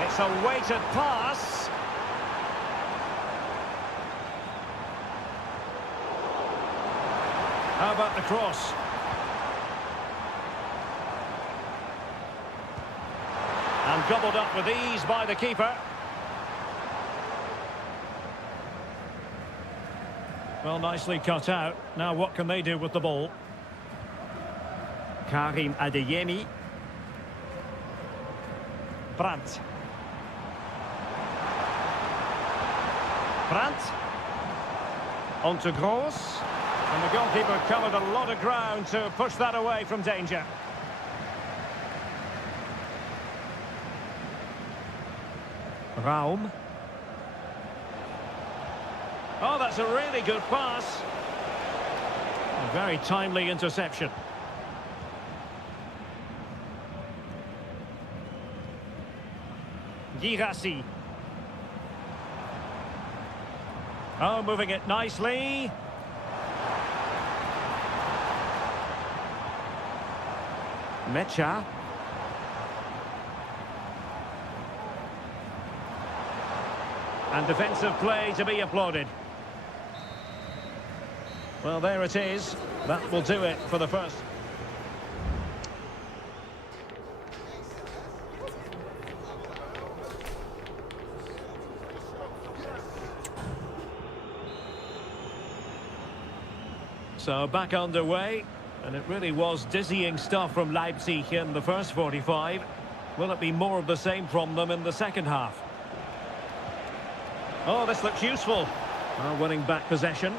It's a weighted pass. How about the cross? And gobbled up with ease by the keeper. Well, nicely cut out. Now what can they do with the ball? Karim Adeyemi. Brandt. Brandt. On to Gross. And the goalkeeper covered a lot of ground to push that away from danger. Raum. Oh, that's a really good pass. A very timely interception. Girassi. Oh, moving it nicely. Mecha. And defensive play to be applauded. Well, there it is. That will do it for the first. So back underway, and it really was dizzying stuff from Leipzig in the first 45. Will it be more of the same from them in the second half? Oh, this looks useful. Winning back possession.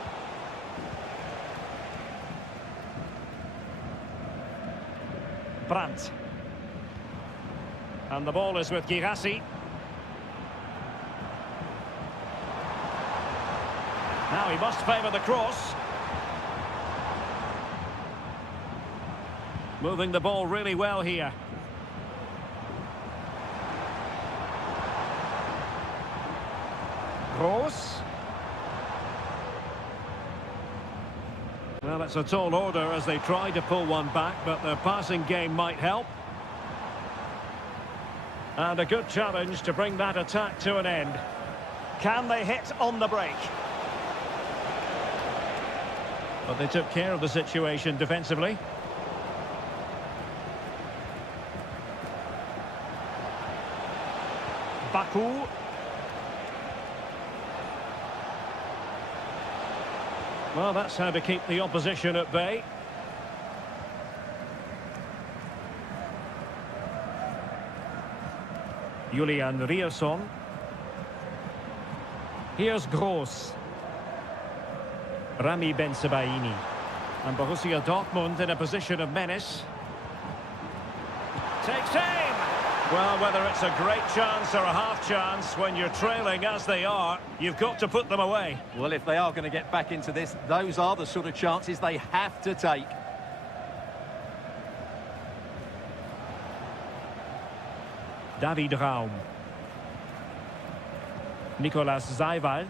Brandt. And the ball is with Girassi. Now he must favour the cross. Moving the ball really well here. Gross. Well, it's a tall order as they try to pull one back, but the passing game might help. And a good challenge to bring that attack to an end. Can they hit on the break? But they took care of the situation defensively. Baku. Well, that's how to keep the opposition at bay. Julian Rierson. Here's Gross. Rami Bensebaini. And Borussia Dortmund in a position of menace. Takes aim! Well, whether it's a great chance or a half chance, when you're trailing as they are, you've got to put them away. Well, if they are going to get back into this, those are the sort of chances they have to take. David Raum. Nicolas Seiwald.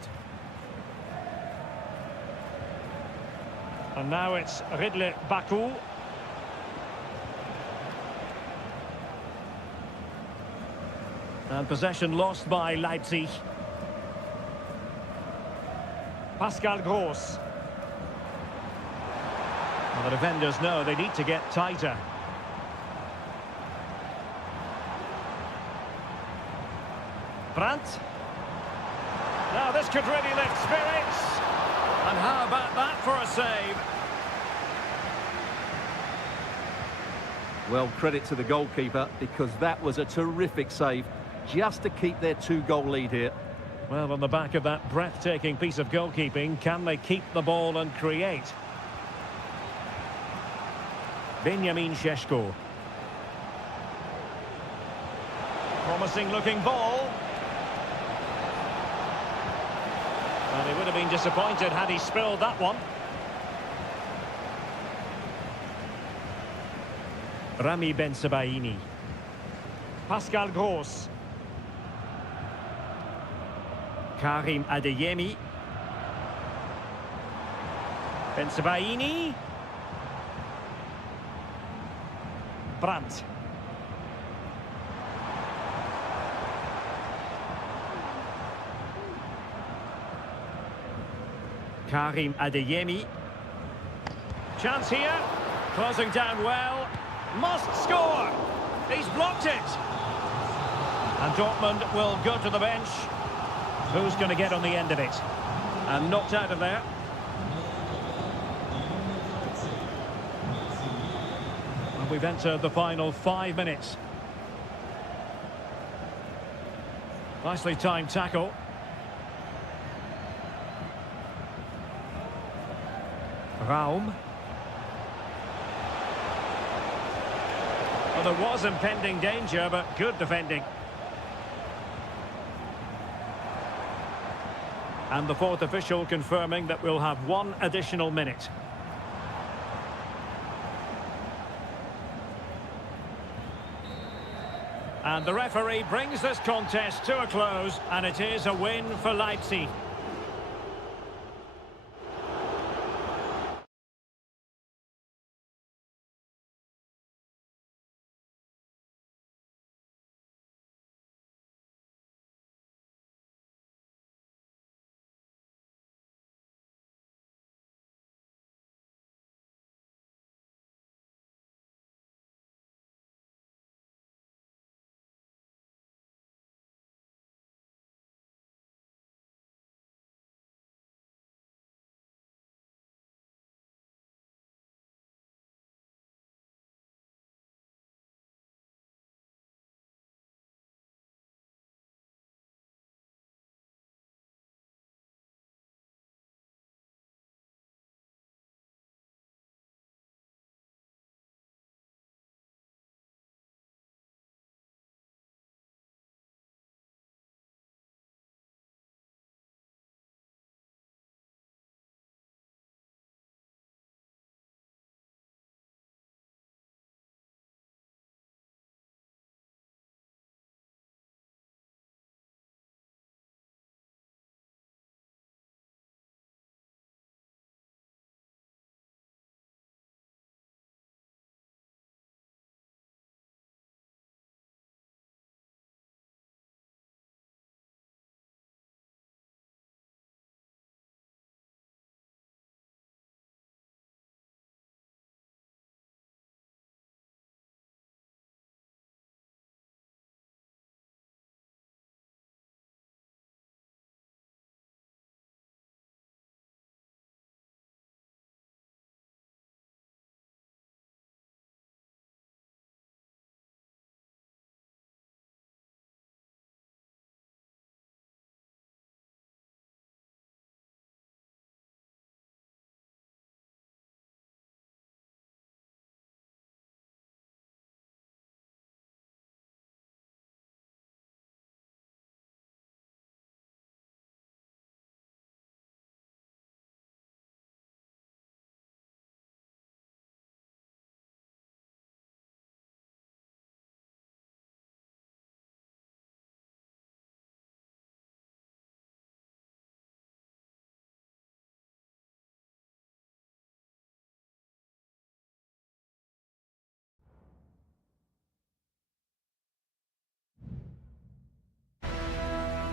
And now it's Ridley Baku. And possession lost by Leipzig. Pascal Gross. Well, the defenders know they need to get tighter. Brandt. Now this could really lift spirits. And how about that for a save? Well, credit to the goalkeeper, because that was a terrific save, just to keep their 2-goal lead here. Well, on the back of that breathtaking piece of goalkeeping, can they keep the ball and create? Benjamin Šeško. Promising looking ball. Well, he would have been disappointed had he spilled that one. Rami Bensebaini. Pascal Gross. Karim Adeyemi. Bensebaini. Brandt. Karim Adeyemi. Chance here. Closing down well. Must score. He's blocked it. And Dortmund will go to the bench. Who's going to get on the end of it? And knocked out of there. And we've entered the final 5 minutes. Nicely timed tackle. Raum. Well, there was impending danger, but good defending. And the fourth official confirming that we'll have 1 additional minute. And the referee brings this contest to a close, and it is a win for Leipzig.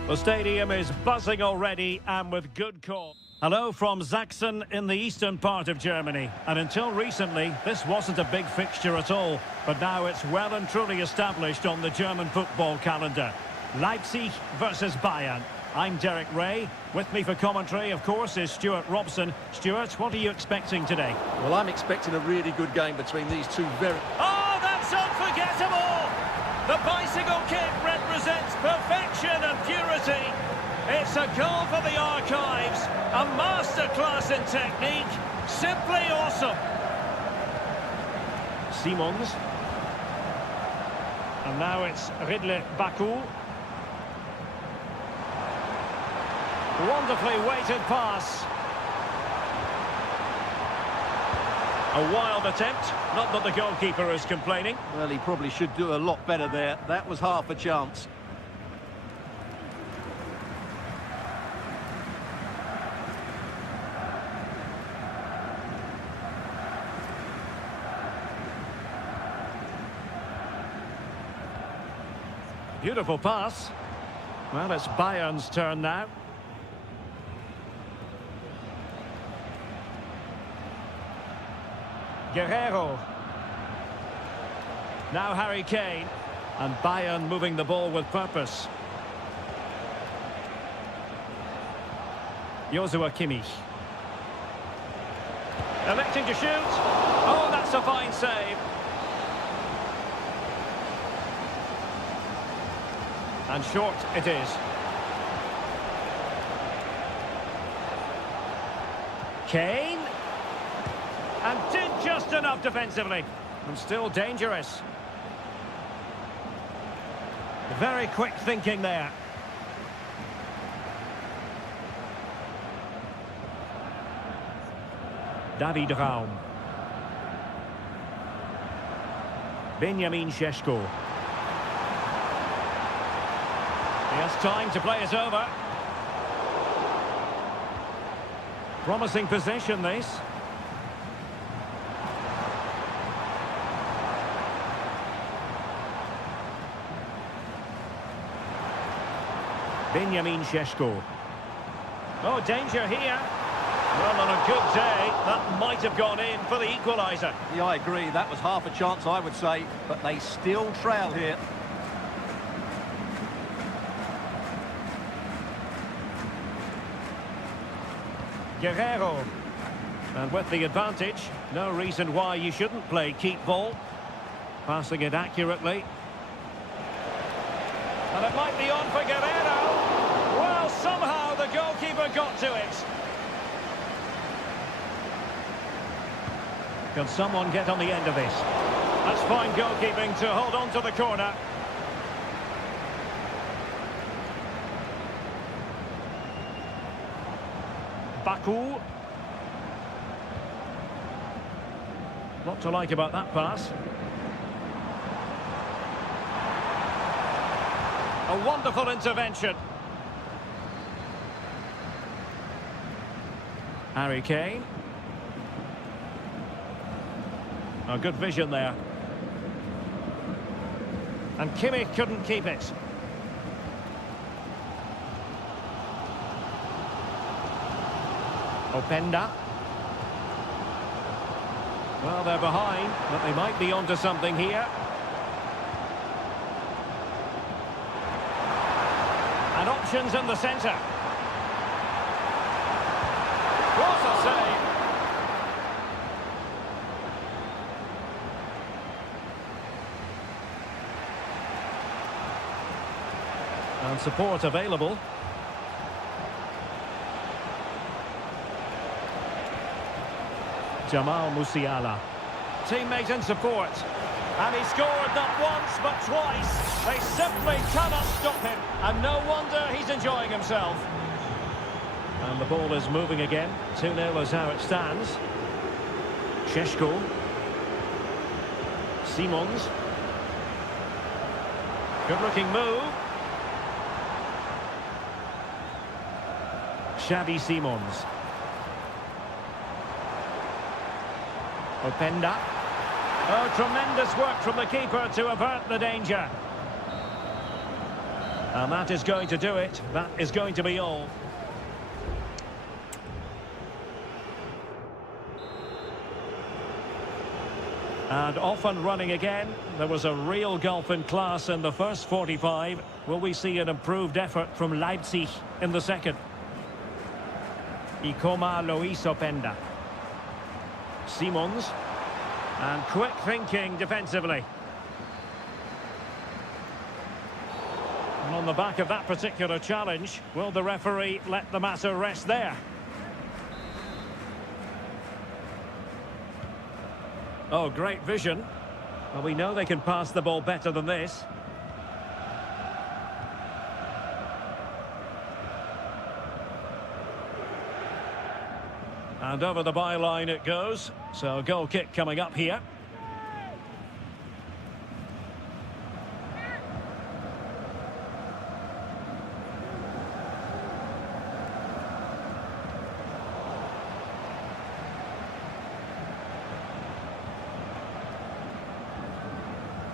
The stadium is buzzing already, and with good cause. Hello from Sachsen in the eastern part of Germany. And until recently, this wasn't a big fixture at all. But now it's well and truly established on the German football calendar. Leipzig versus Bayern. I'm Derek Ray. With me for commentary, of course, is Stuart Robson. Stuart, what are you expecting today? Well, I'm expecting a really good game between these two very... Oh, that's unforgettable! The bicycle kick represents perfection and purity. It's a goal for the archives. A masterclass in technique. Simply awesome. Simons. And now it's Ridley Baku. Wonderfully weighted pass. A wild attempt. Not that the goalkeeper is complaining. Well, he probably should do a lot better there. That was half a chance. Beautiful pass. Well, it's Bayern's turn now. Guerrero. Now Harry Kane. And Bayern moving the ball with purpose. Joshua Kimmich. Electing to shoot. Oh, that's a fine save. And short it is. Kane. And did just enough defensively. And still dangerous. Very quick thinking there. David Raum. Benjamin Šeško. He has time to play it over. Promising possession, this. Benjamin Šeško. Oh, danger here. Well, on a good day, that might have gone in for the equaliser. Yeah, I agree. That was half a chance, I would say. But they still trail here. Guerrero. And with the advantage, no reason why you shouldn't play keep ball. Passing it accurately. And it might be on for Guerrero. Well, somehow the goalkeeper got to it. Can someone get on the end of this? That's fine goalkeeping to hold on to the corner. Baku. Lot to like about that pass. A wonderful intervention. Harry Kane. A good vision there. And Kimmich couldn't keep it. Openda. Well, they're behind, but they might be onto something here. And options in the centre. What a save! And support available. Jamal Musiala. Teammate in support. And he scored not once but twice. They simply cannot stop him. And no wonder he's enjoying himself. And the ball is moving again. 2-0 is how it stands. Šeško. Simons. Good looking move. Xavi Simons. Openda. Oh, tremendous work from the keeper to avert the danger. And that is going to do it. That is going to be all. And off and running again. There was a real gulf in class in the first 45. Will we see an improved effort from Leipzig in the second? Ikoma Lois Openda. Simons. And quick thinking defensively. And on the back of that particular challenge, will the referee let the matter rest there? Oh, great vision. Well, we know they can pass the ball better than this. And over the byline it goes. So a goal kick coming up here.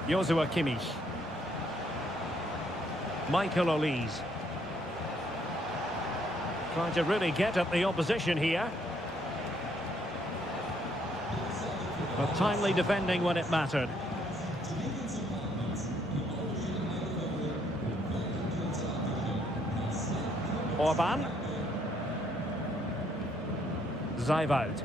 Joshua Kimmich. Michael Olise. Trying to really get at the opposition here. But timely defending when it mattered. Orban. Zeiwald.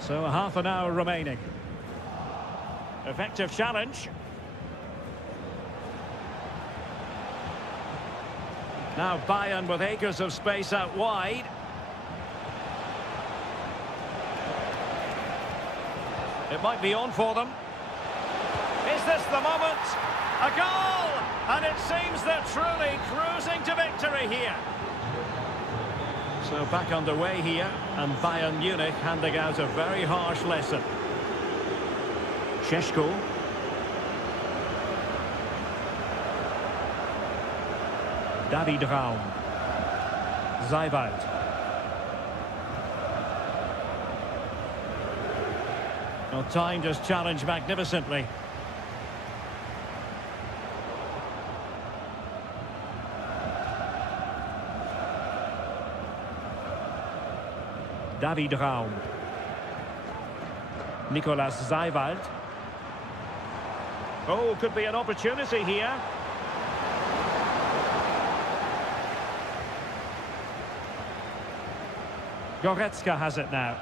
So a half an hour remaining. Effective challenge. Now Bayern with acres of space out wide. It might be on for them. Is this the moment? A goal! And it seems they're truly cruising to victory here. So back underway here, and Bayern Munich handing out a very harsh lesson. Šeško. David Raum. Zeiwald. Well, timed his challenge magnificently. David Raum. Nicolas Zeiwald. Oh, could be an opportunity here. Goretzka has it now.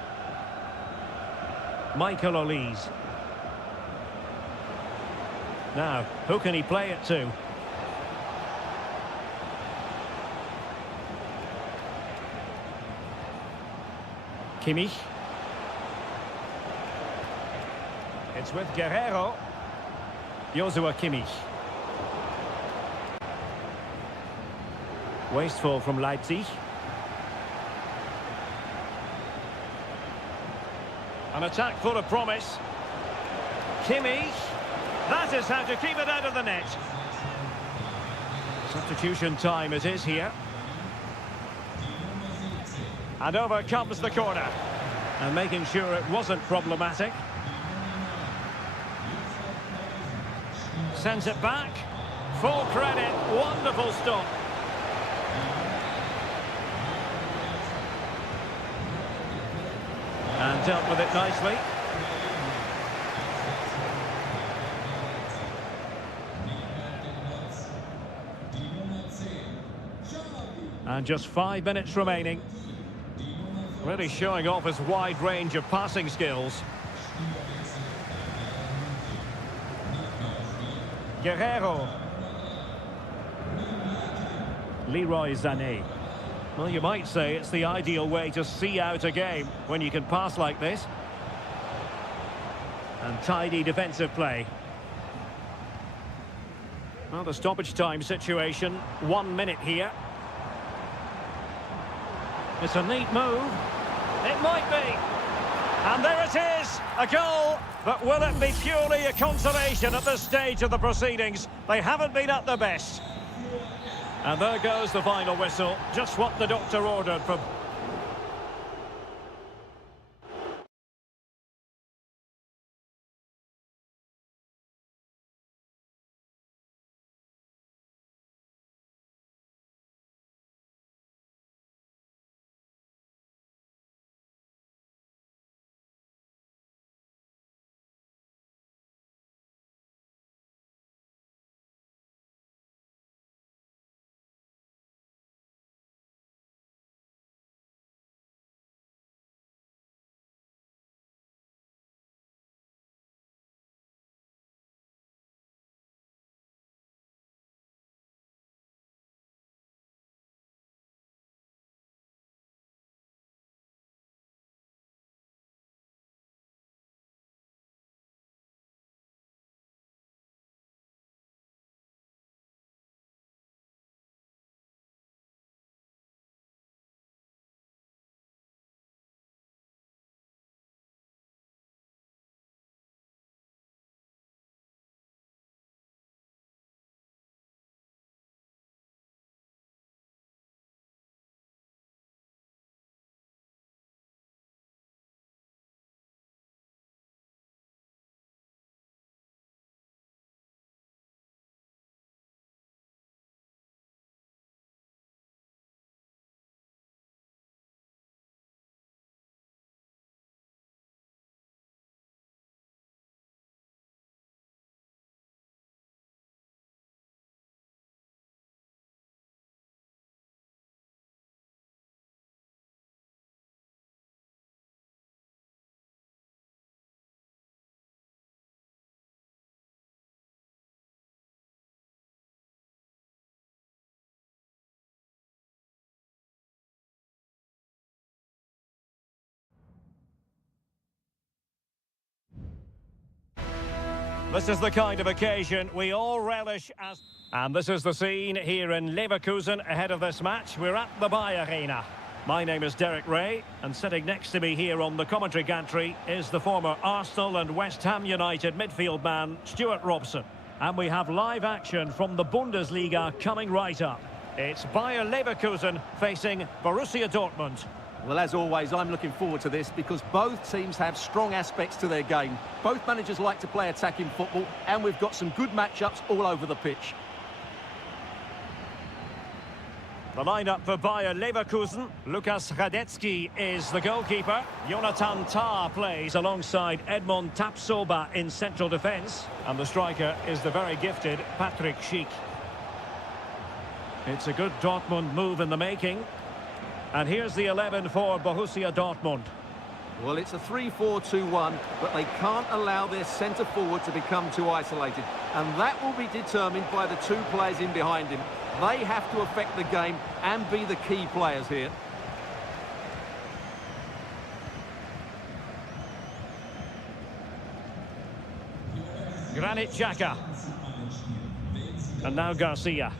Michael Olise. Now, who can he play it to? Kimmich. It's with Guerrero. Joshua Kimmich. Wasteful from Leipzig. An attack full of promise. Kimmich. That is how to keep it out of the net. Substitution time it is here. And over comes the corner. And making sure it wasn't problematic. Sends it back. Full credit. Wonderful stop. And dealt with it nicely. And just 5 minutes remaining. Really showing off his wide range of passing skills. Guerrero. Leroy Sané. Well, you might say it's the ideal way to see out a game when you can pass like this. And tidy defensive play. Well, the stoppage time situation, 1 minute here. It's a neat move. It might be. And there it is, a goal. But will it be purely a consolation at this stage of the proceedings? They haven't been at their best. And there goes the final whistle. Just what the doctor ordered from... This is the kind of occasion we all relish as... And this is the scene here in Leverkusen ahead of this match. We're at the Bayer Arena. My name is Derek Ray, and sitting next to me here on the commentary gantry is the former Arsenal and West Ham United midfield man, Stuart Robson. And we have live action from the Bundesliga coming right up. It's Bayer Leverkusen facing Borussia Dortmund. Well, as always, I'm looking forward to this because both teams have strong aspects to their game. Both managers like to play attacking football, and we've got some good matchups all over the pitch. The lineup for Bayer Leverkusen. Lukas Radetzky is the goalkeeper. Jonathan Tah plays alongside Edmond Tapsoba in central defence. And the striker is the very gifted Patrick Schick. It's a good Dortmund move in the making. And here's the 11 for Borussia Dortmund. Well, it's a 3-4-2-1, but they can't allow their centre-forward to become too isolated. And that will be determined by the two players in behind him. They have to affect the game and be the key players here. Granit Xhaka. And now Garcia.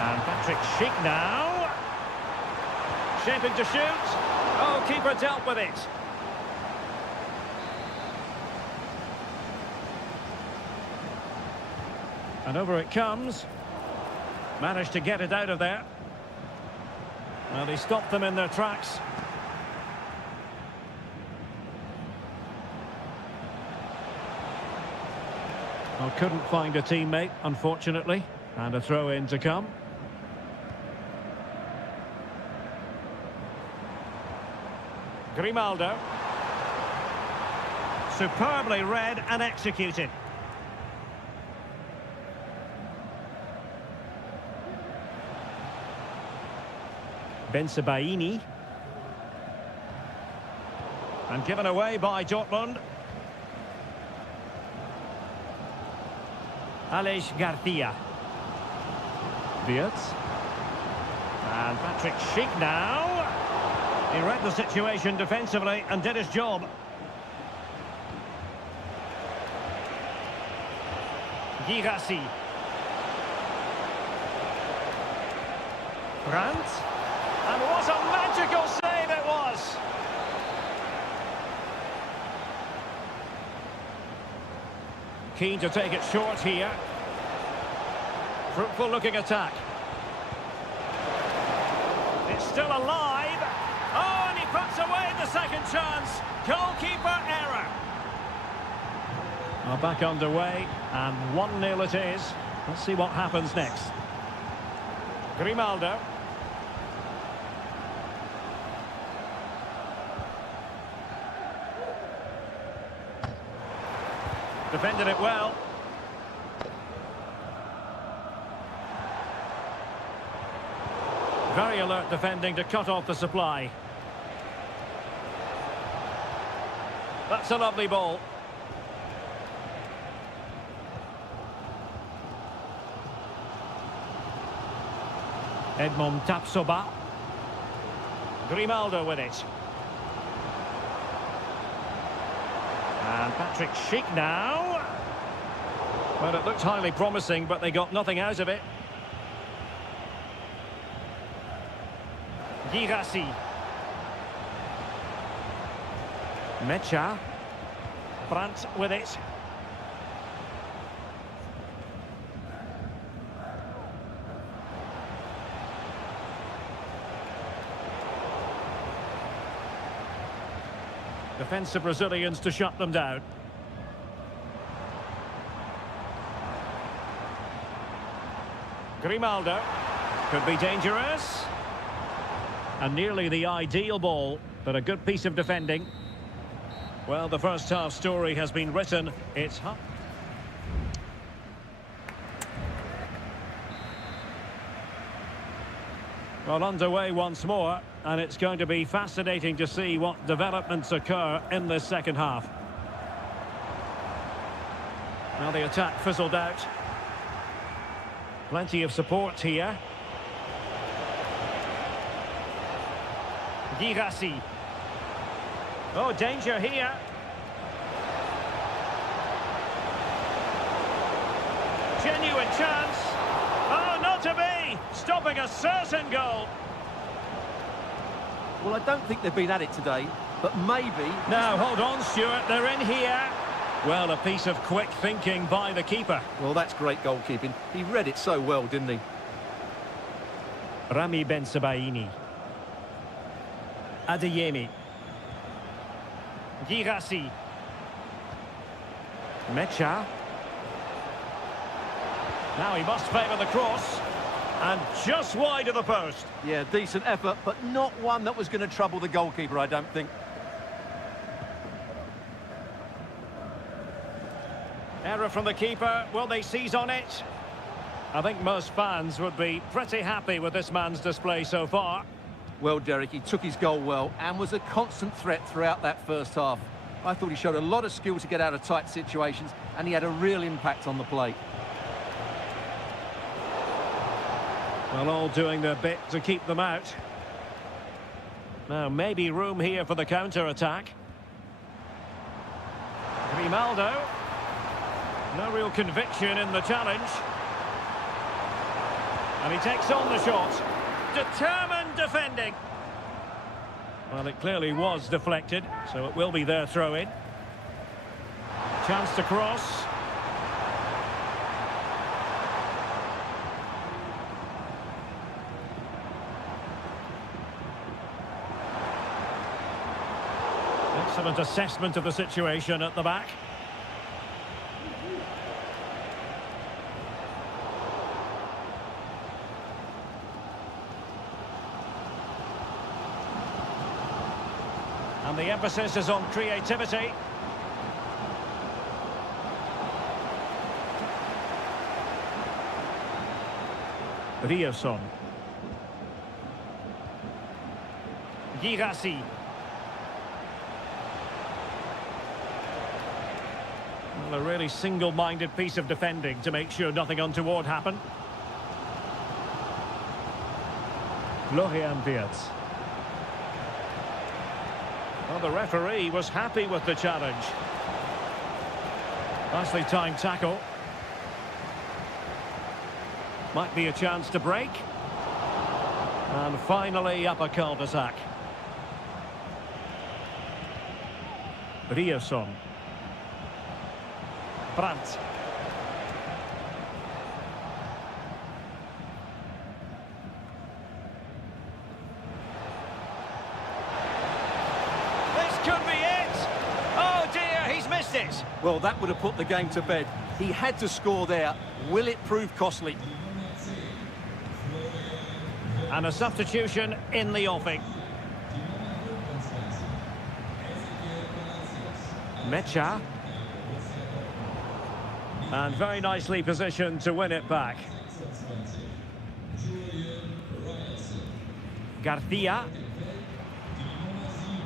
And Patrick Schick now. Shaping to shoot. Oh, keeper dealt with it. And over it comes. Managed to get it out of there. Well, they stopped them in their tracks. Well, couldn't find a teammate, unfortunately. And a throw-in to come. Grimaldo. Superbly read and executed. Bensebaini. And given away by Dortmund. Aleix Garcia. Wirtz. And Patrick Schick now. He read the situation defensively and did his job. Girassi. Brandt. And what a magical save it was! Keen to take it short here. Fruitful looking attack. It's still alive. Oh, and he puts away the second chance. Goalkeeper error. Well, back underway, and 1-0 it is. Let's see what happens next. Grimaldo. Defended it well. Very alert defending to cut off the supply. That's a lovely ball. Edmond Tapsoba. Grimaldo with it. And Patrick Schick now. Well, it looked highly promising, but they got nothing out of it. Girassi. Mecha. Brandt with it. Defensive Brazilians to shut them down. Grimaldo. Could be dangerous. And nearly the ideal ball, but a good piece of defending. Well, the first half story has been written. It's well underway once more, and it's going to be fascinating to see what developments occur in this second half. Now the attack fizzled out. Plenty of support here. Girassi. Oh, danger here. Genuine chance. Oh, not to be. Stopping a certain goal. Well, I don't think they've been at it today, but maybe... Now, hold on, Stuart. They're in here. Well, a piece of quick thinking by the keeper. Well, that's great goalkeeping. He read it so well, didn't he? Rami Bensebaini. Adeyemi. Girassi. Mecha. Now he must favour the cross. And just wide of the post. Yeah, decent effort, but not one that was going to trouble the goalkeeper, I don't think. Error from the keeper. Will they seize on it? I think most fans would be pretty happy with this man's display so far. Well, Derek, he took his goal well and was a constant threat throughout that first half. I thought he showed a lot of skill to get out of tight situations, and he had a real impact on the play. Well, all doing their bit to keep them out. Now, maybe room here for the counter-attack. Grimaldo. No real conviction in the challenge. And he takes on the shot. Determined defending. Well, it clearly was deflected, so it will be their throw-in. Chance to cross. Excellent assessment of the situation at the back. And the emphasis is on creativity. Rioson. Girassi. Well, a really single-minded piece of defending to make sure nothing untoward happened. Florian Wirtz. Well, the referee was happy with the challenge. Nicely timed tackle. Might be a chance to break. And finally up a cul-de-sac. Rioson. Brandt. Well, that would have put the game to bed. He had to score there. Will it prove costly? And a substitution in the offing. Mecha. And very nicely positioned to win it back. Garcia.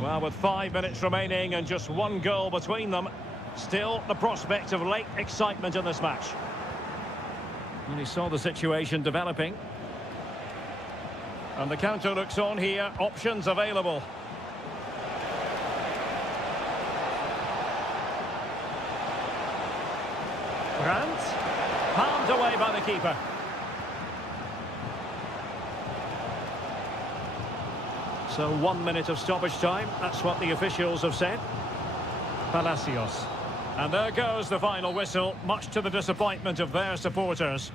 Well, with 5 minutes remaining and just one goal between them, still the prospect of late excitement in this match. And he saw the situation developing. And the counter looks on here, options available. Brandt, palmed away by the keeper. So 1 minute of stoppage time, that's what the officials have said. Palacios. And there goes the final whistle, much to the disappointment of their supporters.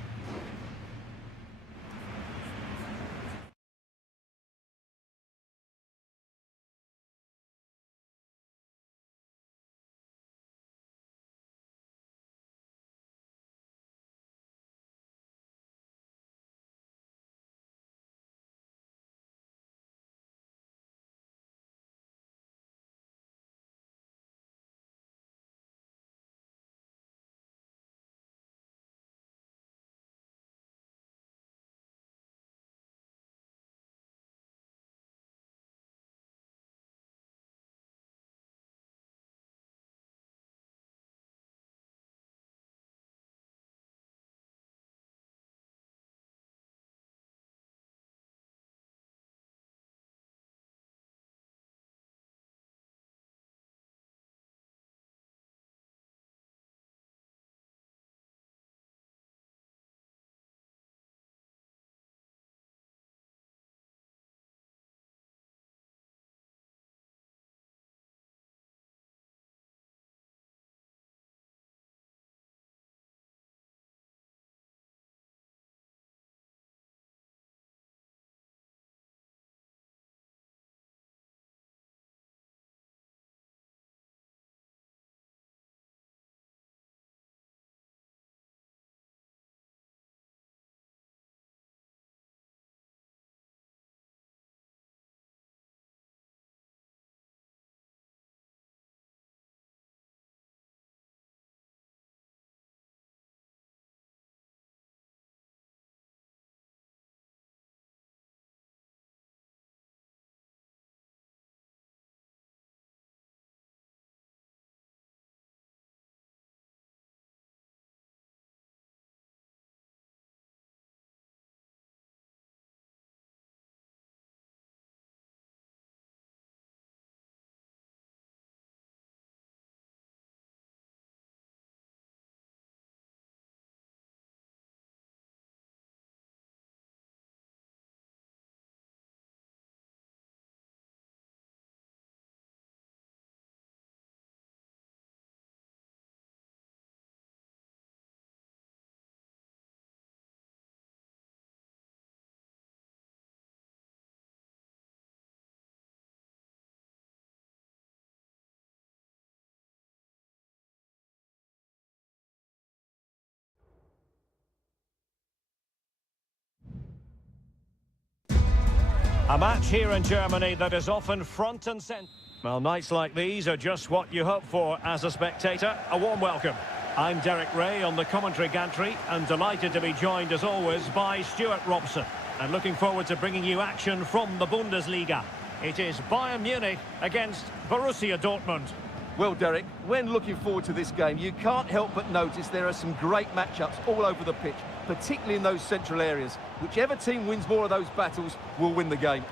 A match here in Germany that is often front and centre. Well, nights like these are just what you hope for as a spectator. A warm welcome. I'm Derek Ray on the commentary gantry and delighted to be joined as always by Stuart Robson. And looking forward to bringing you action from the Bundesliga. It is Bayern Munich against Borussia Dortmund. Well, Derek, when looking forward to this game, you can't help but notice there are some great matchups all over the pitch, particularly in those central areas. Whichever team wins more of those battles will win the game.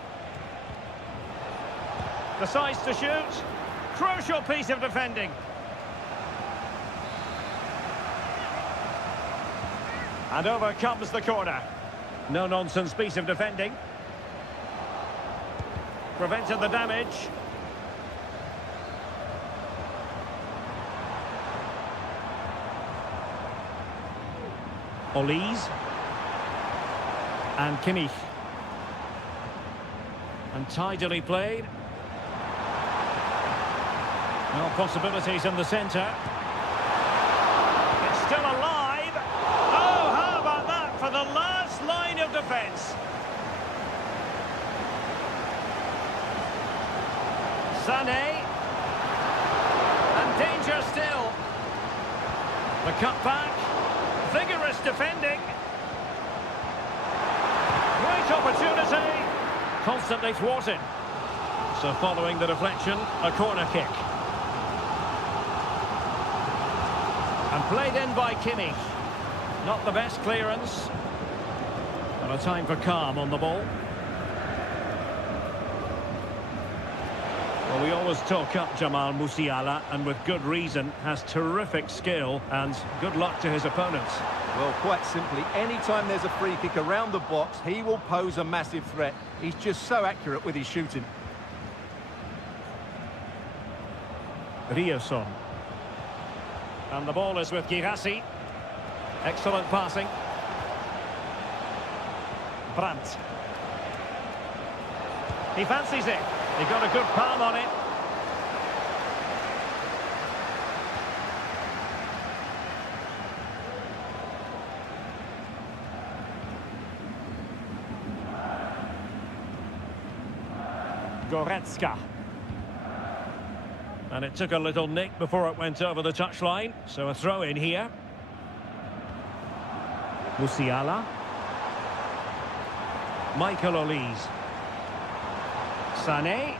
Decides to shoot. Crucial piece of defending. And over comes the corner. No-nonsense piece of defending. Prevented the damage. Olise. And Kimmich. And tidily played. Well, possibilities in the centre. Sané. And danger still. The cutback. Vigorous defending. Great opportunity. Constantly thwarted. So following the deflection, a corner kick. And played in by Kimmich. Not the best clearance. And a time for calm on the ball. Well, we always talk up Jamal Musiala, and with good reason, has terrific skill and good luck to his opponents. Well, quite simply, anytime there's a free kick around the box, he will pose a massive threat. He's just so accurate with his shooting. Rierson. And the ball is with Girassi. Excellent passing. Brandt. He fancies it. He got a good palm on it. Goretzka. And it took a little nick before it went over the touchline. So a throw in here. Musiala. Michael Olise. Sané.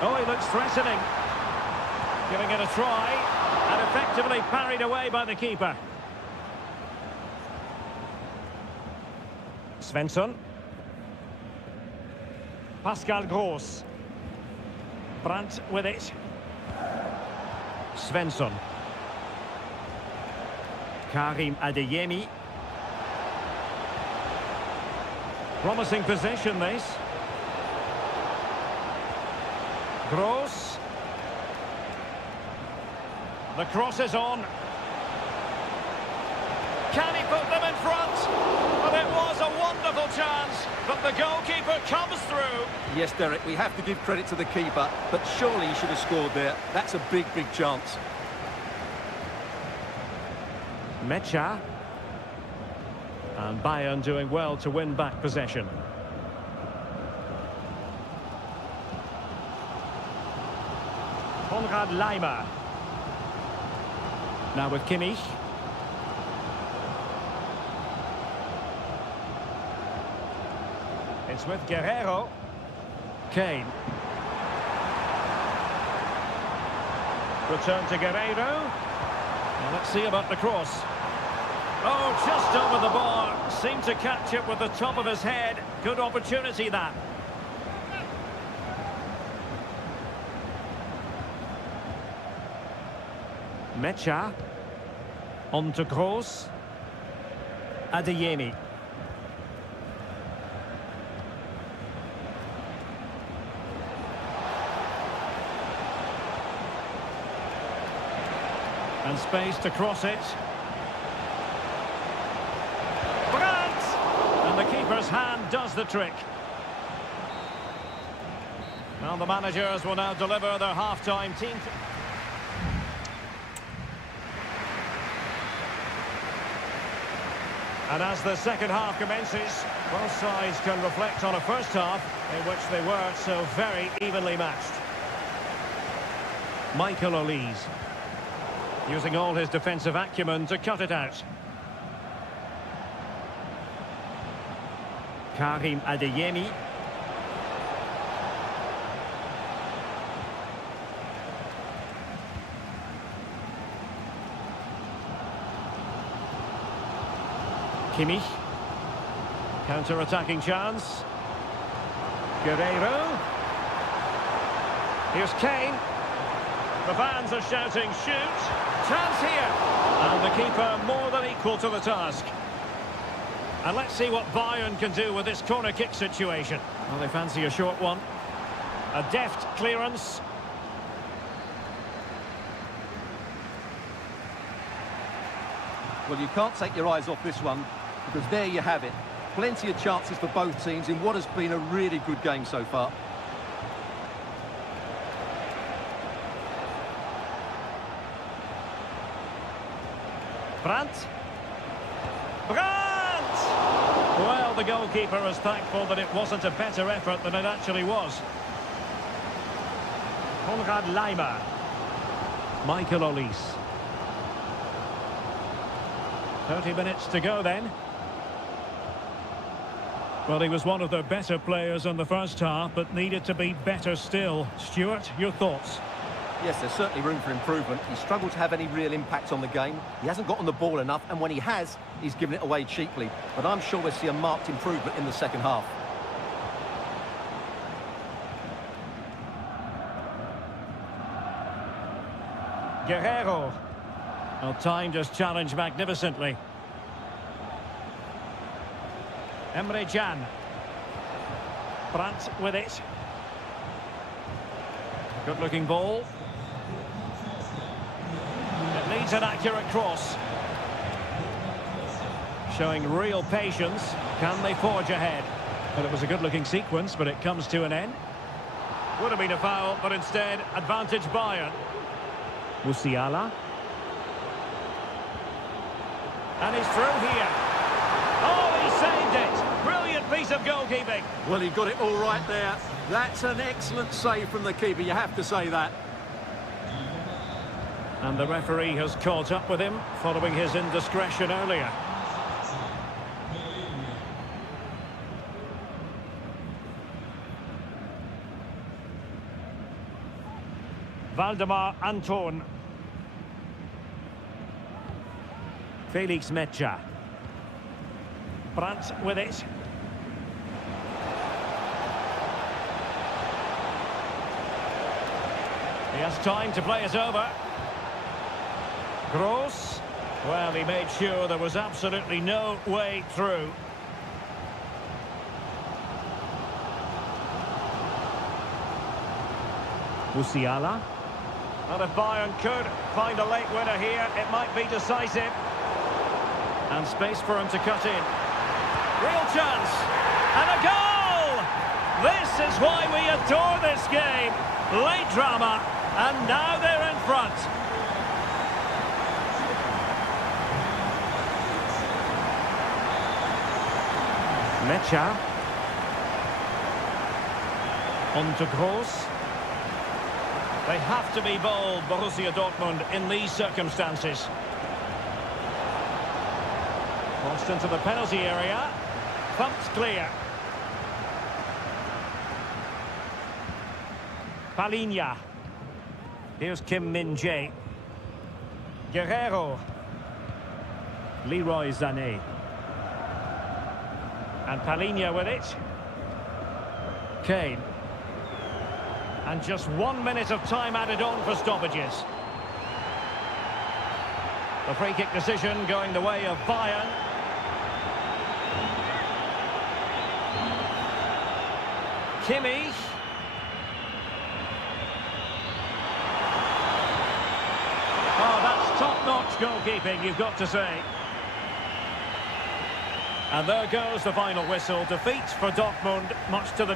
Oh, he looks threatening. Giving it a try. And effectively parried away by the keeper. Svensson. Pascal Gross. Brandt with it. Svensson. Karim Adeyemi. Promising possession, this. Gross. The cross is on. Can he put them in front? But it was a wonderful chance, but the goalkeeper comes through. Yes, Derek, we have to give credit to the keeper, but surely he should have scored there. That's a big, big chance. Mecha. And Bayern doing well to win back possession. Konrad Laimer. Now with Kimmich. It's with Guerrero. Kane. Return to Guerrero. Now let's see about the cross. Oh, just over the bar. Seemed to catch it with the top of his head. Good opportunity, that. Mecha. On to Gross. Adeyemi. And space to cross it. Brandt! And the keeper's hand does the trick. Now the managers will now deliver their half-time team. And as the second half commences, both sides can reflect on a first half in which they were so very evenly matched. Michael Olise. Using all his defensive acumen to cut it out. Karim Adeyemi. Kimmich. Counter-attacking chance. Guerrero. Here's Kane. The fans are shouting, shoot! Chance here! And the keeper more than equal to the task. And let's see what Bayern can do with this corner kick situation. Well, they fancy a short one. A deft clearance. Well, you can't take your eyes off this one, because there you have it. Plenty of chances for both teams in what has been a really good game so far. Brandt. Brandt! Well, the goalkeeper is thankful that it wasn't a better effort than it actually was. Konrad Laimer. Michael Olise. 30 minutes to go then. Well, he was one of their better players in the first half, but needed to be better still. Stuart, your thoughts? Yes, there's certainly room for improvement. He struggled to have any real impact on the game. He hasn't got on the ball enough, and when he has, he's given it away cheaply. But I'm sure we'll see a marked improvement in the second half. Guerrero. Well, timed his challenge magnificently. Emre Can. Brandt with it. Good-looking ball. It needs an accurate cross. Showing real patience. Can they forge ahead? Well, it was a good-looking sequence, but it comes to an end. Would have been a foul, but instead, advantage Bayern. Musiala. And he's through here. Oh, he saved it. Brilliant piece of goalkeeping. Well, he got it all right there. That's an excellent save from the keeper, you have to say that. And the referee has caught up with him following his indiscretion earlier. Valdemar Anton. Felix Mecha. Brandt with it. He has time to play it over. Gross. Well, he made sure there was absolutely no way through. Musiala. And if Bayern could find a late winner here, it might be decisive. And space for him to cut in. Real chance. And a goal! This is why we adore this game. Late drama. And now they're in front. Mecha. On to Gross. They have to be bold, Borussia Dortmund, in these circumstances. Crossed into the penalty area. Thumped clear. Palinha. Here's Kim Min-jae. Guerrero. Leroy Sané. And Palinha with it. Kane. And just 1 minute of time added on for stoppages. The free kick decision going the way of Bayern. Kimmich. Oh, that's top-notch goalkeeping, you've got to say. And there goes the final whistle. Defeat for Dortmund, much to the